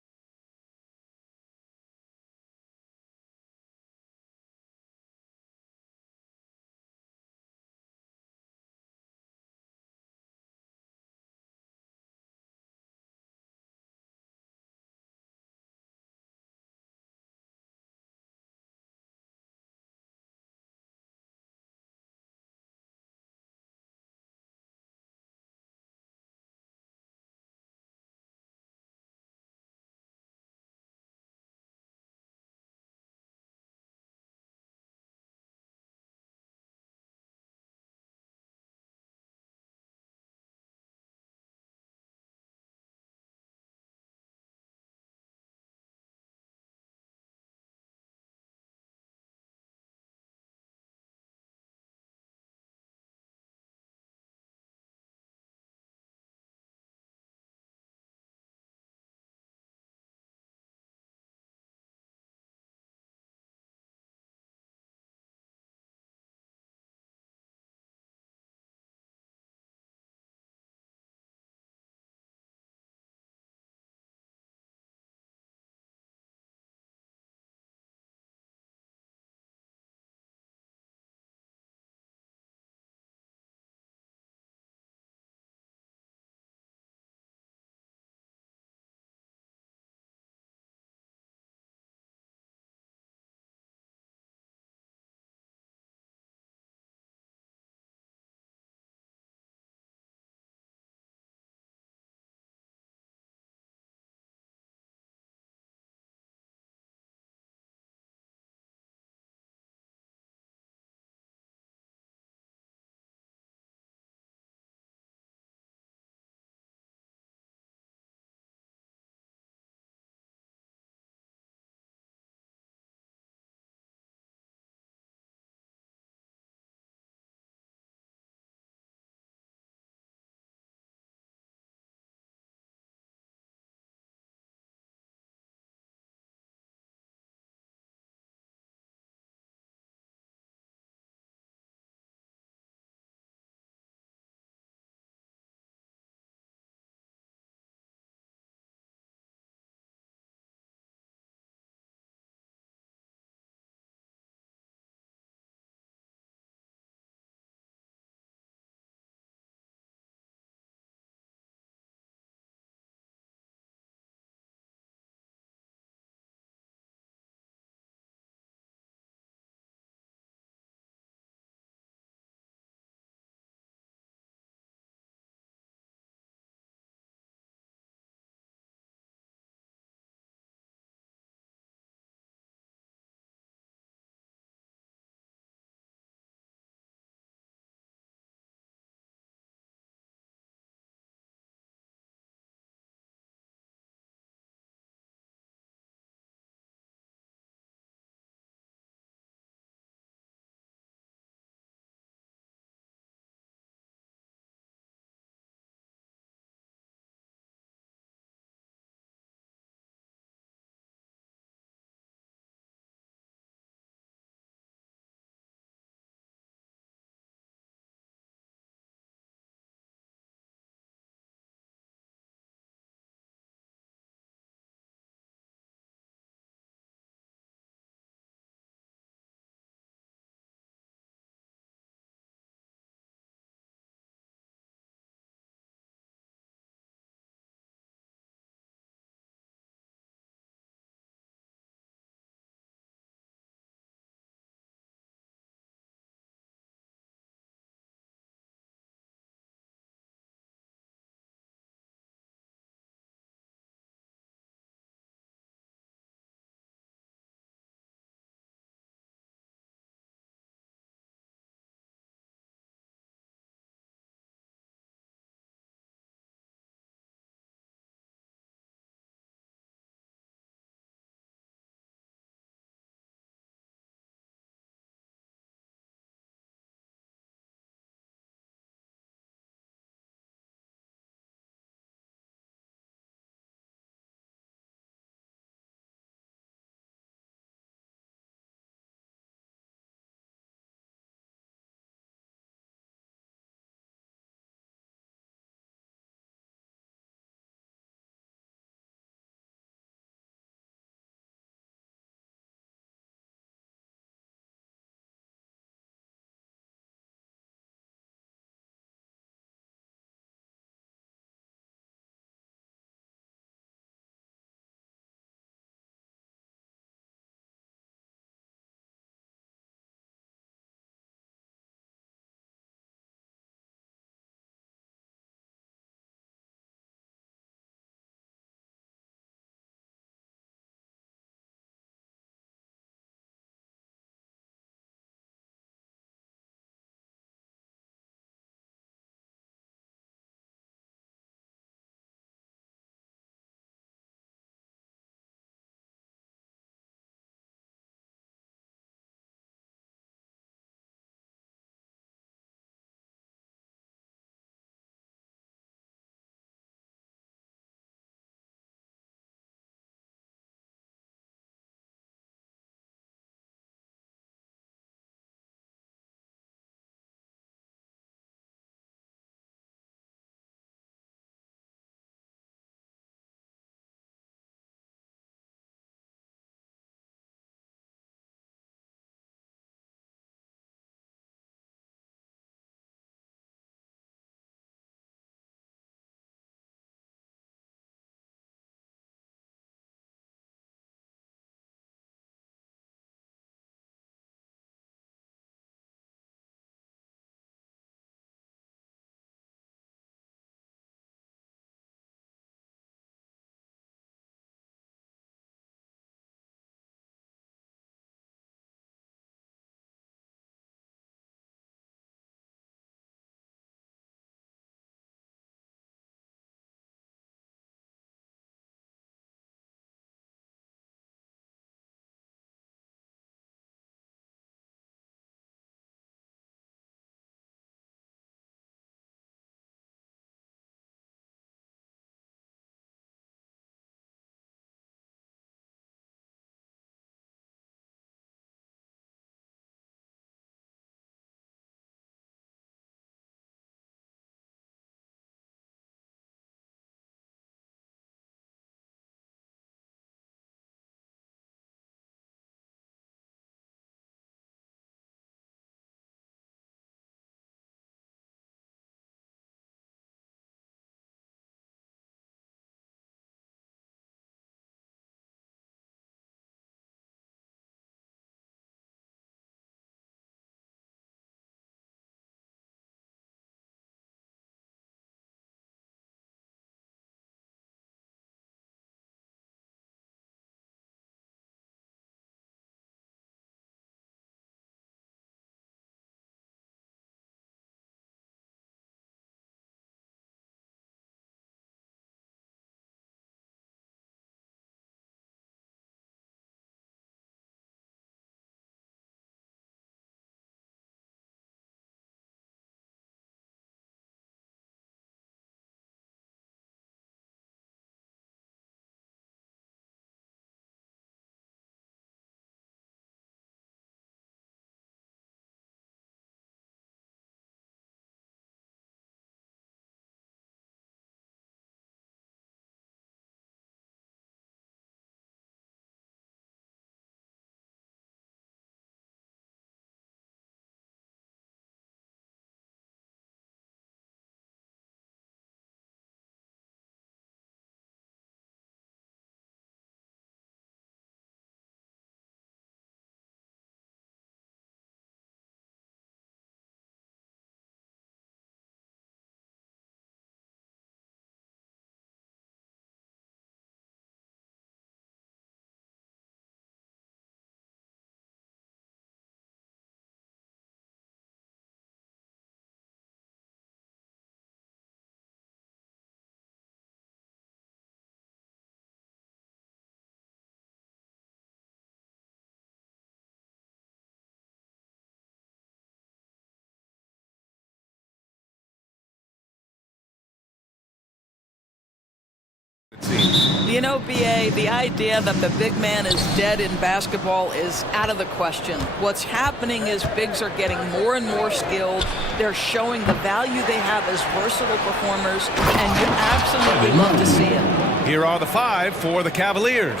know, BA, the idea that the big man is dead in basketball is out of the question. What's happening is bigs are getting more and more skilled. They're showing the value they have as versatile performers, and you absolutely love to see it. Here are the 5 for the Cavaliers.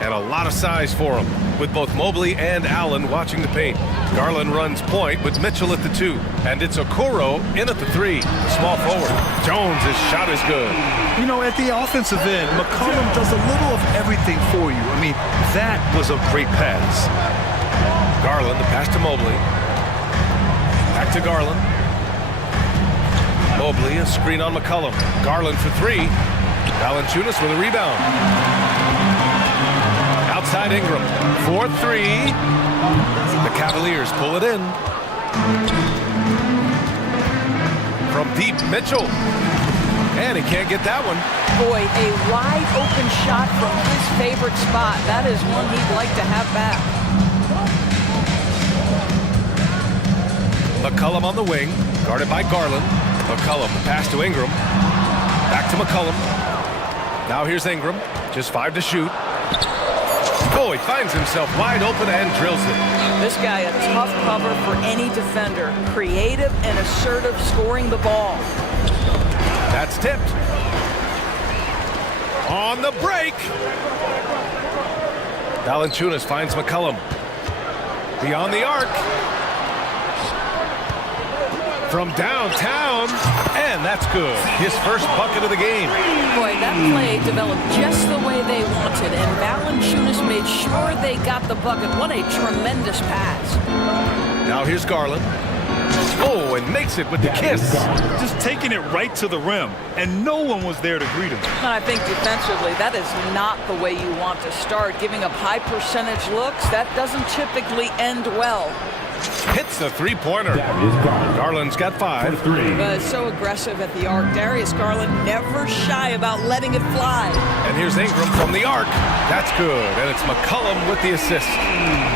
And a lot of size for them, with both Mobley and Allen watching the paint. Garland runs point with Mitchell at the 2. And it's Okoro in at the 3, small forward. Jones' shot is good. You know, at the offensive end, McCollum does a little of everything for you. I mean, that was a great pass. Garland, the pass to Mobley. Back to Garland. Mobley, a screen on McCollum. Garland for 3. Valanciunas with a rebound. Outside Ingram, 4-3. The Cavaliers pull it in. From deep, Mitchell. And he can't get that one. Boy, a wide open shot from his favorite spot. That is one he'd like to have back. McCollum on the wing, guarded by Garland. McCollum, the pass to Ingram. Back to McCollum. Now here's Ingram, just 5 to shoot. Oh, he finds himself wide open and drills it. This guy a tough cover for any defender. Creative and assertive scoring the ball. That's tipped. On the break. Valanciunas finds McCollum. Beyond the arc. From downtown, and that's good. His first bucket of the game. Boy, that play developed just the way they wanted, and Valanciunas made sure they got the bucket. What a tremendous pass. Now here's Garland. Oh, and makes it with the kiss. Just taking it right to the rim, and no one was there to greet him. And I think defensively, that is not the way you want to start. Giving up high percentage looks, that doesn't typically end well. Hits the three-pointer. Garland's got 5. So aggressive at the arc. Darius Garland never shy about letting it fly. And here's Ingram from the arc. That's good. And it's McCollum with the assist.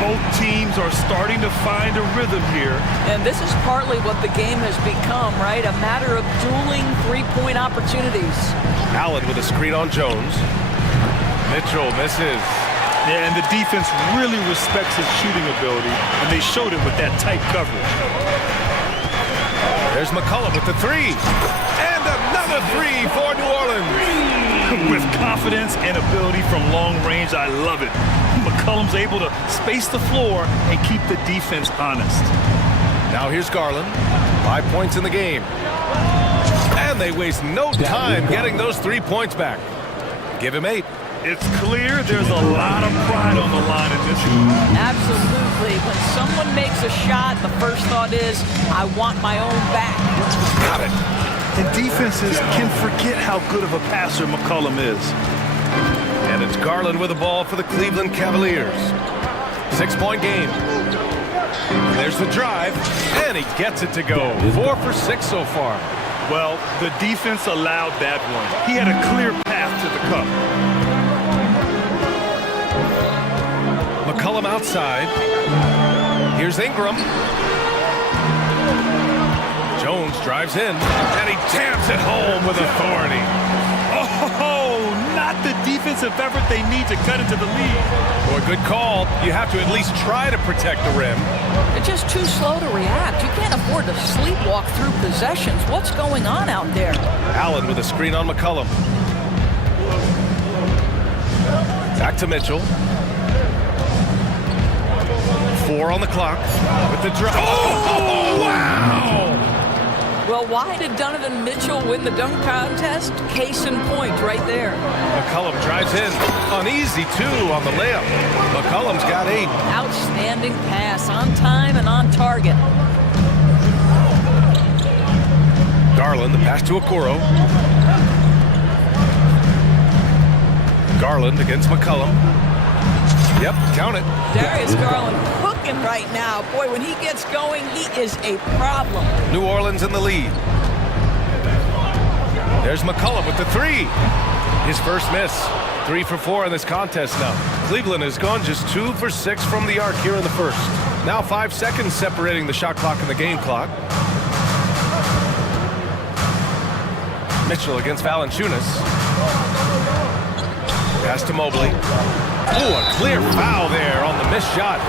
Both teams are starting to find a rhythm here. And this is partly what the game has become, right? A matter of dueling three-point opportunities. Allen with a screen on Jones. Mitchell misses. Yeah, and the defense really respects his shooting ability, and they showed it with that tight coverage. There's McCollum with the 3. And another 3 for New Orleans. With confidence and ability from long range, I love it. McCollum's able to space the floor and keep the defense honest. Now here's Garland. 5 points in the game. And they waste no time getting those 3 points back. Give him 8. It's clear there's a lot of pride on the line in this one. Absolutely. When someone makes a shot, the first thought is, I want my own back. Got it. And defenses can forget how good of a passer McCollum is. And it's Garland with the ball for the Cleveland Cavaliers. 6-point game. There's the drive, and he gets it to go. 4 for 6 so far. Well, the defense allowed that one. He had a clear path to the cup. McCollum outside. Here's Ingram. Jones drives in, and he jams it home with authority. Oh, not the defensive effort they need to cut into the lead. Boy, good call. You have to at least try to protect the rim. They're just too slow to react. You can't afford to sleepwalk through possessions. What's going on out there? Allen with a screen on McCollum. Back to Mitchell. 4 on the clock with the drive. Oh, wow! Well, why did Donovan Mitchell win the dunk contest? Case in point right there. McCollum drives in. An easy 2 on the layup. McCollum's got 8. Outstanding pass, on time and on target. Garland, the pass to Okoro. Garland against McCollum. Yep, count it. Darius Garland cooking right now. Boy, when he gets going, he is a problem. New Orleans in the lead. There's McCollum with the 3. His first miss. 3 for 4 in this contest now. Cleveland has gone just 2 for 6 from the arc here in the first. Now 5 seconds separating the shot clock and the game clock. Mitchell against Valanciunas. Pass to Mobley. Ooh, a clear foul there on the missed shot.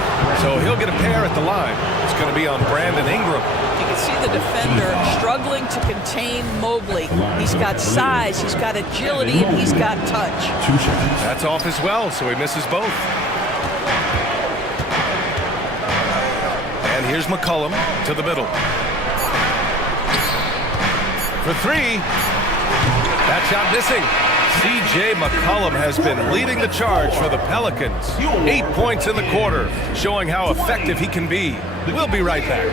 So he'll get a pair at the line. It's going to be on Brandon Ingram. You can see the defender struggling to contain Mobley. He's got size, he's got agility, and he's got touch. That's off as well, so he misses both. And here's McCollum to the middle. For three. That shot missing. C.J. McCollum has been leading the charge for the Pelicans. 8 points in the quarter, showing how effective he can be. We'll be right back.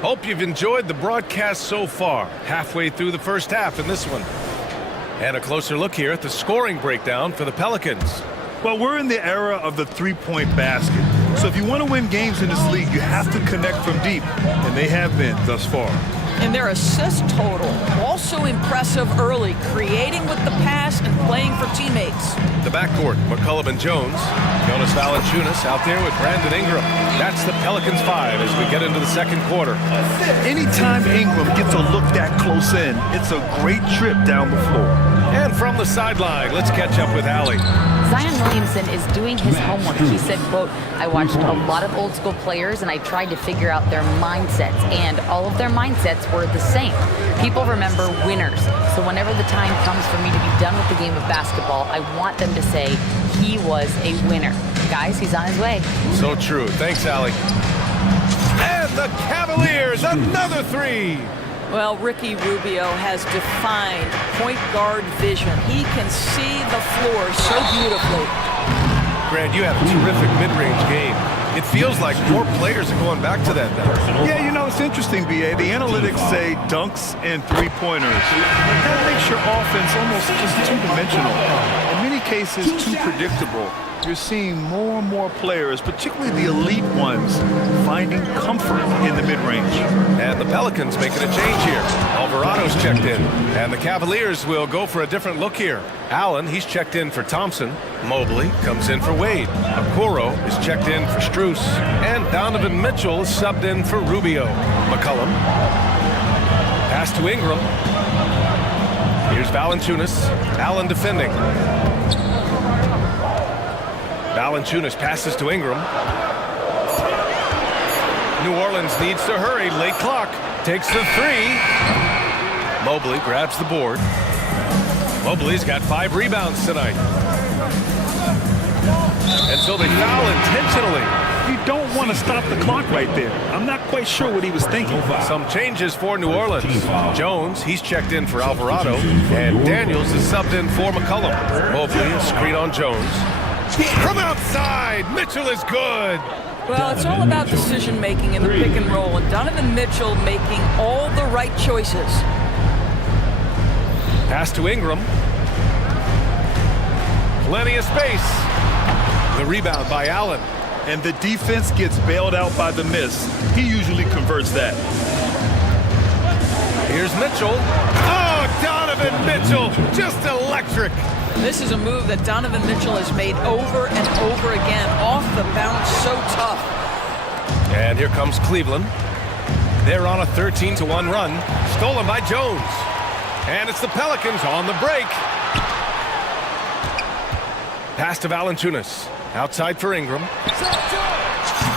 Hope you've enjoyed the broadcast so far. Halfway through the first half in this one. And a closer look here at the scoring breakdown for the Pelicans. Well, we're in the era of the three-point basket. So if you want to win games in this league, you have to connect from deep, and they have been thus far. And their assist total, also impressive early, creating with the pass and playing for teammates. The backcourt, McCollum and Jones. Jonas Valanciunas out there with Brandon Ingram. That's the Pelicans 5 as we get into the second quarter. Anytime Ingram gets a look that close in, it's a great trip down the floor. And from the sideline, let's catch up with Allie. Zion Williamson is doing his homework. He said, quote, I watched a lot of old school players and I tried to figure out their mindsets, and all of their mindsets were the same. People remember winners. So whenever the time comes for me to be done with the game of basketball, I want them to say he was a winner. Guys, he's on his way. So true. Thanks, Allie. And the Cavaliers, another three. Well, Ricky Rubio has defined point guard vision. He can see the floor so beautifully. Grant, you had a terrific mid-range game. It feels like more players are going back to that now. Yeah, you know, it's interesting, B.A. The analytics say dunks and three-pointers. That makes your offense almost just two-dimensional. In many cases, too predictable. You're seeing more and more players, particularly the elite ones, finding comfort in the mid-range. And the Pelicans making a change here. Alvarado's checked in, and the Cavaliers will go for a different look here. Allen, he's checked in for Thompson. Mobley comes in for Wade. Okoro is checked in for Strus. And Donovan Mitchell is subbed in for Rubio. McCollum. Pass to Ingram. Here's Valanciunas. Allen defending. Valanciunas passes to Ingram. New Orleans needs to hurry. Late clock. Takes the three. Mobley grabs the board. Mobley's got 5 rebounds tonight. And so they foul intentionally. You don't want to stop the clock right there. I'm not quite sure what he was thinking. Some changes for New Orleans. Jones, he's checked in for Alvarado. And Daniels is subbed in for McCollum. Mobley, a screen on Jones. From outside, Mitchell is good. Well, it's all about decision-making in the pick and roll, and Donovan Mitchell making all the right choices. Pass to Ingram. Plenty of space. The rebound by Allen. And the defense gets bailed out by the miss. He usually converts that. Here's Mitchell. Oh, Donovan Mitchell, just electric. This is a move that Donovan Mitchell has made over and over again. Off the bounce, so tough. And here comes Cleveland. They're on a 13-1 run. Stolen by Jones. And it's the Pelicans on the break. Pass to Valanciunas. Outside for Ingram.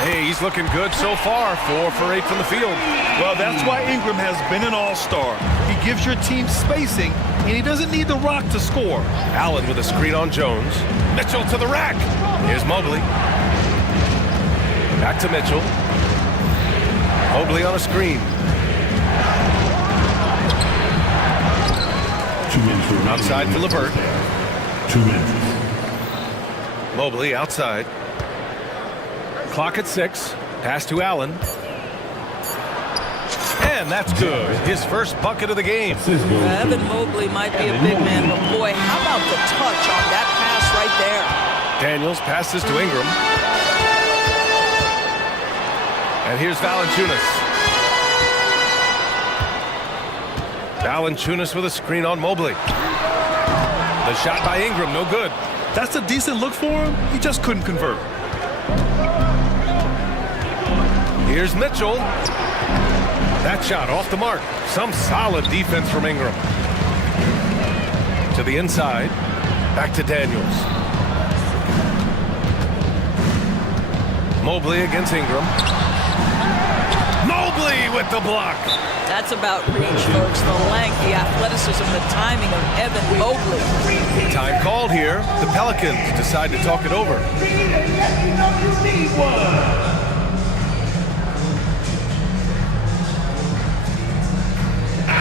Hey, he's looking good so far. 4 for 8 from the field. Well, that's why Ingram has been an all-star. He gives your team spacing, and he doesn't need the rock to score. Allen with a screen on Jones. Mitchell to the rack. Here's Mobley. Back to Mitchell. Mobley on a screen. 2 minutes remaining. Outside for LeVert. 2 minutes. Mobley outside. Clock at 6. Pass to Allen. And that's good. His first bucket of the game. Evan Mobley might be a big man, but boy, how about the touch on that pass right there? Daniels passes to Ingram. And here's Valanciunas. Valanciunas with a screen on Mobley. The shot by Ingram, no good. That's a decent look for him. He just couldn't convert. Here's Mitchell. That shot off the mark. Some solid defense from Ingram. To the inside. Back to Daniels. Mobley against Ingram. Mobley with the block. That's about reach, folks. The length, the athleticism, the timing of Evan Mobley. Time called here. The Pelicans decide to talk it over.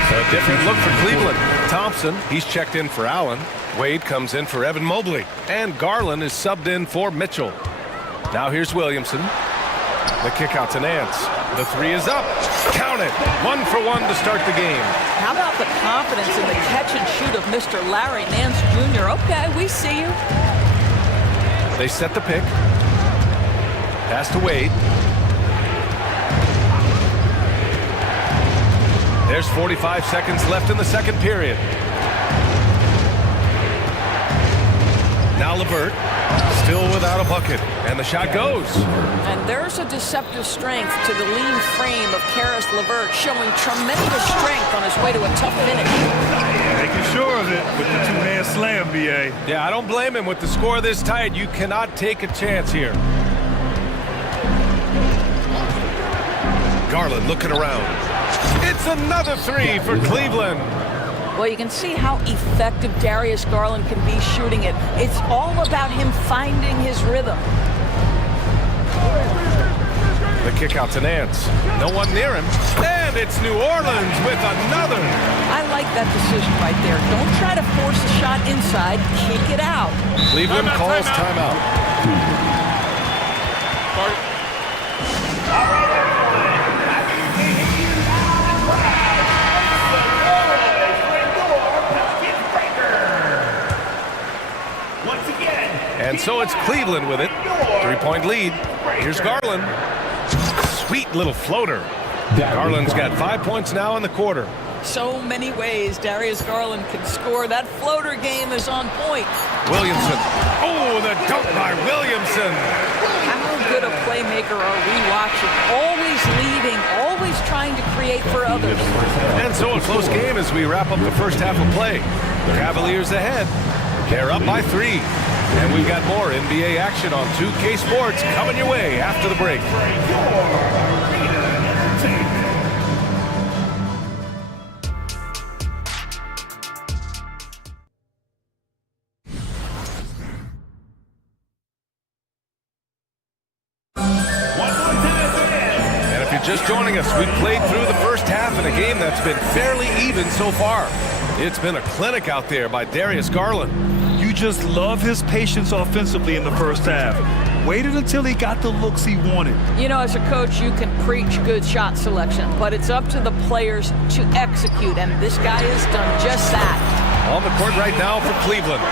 So a different look for Cleveland. Thompson, he's checked in for Allen. Wade comes in for Evan Mobley. And Garland is subbed in for Mitchell. Now here's Williamson. The kick out to Nance. The three is up. Count it. 1 for 1 to start the game. How about the confidence in the catch and shoot of Mr. Larry Nance Jr.? Okay, we see you. They set the pick. Pass to Wade. There's 45 seconds left in the second period. Now LeVert, still without a bucket, and the shot goes. And there's a deceptive strength to the lean frame of Karis LeVert, showing tremendous strength on his way to a tough finish. Making sure of it with the two-hand slam, BA. Yeah, I don't blame him. With the score this tight, you cannot take a chance here. Garland looking around. It's another three for Cleveland. Well, you can see how effective Darius Garland can be shooting it. It's all about him finding his rhythm. The kick out to Nance. No one near him. And it's New Orleans with another. I like that decision right there. Don't try to force a shot inside. Kick it out. Cleveland calls timeout. And so it's Cleveland with it. 3-point lead. Here's Garland. Sweet little floater. Garland's got 5 points now in the quarter. So many ways Darius Garland can score. That floater game is on point. Williamson. Oh, the dunk by Williamson. How good a playmaker are we watching? Always leading, always trying to create for others. And so a close game as we wrap up the first half of play. The Cavaliers ahead. They're up by 3. And we've got more NBA action on 2K Sports coming your way after the break. And if you're just joining us, we've played through the first half in a game that's been fairly even so far. It's been a clinic out there by Darius Garland. You just love his patience offensively in the first half. Waited until he got the looks he wanted. You know, as a coach, you can preach good shot selection, but it's up to the players to execute, and this guy has done just that. On the court right now for Cleveland.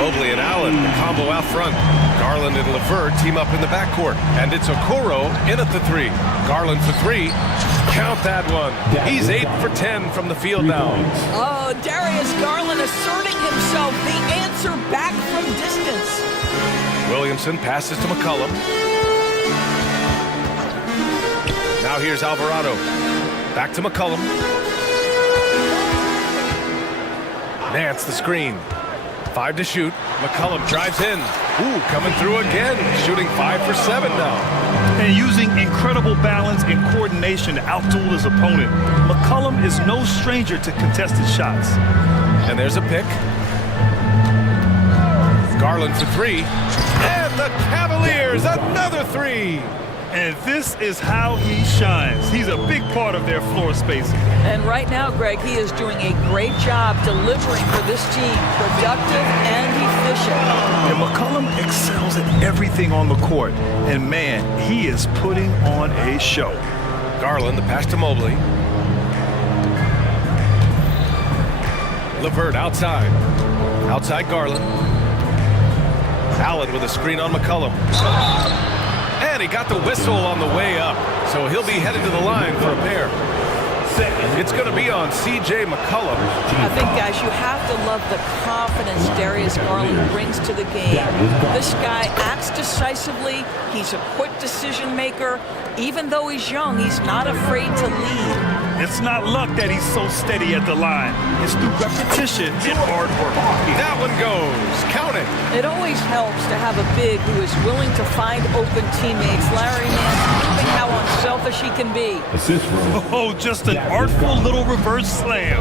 Mobley and Allen, the combo out front. Garland and LeVert team up in the backcourt. And it's Okoro in at the 3. Garland for 3. Count that one. He's 8 for 10 from the field now. Oh, Darius Garland asserting himself, the answer back from distance. Williamson passes to McCollum. Now here's Alvarado. Back to McCollum. Nance the screen. 5 to shoot. McCollum drives in. Ooh, coming through again. Shooting 5 for 7 now. And using incredible balance and coordination to outduel his opponent. McCollum is no stranger to contested shots. And there's a pick. Garland for 3. And the Cavaliers, another 3. And this is how he shines. He's a big part of their floor spacing. And right now, Greg, he is doing a great job delivering for this team. Productive and efficient. And McCollum excels at everything on the court. And man, he is putting on a show. Garland, the pass to Mobley. LeVert outside. Outside Garland. Allen with a screen on McCollum. And he got the whistle on the way up. So he'll be headed to the line for a pair. It's going to be on C.J. McCollum. I think, guys, you have to love the confidence Darius Garland brings to the game. This guy acts decisively. He's a quick decision maker. Even though he's young, he's not afraid to lead. It's not luck that he's so steady at the line. It's through repetition and hard work. That one goes. Count it. It always helps to have a big who is willing to find open teammates. Larry Nance proving how unselfish he can be. Oh, just an artful little reverse slam.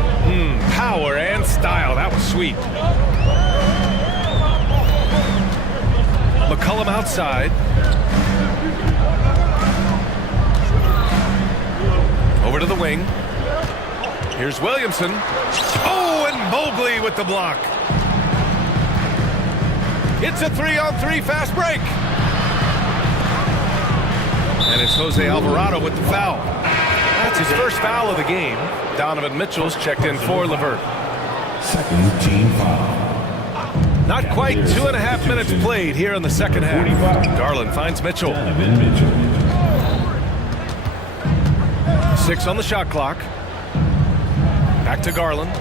Power and style. That was sweet. McCollum outside. Over to the wing. Here's Williamson. Oh, and Mobley with the block. It's a 3-on-3 fast break. And it's Jose Alvarado with the foul. That's his first foul of the game. Donovan Mitchell's checked in for LeVert. Second team foul. Not quite 2.5 minutes played here in the second half. Garland finds Mitchell. 6 on the shot clock. Back to Garland.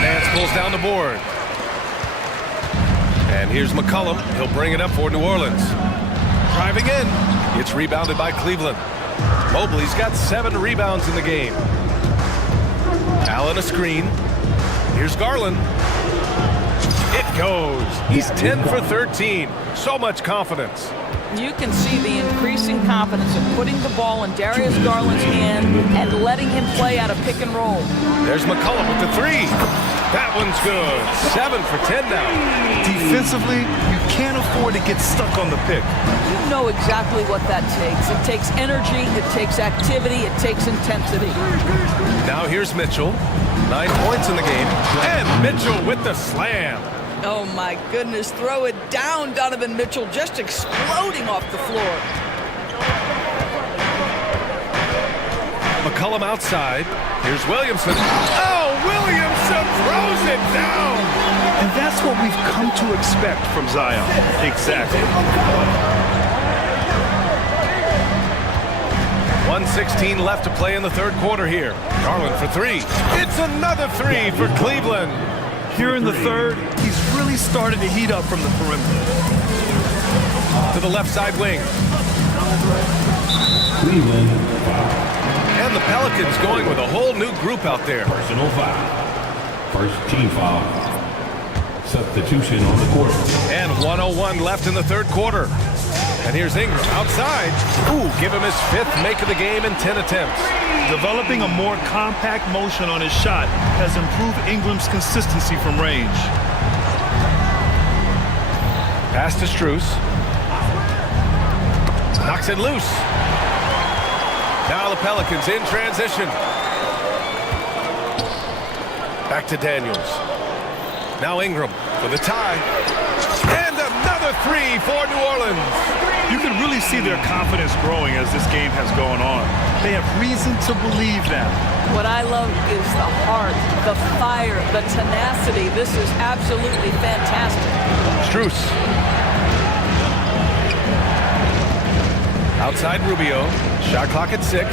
Nance pulls down the board. And here's McCollum. He'll bring it up for New Orleans. Driving in. It's rebounded by Cleveland. Mobley's got 7 rebounds in the game. Allen a screen. Here's Garland. It goes. He's 10 for 13. So much confidence. You can see the increasing confidence of putting the ball in Darius Garland's hand and letting him play out of pick and roll. There's McCollum with the 3. That one's good. 7 for 10 now. Defensively, you can't afford to get stuck on the pick. You know exactly what that takes. It takes energy, it takes activity, it takes intensity. Now here's Mitchell. 9 points in the game. And Mitchell with the slam. Oh my goodness, throw it down, Donovan Mitchell, just exploding off the floor. McCollum outside. Here's Williamson. Oh, Williamson throws it down. And that's what we've come to expect from Zion. Exactly. 1:16 left to play in the third quarter here. Garland for 3. It's another 3 for Cleveland. Here in the third, he's really started to heat up from the perimeter. To the left side wing. Cleveland. And the Pelicans going with a whole new group out there. Personal foul. First team foul. Substitution on the court. And 1:01 left in the third quarter. And here's Ingram outside. Ooh, give him his 5th make of the game in 10 attempts. Developing a more compact motion on his shot has improved Ingram's consistency from range. Pass to Strus. Knocks it loose. Now the Pelicans in transition. Back to Daniels. Now Ingram for the tie. And another 3 for New Orleans. You can really see their confidence growing as this game has gone on. They have reason to believe that. What I love is the heart, the fire, the tenacity. This is absolutely fantastic. Strus. Outside Rubio. Shot clock at 6.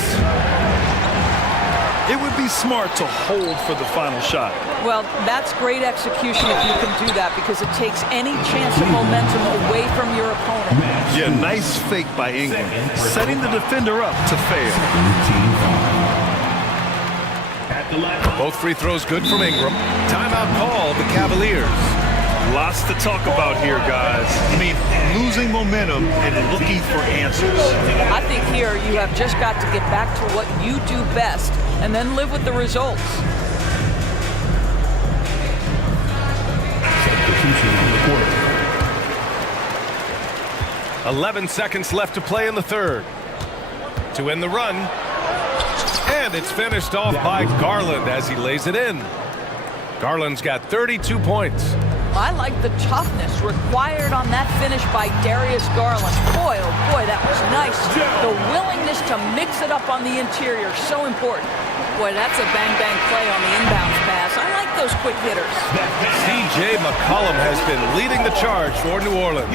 It would be smart to hold for the final shot. Well, that's great execution if you can do that, because it takes any chance of momentum away from your opponent. Yeah, nice fake by Ingram, setting the defender up to fail. Both free throws good from Ingram. Timeout called the Cavaliers. Lots to talk about here, guys. I mean, losing momentum and looking for answers. I think here you have just got to get back to what you do best and then live with the results. Substitution on the court. 11 seconds left to play in the third. To end the run. And it's finished off by Garland as he lays it in. Garland's got 32 points. I like the toughness required on that finish by Darius Garland. Boy, oh boy, that was nice. The willingness to mix it up on the interior, so important. Boy, that's a bang-bang play on the inbounds pass. I like those quick hitters. C.J. McCollum has been leading the charge for New Orleans,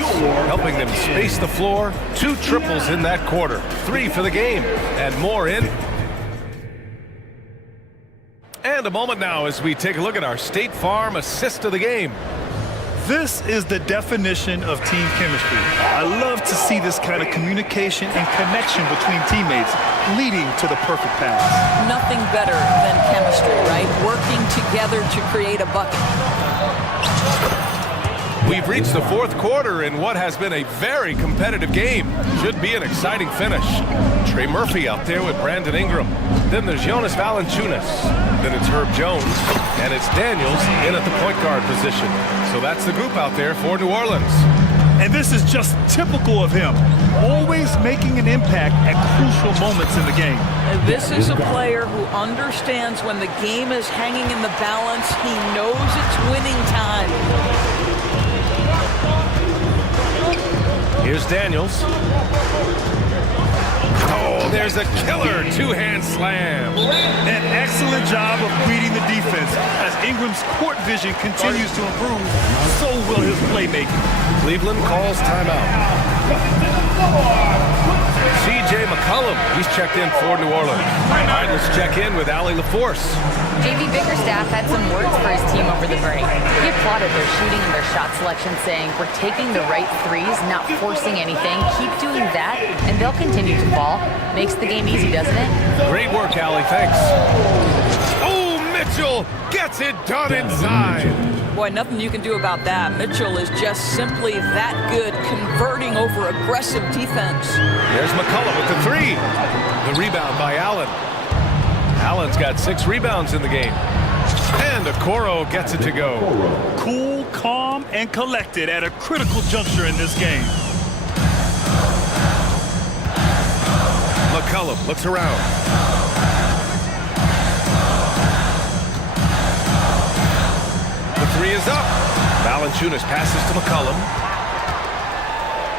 helping them space the floor. 2 triples in that quarter, 3 for the game, and more in. And a moment now as we take a look at our State Farm assist of the game. This is the definition of team chemistry. I love to see this kind of communication and connection between teammates leading to the perfect pass. Nothing better than chemistry, right? Working together to create a bucket. We've reached the 4th quarter in what has been a very competitive game. Should be an exciting finish. Trey Murphy out there with Brandon Ingram. Then there's Jonas Valanciunas. Then it's Herb Jones. And it's Daniels in at the point guard position. So that's the group out there for New Orleans. And this is just typical of him. Always making an impact at crucial moments in the game. This is a player who understands when the game is hanging in the balance. He knows it's winning time. Here's Daniels. Oh, there's a killer 2-hand slam. An excellent job of reading the defense. As Ingram's court vision continues to improve, so will his playmaking. Cleveland calls timeout. C.J. McCollum, he's checked in for New Orleans. All right, let's check in with Allie LaForce. JV Bickerstaff had some words for his team over the break. He applauded their shooting and their shot selection, saying, "We're taking the right threes, not forcing anything. Keep doing that, and they'll continue to fall." Makes the game easy, doesn't it? Great work, Allie. Thanks. Oh, Mitchell gets it done inside. Boy, nothing you can do about that. Mitchell is just simply that good, converting over aggressive defense. There's McCullough with the 3. The rebound by Allen. Allen's got 6 rebounds in the game. And Okoro gets it to go. Cool, calm, and collected at a critical juncture in this game. McCullough looks around. The 3 is up. Valanciunas passes to McCollum.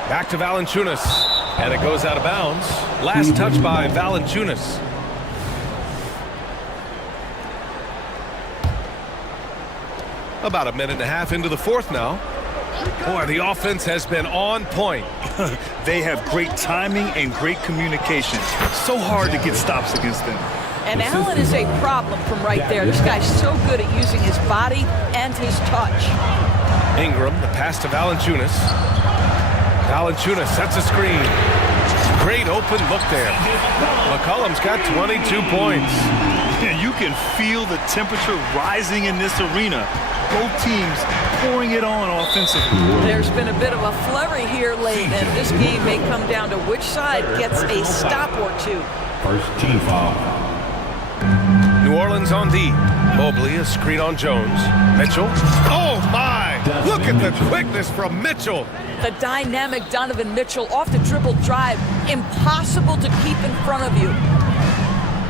Back to Valanciunas. And it goes out of bounds. Last touch by Valanciunas. About a minute and a half into the 4th now. Boy, the offense has been on point. They have great timing and great communication. So hard to get stops against them. And Allen is a problem from right there. This guy's so good at using his body and his touch. Ingram, the pass to Valanciunas. Valanciunas sets a screen. Great open look there. McCollum's got 22 points. You can feel the temperature rising in this arena. Both teams pouring it on offensively. There's been a bit of a flurry here late, and this game may come down to which side gets a stop or two. First team foul. New Orleans on D. Mobley, a screen on Jones. Mitchell. Oh, my! Look at the quickness from Mitchell. The dynamic Donovan Mitchell off the dribble drive. Impossible to keep in front of you.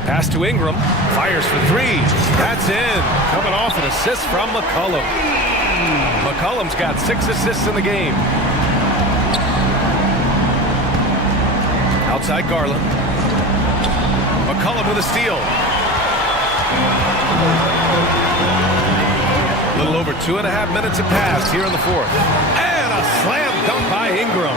Pass to Ingram. Fires for 3. That's in. Coming off an assist from McCollum. McCollum's got 6 assists in the game. Outside Garland. McCollum with a steal. A little over 2.5 minutes have passed here in the 4th. And a slam dunk by Ingram.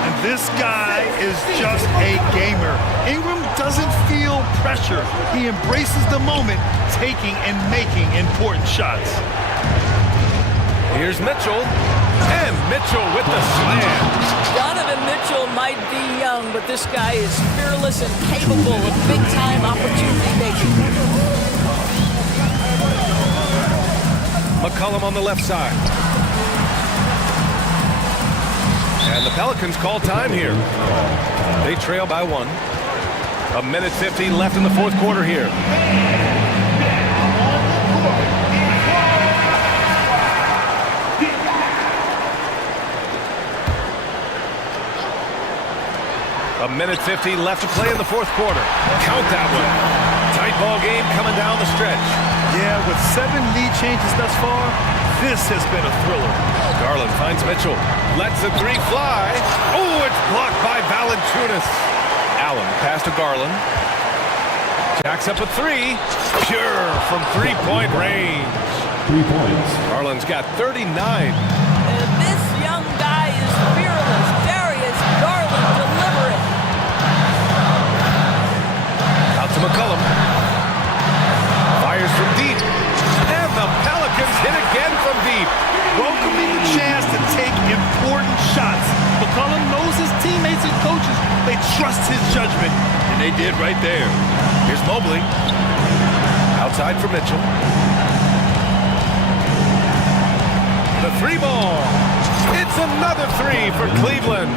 And this guy is just a gamer. Ingram doesn't feel pressure. He embraces the moment, taking and making important shots. Here's Mitchell. And Mitchell with the slam. Donovan Mitchell might be young, but this guy is fearless and capable of big-time opportunity making. McCollum on the left side. And the Pelicans call time here. They trail by 1. A minute 15 left in the 4th quarter here. A minute 15 left to play in the 4th quarter. Count that one. Tight ball game coming down the stretch. Yeah, with 7 lead changes thus far, this has been a thriller. Garland finds Mitchell. Lets the 3 fly. Oh, it's blocked by Valanciunas. Allen pass to Garland. Jacks up a 3. Pure from 3-point range. 3 points. Garland's got 39. And this young guy is fearless. Darius Garland, deliver it. Out to McCollum. Fires from deep. And the Pelicans hit again from deep. Welcoming the chance to take important shots. McCollum knows his teammates and coaches. They trust his judgment, and they did right there. Here's Mobley. Outside for Mitchell. The 3 ball. It's another 3 for Cleveland.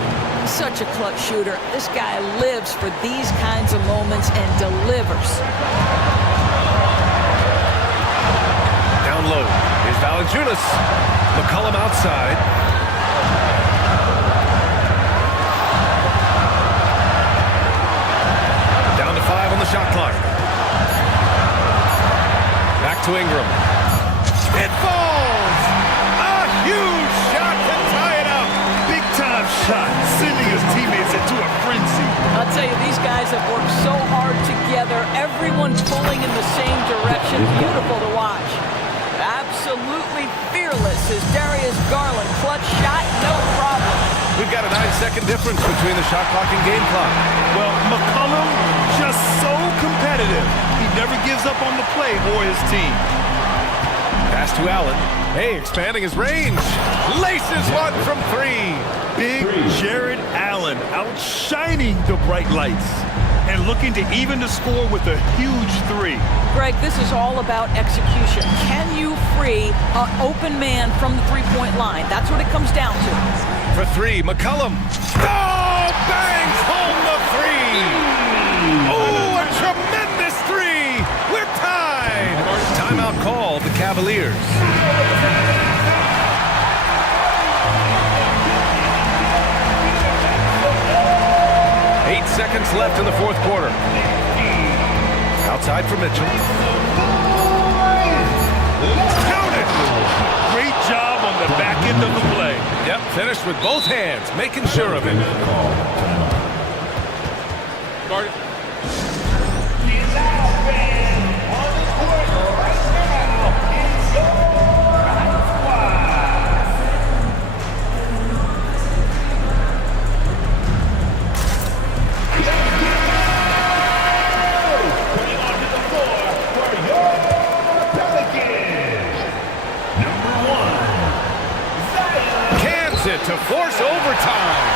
Such a clutch shooter. This guy lives for these kinds of moments and delivers. Down low. Here's Valanciunas. McCollum outside. Down to 5 on the shot clock. Back to Ingram. It falls! A huge shot to tie it up. Big time shot, sending his teammates into a frenzy. I'll tell you, these guys have worked so hard together. Everyone pulling in the same direction. Beautiful to watch. Absolutely fearless is Darius Garland. Clutch shot, no problem. We've got a 9-second difference between the shot clock and game clock. Well, McCollum just so competitive. He never gives up on the play or his team. Pass to Allen. Hey, expanding his range. Laces one from 3. Big Jared Allen outshining the bright lights and looking to even the score with a huge 3. Greg, this is all about execution. Can you free an open man from the three-point line? That's what it comes down to. For 3, McCollum. Oh, bangs home the 3. Oh, a tremendous 3. We're tied. Timeout called the Cavaliers. Eight seconds left in the 4th quarter. Outside for Mitchell. Count it! Great job on the back end of the play. Yep, finished with both hands, making sure of it. Guard it. To force overtime.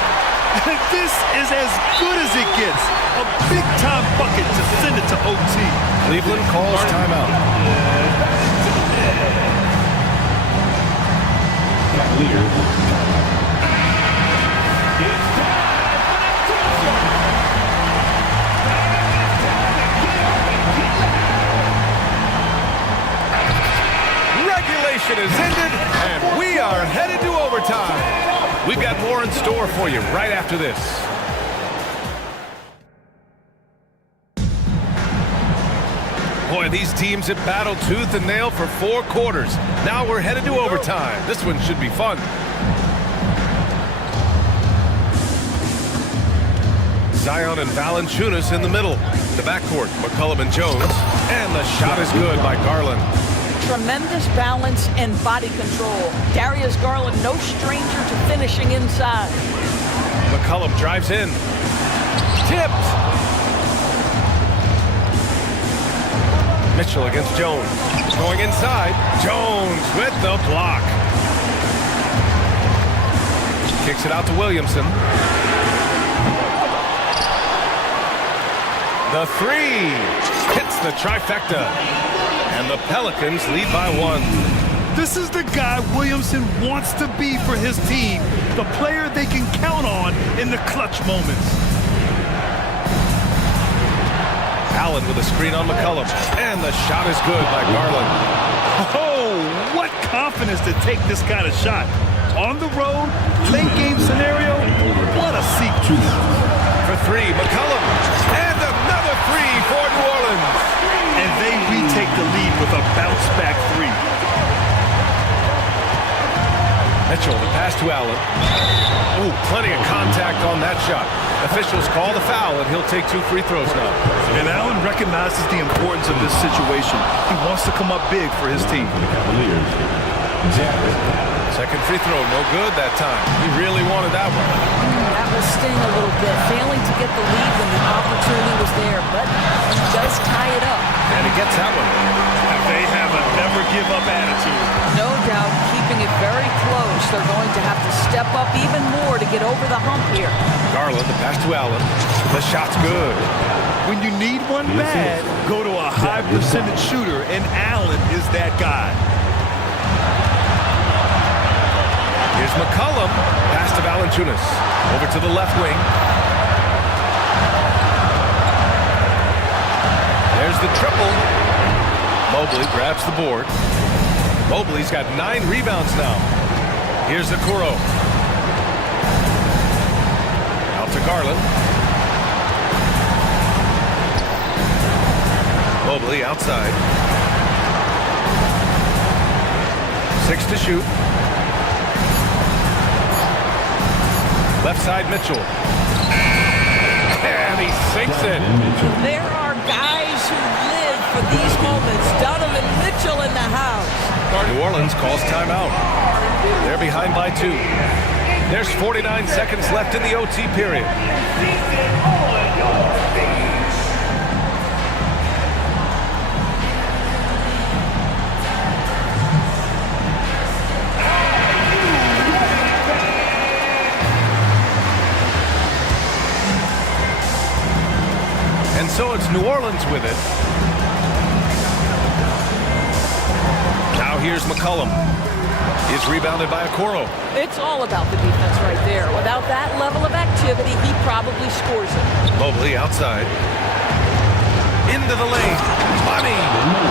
This is as good as it gets. A big-time bucket to send it to OT. Cleveland calls timeout. Regulation is ended, and we are headed to overtime. We've got more in store for you right after this. Boy, these teams have battled tooth and nail for 4 quarters. Now we're headed to overtime. This one should be fun. Zion and Valanciunas in the middle. The backcourt, McCollum and Jones. And the shot is good by Garland. Tremendous balance and body control. Darius Garland, no stranger to finishing inside. McCollum drives in. Tipped. Mitchell against Jones. Going inside. Jones with the block. Kicks it out to Williamson. The 3 hits the trifecta. And the Pelicans lead by 1. This is the guy Williamson wants to be for his team. The player they can count on in the clutch moments. Allen with a screen on McCollum. And the shot is good by Garland. Oh, what confidence to take this kind of shot. On the road, late game scenario, what a sequence. For 3, McCollum. And another 3 for New Orleans. And they retake the lead with a bounce-back 3. Mitchell, the pass to Allen. Ooh, plenty of contact on that shot. Officials call the foul, and he'll take 2 free throws now. And Allen recognizes the importance of this situation. He wants to come up big for his team. Second free throw, no good that time. He really wanted that one. That will sting a little bit. Failing to get the lead when the opportunity was there, but he does tie it up. And he gets that one. They have a never-give-up attitude. No doubt, keeping it very close. They're going to have to step up even more to get over the hump here. Garland, the pass to Allen. The shot's good. When you need one bad, go to a high percentage shooter, and Allen is that guy. Here's McCollum. Pass to Valanciunas. Over to the left wing. There's the triple. Mobley grabs the board. Mobley's got 9 rebounds now. Here's the Kuro. Out to Garland. Mobley outside. 6 to shoot. Left side Mitchell. And he sinks it. There are guys who live for these moments. Donovan Mitchell in the house. New Orleans calls timeout. They're behind by 2. There's 49 seconds left in the OT period. And so it's New Orleans with it. Now here's McCollum. He's rebounded by Okoro. It's all about the defense right there. Without that level of activity, he probably scores it. Mobley outside. Into the lane. Money.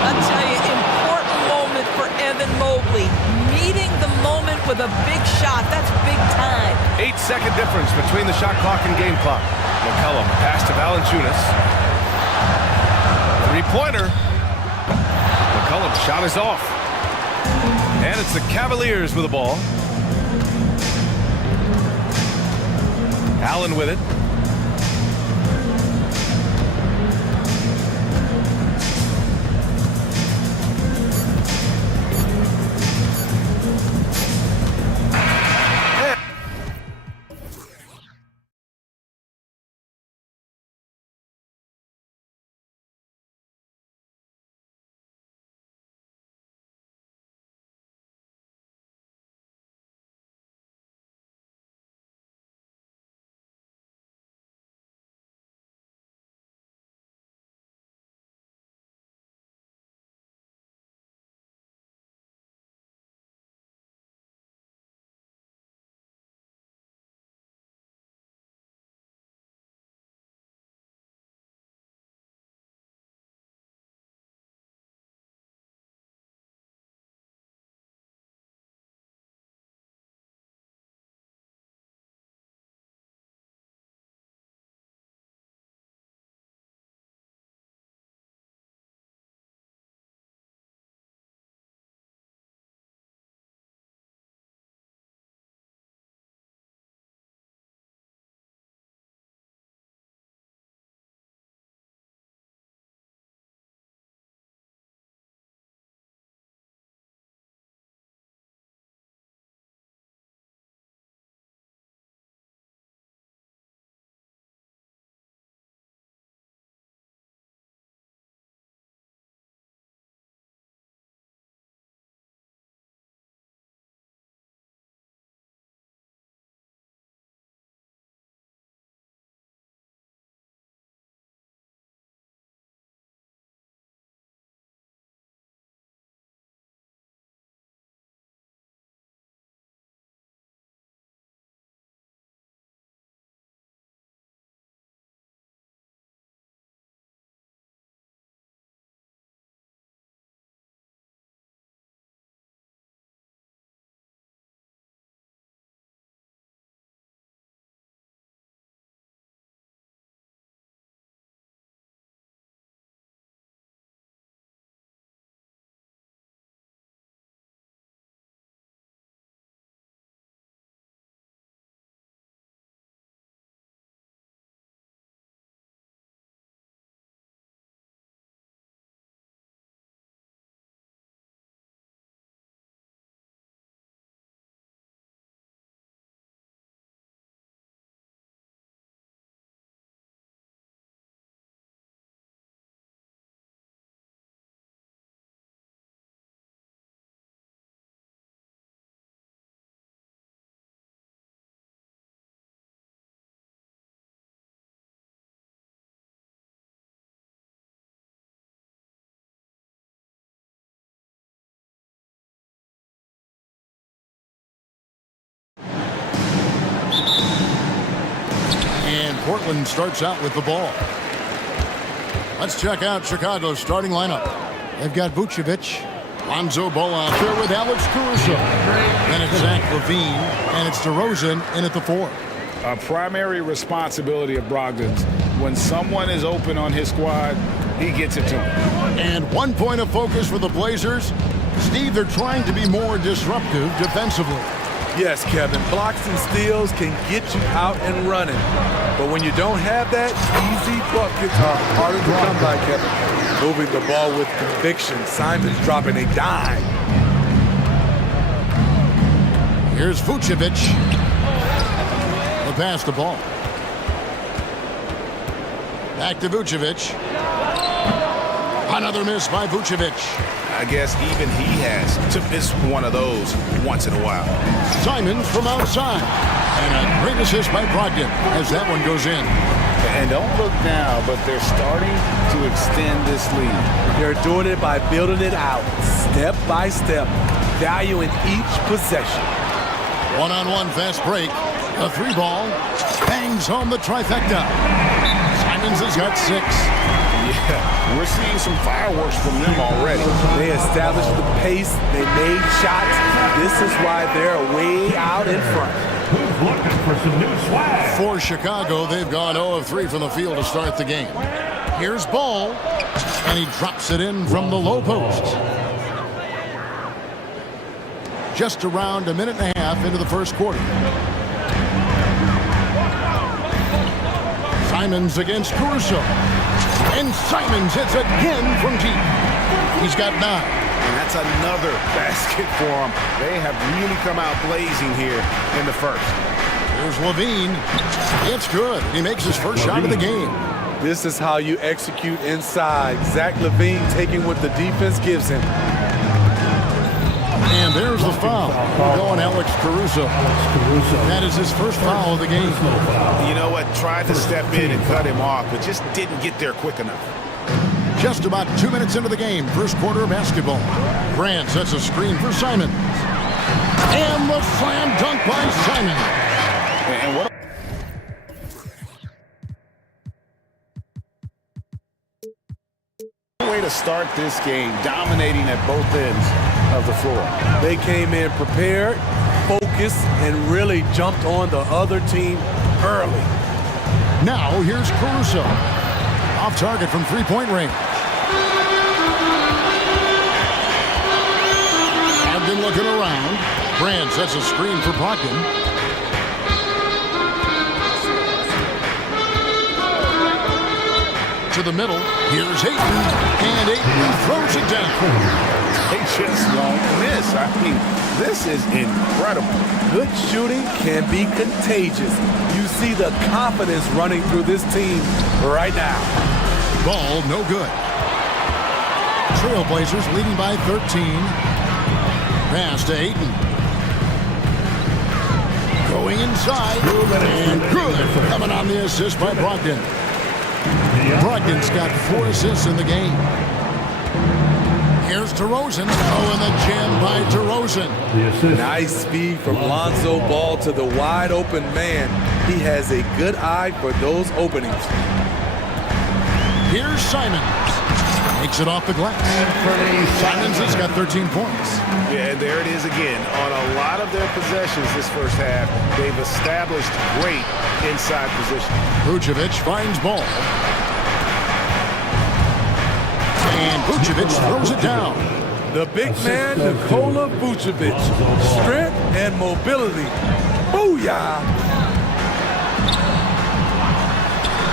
I'll tell you, important moment for Evan Mobley. Meeting the moment with a big shot. That's big time. 8-second difference between the shot clock and game clock. McCollum pass to Valanciunas. 3-pointer. McCollum's shot is off. And it's the Cavaliers with the ball. Allen with it. And Portland starts out with the ball. Let's check out Chicago's starting lineup. They've got Vucevic, Lonzo Ball out there with Alex Caruso. Then it's Zach LaVine, and it's DeRozan in at the 4. A primary responsibility of Brogdon's. When someone is open on his squad, he gets it to him. And 1 point of focus for the Blazers. Steve, they're trying to be more disruptive defensively. Yes, Kevin, blocks and steals can get you out and running. But when you don't have that, easy buckets are harder to come by, Kevin. Moving the ball with conviction. Simon's dropping a dime. Here's Vucevic. He'll pass the ball. Back to Vucevic. Another miss by Vucevic. I guess even he has to miss one of those once in a while. Simons from outside. And a great assist by Brogdon as that one goes in. And don't look now, but they're starting to extend this lead. They're doing it by building it out, step by step, valuing each possession. One-on-one fast break. A 3-ball. Bangs home the trifecta. Simons has got 6. Yeah, we're seeing some fireworks from them already. They established the pace. They made shots. This is why they're way out in front. Who's looking for some new swag? For Chicago, they've gone 0 of 3 from the field to start the game. Here's Ball, and he drops it in from the low post. Just around a minute and a half into the first quarter. Simons against Caruso. And Simons hits again from deep. He's got 9. And that's another basket for him. They have really come out blazing here in the first. Here's LaVine. It's good. He makes his first shot of the game. This is how you execute inside. Zach LaVine taking what the defense gives him. And there's the foul. We're going Alex Caruso. That is his first foul of the game. You know what? Tried to step in and cut him off, but just didn't get there quick enough. Just about 2 minutes into the game, first quarter of basketball. Brand sets a screen for Simon. And the slam dunk by Simon. And what a way to start this game, dominating at both ends of the floor. They came in prepared, focused, and really jumped on the other team early. Now here's Caruso. Off target from three-point range. Brogdon looking around. Brand sets a screen for Brogdon. To the middle. Here's Ayton. And Ayton throws it down. They just won't miss. I mean, this is incredible. Good shooting can be contagious. You see the confidence running through this team right now. Ball no good. Trailblazers leading by 13. Pass to Ayton. Going inside. And good. Coming on the assist by Brogdon. Brogdon's got 4 assists in the game. Here's DeRozan. Oh, and the jam by DeRozan. Nice speed from Lonzo Ball to the wide open man. He has a good eye for those openings. Here's Simons. Takes it off the glass. Simons has got 13 points. Yeah, and there it is again. On a lot of their possessions this first half, they've established great inside position. Vucevic finds Ball. And Vucevic throws it down. The big man, Nikola Vucevic. Strength and mobility. Booyah!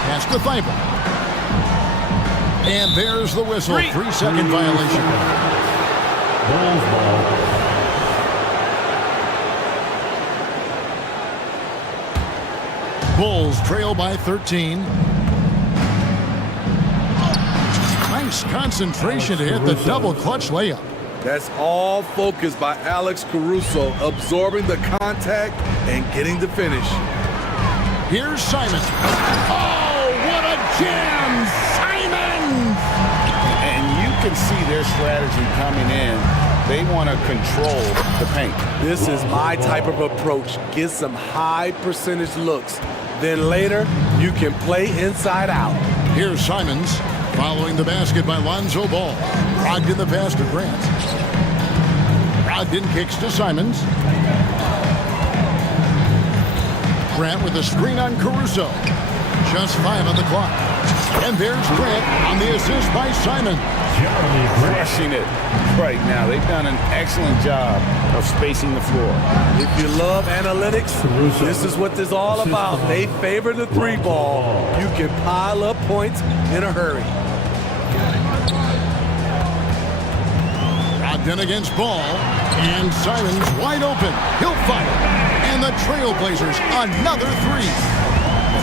Pass to Thibault. And there's the whistle. 3-second violation. Bulls trail by 13. Nice concentration to hit the double clutch layup. That's all focused by Alex Caruso, absorbing the contact and getting the finish. Here's Simon. Oh, what a jam! Simon! And you can see their strategy coming in. They want to control the paint. This is my type of approach. Get some high percentage looks. Then later, you can play inside out. Here's Simons following the basket by Lonzo Ball. Brogdon the pass to Grant. Brogdon kicks to Simons. Grant with a screen on Caruso. Just 5 on the clock. And there's Grant on the assist by Simons. Crushing it right now. They've done an excellent job of spacing the floor. If you love analytics, this is what this is all about. They favor the 3-ball. You can pile up points in a hurry. Brogdon against Ball. And Simons wide open. He'll fire. And the Trailblazers another 3.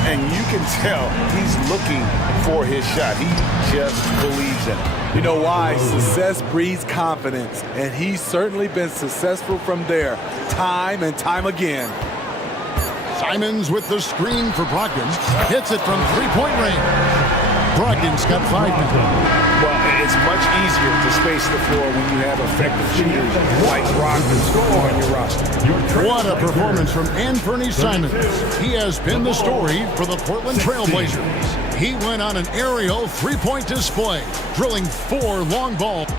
And you can tell he's looking for his shot. He just believes in it. You know why? Success breeds confidence, and he's certainly been successful from there, time and time again. Simons with the screen for Brogdon. Hits it from 3-point range. Brogdon's got 5 now. Well, it's much easier to space the floor when you have effective shooters like Brogdon on your roster. What a performance from Anthony Simons. He has been the story for the Portland Trailblazers. He went on an aerial 3-point display, drilling 4 long balls.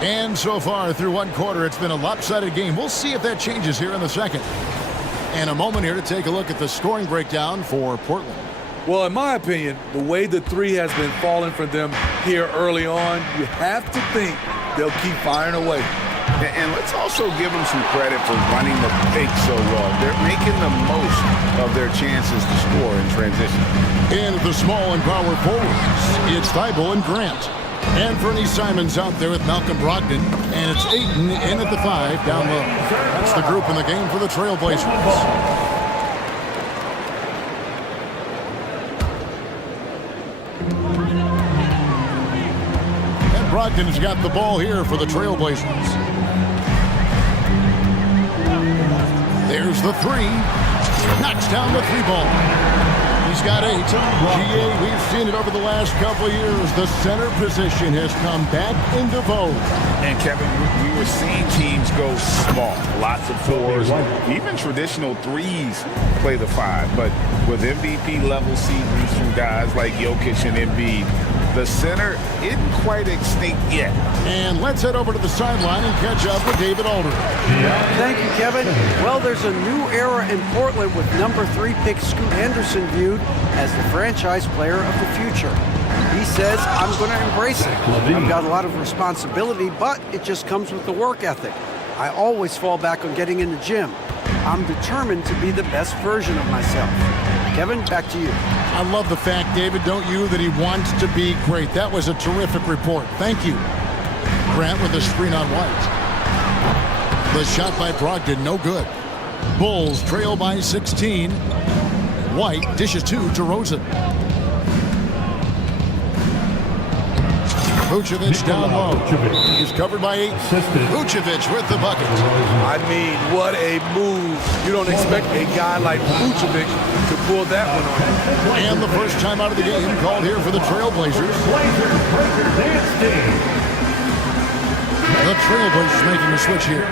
And so far through one quarter, it's been a lopsided game. We'll see if that changes here in the second. And a moment here to take a look at the scoring breakdown for Portland. Well, in my opinion, the way the 3 has been falling for them here early on, you have to think they'll keep firing away. And let's also give them some credit for running the pick so well. They're making the most of their chances to score in transition. And the small and power forwards, it's Thibault and Grant. Anthony Simons out there with Malcolm Brogdon, and it's Ayton in at the 5 down low. That's the group in the game for the Trailblazers. And Brogdon's got the ball here for the Trailblazers. There's the 3. Knocks down the 3-ball. He's got 8. GA, we've seen it over the last couple of years. The center position has come back into vogue. And Kevin, we were seeing teams go small. Lots of 4s, even traditional 3s play the 5. But with MVP level seasons from guys like Jokic and Embiid, the center isn't quite extinct yet. And let's head over to the sideline and catch up with David Aldridge. Thank you, Kevin. Well, there's a new era in Portland with number 3 pick Scoot Henderson viewed as the franchise player of the future. He says, I'm going to embrace it. I've got a lot of responsibility, but it just comes with the work ethic. I always fall back on getting in the gym. I'm determined to be the best version of myself. Kevin, back to you. I love the fact, David, don't you, that he wants to be great. That was a terrific report. Thank you. Grant with a screen on White. The shot by Brogdon, no good. Bulls trail by 16. White dishes 2 to Rosen. Vucevic down low. He's covered by 8. Vucevic with the bucket. I mean, what a move. You don't expect a guy like Vucevic to pull that one on. And the first time out of the game called here for the Trailblazers. The Trailblazers making a switch here.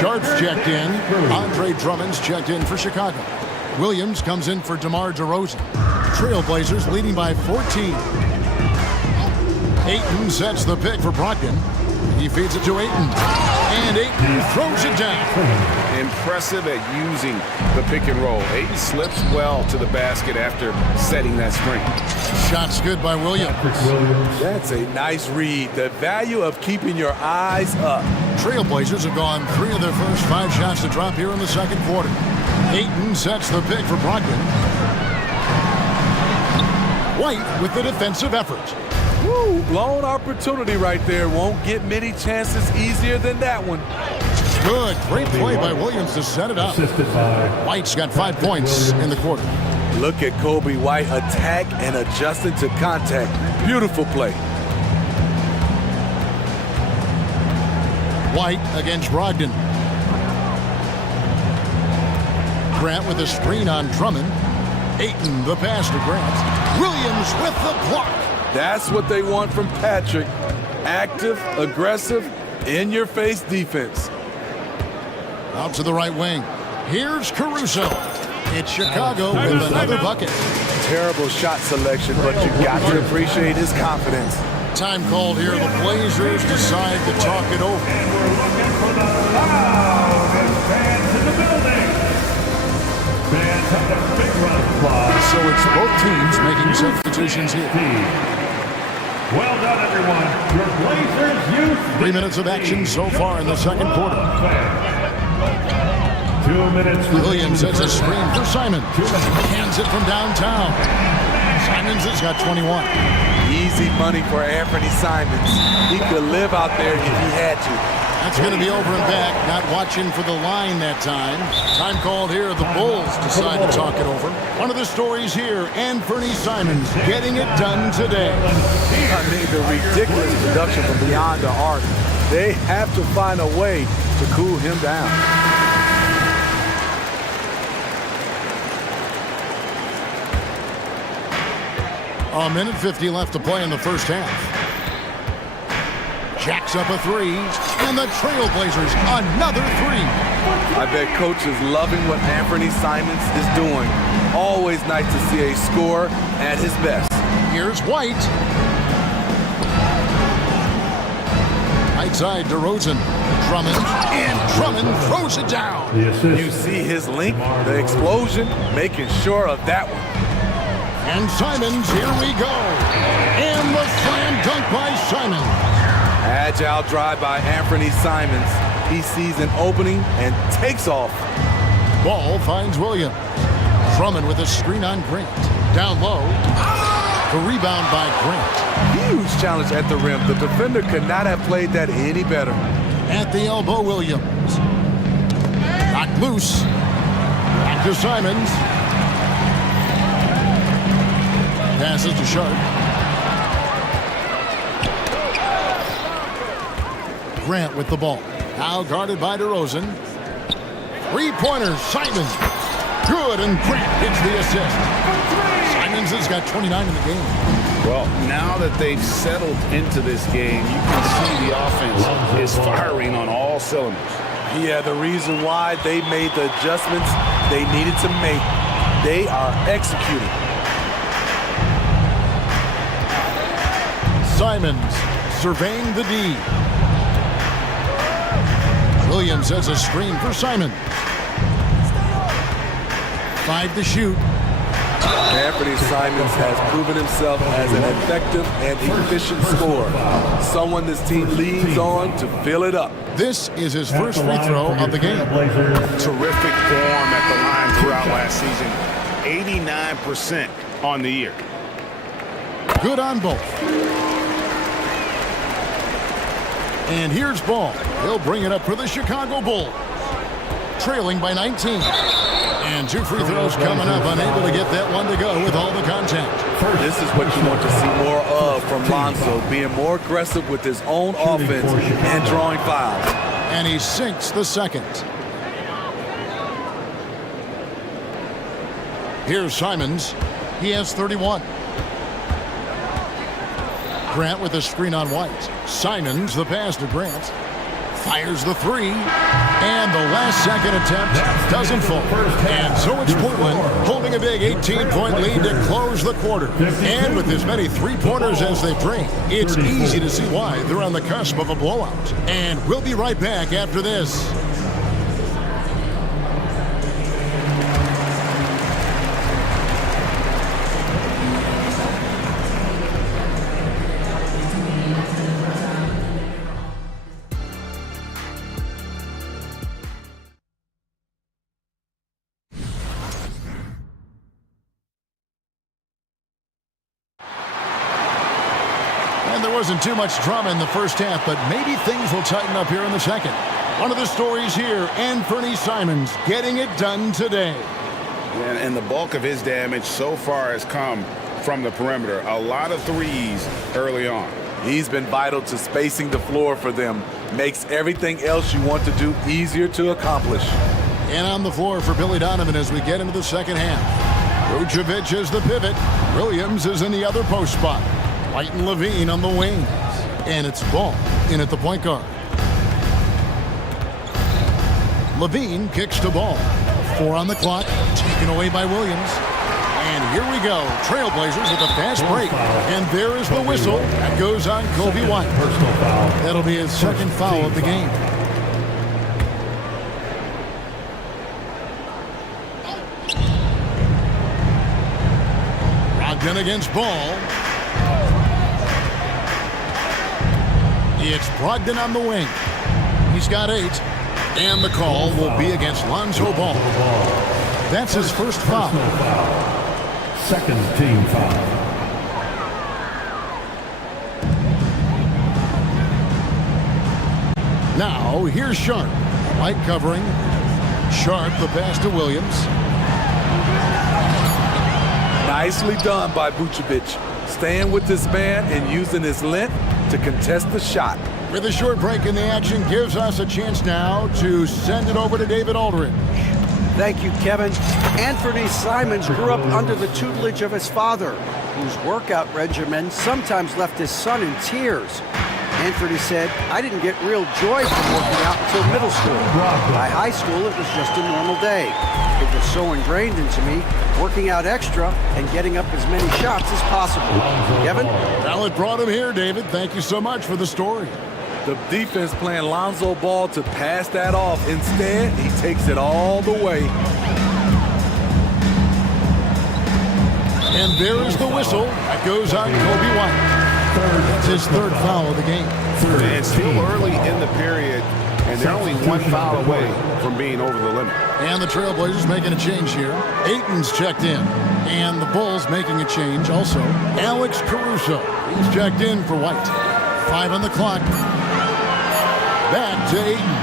Sharp's checked in. Andre Drummond's checked in for Chicago. Williams comes in for DeMar DeRozan. Trailblazers leading by 14. Ayton sets the pick for Brogdon. He feeds it to Ayton. And Ayton throws it down. Impressive at using the pick and roll. Ayton slips well to the basket after setting that screen. Shots good by Williams. That's a nice read. The value of keeping your eyes up. Trailblazers have gone 3 of their first 5 shots to drop here in the second quarter. Ayton sets the pick for Brogdon. White with the defensive effort. Woo, blown opportunity right there. Won't get many chances easier than that one. Good, great play by Williams to set it up. White's got 5 points in the quarter. Look at Kobe White attack and adjusting to contact. Beautiful play. White against Brogdon. Grant with a screen on Drummond. Ayton the pass to Grant. Williams with the block. That's what they want from Patrick. Active, aggressive, in-your-face defense. Out to the right wing. Here's Caruso. It's Chicago with another bucket. Terrible shot selection, but you got to appreciate his confidence. Time called here. The Blazers decide to talk it over. And we're looking for the loudest fans in the building. Fans have a big round of applause. So it's both teams making substitutions here. Well done, everyone. Your Blazers youth. 3 minutes of action so far in the second quarter. 2 minutes. Williams has a screen for Simon. Hands it from downtown. Simons has got 21. Easy money for Anthony Simons. He could live out there if he had to. That's going to be over and back. Not watching for the line that time. Time called here. The Bulls decide to talk it over. One of the stories here, Anthony Simons getting it done today. I mean, the ridiculous production from beyond the arc. They have to find a way to cool him down. A minute 50 left to play in the first half. Jacks up a three, and the Trailblazers another three. I bet coach is loving what Anthony Simons is doing. Always nice to see a scorer at his best. Here's White. Right side DeRozan. Drummond, and Drummond throws it down. You see his link, the explosion, making sure of that one. And Simons, here we go. And the slam dunk by Simons. Agile drive by Anthony Simons. He sees an opening and takes off. Ball finds Williams. Drummond with a screen on Grant. Down low. The rebound by Grant. Huge challenge at the rim. The defender could not have played that any better. At the elbow, Williams. Knocked loose. Back to Simons. Passes to Sharp. Grant with the ball. Now guarded by DeRozan. Three-pointers, Simons. Good, and Grant gets the assist. Simons has got 29 in the game. Well, now that they've settled into this game, you can see the offense is firing on all cylinders. Yeah, the reason why they made the adjustments they needed to make. They are executing. Simons surveying the D. Williams has a screen for Simon. 5 to shoot. Anthony Simons has proven himself as an effective and efficient scorer. Someone this team leans on to fill it up. This is his first free throw of the game. Terrific form at the line throughout last season. 89% on the year. Good on both. And here's Ball. He'll bring it up for the Chicago Bulls. Trailing by 19. And 2 free throws coming up. Unable to get that one to go with all the contact. This is what you want to see more of from Lonzo, being more aggressive with his own offense and drawing fouls. And he sinks the second. Here's Simons. He has 31. Grant with a screen on White. Simons, the pass to Grant. Fires the three. And the last second attempt doesn't fall. And so it's Portland holding a big 18-point lead to close the quarter. And with as many three-pointers as they bring, it's easy to see why they're on the cusp of a blowout. And we'll be right back after this. There wasn't too much drama in the first half, but maybe things will tighten up here in the second. One of the stories here, Anthony Simons getting it done today. And the bulk of his damage so far has come from the perimeter. A lot of threes early on. He's been vital to spacing the floor for them. Makes everything else you want to do easier to accomplish. And on the floor for Billy Donovan as we get into the second half. Vucevic is the pivot. Williams is in the other post spot. White and Levine on the wings. And it's Ball in at the point guard. Levine kicks the ball. 4 on the clock, taken away by Williams. And here we go, Trailblazers with a fast break. And there is the whistle. That goes on Kobe White. That'll be his second foul of the game. Brogdon against Ball. It's Brogdon on the wing. He's got 8. And the call will be against Lonzo Ball. That's his first foul. Second team foul. Now, here's Sharp. White covering. Sharp, the pass to Williams. Nicely done by Vucevic. Staying with this man and using his length to contest the shot. With a short break in the action, gives us a chance now to send it over to David Aldridge. Thank you, Kevin. Anthony Simons grew up under the tutelage of his father, whose workout regimen sometimes left his son in tears. Anthony said, "I didn't get real joy from working out until middle school. By high school, it was just a normal day. It was so ingrained into me, working out extra and getting up as many shots as possible." Kevin? Well, it brought him here, David. Thank you so much for the story. The defense playing Lonzo Ball to pass that off. Instead, he takes it all the way. And there is the whistle. That goes on Kobe White. That's his third foul of the game. It's still early in the period, and they're only 1 foul away from being over the limit. And the Trailblazers making a change here. Ayton's checked in. And the Bulls making a change also. Alex Caruso. He's checked in for White. 5 on the clock. Back to Ayton.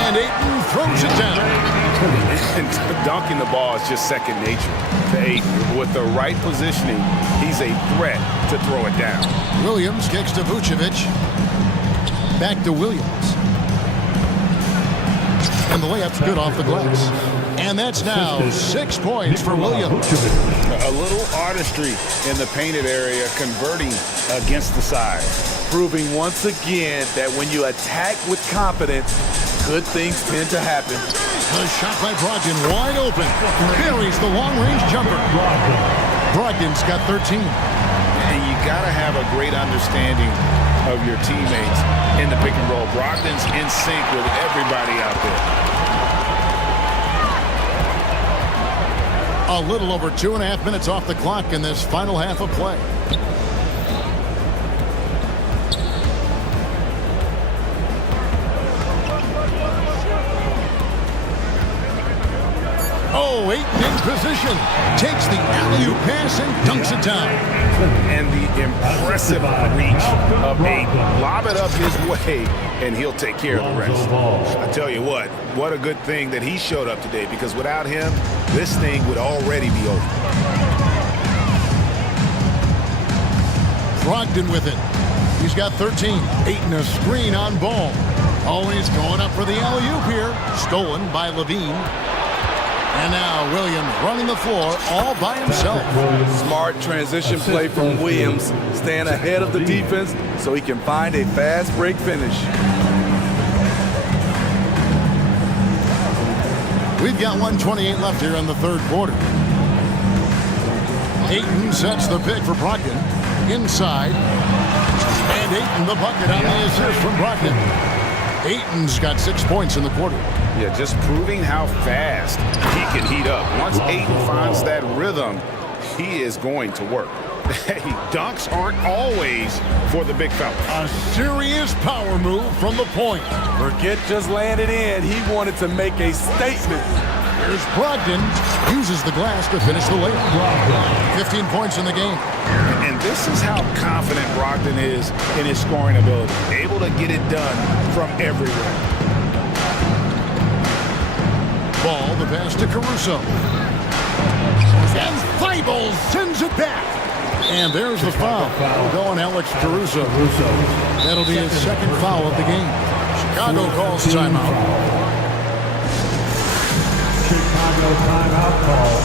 And Ayton throws it down. And dunking the ball is just second nature to Ayton. With the right positioning, he's a threat to throw it down. Williams kicks to Vucevic. Back to Williams. And the layup's good off the glass. And that's now 6 points for Williams. A little artistry in the painted area, converting against the side. Proving once again that when you attack with confidence, good things tend to happen. A shot by Brogdon, wide open. Buries the long-range jumper. Brogdon's got 13. And you got to have a great understanding of your teammates in the pick and roll. Brogdon's in sync with everybody out there. A little over 2.5 minutes off the clock in this final half of play. Oh, Ayton in position. Takes the alley-oop pass and dunks it down. And the impressive reach of Ayton. Lob it up his way, and he'll take care of the rest. I tell you what a good thing that he showed up today, because without him, this thing would already be over. Brogdon with it. He's got 13. Ayton a screen on Ball. Always going up for the alley-oop here. Stolen by Levine. And now Williams running the floor all by himself. Smart transition play from Williams, staying ahead of the defense so he can find a fast break finish. We've got 1:28 left here in the third quarter. Ayton sets the pick for Brogdon. Inside. And Ayton the bucket on the assist from Brogdon. Ayton's got 6 points in the quarter. Yeah, just proving how fast he can heat up. Once Ayton finds that rhythm, he is going to work. Hey, dunks aren't always for the big fella. A serious power move from the point. Forget just laying it in. He wanted to make a statement. Here's Brogdon. Uses the glass to finish the layup. 15 points in the game. And this is how confident Brogdon is in his scoring ability. Able to get it done from everywhere. Ball, the pass to Caruso. And Thibault sends it back. And there's the foul. Going Alex Caruso. That'll be his second foul of the game. Chicago calls timeout. Chicago timeout call.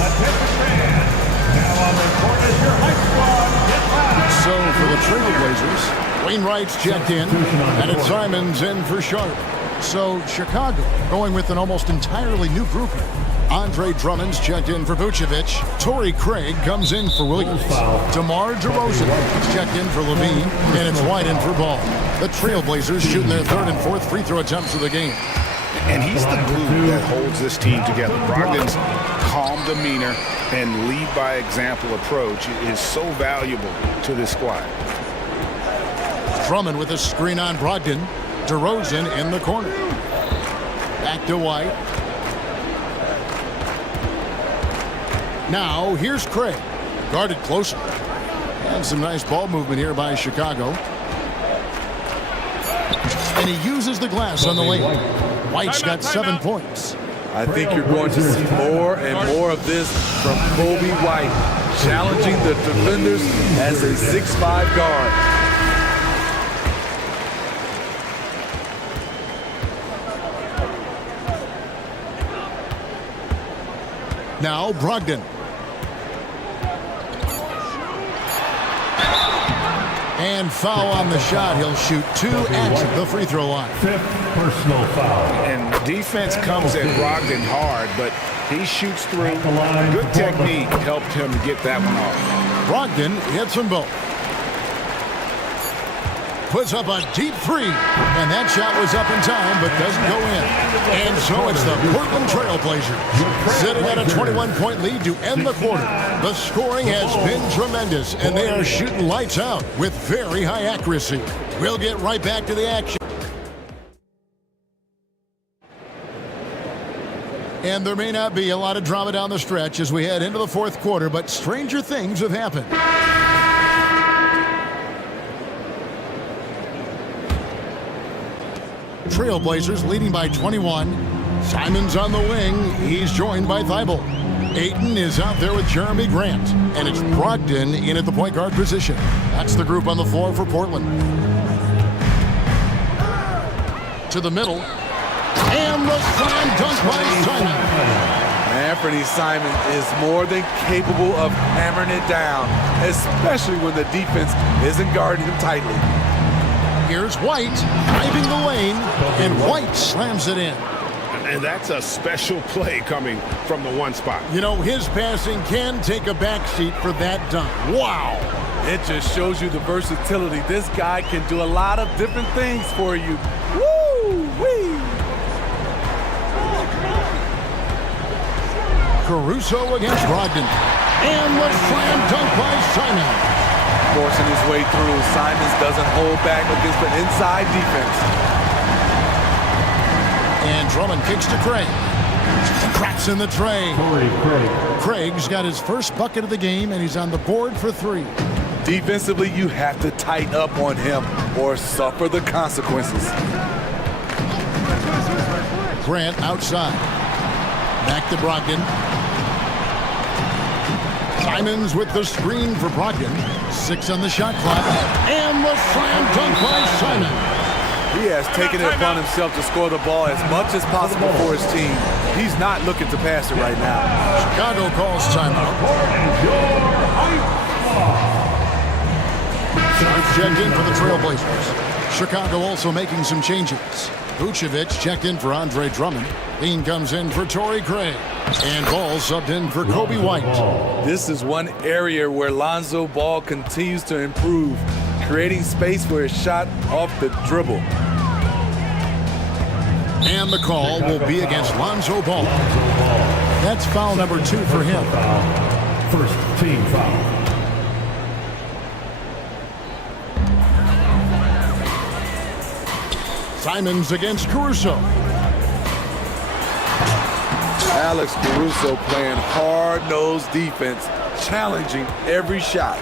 Attention fans. Now on the court is your high squad. Get back. So for the Trailblazers, Wainwright's checked in. And it's Simons in for Sharp. So Chicago going with an almost entirely new group here. Andre Drummond's checked in for Vucevic. Torrey Craig comes in for Williams. DeMar DeRozan is checked in for Levine. And it's White in for Ball. The Trailblazers shooting their third and fourth free throw attempts of the game. And he's the glue that holds this team together. Brogdon's calm demeanor and lead by example approach is so valuable to this squad. Drummond with a screen on Brogdon. DeRozan in the corner. Back to White. Now here's Craig. Guarded closer. And some nice ball movement here by Chicago. And he uses the glass on the lane. White's got 7 points. I think you're going to see more and more of this from Kobe White, challenging the defenders as a 6'5" guard. Now Brogdon. And foul on the shot. He'll shoot 2 at the free throw line. 5th personal foul. And defense comes at Brogdon hard, but he shoots through. Good technique helped him get that one off. Brogdon hits them both. Puts up a deep three. And that shot was up in time, but doesn't go in. And so it's the Portland Trailblazers sitting at a 21-point lead to end the quarter. The scoring has been tremendous, and they are shooting lights out with very high accuracy. We'll get right back to the action. And there may not be a lot of drama down the stretch as we head into the fourth quarter, but stranger things have happened. Trailblazers leading by 21. Simons on the wing. He's joined by Thibault. Ayton is out there with Jeremy Grant. And it's Brogdon in at the point guard position. That's the group on the floor for Portland. To the middle. And the slam dunk by Simon. Anthony Simon is more than capable of hammering it down, especially when the defense isn't guarding him tightly. Here's White driving the lane, and White slams it in. And that's a special play coming from the one spot. You know, his passing can take a backseat for that dunk. Wow. It just shows you the versatility. This guy can do a lot of different things for you. Woo-wee. Caruso against Brogdon. And the slam dunk by Simon. Forcing his way through. Simons doesn't hold back against the inside defense. And Drummond kicks to Craig. Cracks in the tray. Craig's got his first bucket of the game, and he's on the board for 3. Defensively, you have to tighten up on him or suffer the consequences. Grant outside. Back to Brogdon. Simons with the screen for Brogdon. 6 on the shot clock. And the slam dunk by Simon. He has taken it upon himself to score the ball as much as possible for his team. He's not looking to pass it right now. Chicago calls timeout. Sharp checked in for the Trailblazers. Chicago also making some changes. Vucevic checked in for Andre Drummond. Bean comes in for Torrey Craig. And Ball subbed in for Kobe White. This is one area where Lonzo Ball continues to improve, creating space for his shot off the dribble. And the call will be against Lonzo Ball. That's foul number 2 for him. First team foul. Simons against Caruso. Alex Caruso playing hard-nosed defense, challenging every shot.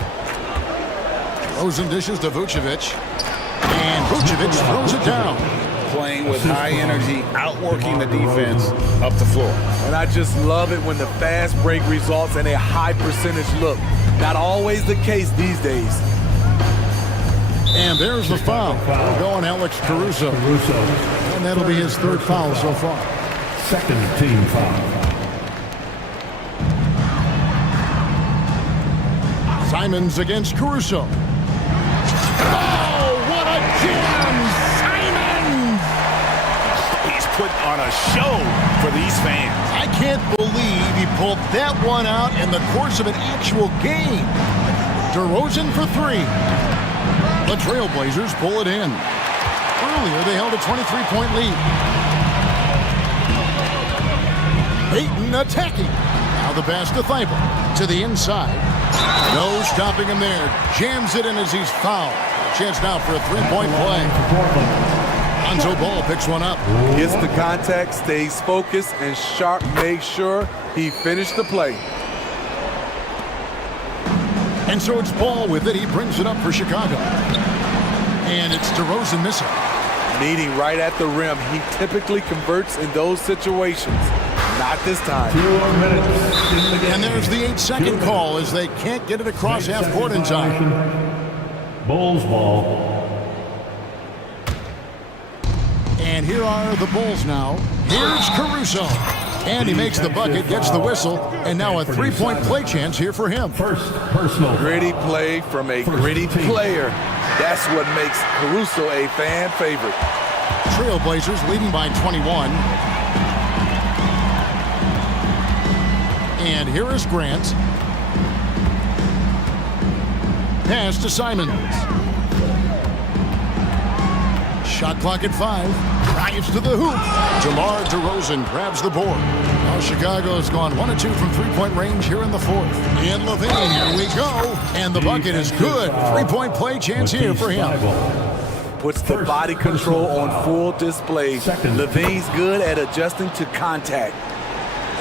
Rosen dishes to Vucevic. And Vucevic throws it down. Playing with high energy, outworking the defense up the floor. And I just love it when the fast break results in a high percentage look. Not always the case these days. And there's the foul. We're going Alex Caruso. And that'll be his 3rd foul so far. Second team foul. Simons against Caruso. Oh, what a jam! Simons! on a show for these fans. I can't believe he pulled that one out in the course of an actual game. DeRozan for three. The Trailblazers pull it in. Earlier, they held a 23-point lead. Ayton attacking. Now the pass to Thibault. To the inside. No stopping him there. Jams it in as he's fouled. Chance now for a three-point play. Lonzo Ball picks one up. Gets the contact, stays focused, and Sharp makes sure he finished the play. And so it's Ball with it. He brings it up for Chicago. And it's DeRozan missing. Meeting right at the rim. He typically converts in those situations. Not this time. 4 minutes in the game. And there's the 8-second call as they can't get it across half court in time. Bulls ball. And here are the Bulls now. Here's Caruso. And he makes the bucket, gets the whistle, and now a three-point play chance here for him. First personal. Gritty play from a gritty player. That's what makes Caruso a fan favorite. Trailblazers leading by 21. And here is Grant. Pass to Simons. Shot clock at 5. Drives to the hoop. DeMar DeRozan grabs the board. Now Chicago's gone 1 of 2 from three-point range here in the fourth. And Levine, here we go. And the bucket is good. Three-point play chance here for him. Puts the body control on full display. Levine's good at adjusting to contact.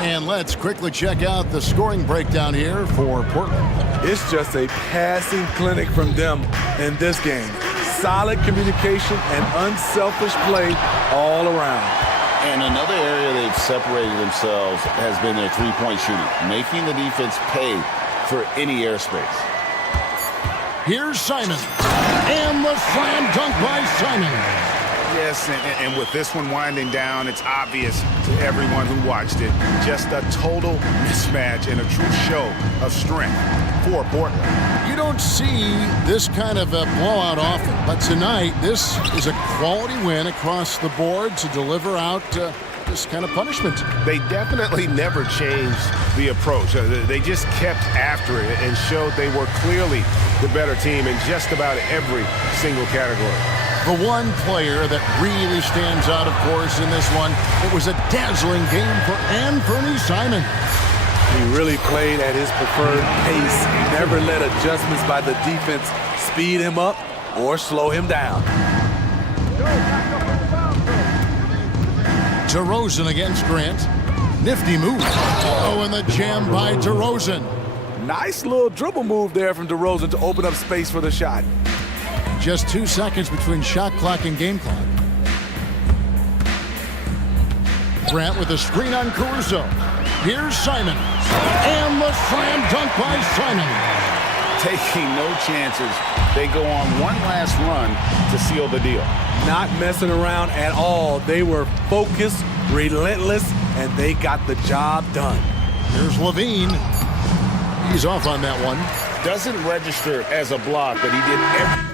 And let's quickly check out the scoring breakdown here for Portland. It's just a passing clinic from them in this game. Solid communication and unselfish play all around. And another area they've separated themselves has been their three-point shooting, making the defense pay for any airspace. Here's Simon. And the slam dunk by Simon. Yes, and with this one winding down, it's obvious to everyone who watched it. Just a total mismatch and a true show of strength for Portland. You don't see this kind of a blowout often, but tonight this is a quality win across the board to deliver out this kind of punishment. They definitely never changed the approach. They just kept after it and showed they were clearly the better team in just about every single category. The one player that really stands out, of course, in this one, it was a dazzling game for Anthony Simons. He really played at his preferred pace, never let adjustments by the defense speed him up or slow him down. DeRozan against Grant. Nifty move. Oh, and the jam by DeRozan. Nice little dribble move there from DeRozan to open up space for the shot. Just 2 seconds between shot clock and game clock. Grant with a screen on Caruso. Here's Simon. And the slam dunk by Simon. Taking no chances. They go on one last run to seal the deal. Not messing around at all. They were focused, relentless, and they got the job done. Here's Levine. He's off on that one. Doesn't register as a block, but he did everything.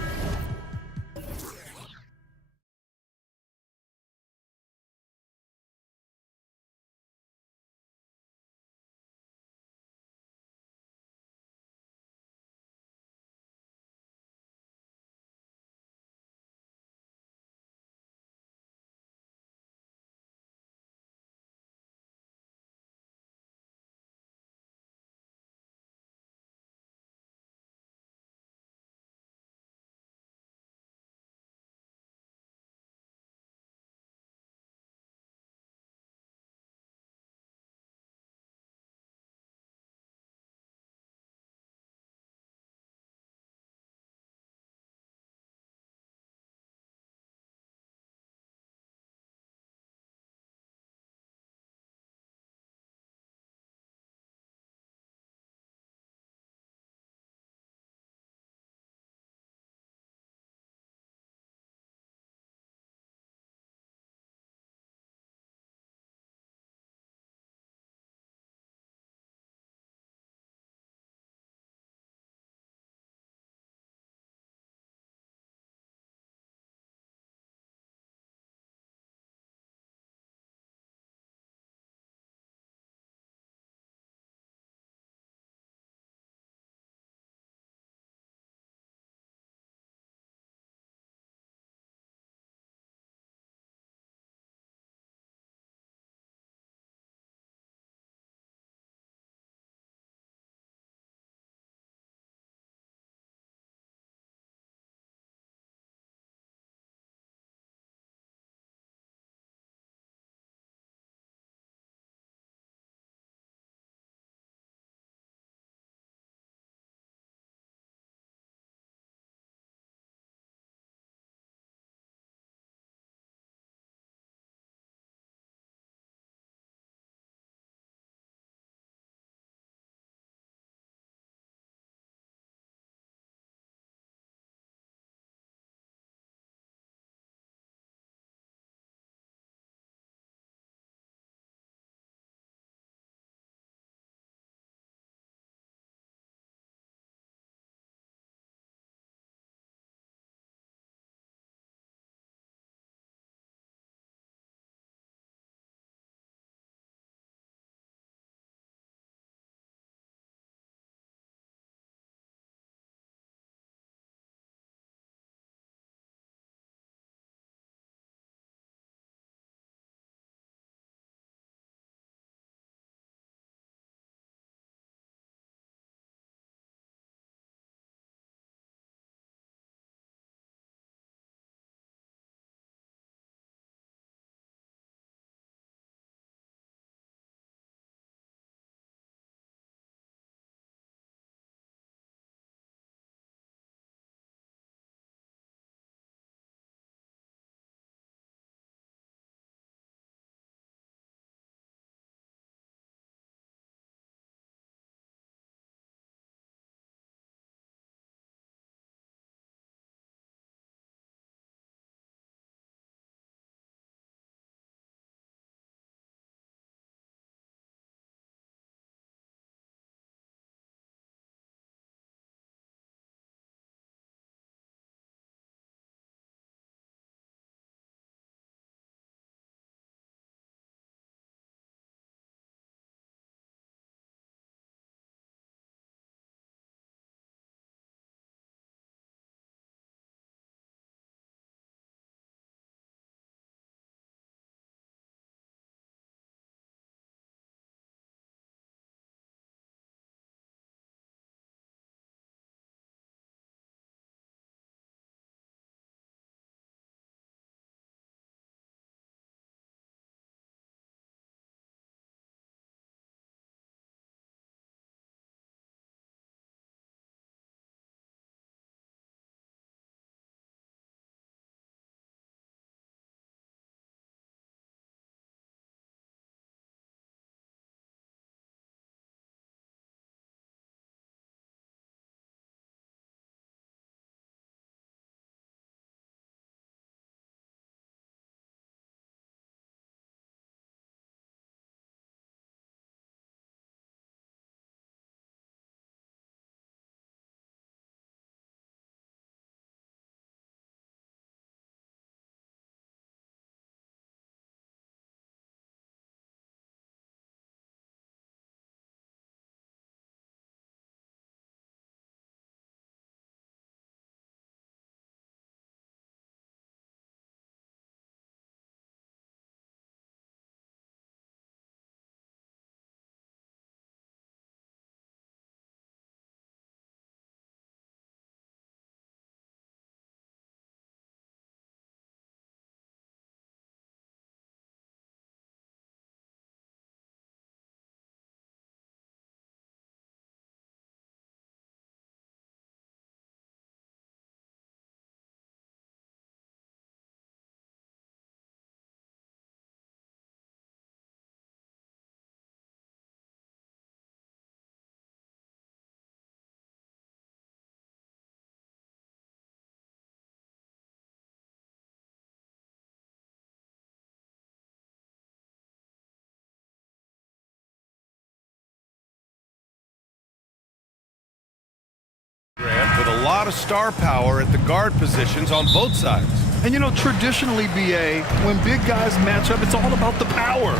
lot of star power at the guard positions on both sides. And you know, traditionally, BA, when big guys match up, it's all about the power.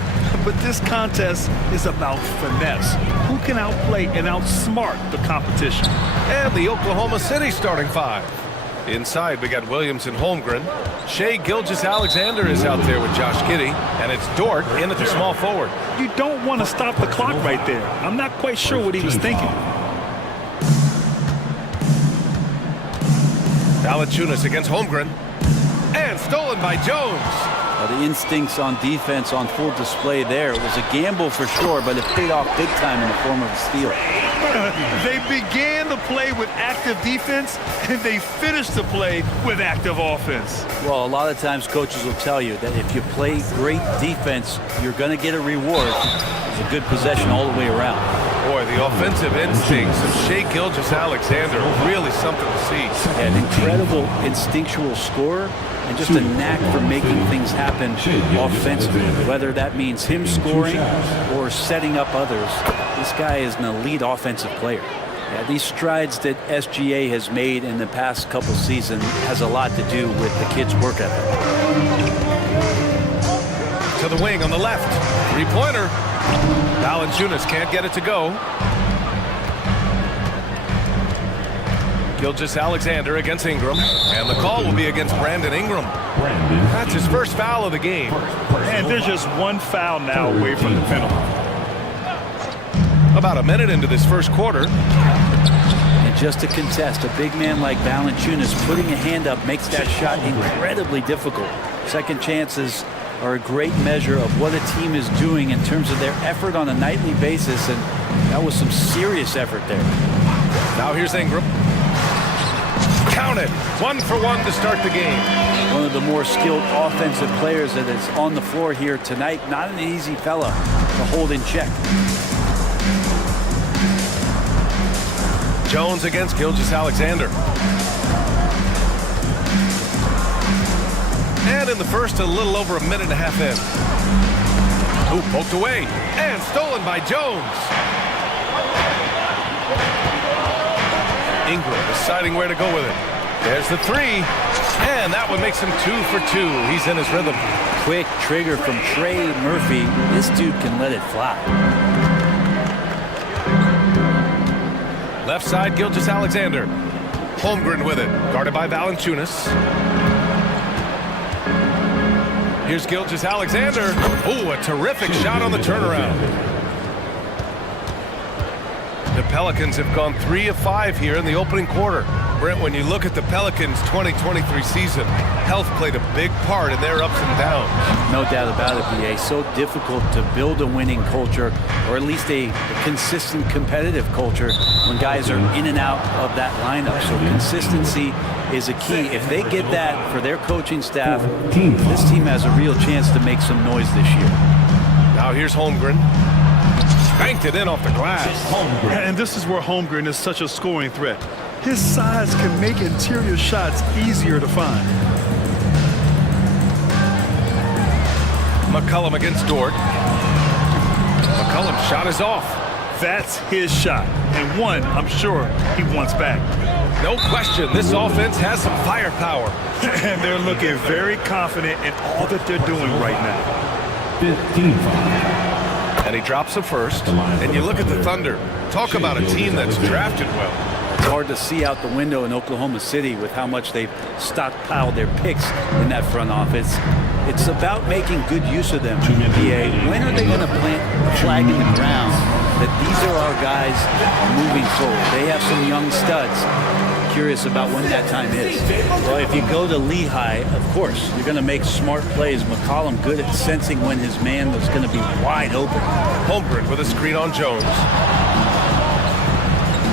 But this contest is about finesse. Who can outplay and outsmart the competition? And the Oklahoma City starting five. Inside, we got Williams and Holmgren. Shea Gilgeous-Alexander is out there with Josh Giddey, and it's Dort in at the small forward. You don't want to stop the clock right there. I'm not quite sure what he was thinking. Valanciunas against Holmgren. And stolen by Jones. The instincts on defense on full display there. It was a gamble for sure, but it paid off big time in the form of a steal. They began the play with active defense, and they finished the play with active offense. Well, a lot of times coaches will tell you that if you play great defense, you're going to get a reward. It's a good possession all the way around. Boy, the offensive instincts of Shea Gilgeous-Alexander are really something to see. An incredible instinctual scorer and just a knack for making things happen offensively, whether that means him scoring or setting up others. This guy is an elite offensive player. Yeah, these strides that SGA has made in the past couple seasons has a lot to do with the kid's work ethic. To the wing on the left. Three-pointer. Valanciunas can't get it to go. Gilgeous-Alexander against Ingram. And the call will be against Brandon Ingram. That's his first foul of the game. And there's just one foul now away from the penalty. About a minute into this first quarter. And just to contest, a big man like Valanciunas putting a hand up makes that shot incredibly difficult. Second chances are a great measure of what a team is doing in terms of their effort on a nightly basis, and that was some serious effort there. Now here's Ingram. Counted. 1 for 1 to start the game. One of the more skilled offensive players that is on the floor here tonight. Not an easy fella to hold in check. Jones against Gilgeous-Alexander. And in the first, a little over a minute and a half in. Ooh, poked away. And stolen by Jones. Ingram deciding where to go with it. There's the three. And that one makes him 2 for 2. He's in his rhythm. Quick trigger from Trey Murphy. This dude can let it fly. Left side, Gilgeous-Alexander. Holmgren with it. Guarded by Valanciunas. Here's Gilgeous-Alexander. Oh, a terrific shot on the turnaround. The Pelicans have gone 3 of 5 here in the opening quarter. Brent, when you look at the Pelicans' 2023 season, health played a big part in their ups and downs. No doubt about it, BA. So difficult to build a winning culture, or at least a consistent competitive culture when guys are in and out of that lineup. So consistency is a key. If they get that for their coaching staff, this team has a real chance to make some noise this year. Now here's Holmgren. Banked it in off the glass. And this is where Holmgren is such a scoring threat. His size can make interior shots easier to find. McCollum against Dort. McCollum's shot is off. That's his shot, and one I'm sure he wants back. No question, this offense has some firepower. And they're looking very confident in all that they're doing right now. 15. And he drops the first. And you look at the Thunder. Talk about a team that's drafted well. It's hard to see out the window in Oklahoma City with how much they've stockpiled their picks in that front office. It's about making good use of them. BA, when are they going to plant a flag in the ground that these are our guys moving forward? They have some young studs. Curious about when that time is. Well, if you go to Lehigh, of course, you're going to make smart plays. McCollum good at sensing when his man was going to be wide open. Holmgren with a screen on Jones.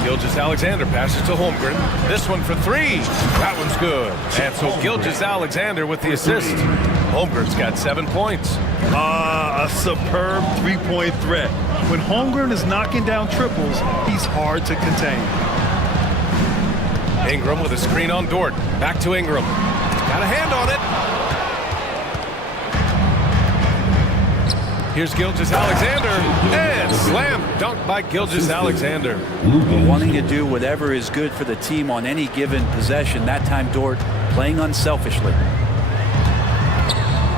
Gilgeous-Alexander passes to Holmgren. This one for 3. That one's good. And so Gilgeous-Alexander with the assist. Holmgren's got 7 points. A superb three-point threat. When Holmgren is knocking down triples, he's hard to contain. Ingram with a screen on Dort. Back to Ingram. Got a hand on it. Here's Gilgeous-Alexander, and slam dunk by Gilgeous-Alexander. Wanting to do whatever is good for the team on any given possession. That time, Dort playing unselfishly.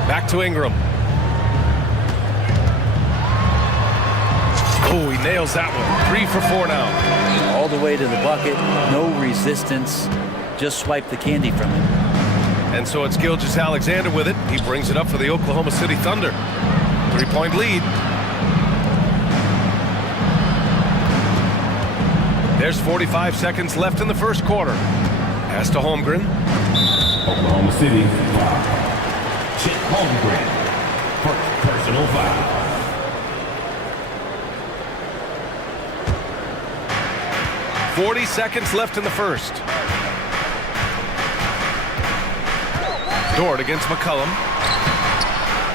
Back to Ingram. Oh, he nails that one. 3 for 4 now. All the way to the bucket, no resistance. Just swipe the candy from him. And so it's Gilgeous-Alexander with it. He brings it up for the Oklahoma City Thunder. 3-point lead. There's 45 seconds left in the first quarter. Pass to Holmgren. Oklahoma City, Chet Holmgren, first personal foul. 40 seconds left in the first. Dort against McCollum.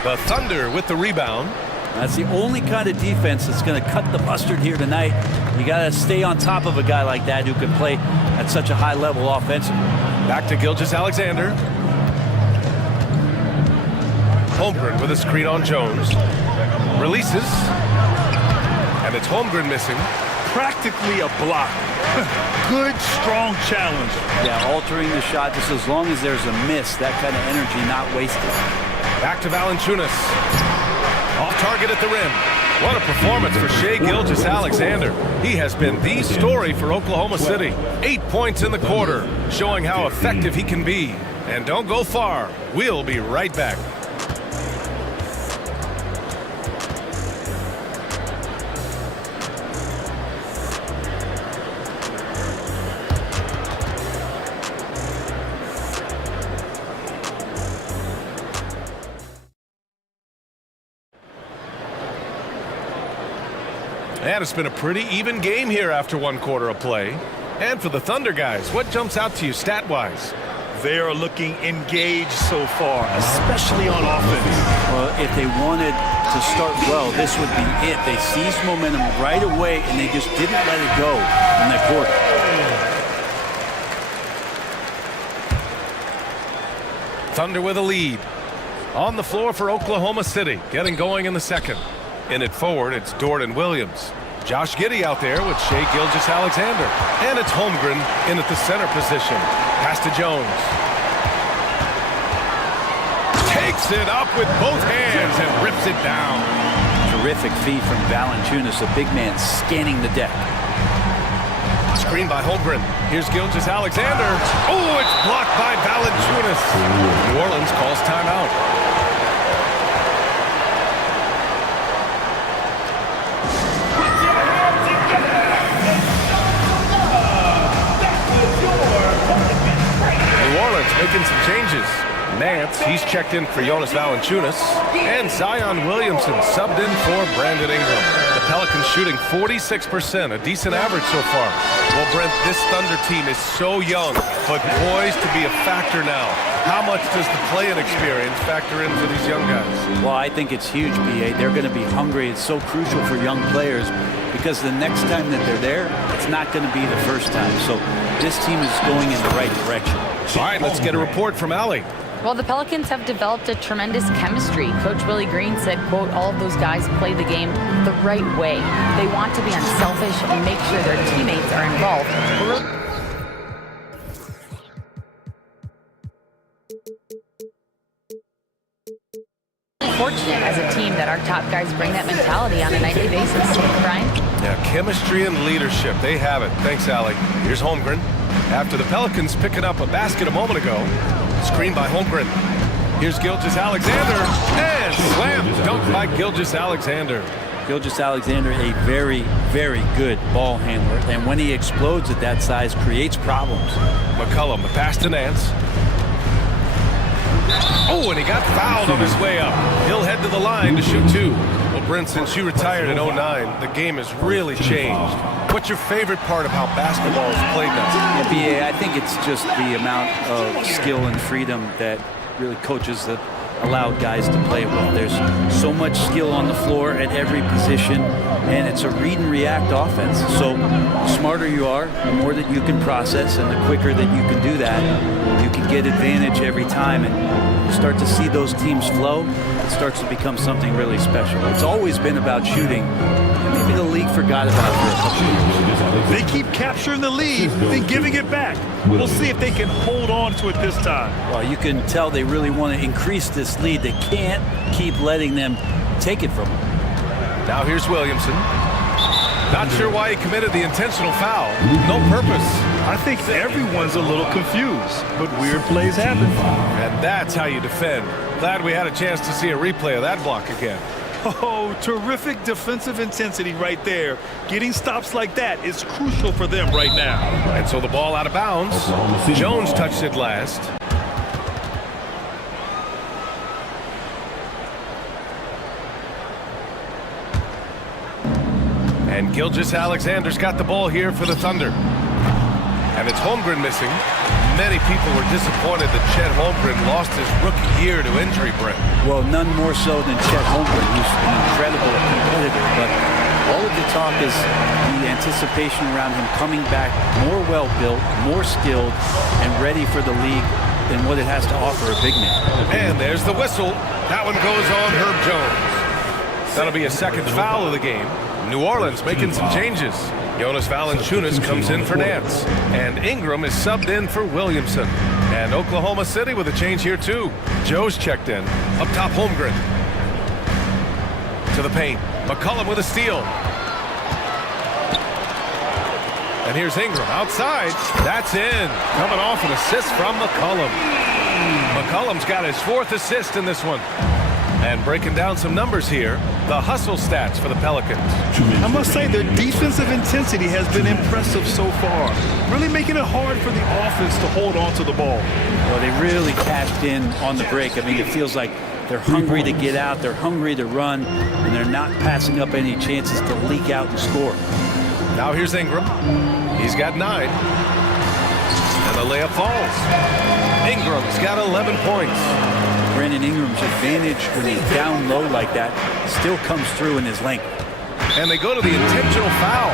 The Thunder with the rebound. That's the only kind of defense that's going to cut the mustard here tonight. You got to stay on top of a guy like that who can play at such a high level offensively. Back to Gilgeous-Alexander. Holmgren with a screen on Jones. Releases. And it's Holmgren missing. Practically a block. Good, strong challenge. Yeah, altering the shot just as long as there's a miss, that kind of energy not wasted. Back to Valanciunas. Off target at the rim. What a performance for Shai Gilgeous-Alexander. He has been the story for Oklahoma City. 8 points in the quarter, showing how effective he can be. And don't go far. We'll be right back. And it's been a pretty even game here after 1 quarter of play. And for the Thunder guys, what jumps out to you stat-wise? They are looking engaged so far, especially on offense. Well, if they wanted to start well, this would be it. They seized momentum right away, and they just didn't let it go in that quarter. Thunder with a lead. On the floor for Oklahoma City, getting going in the second. In it forward, it's Dort and Williams. Josh Giddey out there with Shai Gilgeous-Alexander. And it's Holmgren in at the center position. Pass to Jones. Takes it up with both hands and rips it down. Terrific feed from Valanciunas, a big man scanning the deck. Screen by Holmgren. Here's Gilgeous-Alexander. Oh, it's blocked by Valanciunas. New Orleans calls timeout. Making some changes. Nance, he's checked in for Jonas Valanciunas. And Zion Williamson subbed in for Brandon Ingram. The Pelicans shooting 46%, a decent average so far. Well, Brent, this Thunder team is so young, but poised to be a factor now. How much does the play-in experience factor in for these young guys? Well, I think it's huge, B.A. They're going to be hungry. It's so crucial for young players because the next time that they're there, it's not going to be the first time. So this team is going in the right direction. All right, let's get a report from Allie. Well, the Pelicans have developed a tremendous chemistry. Coach Willie Green said, quote, all of those guys play the game the right way. They want to be unselfish and make sure their teammates are involved. We're fortunate as a team that our top guys bring that mentality on a nightly basis. Brian? Yeah, chemistry and leadership. They have it. Thanks, Allie. Here's Holmgren. After the Pelicans picking up a basket a moment ago. Screen by Holmgren. Here's Gilgeous-Alexander. And slam dunk by Gilgeous-Alexander. Gilgeous-Alexander, a very, very good ball handler. And when he explodes at that size, creates problems. McCollum, the pass to Nance. Oh, and he got fouled on his way up. He'll head to the line to shoot 2. Well, Brent, since you retired in 09, the game has really changed. What's your favorite part of how basketball is played now? Yeah, BA, I think it's just the amount of skill and freedom that really coaches the allowed guys to play well. There's so much skill on the floor at every position, and it's a read and react offense. So the smarter you are, the more that you can process, and the quicker that you can do that, you can get advantage every time, and you start to see those teams flow. It starts to become something really special. It's always been about shooting. Maybe the league forgot about it for a couple of years. They keep capturing the lead, then giving it back. We'll see if they can hold on to it this time. Well, you can tell they really want to increase this lead. They can't keep letting them take it from them. Now here's Williamson. Not sure why he committed the intentional foul. No purpose. I think everyone's a little confused, but weird plays happen. And that's how you defend. Glad we had a chance to see a replay of that block again. Oh, terrific defensive intensity right there. Getting stops like that is crucial for them right now. And so the ball out of bounds. Jones touched it last. And Gilgeous-Alexander's got the ball here for the Thunder. And it's Holmgren missing. Many people were disappointed that Chet Holmgren lost his rookie year to injury, Brent. Well, none more so than Chet Holmgren, who's an incredible competitor. But all of the talk is the anticipation around him coming back more well-built, more skilled, and ready for the league than what it has to offer a big man. And there's the whistle. That one goes on Herb Jones. That'll be a second foul of the game. New Orleans making some changes. Jonas Valanciunas comes in for Nance. And Ingram is subbed in for Williamson. And Oklahoma City with a change here too. Joe's checked in. Up top, Holmgren. To the paint. McCollum with a steal. And here's Ingram outside. That's in. Coming off an assist from McCollum. McCollum's got his 4th assist in this one. And breaking down some numbers here, the hustle stats for the Pelicans. I must say their defensive intensity has been impressive so far, really making it hard for the offense to hold on to the ball. Well, they really cashed in on the break. I mean, it feels like they're hungry to get out, they're hungry to run, and they're not passing up any chances to leak out and score. Now here's Ingram. He's got 9. And the layup falls. Ingram's got 11 points. Brandon Ingram's advantage when he's down low like that still comes through in his length. And they go to the intentional foul.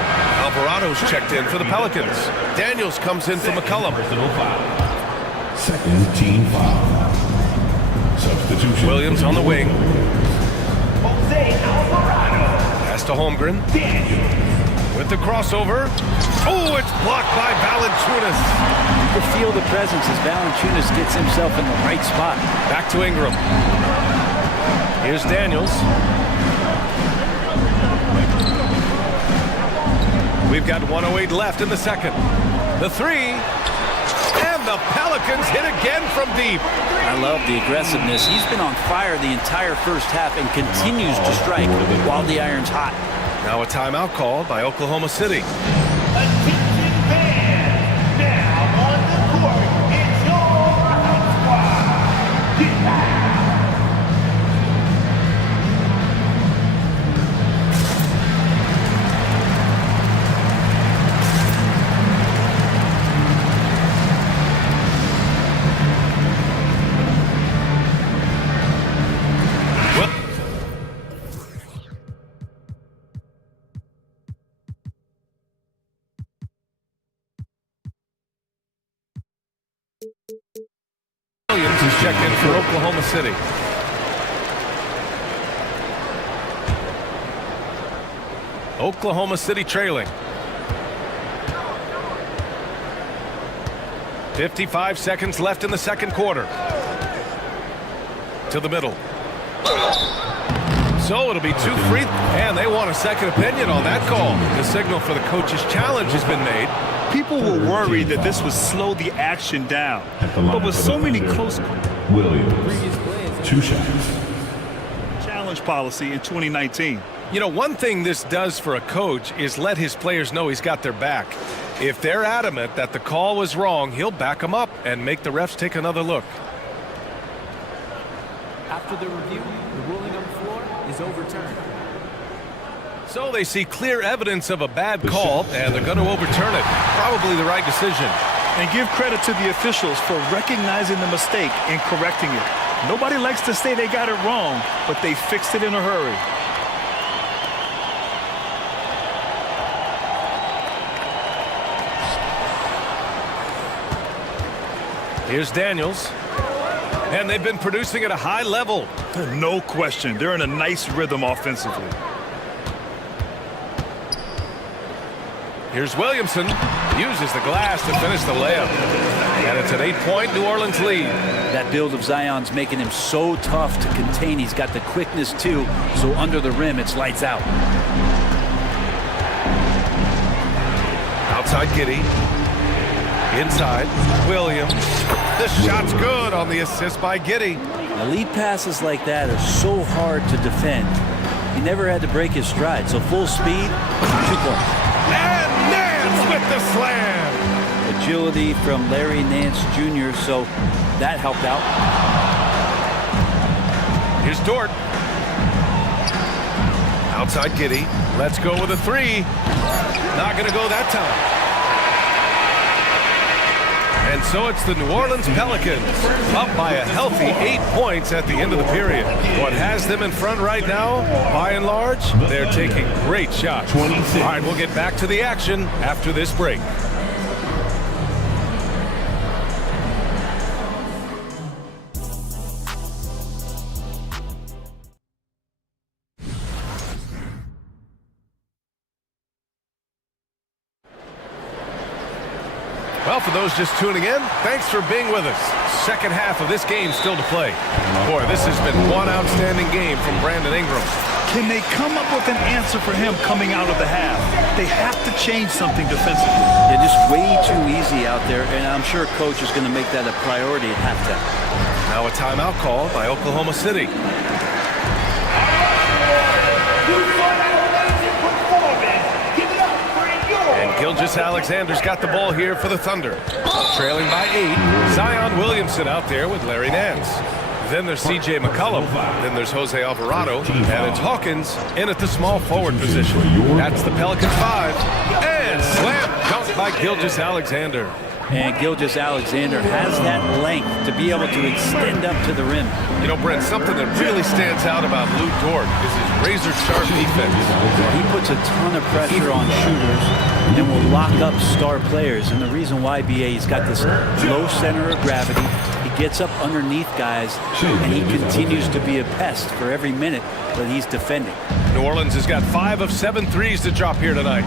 Alvarado's checked in for the Pelicans. Daniels comes in for McCollum. Second team foul. Substitution. Williams on the wing. Pass to Holmgren. With the crossover. Oh, it's blocked by Valanciunas. You can feel the presence as Valanciunas gets himself in the right spot. Back to Ingram. Here's Daniels. We've got 1:08 left in the second. The 3. And the Pelicans hit again from deep. I love the aggressiveness. He's been on fire the entire first half and continues to strike while the iron's hot. Now a timeout called by Oklahoma City. Williams is checked in for Oklahoma City. Oklahoma City trailing. 55 seconds left in the second quarter. To the middle. So it'll be 2 free, and they want a second opinion on that call. The signal for the coach's challenge has been made. People were worried that this would slow the action down, but with so many close Williams, 2 shots. Challenge policy in 2019. You know, one thing this does for a coach is let his players know he's got their back. If they're adamant that the call was wrong, he'll back them up and make the refs take another look. After the review, the ruling on the floor is overturned. So they see clear evidence of a bad call, and they're going to overturn it. Probably the right decision. And give credit to the officials for recognizing the mistake and correcting it. Nobody likes to say they got it wrong, but they fixed it in a hurry. Here's Daniels. And they've been producing at a high level. No question. They're in a nice rhythm offensively. Here's Williamson. Uses the glass to finish the layup. And it's an 8-point New Orleans lead. That build of Zion's making him so tough to contain. He's got the quickness too, so under the rim it's lights out. Outside Giddey. Inside, Williams. The shot's good on the assist by Giddey. Now, lead passes like that are so hard to defend. He never had to break his stride, so full speed, 2 points. And Nance with the slam. Agility from Larry Nance Jr., so that helped out. Here's Dort. Outside Giddey. Let's go with a 3. Not going to go that time. And so it's the New Orleans Pelicans up by a healthy 8 points at the end of the period. What has them in front right now, by and large, they're taking great shots. All right, we'll get back to the action after this break. Well, for those just tuning in, thanks for being with us. Second half of this game still to play. Boy, this has been one outstanding game from Brandon Ingram. Can they come up with an answer for him coming out of the half? They have to change something defensively. They're just way too easy out there, and I'm sure coach is going to make that a priority at halftime. Now a timeout call by Oklahoma City. Gilgeous-Alexander's got the ball here for the Thunder. Trailing by 8. Zion Williamson out there with Larry Nance. Then there's C.J. McCollum. Then there's Jose Alvarado. And it's Hawkins in at the small forward position. That's the Pelicans 5. And slam dunk by Gilgeous-Alexander. And Gilgeous-Alexander has that length to be able to extend up to the rim. You know, Brent, something that really stands out about Lou Dort is his razor-sharp defense. He puts a ton of pressure on shooters and will lock up star players. And the reason why, B.A., he's got this low center of gravity. He gets up underneath guys, and he continues to be a pest for every minute that he's defending. New Orleans has got 5 of 7 threes to drop here tonight.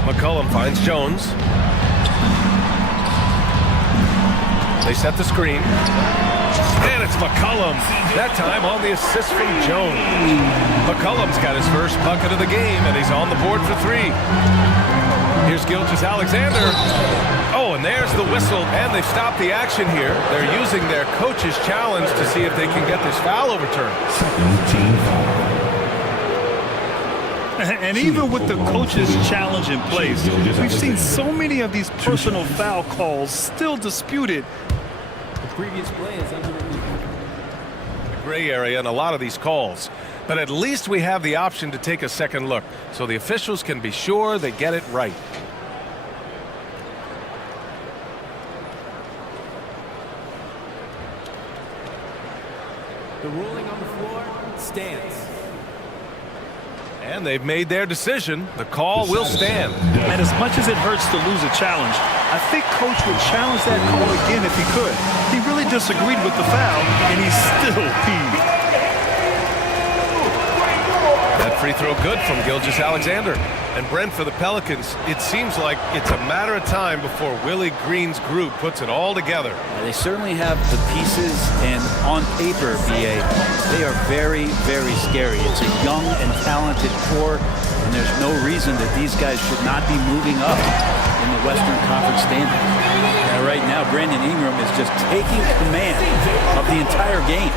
McCollum finds Jones. They set the screen. And it's McCollum. That time on the assist from Jones. McCollum's got his first bucket of the game, and he's on the board for 3. Here's Gilgeous-Alexander. Oh, and there's the whistle, and they've stopped the action here. They're using their coach's challenge to see if they can get this foul overturned. And even with the coach's challenge in place, we've seen so many of these personal foul calls still disputed. The previous play is under review. The gray area in a lot of these calls. But at least we have the option to take a second look, so the officials can be sure they get it right. The ruling on the floor stands. And they've made their decision. The call will stand. And as much as it hurts to lose a challenge, I think Coach would challenge that call again if he could. He really disagreed with the foul, and he's still peeved. That free throw good from Gilgeous-Alexander. And Brent, for the Pelicans, it seems like it's a matter of time before Willie Green's group puts it all together. They certainly have the pieces, and on paper, B.A., they are very, very scary. It's a young and talented core, and there's no reason that these guys should not be moving up in the Western Conference standings. And right now, Brandon Ingram is just taking command of the entire game.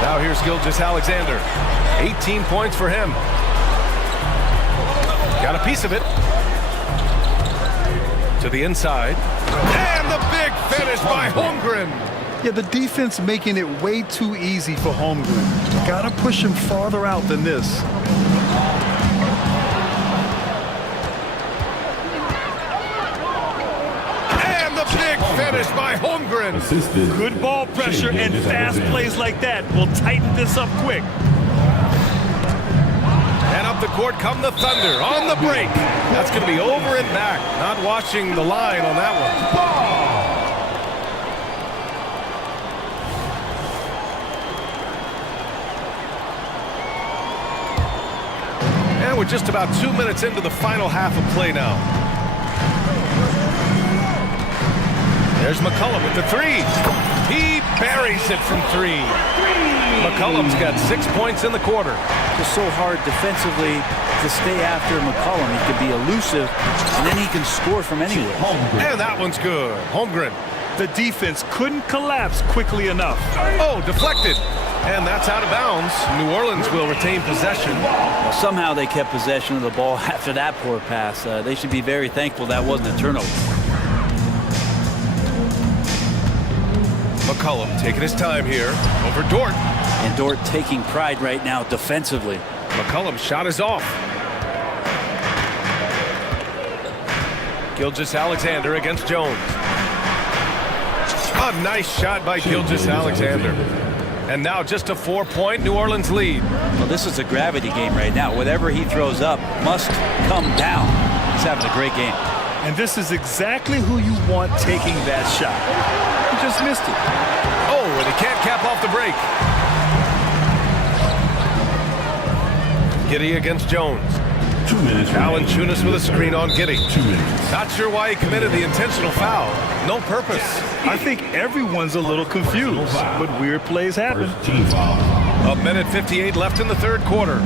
Now here's Gilgeous-Alexander. 18 points for him. Got a piece of it. To the inside. And the big finish by Holmgren. Yeah, the defense making it way too easy for Holmgren. Gotta push him farther out than this. Managed by Holmgren. Good ball pressure and fast plays like that will tighten this up quick. And up the court come the Thunder on the break. That's going to be over and back. Not watching the line on that one. And we're just about 2 minutes into the final half of play now. There's McCollum with the three. He buries it from three. McCollum's got 6 points in the quarter. Just so hard defensively to stay after McCollum. He can be elusive, and then he can score from anywhere. And that one's good. Holmgren. The defense couldn't collapse quickly enough. Oh, deflected. And that's out of bounds. New Orleans will retain possession. Well, somehow they kept possession of the ball after that poor pass. They should be very thankful that wasn't a turnover. McCollum taking his time here over Dort. And Dort taking pride right now defensively. McCollum's shot is off. Gilgeous-Alexander against Jones. A nice shot by Gilgeous-Alexander. And now just a 4-point New Orleans lead. Well, this is a gravity game right now. Whatever he throws up must come down. He's having a great game. And this is exactly who you want taking that shot. He just missed it. Oh, and he can't cap off the break. Giddey against Jones. 2 minutes. Valanciunas with a screen on Giddey. 2 minutes. Not sure why he committed the intentional foul. No purpose. I think everyone's a little confused, but weird plays happen. Team foul. 1:58 left in the third quarter.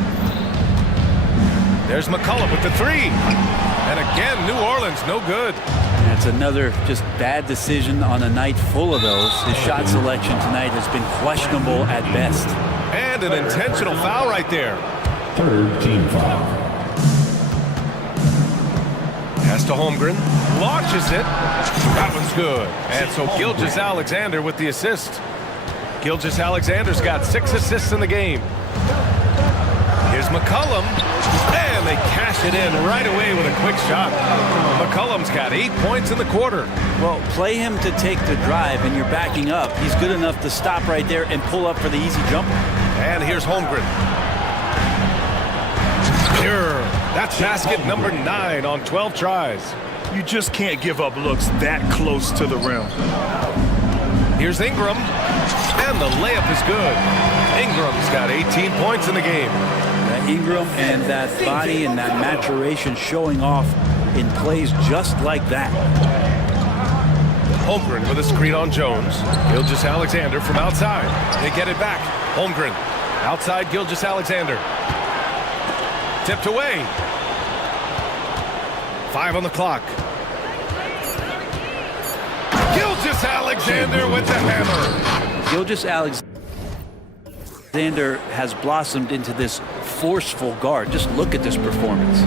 There's McCollum with the three. And again, New Orleans, no good. That's another just bad decision on a night full of those. His shot selection tonight has been questionable at best. And an intentional foul right there. Third team foul. Pass to Holmgren. Launches it. That one's good. And so Gilgeous-Alexander with the assist. Gilgeous-Alexander's got 6 assists in the game. Here's McCollum. And they cash it in right away with a quick shot. McCollum's got 8 points in the quarter. Well, play him to take the drive and you're backing up. He's good enough to stop right there and pull up for the easy jumper. And here's Holmgren. Here. That's basket number 9 on 12 tries. You just can't give up looks that close to the rim. Here's Ingram. And the layup is good. Ingram's got 18 points in the game. Ingram and that body and that maturation showing off in plays just like that. Holmgren with a screen on Jones. Gilgeous-Alexander from outside. They get it back. Holmgren. Outside Gilgeous-Alexander. Tipped away. 5 on the clock. Gilgeous-Alexander with the hammer. Gilgeous-Alexander has blossomed into this forceful guard. Just look at this performance.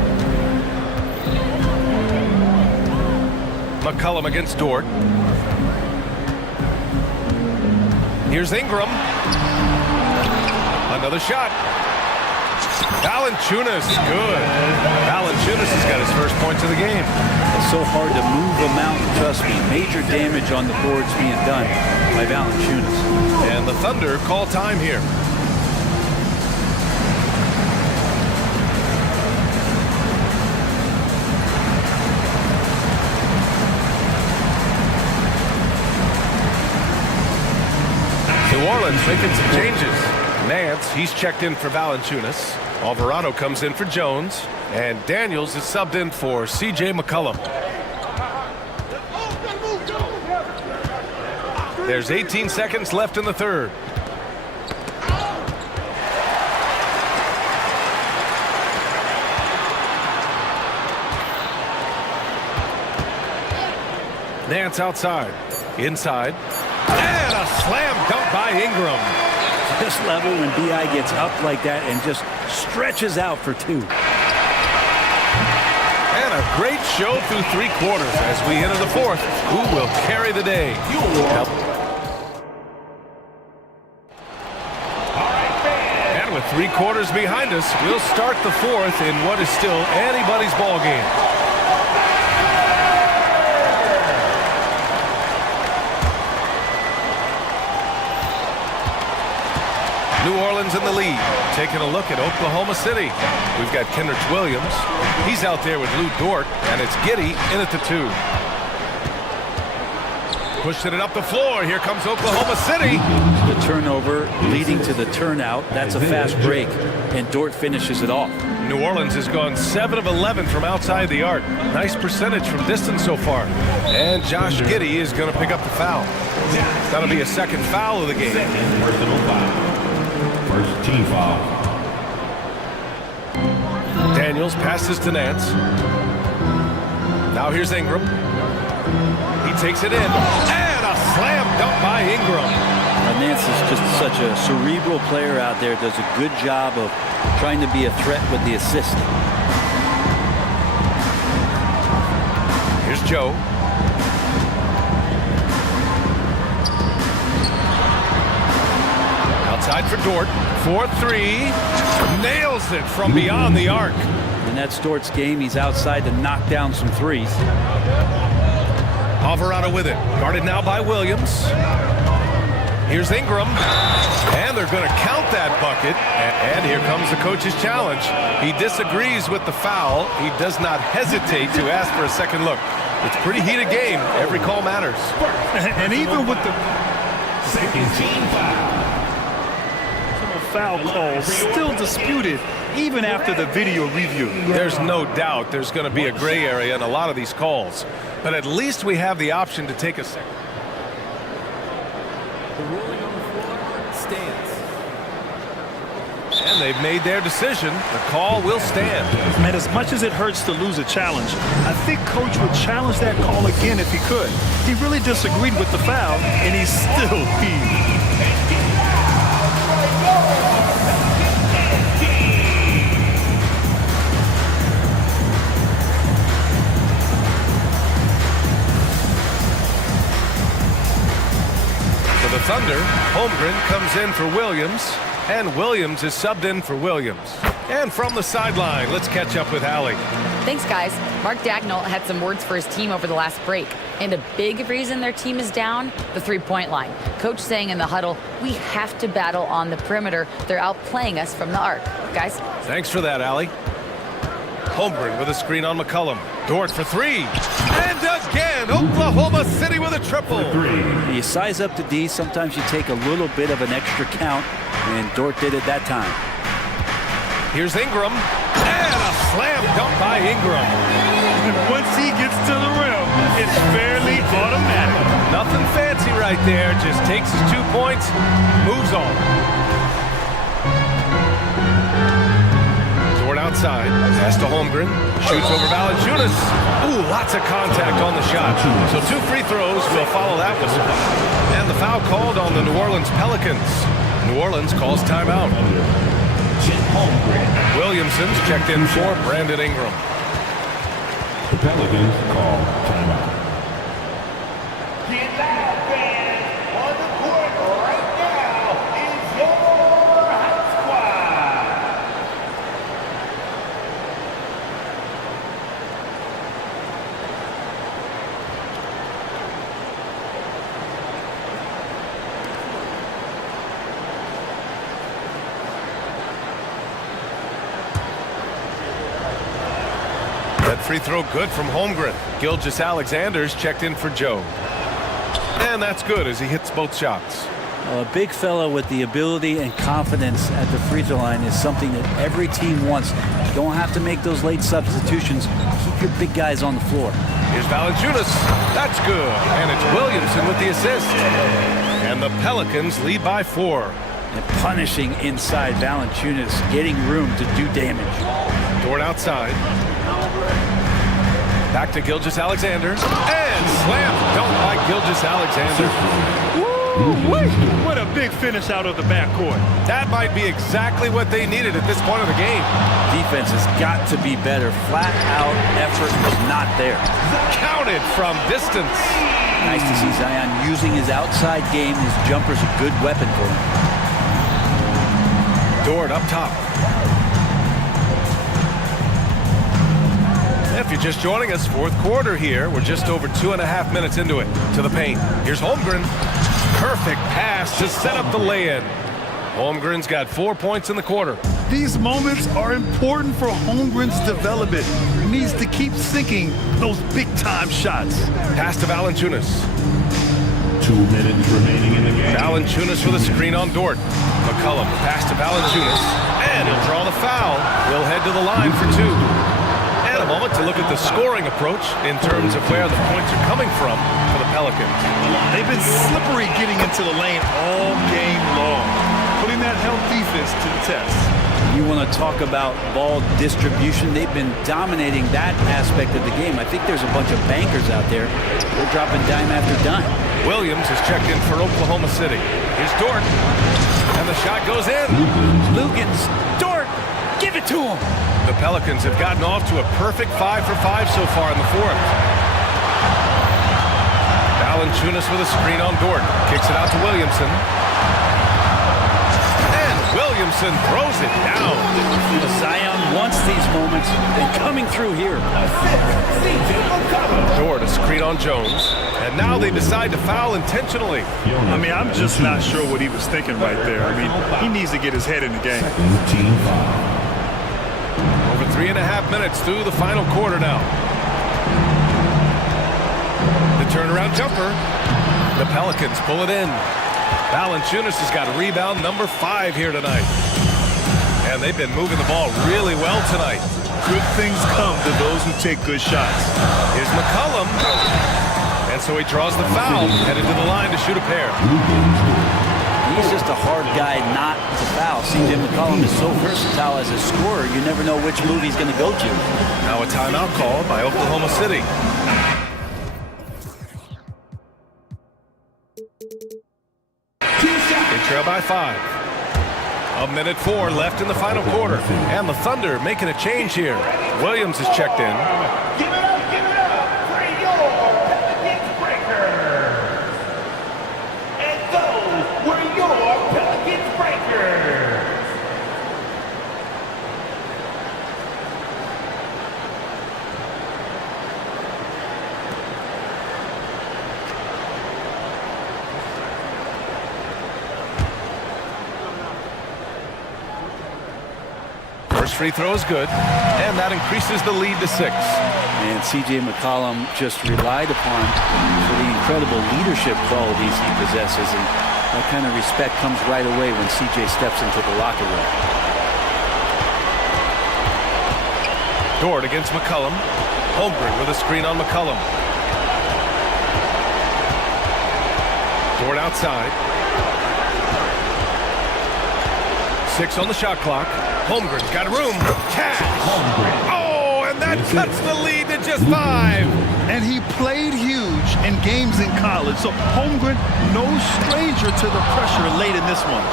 McCollum against Dort. Here's Ingram. Another shot. Valanciunas, good. Valanciunas has got his first points of the game. It's so hard to move a mountain, trust me. Major damage on the boards being done by Valanciunas. And the Thunder call time here. New Orleans making some changes. Nance, he's checked in for Valanciunas. Alvarado comes in for Jones. And Daniels is subbed in for C.J. McCollum. There's 18 seconds left in the third. Nance outside. Inside. And a slam dunk by Ingram. This level when B.I. gets up like that and just stretches out for 2. And a great show through 3 quarters as we enter the fourth. Who will carry the day? And with 3 quarters behind us, we'll start the fourth in what is still anybody's ball game. New Orleans in the lead. Taking a look at Oklahoma City. We've got Kendrick Williams. He's out there with Lou Dort, and it's Giddey in at the 2. Pushing it up the floor. Here comes Oklahoma City. The turnover leading to the turnout. That's a fast break, and Dort finishes it off. New Orleans has gone 7 of 11 from outside the arc. Nice percentage from distance so far. And Josh Giddey is going to pick up the foul. That'll be a second foul of the game. Second personal foul. First team foul. Daniels passes to Nance. Now here's Ingram. He takes it in. And a slam dunk by Ingram. Nance is just such a cerebral player out there. Does a good job of trying to be a threat with the assist. Here's Joe. Outside for Dort. 4-3. Nails it from beyond the arc. And that's Dort's game. He's outside to knock down some threes. Alvarado with it. Guarded now by Williams. Here's Ingram. And they're going to count that bucket. And here comes the coach's challenge. He disagrees with the foul. He does not hesitate to ask for a second look. It's a pretty heated game. Every call matters. And even with the Second team foul. foul calls still disputed even after the video review. There's no doubt there's going to be a gray area in a lot of these calls. But at least we have the option to take a second. The ruling on the floor stands. And they've made their decision. The call will stand. Man, as much as it hurts to lose a challenge, I think Coach would challenge that call again if he could. He really disagreed with the foul, and he's still heaved. For the Thunder, Holmgren comes in for Williams, and Williams is subbed in for Williams. And from the sideline, let's catch up with Allie. Thanks, guys. Mark Dagnall had some words for his team over the last break. And a big reason their team is down, the three-point line. Coach saying in the huddle, we have to battle on the perimeter. They're outplaying us from the arc. Guys? Thanks for that, Allie. Holmgren with a screen on McCollum. Dort for three. And again, Oklahoma City with a triple. You size up the D. Sometimes you take a little bit of an extra count, and Dort did it that time. Here's Ingram. And a slam dunk by Ingram. And once he gets to the rim, it's fairly automatic. Nothing fancy right there. Just takes his 2 points, moves on. Dort outside. Pass to Holmgren. Shoots over Valanciunas. Ooh, lots of contact on the shot. So 2 free throws will follow that one. And the foul called on the New Orleans Pelicans. New Orleans calls timeout. Williamson's checked in for Brandon Ingram. The Pelicans call timeout. Get loud, fans! On the court right now is your hot squad. That free throw good from Holmgren. Gilgeous-Alexander's checked in for Joe. And that's good as he hits both shots. A big fellow with the ability and confidence at the free throw line is something that every team wants. You don't have to make those late substitutions. Keep your big guys on the floor. Here's Valanciunas. That's good. And it's Williamson with the assist. And the Pelicans lead by 4. And punishing inside Valanciunas, getting room to do damage. Dort outside. Back to Gilgeous-Alexander. And slam dunk by Gilgeous-Alexander. What a big finish out of the backcourt. That might be exactly what they needed at this point of the game. Defense has got to be better. Flat out effort was not there. Counted from distance. Nice to see Zion using his outside game. His jumper's a good weapon for him. Dort up top. If you're just joining us, fourth quarter here. We're just over 2.5 minutes into it. To the paint. Here's Holmgren. Perfect pass to set up the lay-in. Holmgren's got 4 points in the quarter. These moments are important for Holmgren's development. He needs to keep sinking those big-time shots. Pass to Valanciunas. 2 minutes remaining in the game. Valanciunas with a screen on Dort. McCollum, pass to Valanciunas, and he'll draw the foul. He'll head to the line for 2. And a moment to look at the scoring approach in terms of where the points are coming from for the Pelicans. They've been slippery getting into the lane all game long, putting that help defense to the test. You want to talk about ball distribution. They've been dominating that aspect of the game. I think there's a bunch of bankers out there. They're dropping dime after dime. Williams has checked in for Oklahoma City. Here's Dort, and the shot goes in. Lugans, Dort, give it to him. The Pelicans have gotten off to a perfect 5 for 5 so far in the fourth. Valanciunas with a screen on Dort. Kicks it out to Williamson. And Williamson throws it down. Zion wants these moments, and coming through here. Dort, a screen on Jones. And now they decide to foul intentionally. I mean, I'm just not sure what he was thinking right there. I mean, he needs to get his head in the game. Over 3.5 minutes through the final quarter now. The turnaround jumper. The Pelicans pull it in. Valanciunas has got rebound number 5 here tonight. And they've been moving the ball really well tonight. Good things come to those who take good shots. Here's McCollum. And so he draws the foul, headed to the line to shoot a pair. He's just a hard guy not to foul. C.J. McCollum is so versatile as a scorer, you never know which move he's going to go to. Now a timeout called by Oklahoma City. They trail by 5. 1:04 left in the final quarter. And the Thunder making a change here. Williams is checked in. Give it up for your Pelicans breakers. And those were your Pelicans breakers. First free throw is good, and that increases the lead to 6. And C.J. McCollum just relied upon for the incredible leadership qualities he possesses, and that kind of respect comes right away when C.J. steps into the locker room. Dort against McCollum. Holmgren with a screen on McCollum. Dort outside. 6 on the shot clock. Holmgren's got room. Cash. Oh, and that cuts the lead to just 5. And he played huge in games in college, so Holmgren, no stranger to the pressure late in this one.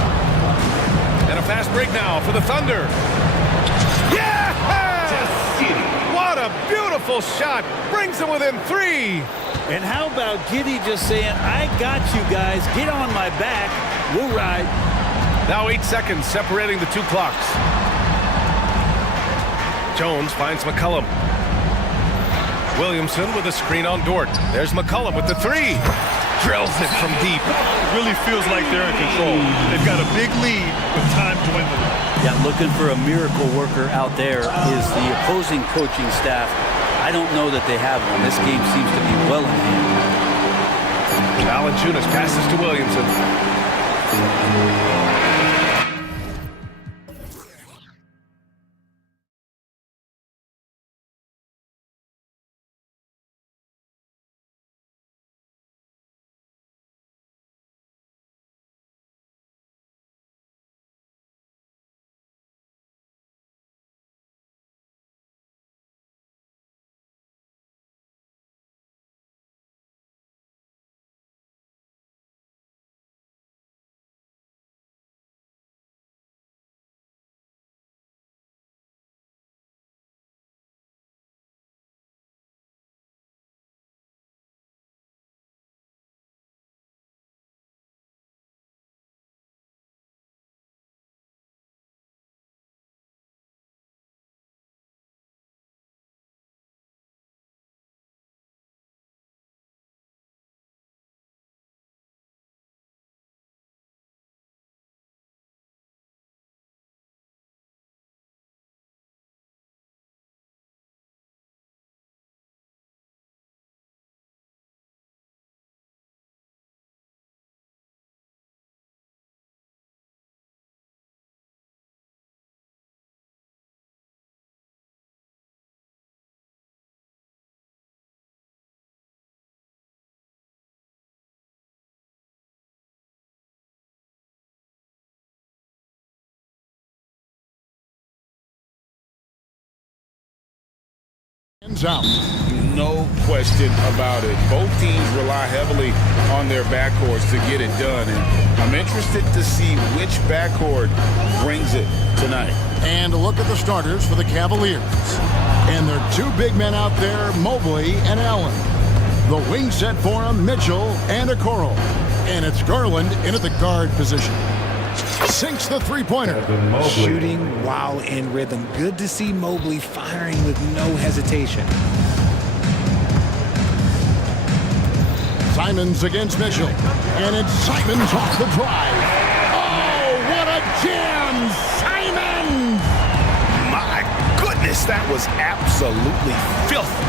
And a fast break now for the Thunder. Yeah! What a beautiful shot. Brings them within 3. And how about Giddey just saying, I got you guys. Get on my back. We'll ride. Now 8 seconds separating the 2 clocks. Jones finds McCollum. Williamson with a screen on Dort. There's McCollum with the 3. Drills it from deep. It really feels like they're in control. They've got a big lead with time dwindling. Yeah, looking for a miracle worker out there is the opposing coaching staff. I don't know that they have one. This game seems to be well in hand. Valanciunas passes to Williamson. Aiton's out. No question about it. Both teams rely heavily on their backcourts to get it done. And I'm interested to see which backcourt brings it tonight. And a look at the starters for the Cavaliers. And there are two big men out there, Mobley and Allen. The wing set for him, Mitchell and Okoro. And it's Garland in at the guard position. Sinks the three-pointer. Shooting while in rhythm. Good to see Mobley firing with no hesitation. Simons against Mitchell. And it's Simons off the drive. Oh, what a jam! Simons! My goodness, that was absolutely filthy.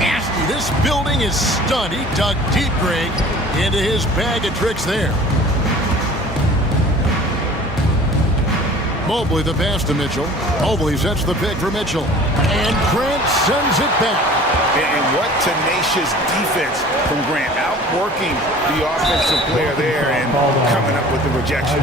Nasty. This building is stunned. He dug deep, Greg, into his bag of tricks there. Mobley the pass to Mitchell. Mobley sets the pick for Mitchell. And Grant sends it back. And what tenacious defense from Grant, outworking the offensive player there and coming up with the rejection.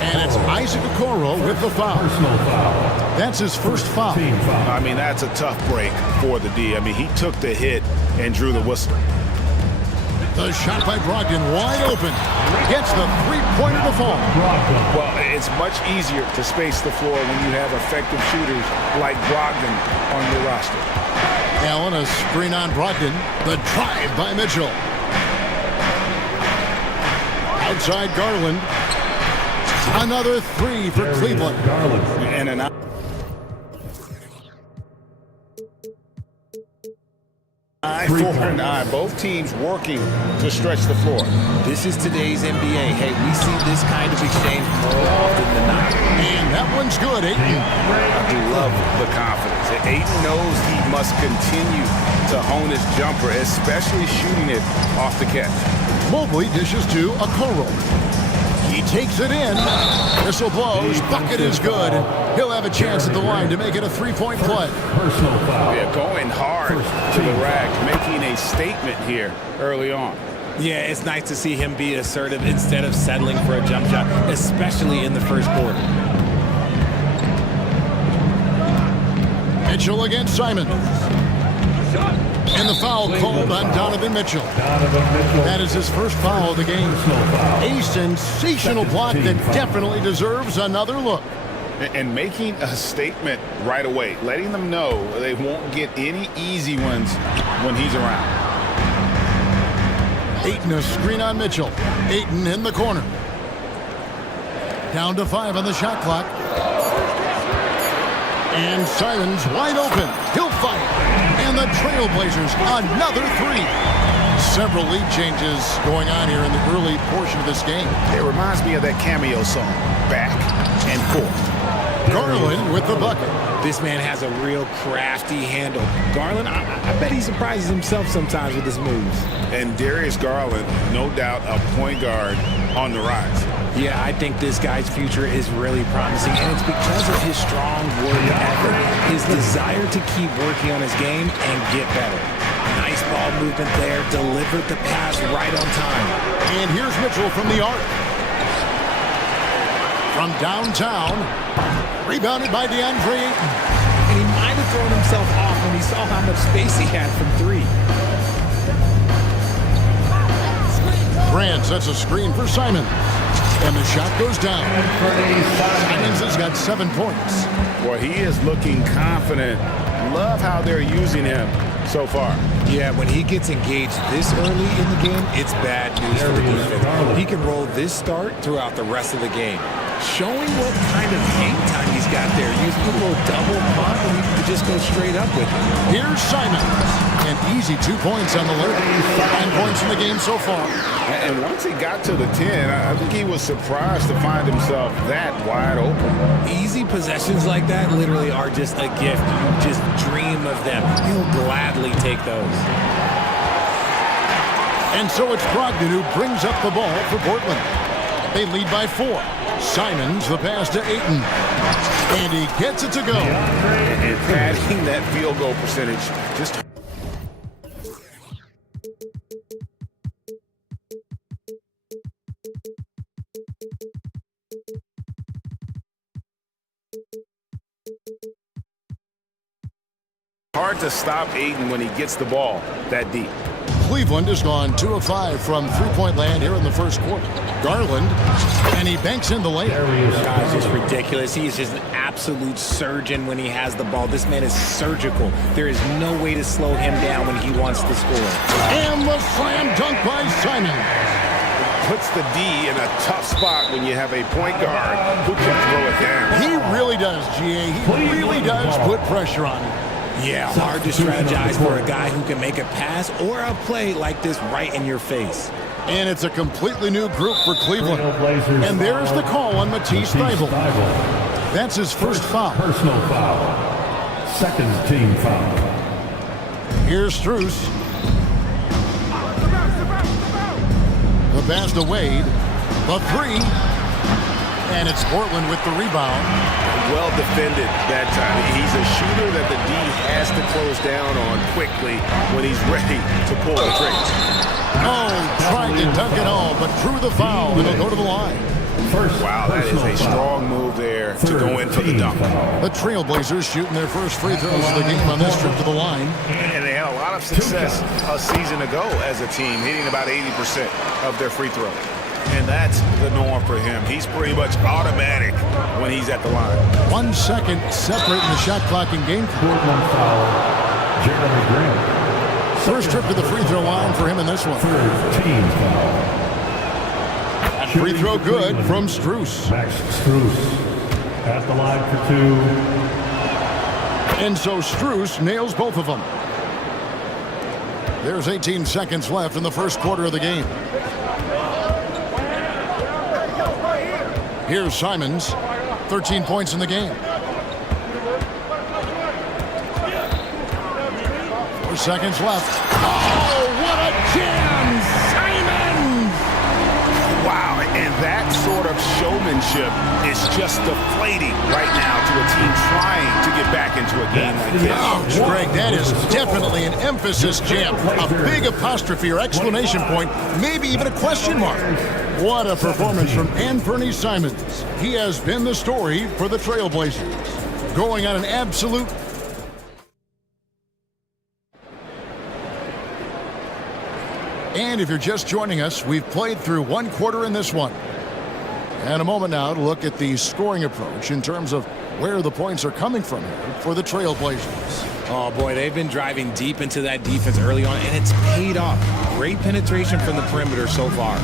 And it's Isaac Okoro with the foul. That's his first foul. I mean, that's a tough break for the D. I mean, he took the hit and drew the whistle. The shot by Brogdon wide open. Gets the three-pointer to fall. Well, it's much easier to space the floor when you have effective shooters like Brogdon on your roster. Allen, a screen on Brogdon. The drive by Mitchell. Outside Garland. Another three for Cleveland. And an 4-9. Both teams working to stretch the floor. This is today's NBA. Hey, we see this kind of exchange more often than not. And that one's good, Ayton. I do love the confidence. Ayton knows he must continue to hone his jumper, especially shooting it off the catch. Mobley dishes to Okoro. He takes it in. Whistle blows. Bucket is good. He'll have a chance at the line to make it a three-point play. Yeah, going hard to the rack, making a statement here early on. Yeah, it's nice to see him be assertive instead of settling for a jump shot, especially in the first quarter. Mitchell against Simon. And the foul called on Donovan Mitchell. That is his first foul of the game. A sensational block that definitely deserves another look. And making a statement right away, letting them know they won't get any easy ones when he's around. Ayton a screen on Mitchell. Ayton in the corner. Down to 5 on the shot clock. And Simons wide open. He'll fire. And the Trailblazers another three. Several lead changes going on here in the early portion of this game. It reminds me of that cameo song, Back and Forth. Garland with the bucket. This man has a real crafty handle. Garland, I bet he surprises himself sometimes with his moves. And Darius Garland, no doubt a point guard on the rise. Yeah, I think this guy's future is really promising, and it's because of his strong work ethic, his desire to keep working on his game and get better. Nice ball movement there, delivered the pass right on time. And here's Mitchell from the arc. From downtown, rebounded by DeAndre Ayton. And he might have thrown himself off when he saw how much space he had from three. Grant sets a screen for Simon. And the shot goes down. Simons has got 7 points. Boy, he is looking confident. Love how they're using him so far. Yeah, when he gets engaged this early in the game, it's bad news for the defense. He can roll this start throughout the rest of the game. Showing what kind of game time he's got there. Using a little double pump, and he could just go straight up with it. Here's Simon. An easy 2 points on the alert. 9 points in the game so far. And once he got to the 10, I think he was surprised to find himself that wide open. Easy possessions like that literally are just a gift. You just dream of them. He'll gladly take those. And so it's Brogdon who brings up the ball for Portland. They lead by 4. Simons the pass to Ayton. And he gets it to go. And padding that field goal percentage just... Hard to stop Aiden when he gets the ball that deep. Cleveland has gone 2 of 5 from three-point land here in the first quarter. Garland, and he banks in the layup. Guys, just ridiculous. He is just an absolute surgeon when he has the ball. This man is surgical. There is no way to slow him down when he wants to score. And the slam dunk by Simon. Puts the D in a tough spot when you have a point guard who can throw it down. He really does, GA. He really does put pressure on him. Yeah, hard to strategize for a guy who can make a pass or a play like this right in your face. And it's a completely new group for Cleveland. And there's the call on Matisse Thybulle. That's his first foul. Personal foul. Second team foul. Here's Strus. The pass to Wade. The three. And it's Portland with the rebound. Well defended that time. He's a shooter that the D has to close down on quickly when he's ready to pull the trigger. Oh, tried to dunk it all, but drew the foul, and he'll go to the line. Wow, that is a strong move there to go in for the dunk. The Trailblazers shooting their first free throws of the game on this trip to the line. And they had a lot of success a season ago as a team, hitting about 80% of their free throws. And that's the norm for him. He's pretty much automatic when he's at the line. 1 second separating the shot clock and game clock. Jeremy Grant. First trip to the free throw line for him in this one. Team foul. Free throw good from Strus. Max Strus at the line for 2. And so Strus nails both of them. There's 18 seconds left in the first quarter of the game. Here's Simons, 13 points in the game. 4 seconds left. Oh, what a jam! Simons! Wow, and that sort of showmanship is just deflating right now to a team trying to get back into a game like this. Ouch, Greg, that is definitely an emphasis jam. A big apostrophe or exclamation point, maybe even a question mark. What a performance from Anthony Simons. He has been the story for the Trailblazers. Going on an absolute... And if you're just joining us, we've played through 1 quarter in this one. And a moment now to look at the scoring approach in terms of where the points are coming from here for the Trailblazers. Oh, boy, they've been driving deep into that defense early on, and it's paid off. Great penetration from the perimeter so far.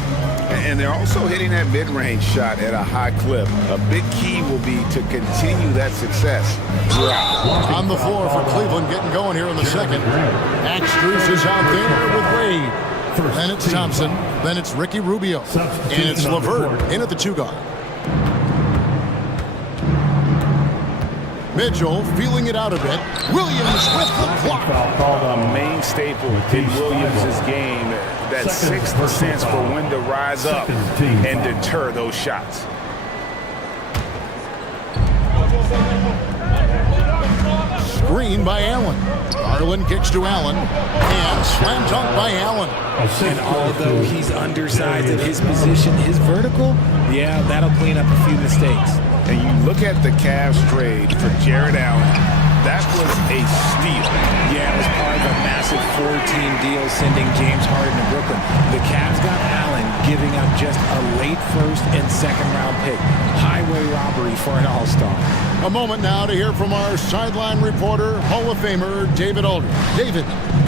And they're also hitting that mid-range shot at a high clip. A big key will be to continue that success throughout. On the floor for Cleveland, getting going here in the second. Max Strus is out there with Wade. Then it's Thompson. Then it's Ricky Rubio. And it's LeVert in at the 2 guard. Mitchell feeling it out a bit. Williams with the block. A main staple in Williams' game. That sixth sense for when to rise up and deter those shots. Screen by Allen. Garland kicks to Allen. And slam dunk by Allen. And although he's undersized at his position, his vertical, yeah, that'll clean up a few mistakes. And you look at the Cavs trade for Jared Allen, that was a steal. Yeah, it was part of a massive 4-team deal sending James Harden to Brooklyn. The Cavs got Allen, giving up just a late first and second round pick. Highway robbery for an all-star. A moment now to hear from our sideline reporter, Hall of Famer David Aldridge. David.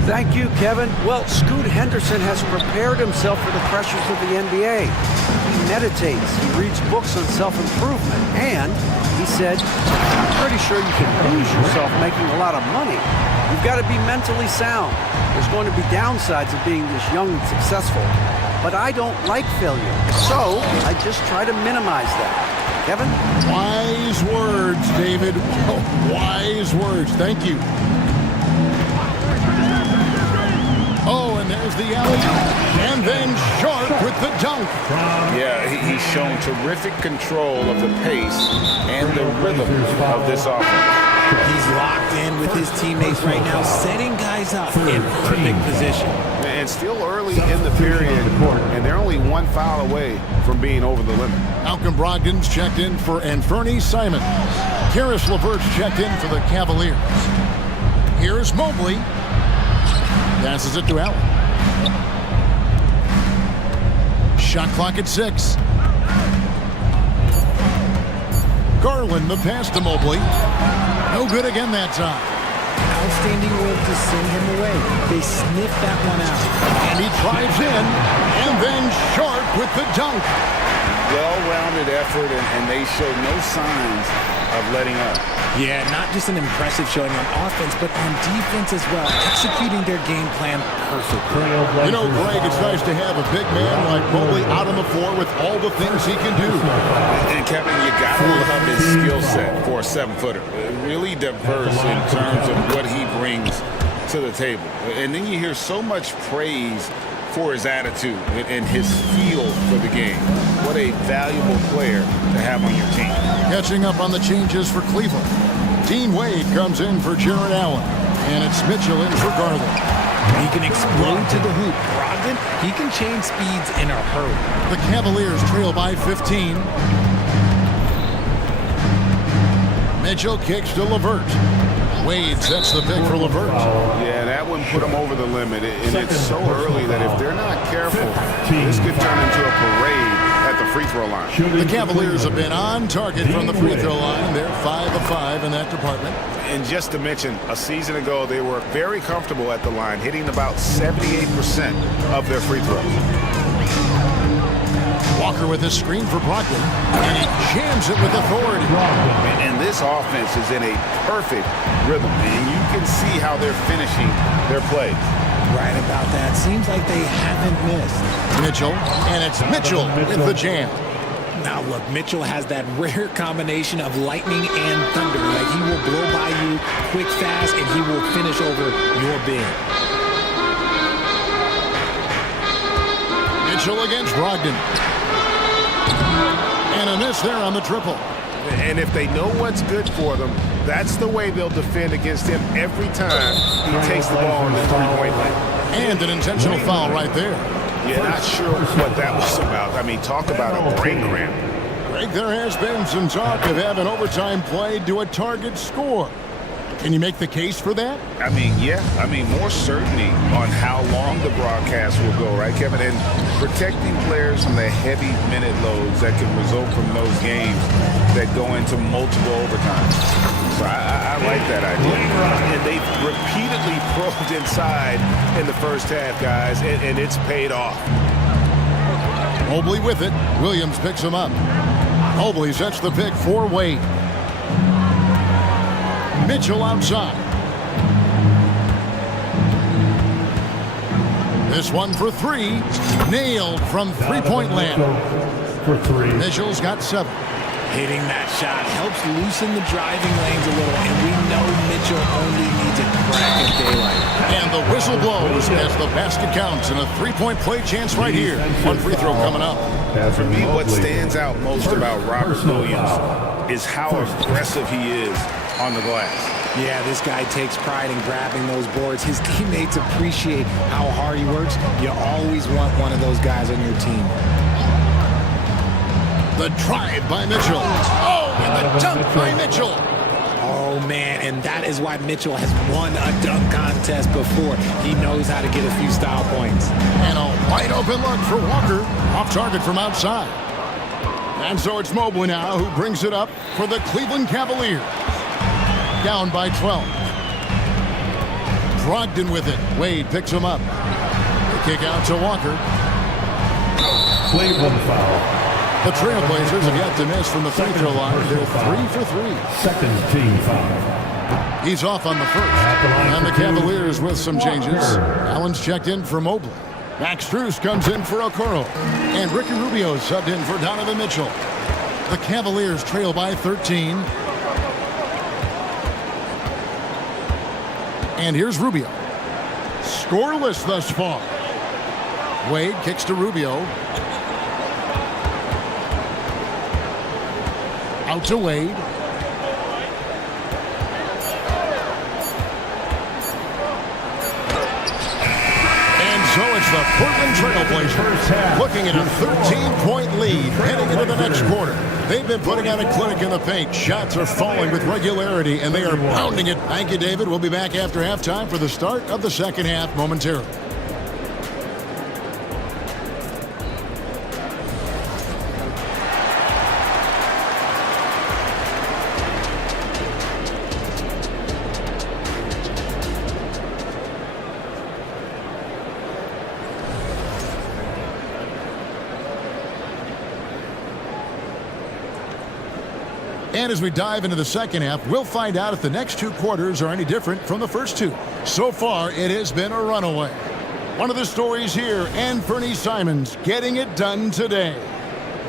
Thank you, Kevin. Well, Scoot Henderson has prepared himself for the pressures of the NBA. He meditates, he reads books on self-improvement, and he said, I'm pretty sure you can lose yourself making a lot of money. You've got to be mentally sound. There's going to be downsides of being this young and successful, but I don't like failure, so I just try to minimize that. Kevin? Wise words, David. Oh, wise words. Thank you. Oh, and there's the alley. And then Sharp with the dunk. Yeah, he's shown terrific control of the pace and the rhythm of this offense. He's locked in with his teammates right now, setting guys up in perfect position. And still early in the period, and they're only one foul away from being over the limit. Malcolm Brogdon's checked in for Anferny Simons. Karis LeVert's checked in for the Cavaliers. Here's Mobley. Passes it to Allen. Shot clock at 6. Garland, the pass to Mobley. No good again that time. Outstanding work to send him away. They sniffed that one out. And he drives in, and then Sharp with the dunk. Well-rounded effort, and they show no signs of letting up. Yeah, not just an impressive showing on offense, but on defense as well, executing their game plan perfectly. You know, Greg, it's nice to have a big man like Mobley out on the floor with all the things he can do. And Kevin, you got to love his skill set for a 7-footer. Really diverse in terms of what he brings to the table. And then you hear so much praise for his attitude and his feel for the game. What a valuable player to have on your team. Catching up on the changes for Cleveland. Dean Wade comes in for Jared Allen. And it's Mitchell in for Garland. He can explode to the hoop. Brogdon, he can change speeds in a hurry. The Cavaliers trail by 15. Mitchell kicks to LeVert. Wade sets the pick for LeVert. Yeah, that one put them over the limit. And it's so early that if they're not careful, this could turn into a parade at the free throw line. The Cavaliers have been on target from the free throw line. They're 5 of 5 in that department. And just to mention, a season ago, they were very comfortable at the line, hitting about 78% of their free throws. Walker with his screen for Brogdon, and he jams it with authority. And this offense is in a perfect rhythm, and you can see how they're finishing their plays. Right about that. Seems like they haven't missed. Mitchell, and it's Mitchell with the jam. Now look, Mitchell has that rare combination of lightning and thunder. Like, he will blow by you quick, fast, and he will finish over your big. Mitchell against Brogdon. And a miss there on the triple. And if they know what's good for them, that's the way they'll defend against him every time he takes the ball in the three-point line. And an intentional foul right there. Yeah, not sure what that was about. I mean, talk about a brain cramp. Greg, there has been some talk of having overtime played to a target score. Can you make the case for that? I mean, yeah. I mean, more certainty on how long the broadcast will go, right, Kevin? And protecting players from the heavy minute loads that can result from those games that go into multiple overtimes. So I like that idea. And they've repeatedly probed inside in the first half, guys, and it's paid off. Mobley with it. Williams picks him up. Mobley sets the pick for Wade. Mitchell outside. This one for 3. Nailed from three-point land. For 3. Mitchell's got 7. Hitting that shot helps loosen the driving lanes a little, and we know Mitchell only needs a crack at daylight. And the whistle blows as the basket counts, and a three-point play chance right here. One free throw coming up. For me, what stands out most about Robert Williams is how aggressive he is on the glass. Yeah, this guy takes pride in grabbing those boards. His teammates appreciate how hard he works. You always want one of those guys on your team. The drive by Mitchell. Oh, and the dunk by Mitchell. Oh, man, and that is why Mitchell has won a dunk contest before. He knows how to get a few style points. And a wide open look for Walker. Off target from outside. And so it's Mobley now who brings it up for the Cleveland Cavaliers. Down by 12. Brogdon with it. Wade picks him up. The kick out to Walker. Cleveland foul. The Trailblazers have yet to miss from the free throw line. They're 3 for 3. Second team foul. He's off on the first. And the Cavaliers with some changes. Allen's checked in for Mobley. Max Strus comes in for Okoro. And Ricky Rubio subbed in for Donovan Mitchell. The Cavaliers trail by 13. And here's Rubio. Scoreless thus far. Wade kicks to Rubio. Out to Wade. So it's the Portland Trailblazers looking at a 13-point lead heading into the next quarter. They've been putting on a clinic in the paint. Shots are falling with regularity, and they are pounding it. Thank you, David. We'll be back after halftime for the start of the second half momentarily. And as we dive into the second half, we'll find out if the next two quarters are any different from the first two. So far, it has been a runaway. One of the stories here, Anthony Simons getting it done today.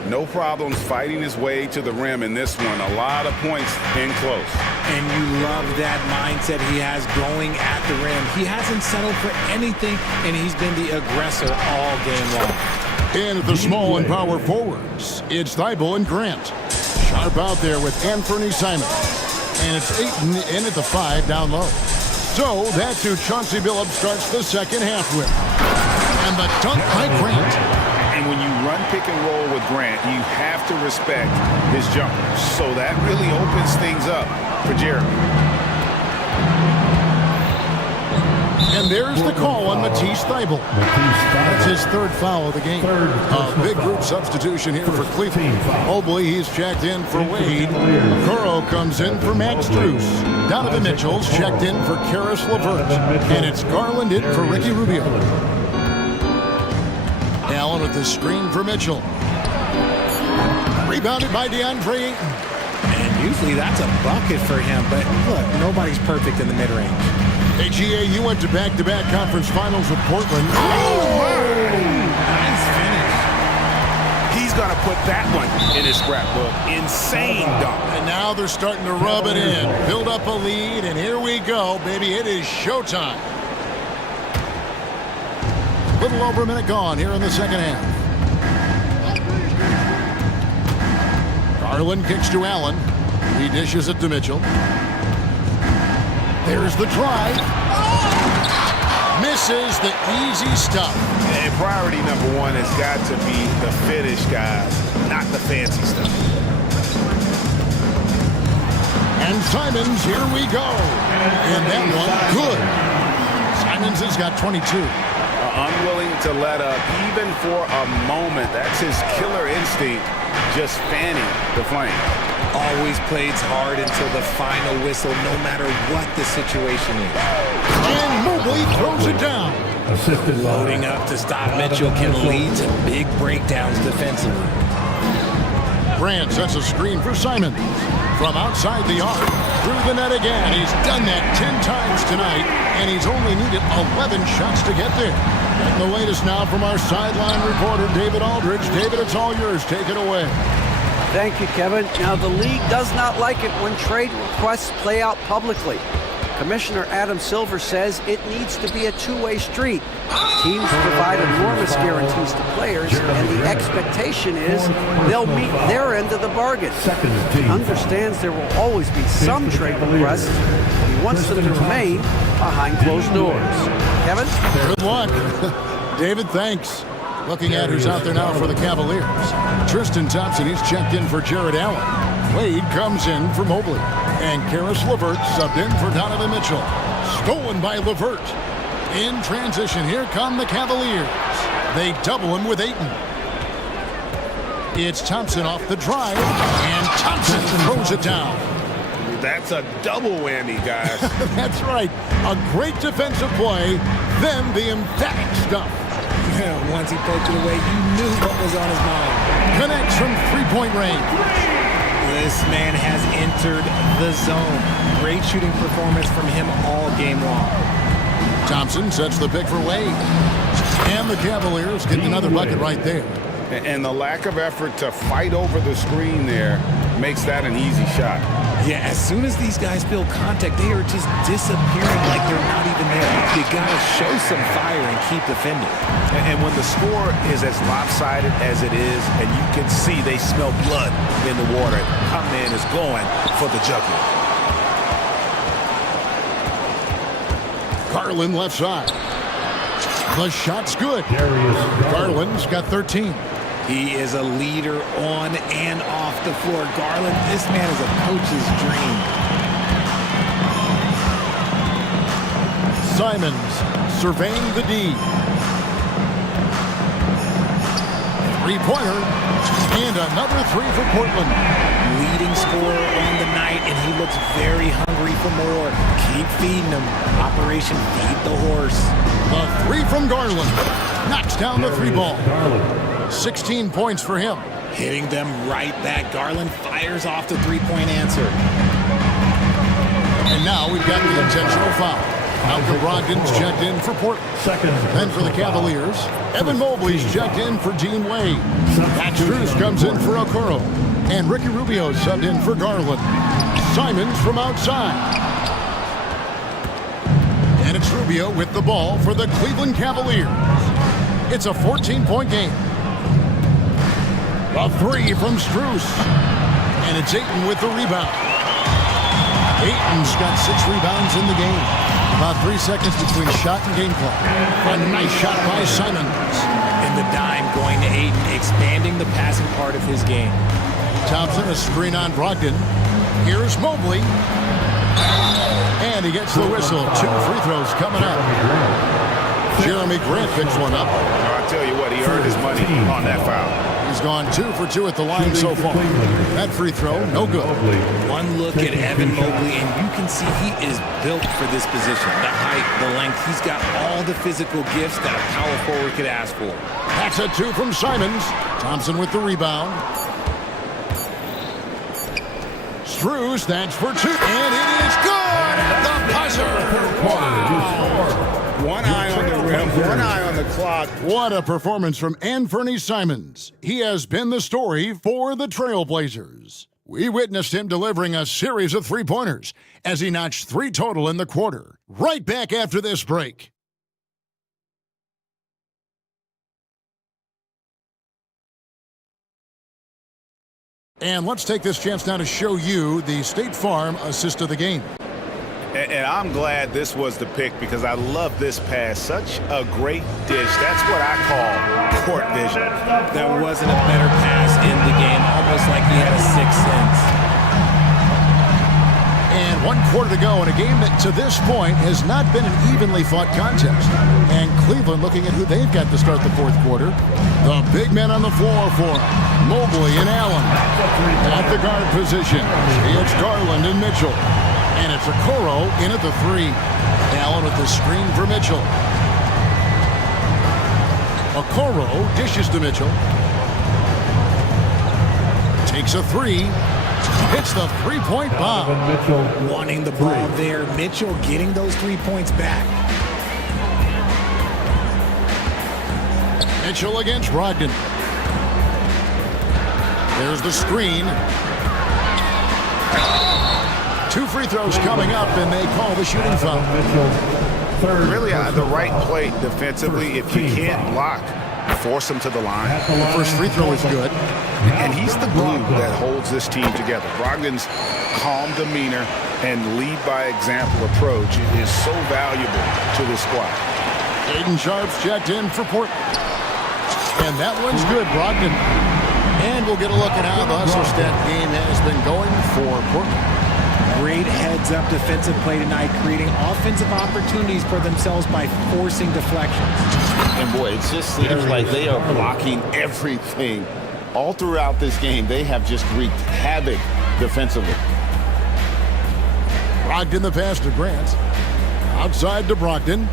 No problems fighting his way to the rim in this one. A lot of points in close. And you love that mindset he has going at the rim. He hasn't settled for anything, and he's been the aggressor all game long. And at the small and power forwards, it's Thibault and Grant. Sharp out there with Anthony Simons. And it's Ayton in at the 5 down low. So that's who Chauncey Billups starts the second half with. And the dunk by Grant. And when you run pick and roll with Grant, you have to respect his jumper. So that really opens things up for Jeremy. And there's the call on Matisse Thybulle. That's his third foul of the game. A big group substitution here for Cleveland. Mobley, he's checked in for Wade. Kuro comes in for Max Strus. Donovan Mitchell's checked in for Karis LeVert. And it's Garland in for Ricky Rubio. Allen with the screen for Mitchell. Rebounded by DeAndre Ayton. And usually that's a bucket for him, but look, nobody's perfect in the mid-range. HEAU went to back-to-back conference finals with Portland. Nice finish. He's going to put that one in his scrapbook. Insane dunk. And now they're starting to rub it in. Build up a lead, and here we go, baby. It is showtime. Little over a minute gone here in the second half. Garland kicks to Allen. He dishes it to Mitchell. There's the drive. Misses the easy stuff. And priority number one has got to be the finish, guys, not the fancy stuff. And Simons, here we go. And that one, good. Simons has got 22. Unwilling to let up even for a moment. That's his killer instinct, just fanning the flame. Always plays hard until the final whistle, no matter what the situation is. And Mobley throws it down. Loading up to stop Mitchell can lead to big breakdowns defensively. Grant sets a screen for Simons. From outside the arc, through the net again. He's done that 10 times tonight, and he's only needed 11 shots to get there. And the latest now from our sideline reporter, David Aldridge. David, it's all yours. Take it away. Thank you, Kevin. Now, the league does not like it when trade requests play out publicly. Commissioner Adam Silver says it needs to be a two-way street. Teams provide enormous guarantees to players, and the expectation is they'll meet their end of the bargain. He understands there will always be some trade requests. He wants them to remain behind closed doors. Kevin? Good luck. David, thanks. Looking at who's out there now for the Cavaliers. Tristan Thompson, he's checked in for Jared Allen. Wade comes in for Mobley. And Karis LeVert subbed in for Donovan Mitchell. Stolen by LeVert. In transition, here come the Cavaliers. They double him with Ayton. It's Thompson off the drive. And Thompson throws it down. That's a double whammy, guys. That's right. A great defensive play, then the emphatic stuff. Once he poked it away, you knew what was on his mind. Connects from three-point range. This man has entered the zone. Great shooting performance from him all game long. Thompson sets the pick for Wade. And the Cavaliers get another bucket right there. And the lack of effort to fight over the screen there makes that an easy shot. Yeah, as soon as these guys build contact, they are just disappearing like they're not even there. You gotta show some fire and keep defending. And when the score is as lopsided as it is, and you can see they smell blood in the water, our man is going for the jugular. Garland left side. The shot's good. Garland's got 13. He is a leader on and off the floor. Garland, this man is a coach's dream. Simons surveying the D. Three-pointer, and another three for Portland. Leading scorer on the night, and he looks very hungry for more. Keep feeding him. Operation Feed the Horse. The three from Garland. Knocks down the three ball. 16 points for him. Hitting them right back. Garland fires off the three-point answer. And now we've got the intentional foul. Malcolm Brogdon's checked in for Portland. Then for the Cavaliers, Evan Mobley's checked in for Dean Wade. Max Strus comes in for Okoro. And Ricky Rubio subbed in for Garland. Simons from outside. And it's Rubio with the ball for the Cleveland Cavaliers. It's a 14-point game. A three from Strus. And it's Ayton with the rebound. Ayton's got 6 rebounds in the game. About 3 seconds between shot and game clock. A nice shot by Simons. And the dime going to Ayton, expanding the passing part of his game. Thompson, a screen on Brogdon. Here's Mobley. And he gets the whistle. 2 free throws coming up. Jeremy Grant picks one up. I'll tell you what, he earned his money on that foul. He's gone 2 for 2 at the line so far. That free throw, no good. One look at Evan Mobley, and you can see he is built for this position. The height, the length, he's got all the physical gifts that a power forward could ask for. That's a 2 from Simons. Thompson with the rebound. Strus, that's for 2. And it is good at the buzzer. Wow. One eye on the rim, one eye on the clock. What a performance from Anthony Simons. He has been the story for the Trailblazers. We witnessed him delivering a series of three-pointers as he notched 3 total in the quarter. Right back after this break. And let's take this chance now to show you the State Farm assist of the game. And I'm glad this was the pick because I love this pass. Such a great dish. That's what I call court vision. There wasn't a better pass in the game, almost like he had a sixth sense. And 1 quarter to go in a game that to this point has not been an evenly fought contest. And Cleveland looking at who they've got to start the 4th quarter. The big men on the floor for Mobley and Allen. At the guard position, it's Garland and Mitchell. And it's Okoro in at the 3. Allen with the screen for Mitchell. Okoro dishes to Mitchell. Takes a 3. Hits the three-point bomb. Wanting the ball there. Mitchell getting those 3 points back. Mitchell against Brogdon. There's the screen. 2 free throws coming up, and they call the shooting foul. Really the right play defensively. If you can't block, force him to the line. The first free throw is good. And he's the glue that holds this team together. Brogdon's calm demeanor and lead by example approach is so valuable to the squad. Aiden Sharp's checked in for Portland. And that one's good, Brogdon. And we'll get a look at how the hustle stat game has been going for Portland. Great heads-up defensive play tonight, creating offensive opportunities for themselves by forcing deflections. And boy, it just seems like they are blocking everything. All throughout this game, they have just wreaked havoc defensively. Brogdon the pass to Grant. Outside to Brogdon.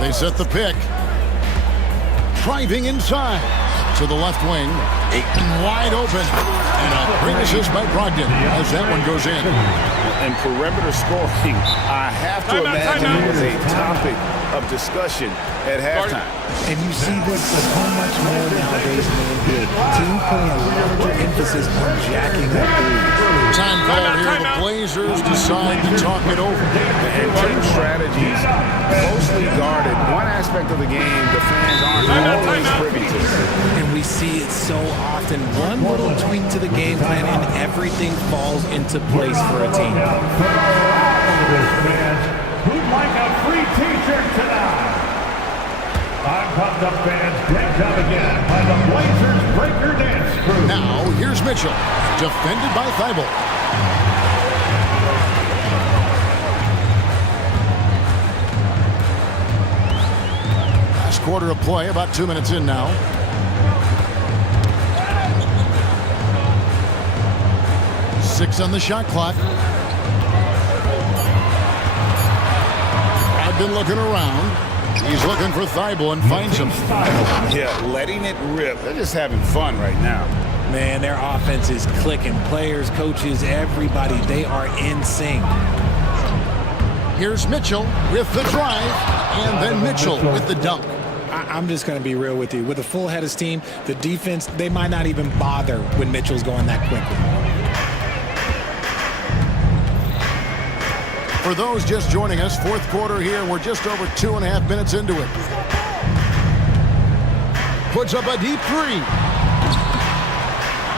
They set the pick. Driving inside to the left wing. Ayton wide open. And a great assist by Brogdon as that one goes in. And perimeter scoring, I have to imagine it was a topic of discussion at halftime. And you see this so much more nowadays in the NBA. Team putting a larger emphasis on jacking up threes. Time call here. The Blazers decide to talk it over. And team strategies closely guarded. One aspect of the game the fans aren't always privy to. And we see it so often. One little tweak to the game plan and everything falls into place for a team. Who'd like a free t-shirt tonight. I'm pumped up, fans. Great job again by the Blazers Breaker Dance crew. Now, here's Mitchell, defended by Thibault. Last quarter of play, about 2 minutes in now. Six on the shot clock. I've been looking around. He's looking for Thibault and finds him. Yeah, letting it rip. They're just having fun right now. Man, their offense is clicking. Players, coaches, everybody, they are in sync. Here's Mitchell with the drive, and then Mitchell with the dunk. I'm just going to be real with you. With a full head of steam, the defense, they might not even bother when Mitchell's going that quickly. For those just joining us, fourth quarter here, we're just over 2.5 minutes into it. Puts up a deep three.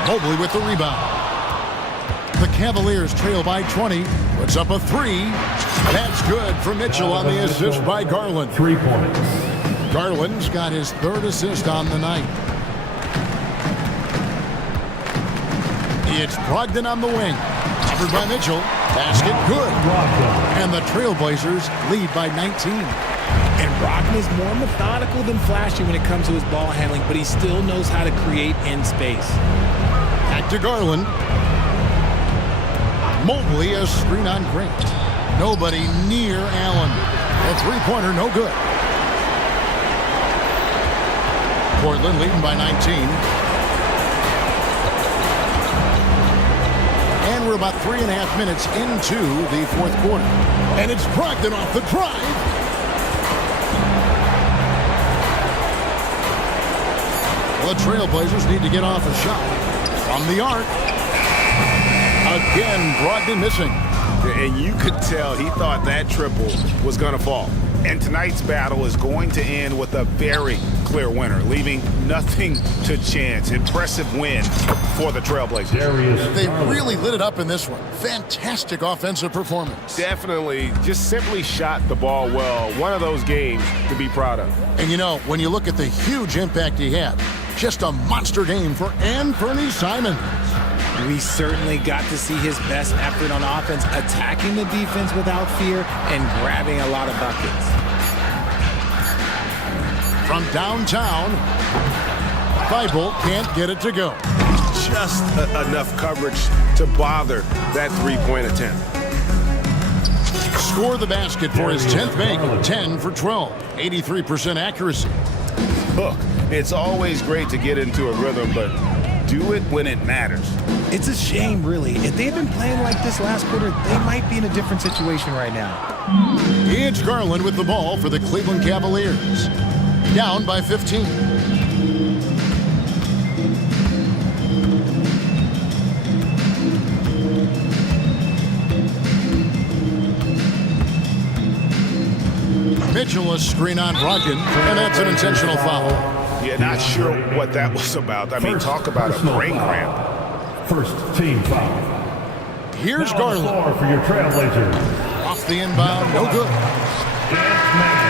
Mobley with the rebound. The Cavaliers trail by 20. Puts up a three. That's good for Mitchell on the assist by Garland. 3 points. Garland's got his third assist on the night. It's Brogdon on the wing. Covered by Mitchell. Basket good. And the Trailblazers lead by 19. And Brogdon is more methodical than flashy when it comes to his ball handling, but he still knows how to create in space. Back to Garland. Mobley, a screen on Grant. Nobody near Allen. A three-pointer, no good. Portland leading by 19. And we're about 3.5 minutes into the fourth quarter. And it's Brogdon off the drive. The Trailblazers need to get off a shot. From the arc. Again, Brogdon missing. And you could tell he thought that triple was going to fall. And tonight's battle is going to end with a very clear winner, leaving nothing to chance. Impressive win for the Trailblazers. They really lit it up in this one. Fantastic offensive performance. Definitely just simply shot the ball well. One of those games to be proud of. And you know, when you look at the huge impact he had, just a monster game for Anthony Simons. We certainly got to see his best effort on offense, attacking the defense without fear and grabbing a lot of buckets. From downtown, Thibault can't get it to go. Just enough coverage to bother that three-point attempt. Score the basket for his 10th make, 10 for 12, 83% accuracy. Look, it's always great to get into a rhythm, but do it when it matters. It's a shame, really. If they had been playing like this last quarter, they might be in a different situation right now. It's Garland with the ball for the Cleveland Cavaliers. Down by 15. Mitchell, a screen on Brogdon, and that's an intentional foul. Yeah, not sure what that was about. I mean, talk about a brain cramp. First team foul. Here's now Garland. On the floor for your Trailblazers. Off the inbound, no good. Dance man.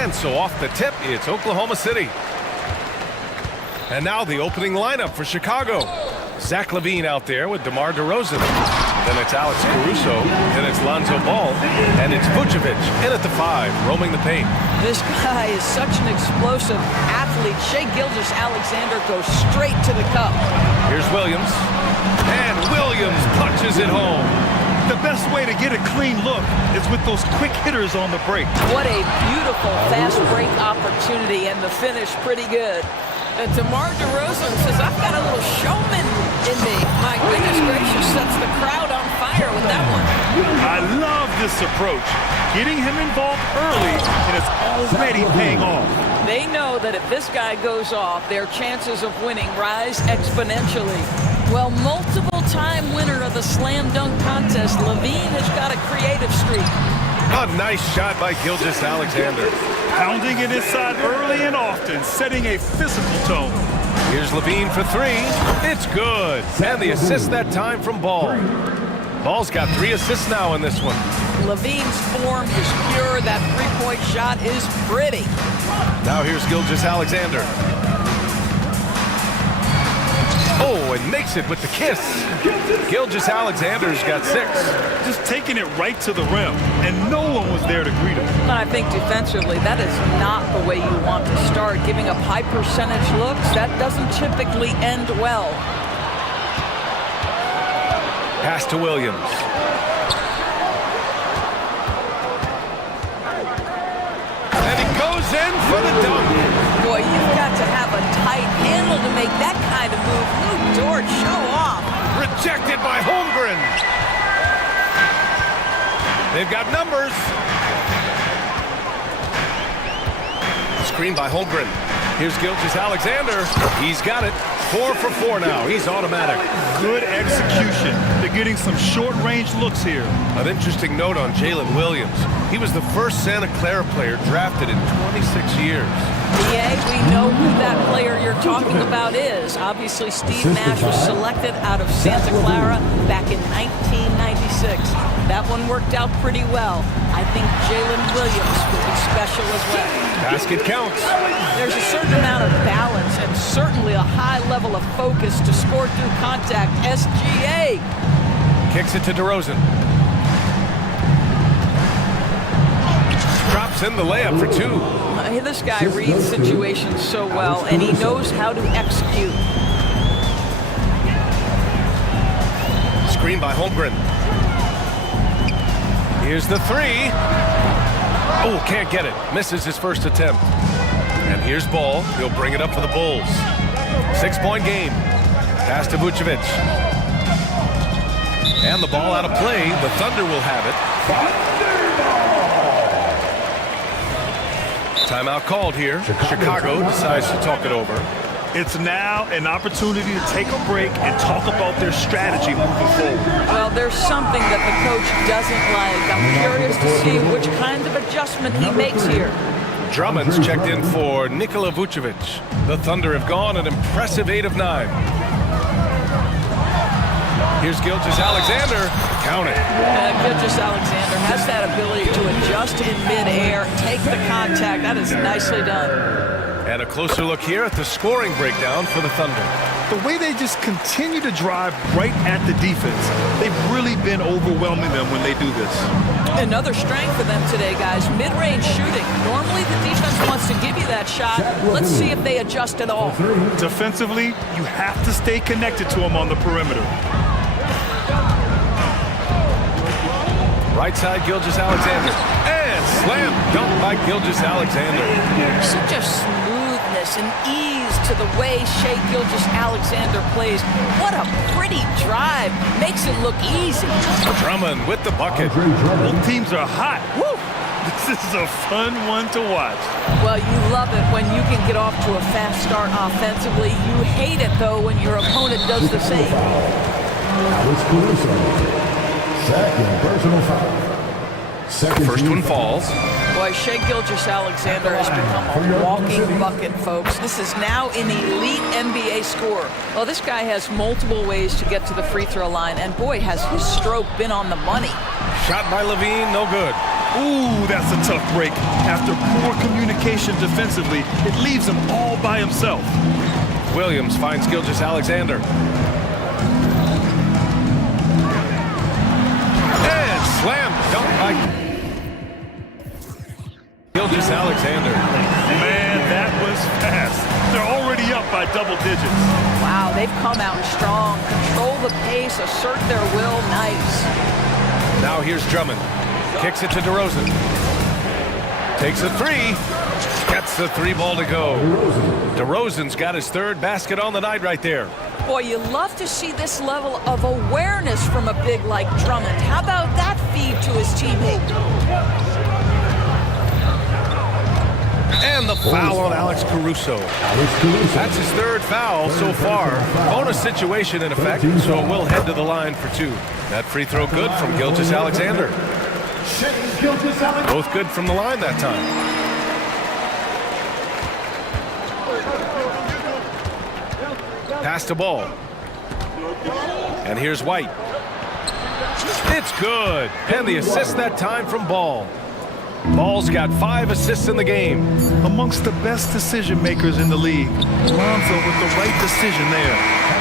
And so off the tip, it's Oklahoma City. And now the opening lineup for Chicago. Zach LaVine out there with DeMar DeRozan. Then it's Alex Caruso. Then it's Lonzo Ball. And it's Vucevic in at the 5, roaming the paint. This guy is such an explosive athlete. Shai Gilgeous-Alexander goes straight to the cup. Here's Williams. And Williams punches it home. The best way to get a clean look is with those quick hitters on the break. What a beautiful fast break opportunity, and the finish pretty good. DeMar DeRozan says, I've got a little showman in me. My goodness gracious, sets the crowd on fire with that one. I love this approach. Getting him involved early, and it's already paying off. They know that if this guy goes off, their chances of winning rise exponentially. Well, multiple-time winner of the slam dunk contest, LaVine has got a creative streak. A nice shot by Gilgeous-Alexander. Pounding it inside early and often, setting a physical tone. Here's LaVine for 3. It's good. And the assist that time from Ball. Ball's got 3 assists now in this one. LaVine's form is pure. That three-point shot is pretty. Now here's Gilgeous-Alexander. Oh, and makes it with the kiss. Gilgeous-Alexander's got 6. Just taking it right to the rim, and no one was there to greet him. But I think defensively, that is not the way you want to start. Giving up high percentage looks, that doesn't typically end well. Pass to Williams. And he goes in for the dunk. Boy, you've got to have a tight handle to make that kind of move. Luke Dort, show off. Rejected by Holmgren. They've got numbers. Screen by Holmgren. Here's Gilgeous-Alexander. He's got it. 4 for 4 now. He's automatic. Good execution. They're getting some short-range looks here. An interesting note on Jalen Williams. He was the first Santa Clara player drafted in 26 years. Yeah, we know who that player you're talking about is. Obviously, Steve Nash was selected out of Santa Clara back in 1996. That one worked out pretty well. I think Jalen Williams will be special as well. Basket counts. There's a certain amount of balance and certainly a high level of focus to score through contact. SGA. Kicks it to DeRozan. Drops in the layup for 2. This guy reads situations so well, and he knows how to execute. Screen by Holmgren. Here's the 3. Oh, can't get it. Misses his first attempt. And here's Ball. He'll bring it up for the Bulls. 6-point game. Pass to Vucevic. And the ball out of play. The Thunder will have it. Timeout called here. Chicago decides to talk it over. It's now an opportunity to take a break and talk about their strategy moving forward. Well, there's something that the coach doesn't like. I'm curious to see which kind of adjustment he makes here. Drummond's checked in for Nikola Vucevic. The Thunder have gone an impressive 8 of 9. Here's Gilgeous-Alexander. Count it. Gilgeous-Alexander has that ability to adjust in midair, take the contact. That is nicely done. And a closer look here at the scoring breakdown for the Thunder. The way they just continue to drive right at the defense, they've really been overwhelming them when they do this. Another strength for them today, guys, mid-range shooting. Normally the defense wants to give you that shot. Let's see if they adjust at all. Defensively, you have to stay connected to them on the perimeter. Right side, Gilgeous-Alexander. And slam dunk by Gilgeous-Alexander. Such a smoothness and ease to the way Shai Gilgeous-Alexander plays. What a pretty drive. Makes it look easy. Drummond with the bucket. Both teams are hot. Woo! This is a fun one to watch. Well, you love it when you can get off to a fast start offensively. You hate it, though, when your opponent does the same. Second personal foul. First one falls. Boy, Shai Gilgeous-Alexander has become a walking bucket, folks. This is now an elite NBA scorer. Well, this guy has multiple ways to get to the free throw line, and boy, has his stroke been on the money. Shot by LaVine, no good. Ooh, that's a tough break. After poor communication defensively, it leaves him all by himself. Williams finds Gilgeous-Alexander. And slam dunk by Gilgeous-Alexander. Man, that was fast. They're already up by double digits. Wow, they've come out strong. Control the pace, assert their will. Nice. Now here's Drummond. Kicks it to DeRozan. Takes a three. Gets the three ball to go. DeRozan's got his third basket on the night right there. Boy, you love to see this level of awareness from a big like Drummond. How about that feed to his teammate? And the foul on Alex Caruso. That's his third foul so far. Bonus situation in effect, so we'll head to the line for two. That free throw good from Gilgeous-Alexander. Both good from the line that time. Pass the ball. And here's White. It's good. And the assist that time from Ball. Ball's got 5 assists in the game. Amongst the best decision makers in the league. Lonzo with the right decision there.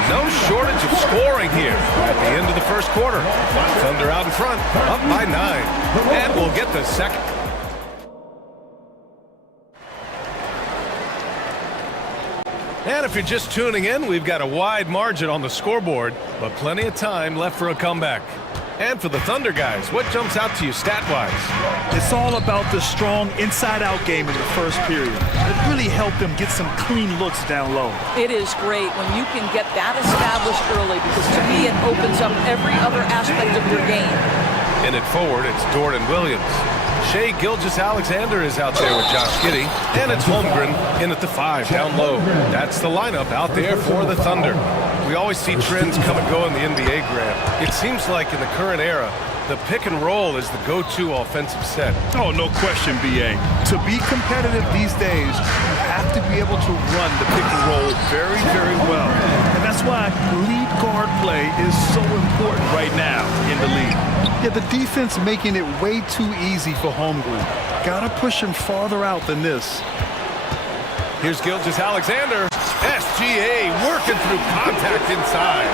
No shortage of scoring here at the end of the first quarter. Thunder out in front, up by 9. And we'll get the second. And if you're just tuning in, we've got a wide margin on the scoreboard, but plenty of time left for a comeback. And for the Thunder guys, what jumps out to you stat-wise? It's all about the strong inside-out game in the first period. It really helped them get some clean looks down low. It is great when you can get that established early because to me it opens up every other aspect of your game. In it forward, it's Jordan Williams. Shai Gilgeous-Alexander is out there with Josh Giddey, and it's Holmgren in at the 5 down low. That's the lineup out there for the Thunder. We always see trends come and go in the NBA, Grant. It seems like in the current era, the pick and roll is the go-to offensive set. Oh, no question, B.A. To be competitive these days, you have to be able to run the pick and roll very, very well. And that's why lead guard play is so important right now in the league. Yeah, the defense making it way too easy for Holmgren. Gotta push him farther out than this. Here's Gilgeous-Alexander. SGA working through contact inside.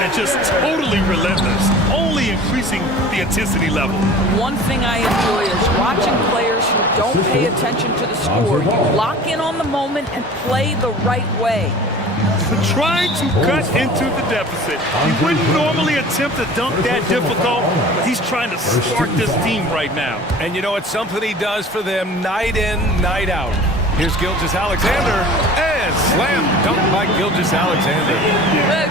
And just totally relentless, only increasing the intensity level. One thing I enjoy is watching players who don't pay attention to the score. You lock in on the moment and play the right way. Trying to cut into the deficit. He wouldn't normally attempt to dunk that difficult, but he's trying to spark this team right now. And you know, it's something he does for them night in, night out. Here's Gilgeous-Alexander, and slam dunk by Gilgeous-Alexander.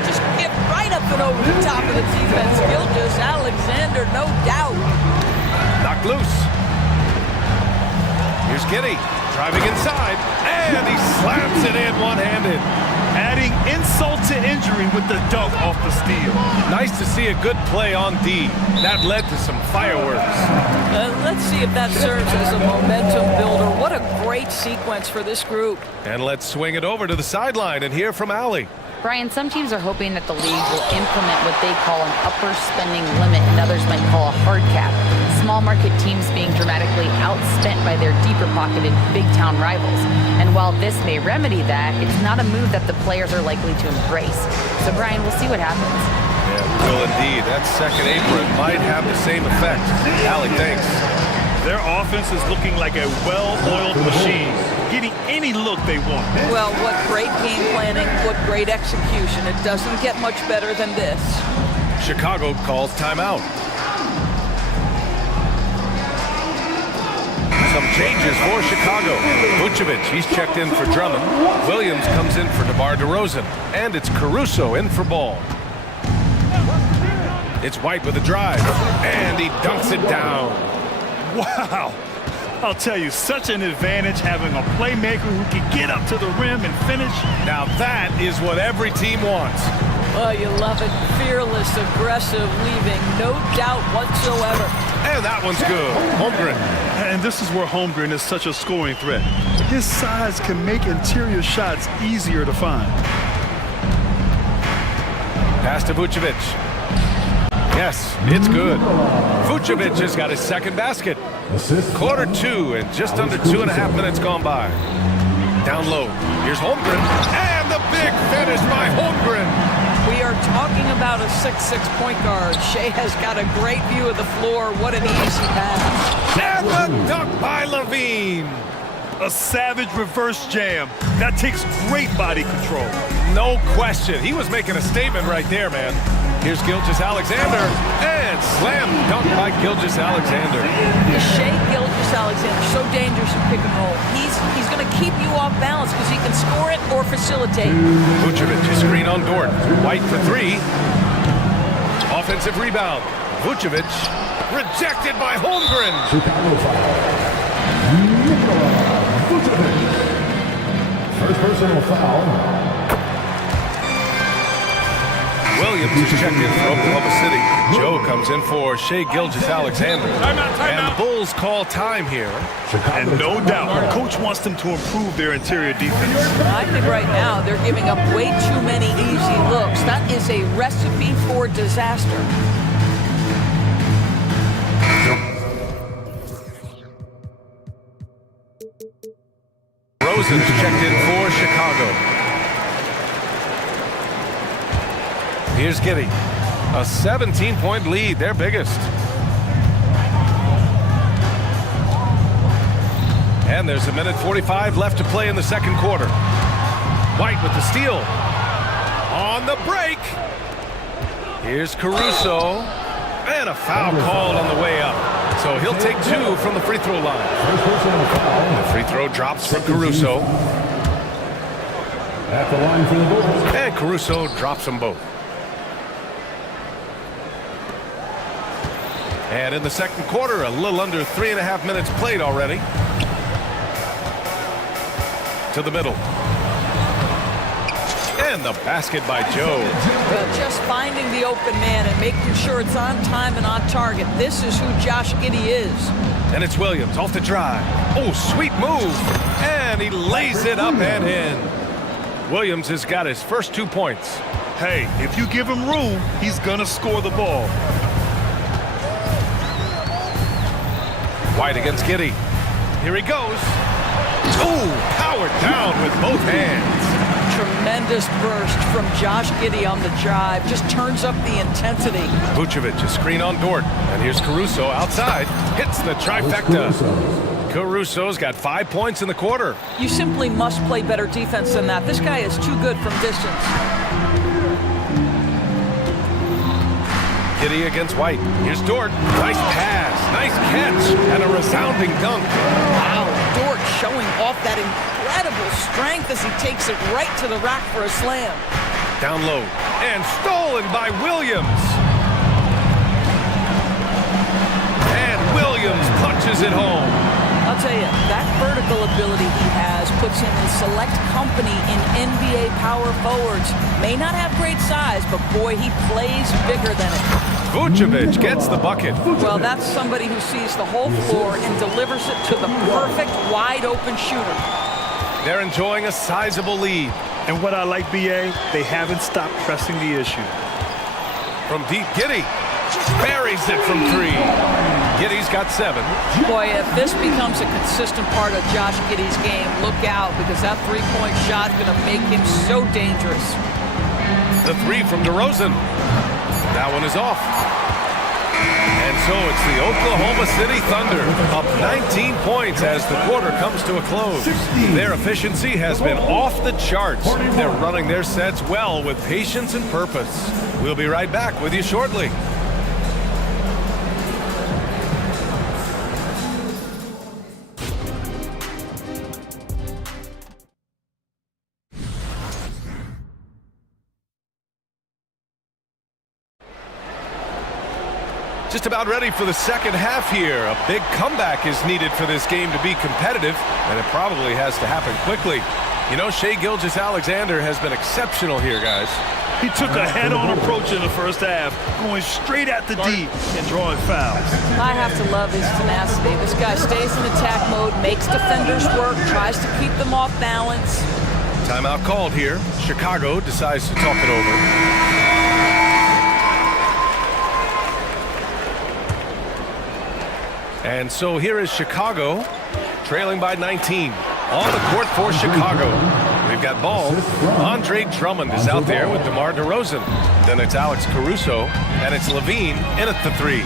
Just get right up and over the top of the defense. Gilgeous-Alexander, no doubt. Knocked loose. Here's Giddey, driving inside, and he slams it in one-handed. Adding insult to injury with the dunk off the steal. Nice to see a good play on D. That led to some fireworks. Let's see if that serves as a momentum builder. What a great sequence for this group. And let's swing it over to the sideline and hear from Allie. Brian, some teams are hoping that the league will implement what they call an upper spending limit and others might call a hard cap. Small market teams being dramatically outspent by their deeper pocketed big town rivals. And while this may remedy that, it's not a move that the players are likely to embrace. So Brian, we'll see what happens. Yeah, it will indeed. That second apron might have the same effect. Allie, thanks. Their offense is looking like a well-oiled machine, getting any look they want. Well, what great game planning, what great execution. It doesn't get much better than this. Chicago calls timeout. Some changes for Chicago. Vucevic, he's checked in for Drummond. Williams comes in for DeMar DeRozan. And it's Caruso in for Ball. It's White with a drive. And he dunks it down. Wow. I'll tell you, such an advantage having a playmaker who can get up to the rim and finish. Now that is what every team wants. Oh, you love it. Fearless, aggressive, leaving no doubt whatsoever. And that one's good. Holmgren. And this is where Holmgren is such a scoring threat. His size can make interior shots easier to find. Pass to Vucevic. Yes, it's good. Vucevic has got his second basket. Quarter 2 and just under 2.5 minutes gone by. Down low. Here's Holmgren. And the big finish by Holmgren. We are talking about a 6'6" point guard. Shea has got a great view of the floor. What an easy pass. And the dunk by Levine. A savage reverse jam. That takes great body control. No question. He was making a statement right there, man. Here's Gilgeous-Alexander, and slam dunk by Gilgeous-Alexander. Shea Gilgeous-Alexander, so dangerous in pick and roll. He's going to keep you off balance because he can score it or facilitate. Vucevic, his screen on Dort. White for 3. Offensive rebound. Vucevic, rejected by Holmgren. First personal foul. Williams is checked in for Oklahoma City. Joe comes in for Shea Gilgeous-Alexander. And the Bulls call time here. And no doubt, coach wants them to improve their interior defense. I think right now they're giving up way too many easy looks. That is a recipe for disaster. Rosen's checked in for Chicago. Here's Giddey. A 17-point lead, their biggest. And there's 1:45 left to play in the second quarter. White with the steal. On the break. Here's Caruso. And a foul called on the way up. So he'll take 2 from the free throw line. The free throw drops for Caruso. At the line for the Bulls. And Caruso drops them both. And in the second quarter, a little under 3.5 minutes played already. To the middle. And the basket by Joe. Just finding the open man and making sure it's on time and on target. This is who Josh Giddey is. And it's Williams off the drive. Oh, sweet move. And he lays it up and in. Williams has got his first 2 points. Hey, if you give him room, he's gonna score the ball. White against Giddey. Here he goes. Oh, powered down with both hands. Tremendous burst from Josh Giddey on the drive. Just turns up the intensity. Vucevic, a screen on Dort. And here's Caruso outside. Hits the trifecta. Caruso's got 5 points in the quarter. You simply must play better defense than that. This guy is too good from distance. Giddey against White. Here's Dort. Nice pass. Nice catch. And a resounding dunk. Wow, Dort showing off that incredible strength as he takes it right to the rack for a slam. Down low. And stolen by Williams. And Williams punches it home. I'll tell you, that vertical ability he has puts him in select company in NBA power forwards. May not have great size, but boy, he plays bigger than it. Vucevic gets the bucket. Well, that's somebody who sees the whole floor and delivers it to the perfect wide-open shooter. They're enjoying a sizable lead. And what I like, BA, they haven't stopped pressing the issue. From deep, Giddey buries it from 3. Giddey's got 7. Boy, if this becomes a consistent part of Josh Giddey's game, look out, because that three-point shot is going to make him so dangerous. The 3 from DeRozan. That one is off. And so it's the Oklahoma City Thunder up 19 points as the quarter comes to a close. Their efficiency has been off the charts. They're running their sets well with patience and purpose. We'll be right back with you shortly. Just about ready for the second half here. A big comeback is needed for this game to be competitive, and it probably has to happen quickly. You know, Shea Gilgeous-Alexander has been exceptional here, guys. He took a head-on approach in the first half, going straight at the D and drawing fouls. I have to love his tenacity. This guy stays in attack mode, makes defenders work, tries to keep them off balance. Timeout called here. Chicago decides to talk it over. And so here is Chicago, trailing by 19. On the court for Chicago. We've got ball. Andre Drummond is out there with DeMar DeRozan. Then it's Alex Caruso, and it's Levine in at the 3.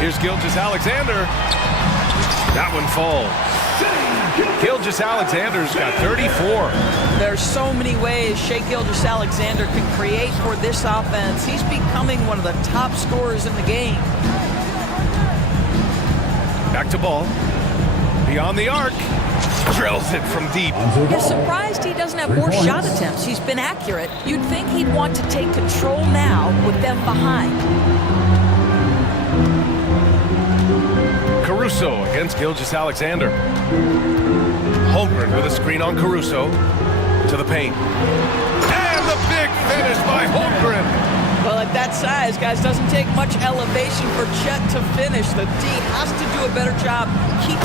Here's Gilgeous-Alexander. That one falls. Gilgeous-Alexander's got 34. There's so many ways Shai Gilgeous-Alexander can create for this offense. He's becoming one of the top scorers in the game. Back to ball. Beyond the arc. Drills it from deep. You're surprised he doesn't have more shot attempts. He's been accurate. You'd think he'd want to take control now with them behind. Caruso against Gilgeous-Alexander. Holmgren with a screen on Caruso. To the paint. And the big finish by Holmgren. Well, at that size, guys, doesn't take much elevation for Chet to finish. The D has to do a better job keeping.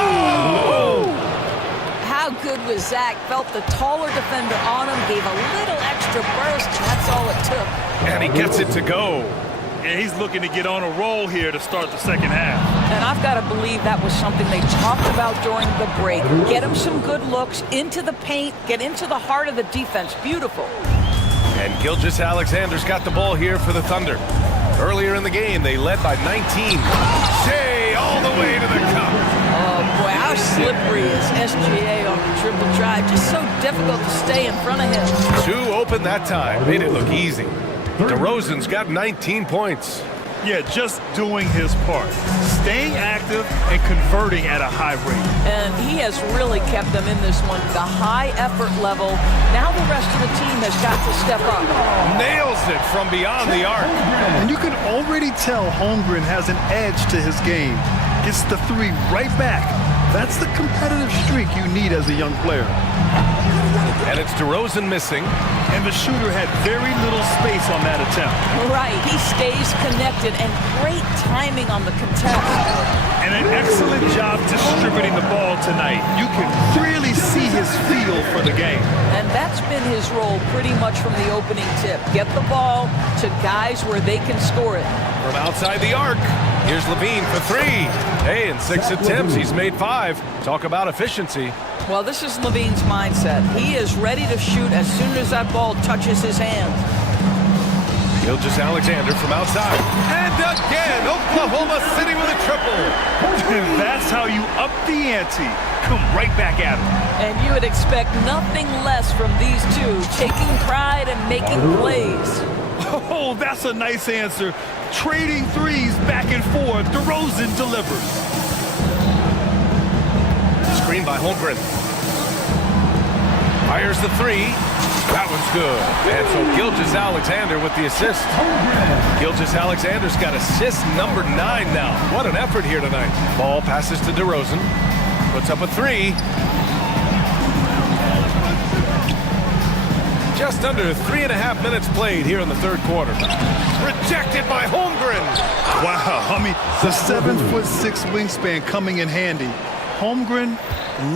Oh! How good was Zach? Felt the taller defender on him, gave a little extra burst, and that's all it took. And he gets it to go. And he's looking to get on a roll here to start the second half. And I've got to believe that was something they talked about during the break. Get him some good looks into the paint, get into the heart of the defense. Beautiful. And Gilgeous-Alexander's got the ball here for the Thunder. Earlier in the game, they led by 19. Shai all the way to the cup. Oh, boy, how slippery is SGA on the triple drive. Just so difficult to stay in front of him. 2 open that time. Made it look easy. DeRozan's got 19 points. Yeah, just doing his part. Staying active and converting at a high rate. And he has really kept them in this one. The high effort level. Now the rest of the team has got to step up. Nails it from beyond the arc. And you can already tell Holmgren has an edge to his game. Gets the 3 right back. That's the competitive streak you need as a young player. And it's DeRozan missing. And the shooter had very little space on that attempt. Right, he stays connected and great timing on the contest. And an excellent job distributing the ball tonight. You can really see his feel for the game. And that's been his role pretty much from the opening tip. Get the ball to guys where they can score it. From outside the arc, here's Levine for 3. Hey, in 6 attempts, he's made 5. Talk about efficiency. Well, this is Levine's mindset. He is ready to shoot as soon as that ball touches his hands. Gilgeous-Alexander from outside. And again, Oklahoma City with a triple. And that's how you up the ante. Come right back at him. And you would expect nothing less from these two, taking pride and making plays. Oh, that's a nice answer. Trading 3s back and forth. DeRozan delivers. Screen by Holmgren. Fires the 3. That one's good. And so Gilgeous-Alexander with the assist. Gilgeous-Alexander's got assist number 9 now. What an effort here tonight. Ball passes to DeRozan. Puts up a 3. Just under 3.5 minutes played here in the third quarter. Rejected by Holmgren. Wow, I mean, the 7'6" wingspan coming in handy. Holmgren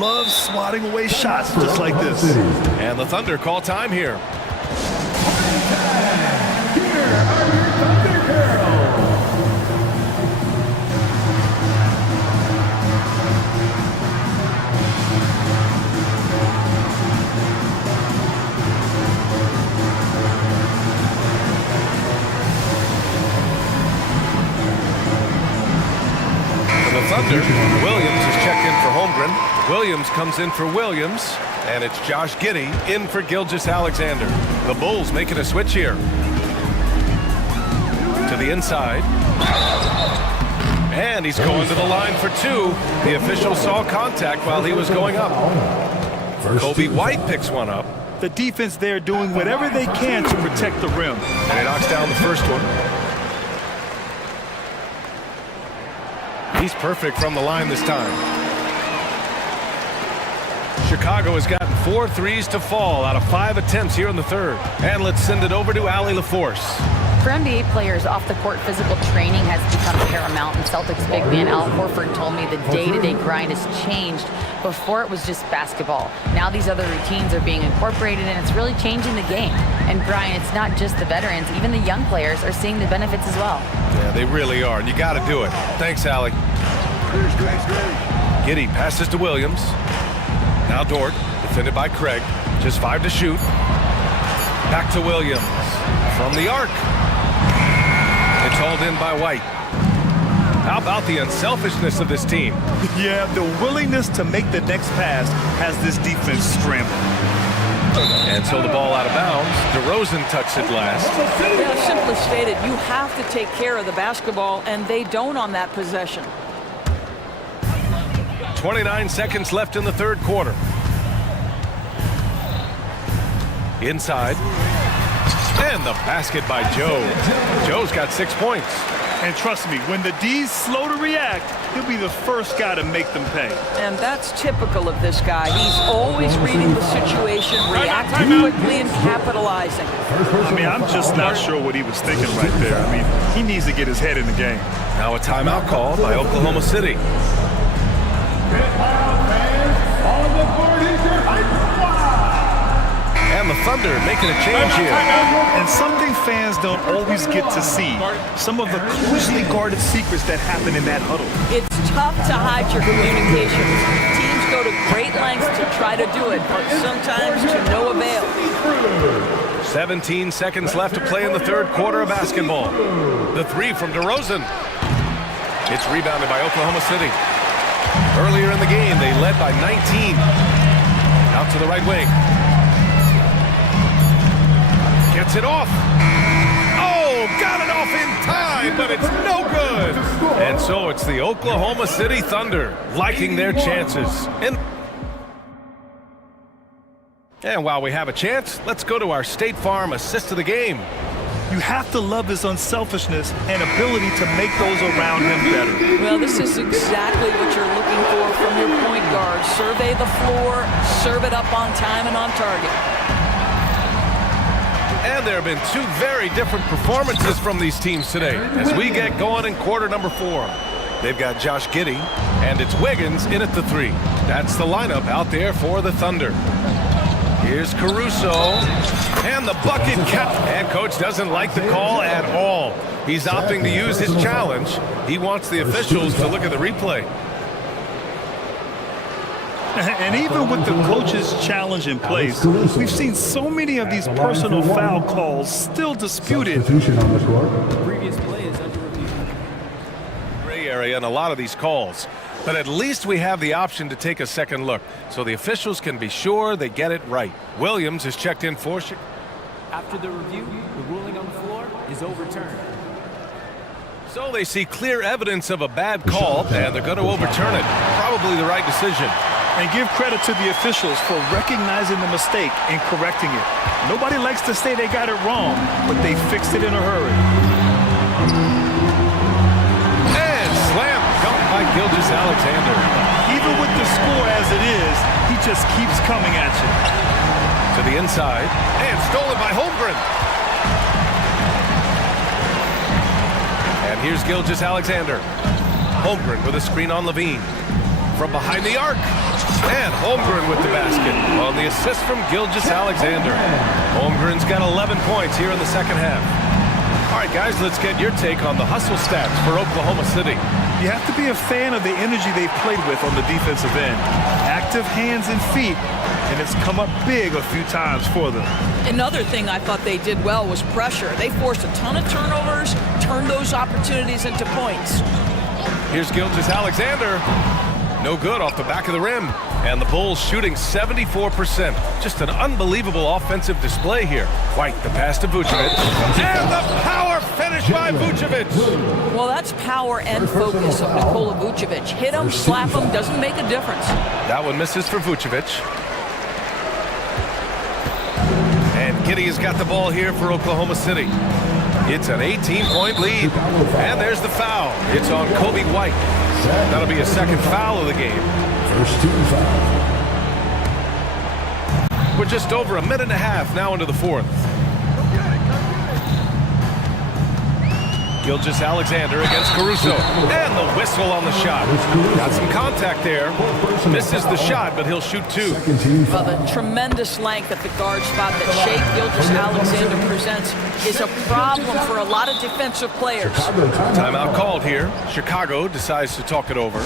loves swatting away shots just like this. And the Thunder call time here. Thunder. Williams is checked in for Holmgren. Williams comes in for Williams, and it's Josh Giddey in for Gilgeous-Alexander. The Bulls making a switch here. To the inside. And he's going to the line for 2. The official saw contact while he was going up. Kobe White picks one up. The defense there doing whatever they can to protect the rim. And he knocks down the first one. He's perfect from the line this time. Chicago has gotten 4 threes to fall out of 5 attempts here in the third. And let's send it over to Allie LaForce. For NBA players, off-the-court physical training has become paramount, and Celtics big man Al Horford told me the day-to-day grind has changed. Before it was just basketball. Now these other routines are being incorporated, and it's really changing the game. And Brian, it's not just the veterans, even the young players are seeing the benefits as well. Yeah, they really are, and you got to do it. Thanks, Allie. Giddey passes to Williams. Now Dort, defended by Craig. Just 5 to shoot. Back to Williams. From the arc. It's hauled in by White. How about the unselfishness of this team? Yeah, the willingness to make the next pass has this defense scrambled. And so the ball out of bounds. DeRozan touched it last. Yeah, simply stated, you have to take care of the basketball, and they don't on that possession. 29 seconds left in the third quarter. Inside. And the basket by Joe. Joe's got 6 points. And trust me, when the D's slow to react, he'll be the first guy to make them pay. And that's typical of this guy. He's always reading the situation, reacting quickly, and capitalizing. I mean, I'm just not sure what he was thinking right there. I mean, he needs to get his head in the game. Now a timeout called by Oklahoma City. And the Thunder making a change here. And something fans don't always get to see. Some of the closely guarded secrets that happen in that huddle. It's tough to hide your communications. Teams go to great lengths to try to do it, but sometimes to no avail. 17 seconds left to play in the third quarter of basketball. The three from DeRozan. It's rebounded by Oklahoma City. Earlier in the game, they led by 19. Out to the right wing. Gets it off. Oh, got it off in time, but it's no good. And so it's the Oklahoma City Thunder liking their chances. And while we have a chance, let's go to our State Farm assist of the game. You have to love his unselfishness and ability to make those around him better. Well, this is exactly what you're looking for from your point guard. Survey the floor, serve it up on time and on target. And there have been two very different performances from these teams today as we get going in quarter number 4. They've got Josh Giddey, and it's Wiggins in at the 3. That's the lineup out there for the Thunder. Here's Caruso, and the bucket count. And coach doesn't like the call at all. He's opting to use his challenge. He wants the officials to look at the replay. And even with the coach's challenge in place, we've seen so many of these personal foul calls still disputed. Previous play is under review. Gray area in a lot of these calls. But at least we have the option to take a second look, so the officials can be sure they get it right. Williams is checked in for Chicago. After the review, the ruling on the floor is overturned. So they see clear evidence of a bad call, and they're going to overturn it. Probably the right decision. And give credit to the officials for recognizing the mistake and correcting it. Nobody likes to say they got it wrong, but they fixed it in a hurry. And slam dunk by Gilgeous-Alexander. Even with the score as it is, he just keeps coming at you. To the inside, and stolen by Holmgren. And here's Gilgeous-Alexander. Holmgren with a screen on Levine. From behind the arc. And Holmgren with the basket on the assist from Gilgeous-Alexander. Holmgren's got 11 points here in the second half. All right, guys, let's get your take on the hustle stats for Oklahoma City. You have to be a fan of the energy they've played with on the defensive end. Active hands and feet, and it's come up big a few times for them. Another thing I thought they did well was pressure. They forced a ton of turnovers, turned those opportunities into points. Here's Gilgeous-Alexander. No good off the back of the rim. And the Bulls shooting 74%. Just an unbelievable offensive display here. White, the pass to Vucevic. And the power finish by Vucevic. Well, that's power and focus of Nikola Vucevic. Hit him, slap him, doesn't make a difference. That one misses for Vucevic. And Giddey has got the ball here for Oklahoma City. It's an 18-point lead. And there's the foul. It's on Kobe White. That'll be a second foul of the game. First team foul. We're just over a minute and a half now into the fourth. Gilgeous-Alexander against Caruso. And the whistle on the shot. Got some contact there. Misses the shot, but he'll shoot two. Well, the tremendous length at the guard spot that Shai Gilgeous-Alexander presents is a problem for a lot of defensive players. Timeout called here. Chicago decides to talk it over.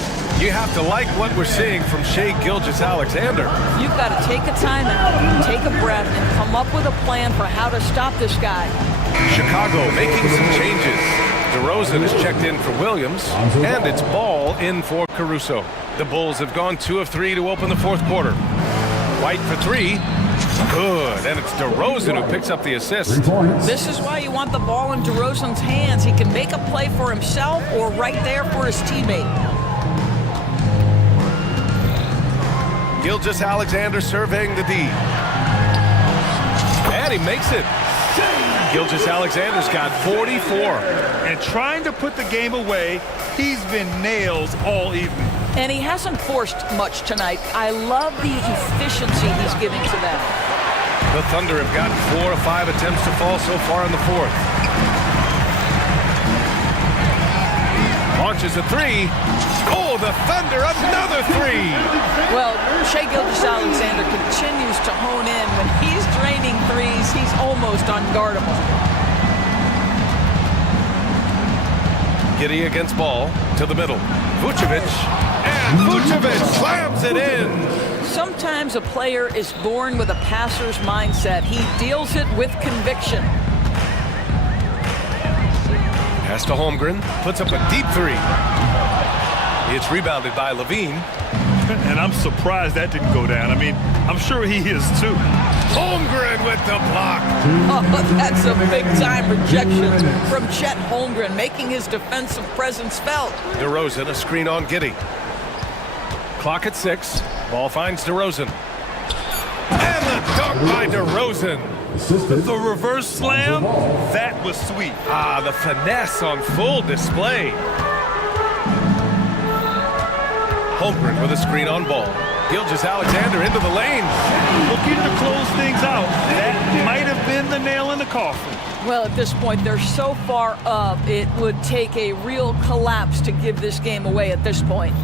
You have to like what we're seeing from Shai Gilgeous-Alexander. You've got to take a timeout, take a breath, and come up with a plan for how to stop this guy. Chicago making some changes. DeRozan is checked in for Williams, and it's Ball in for Caruso. The Bulls have gone 2 of 3 to open the fourth quarter. White for 3. Good, and it's DeRozan who picks up the assist. This is why you want the ball in DeRozan's hands. He can make a play for himself or right there for his teammate. Gilgeous-Alexander surveying the D. And he makes it. Gilgeous-Alexander's got 44. And trying to put the game away, he's been nails all evening. And he hasn't forced much tonight. I love the efficiency he's giving to them. The Thunder have gotten 4 of 5 attempts to fall so far in the fourth. Launches a 3. Oh, the Thunder, another 3. Well, Shai Gilgeous-Alexander continues to hone in. When he's draining threes, he's almost unguardable. Giddey against Ball to the middle. Vucevic, and Vucevic slams it in. Sometimes a player is born with a passer's mindset. He deals it with conviction. Pass to Holmgren, puts up a deep 3. It's rebounded by Levine. And I'm surprised that didn't go down. I mean, I'm sure he is too. Holmgren with the block. Oh, that's a big-time rejection from Chet Holmgren, making his defensive presence felt. DeRozan, a screen on Giddey. Clock at 6. Ball finds DeRozan. And the dunk by DeRozan. The reverse slam, that was sweet. Ah, the finesse on full display. Holmgren with a screen on Ball. Gilgeous-Alexander into the lane. Looking to close things out. That might have been the nail in the coffin. Well, at this point, they're so far up, it would take a real collapse to give this game away at this point.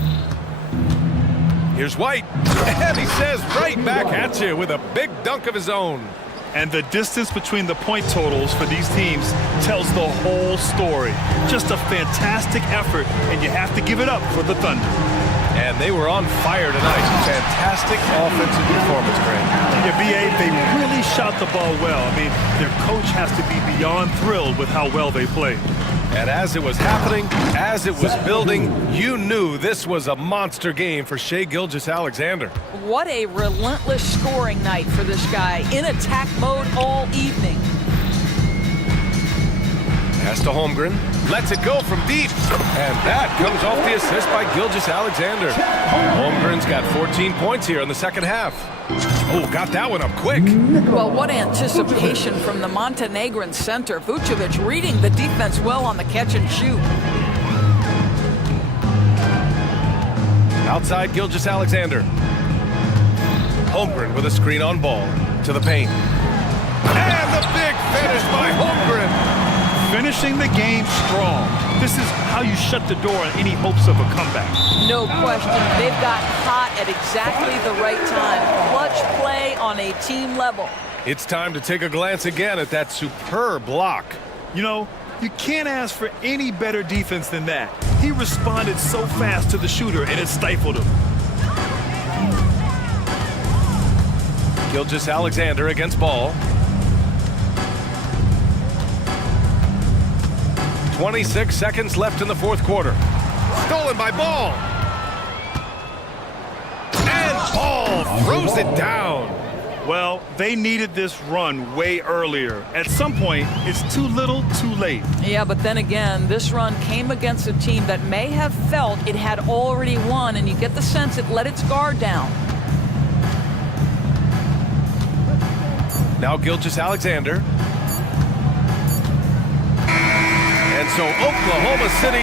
Here's White, and he says right back at you with a big dunk of his own. And the distance between the point totals for these teams tells the whole story. Just a fantastic effort, and you have to give it up for the Thunder. And they were on fire tonight. Fantastic offensive performance, Grant. Yeah, B.A., they really shot the ball well. I mean, their coach has to be beyond thrilled with how well they played. And as it was happening, as it was building, you knew this was a monster game for Shai Gilgeous-Alexander. What a relentless scoring night for this guy, in attack mode all evening. Pass to Holmgren, lets it go from deep, and that comes off the assist by Gilgeous-Alexander. Holmgren's got 14 points here in the second half. Oh, got that one up quick. Well, what anticipation from the Montenegrin center. Vucevic reading the defense well on the catch and shoot. Outside Gilgeous-Alexander. Holmgren with a screen on Ball to the paint. And the big finish by Holmgren. Finishing the game strong. This is how you shut the door on any hopes of a comeback. No question. They've got hot at exactly the right time. Clutch play on a team level. It's time to take a glance again at that superb block. You know, you can't ask for any better defense than that. He responded so fast to the shooter, and it stifled him. Gilgeous-Alexander against Ball. 26 seconds left in the fourth quarter. Stolen by Ball. And Ball throws it down. Well, they needed this run way earlier. At some point, it's too little, too late. Yeah, but then again, this run came against a team that may have felt it had already won, and you get the sense it let its guard down. Now Gilgeous-Alexander. And so Oklahoma City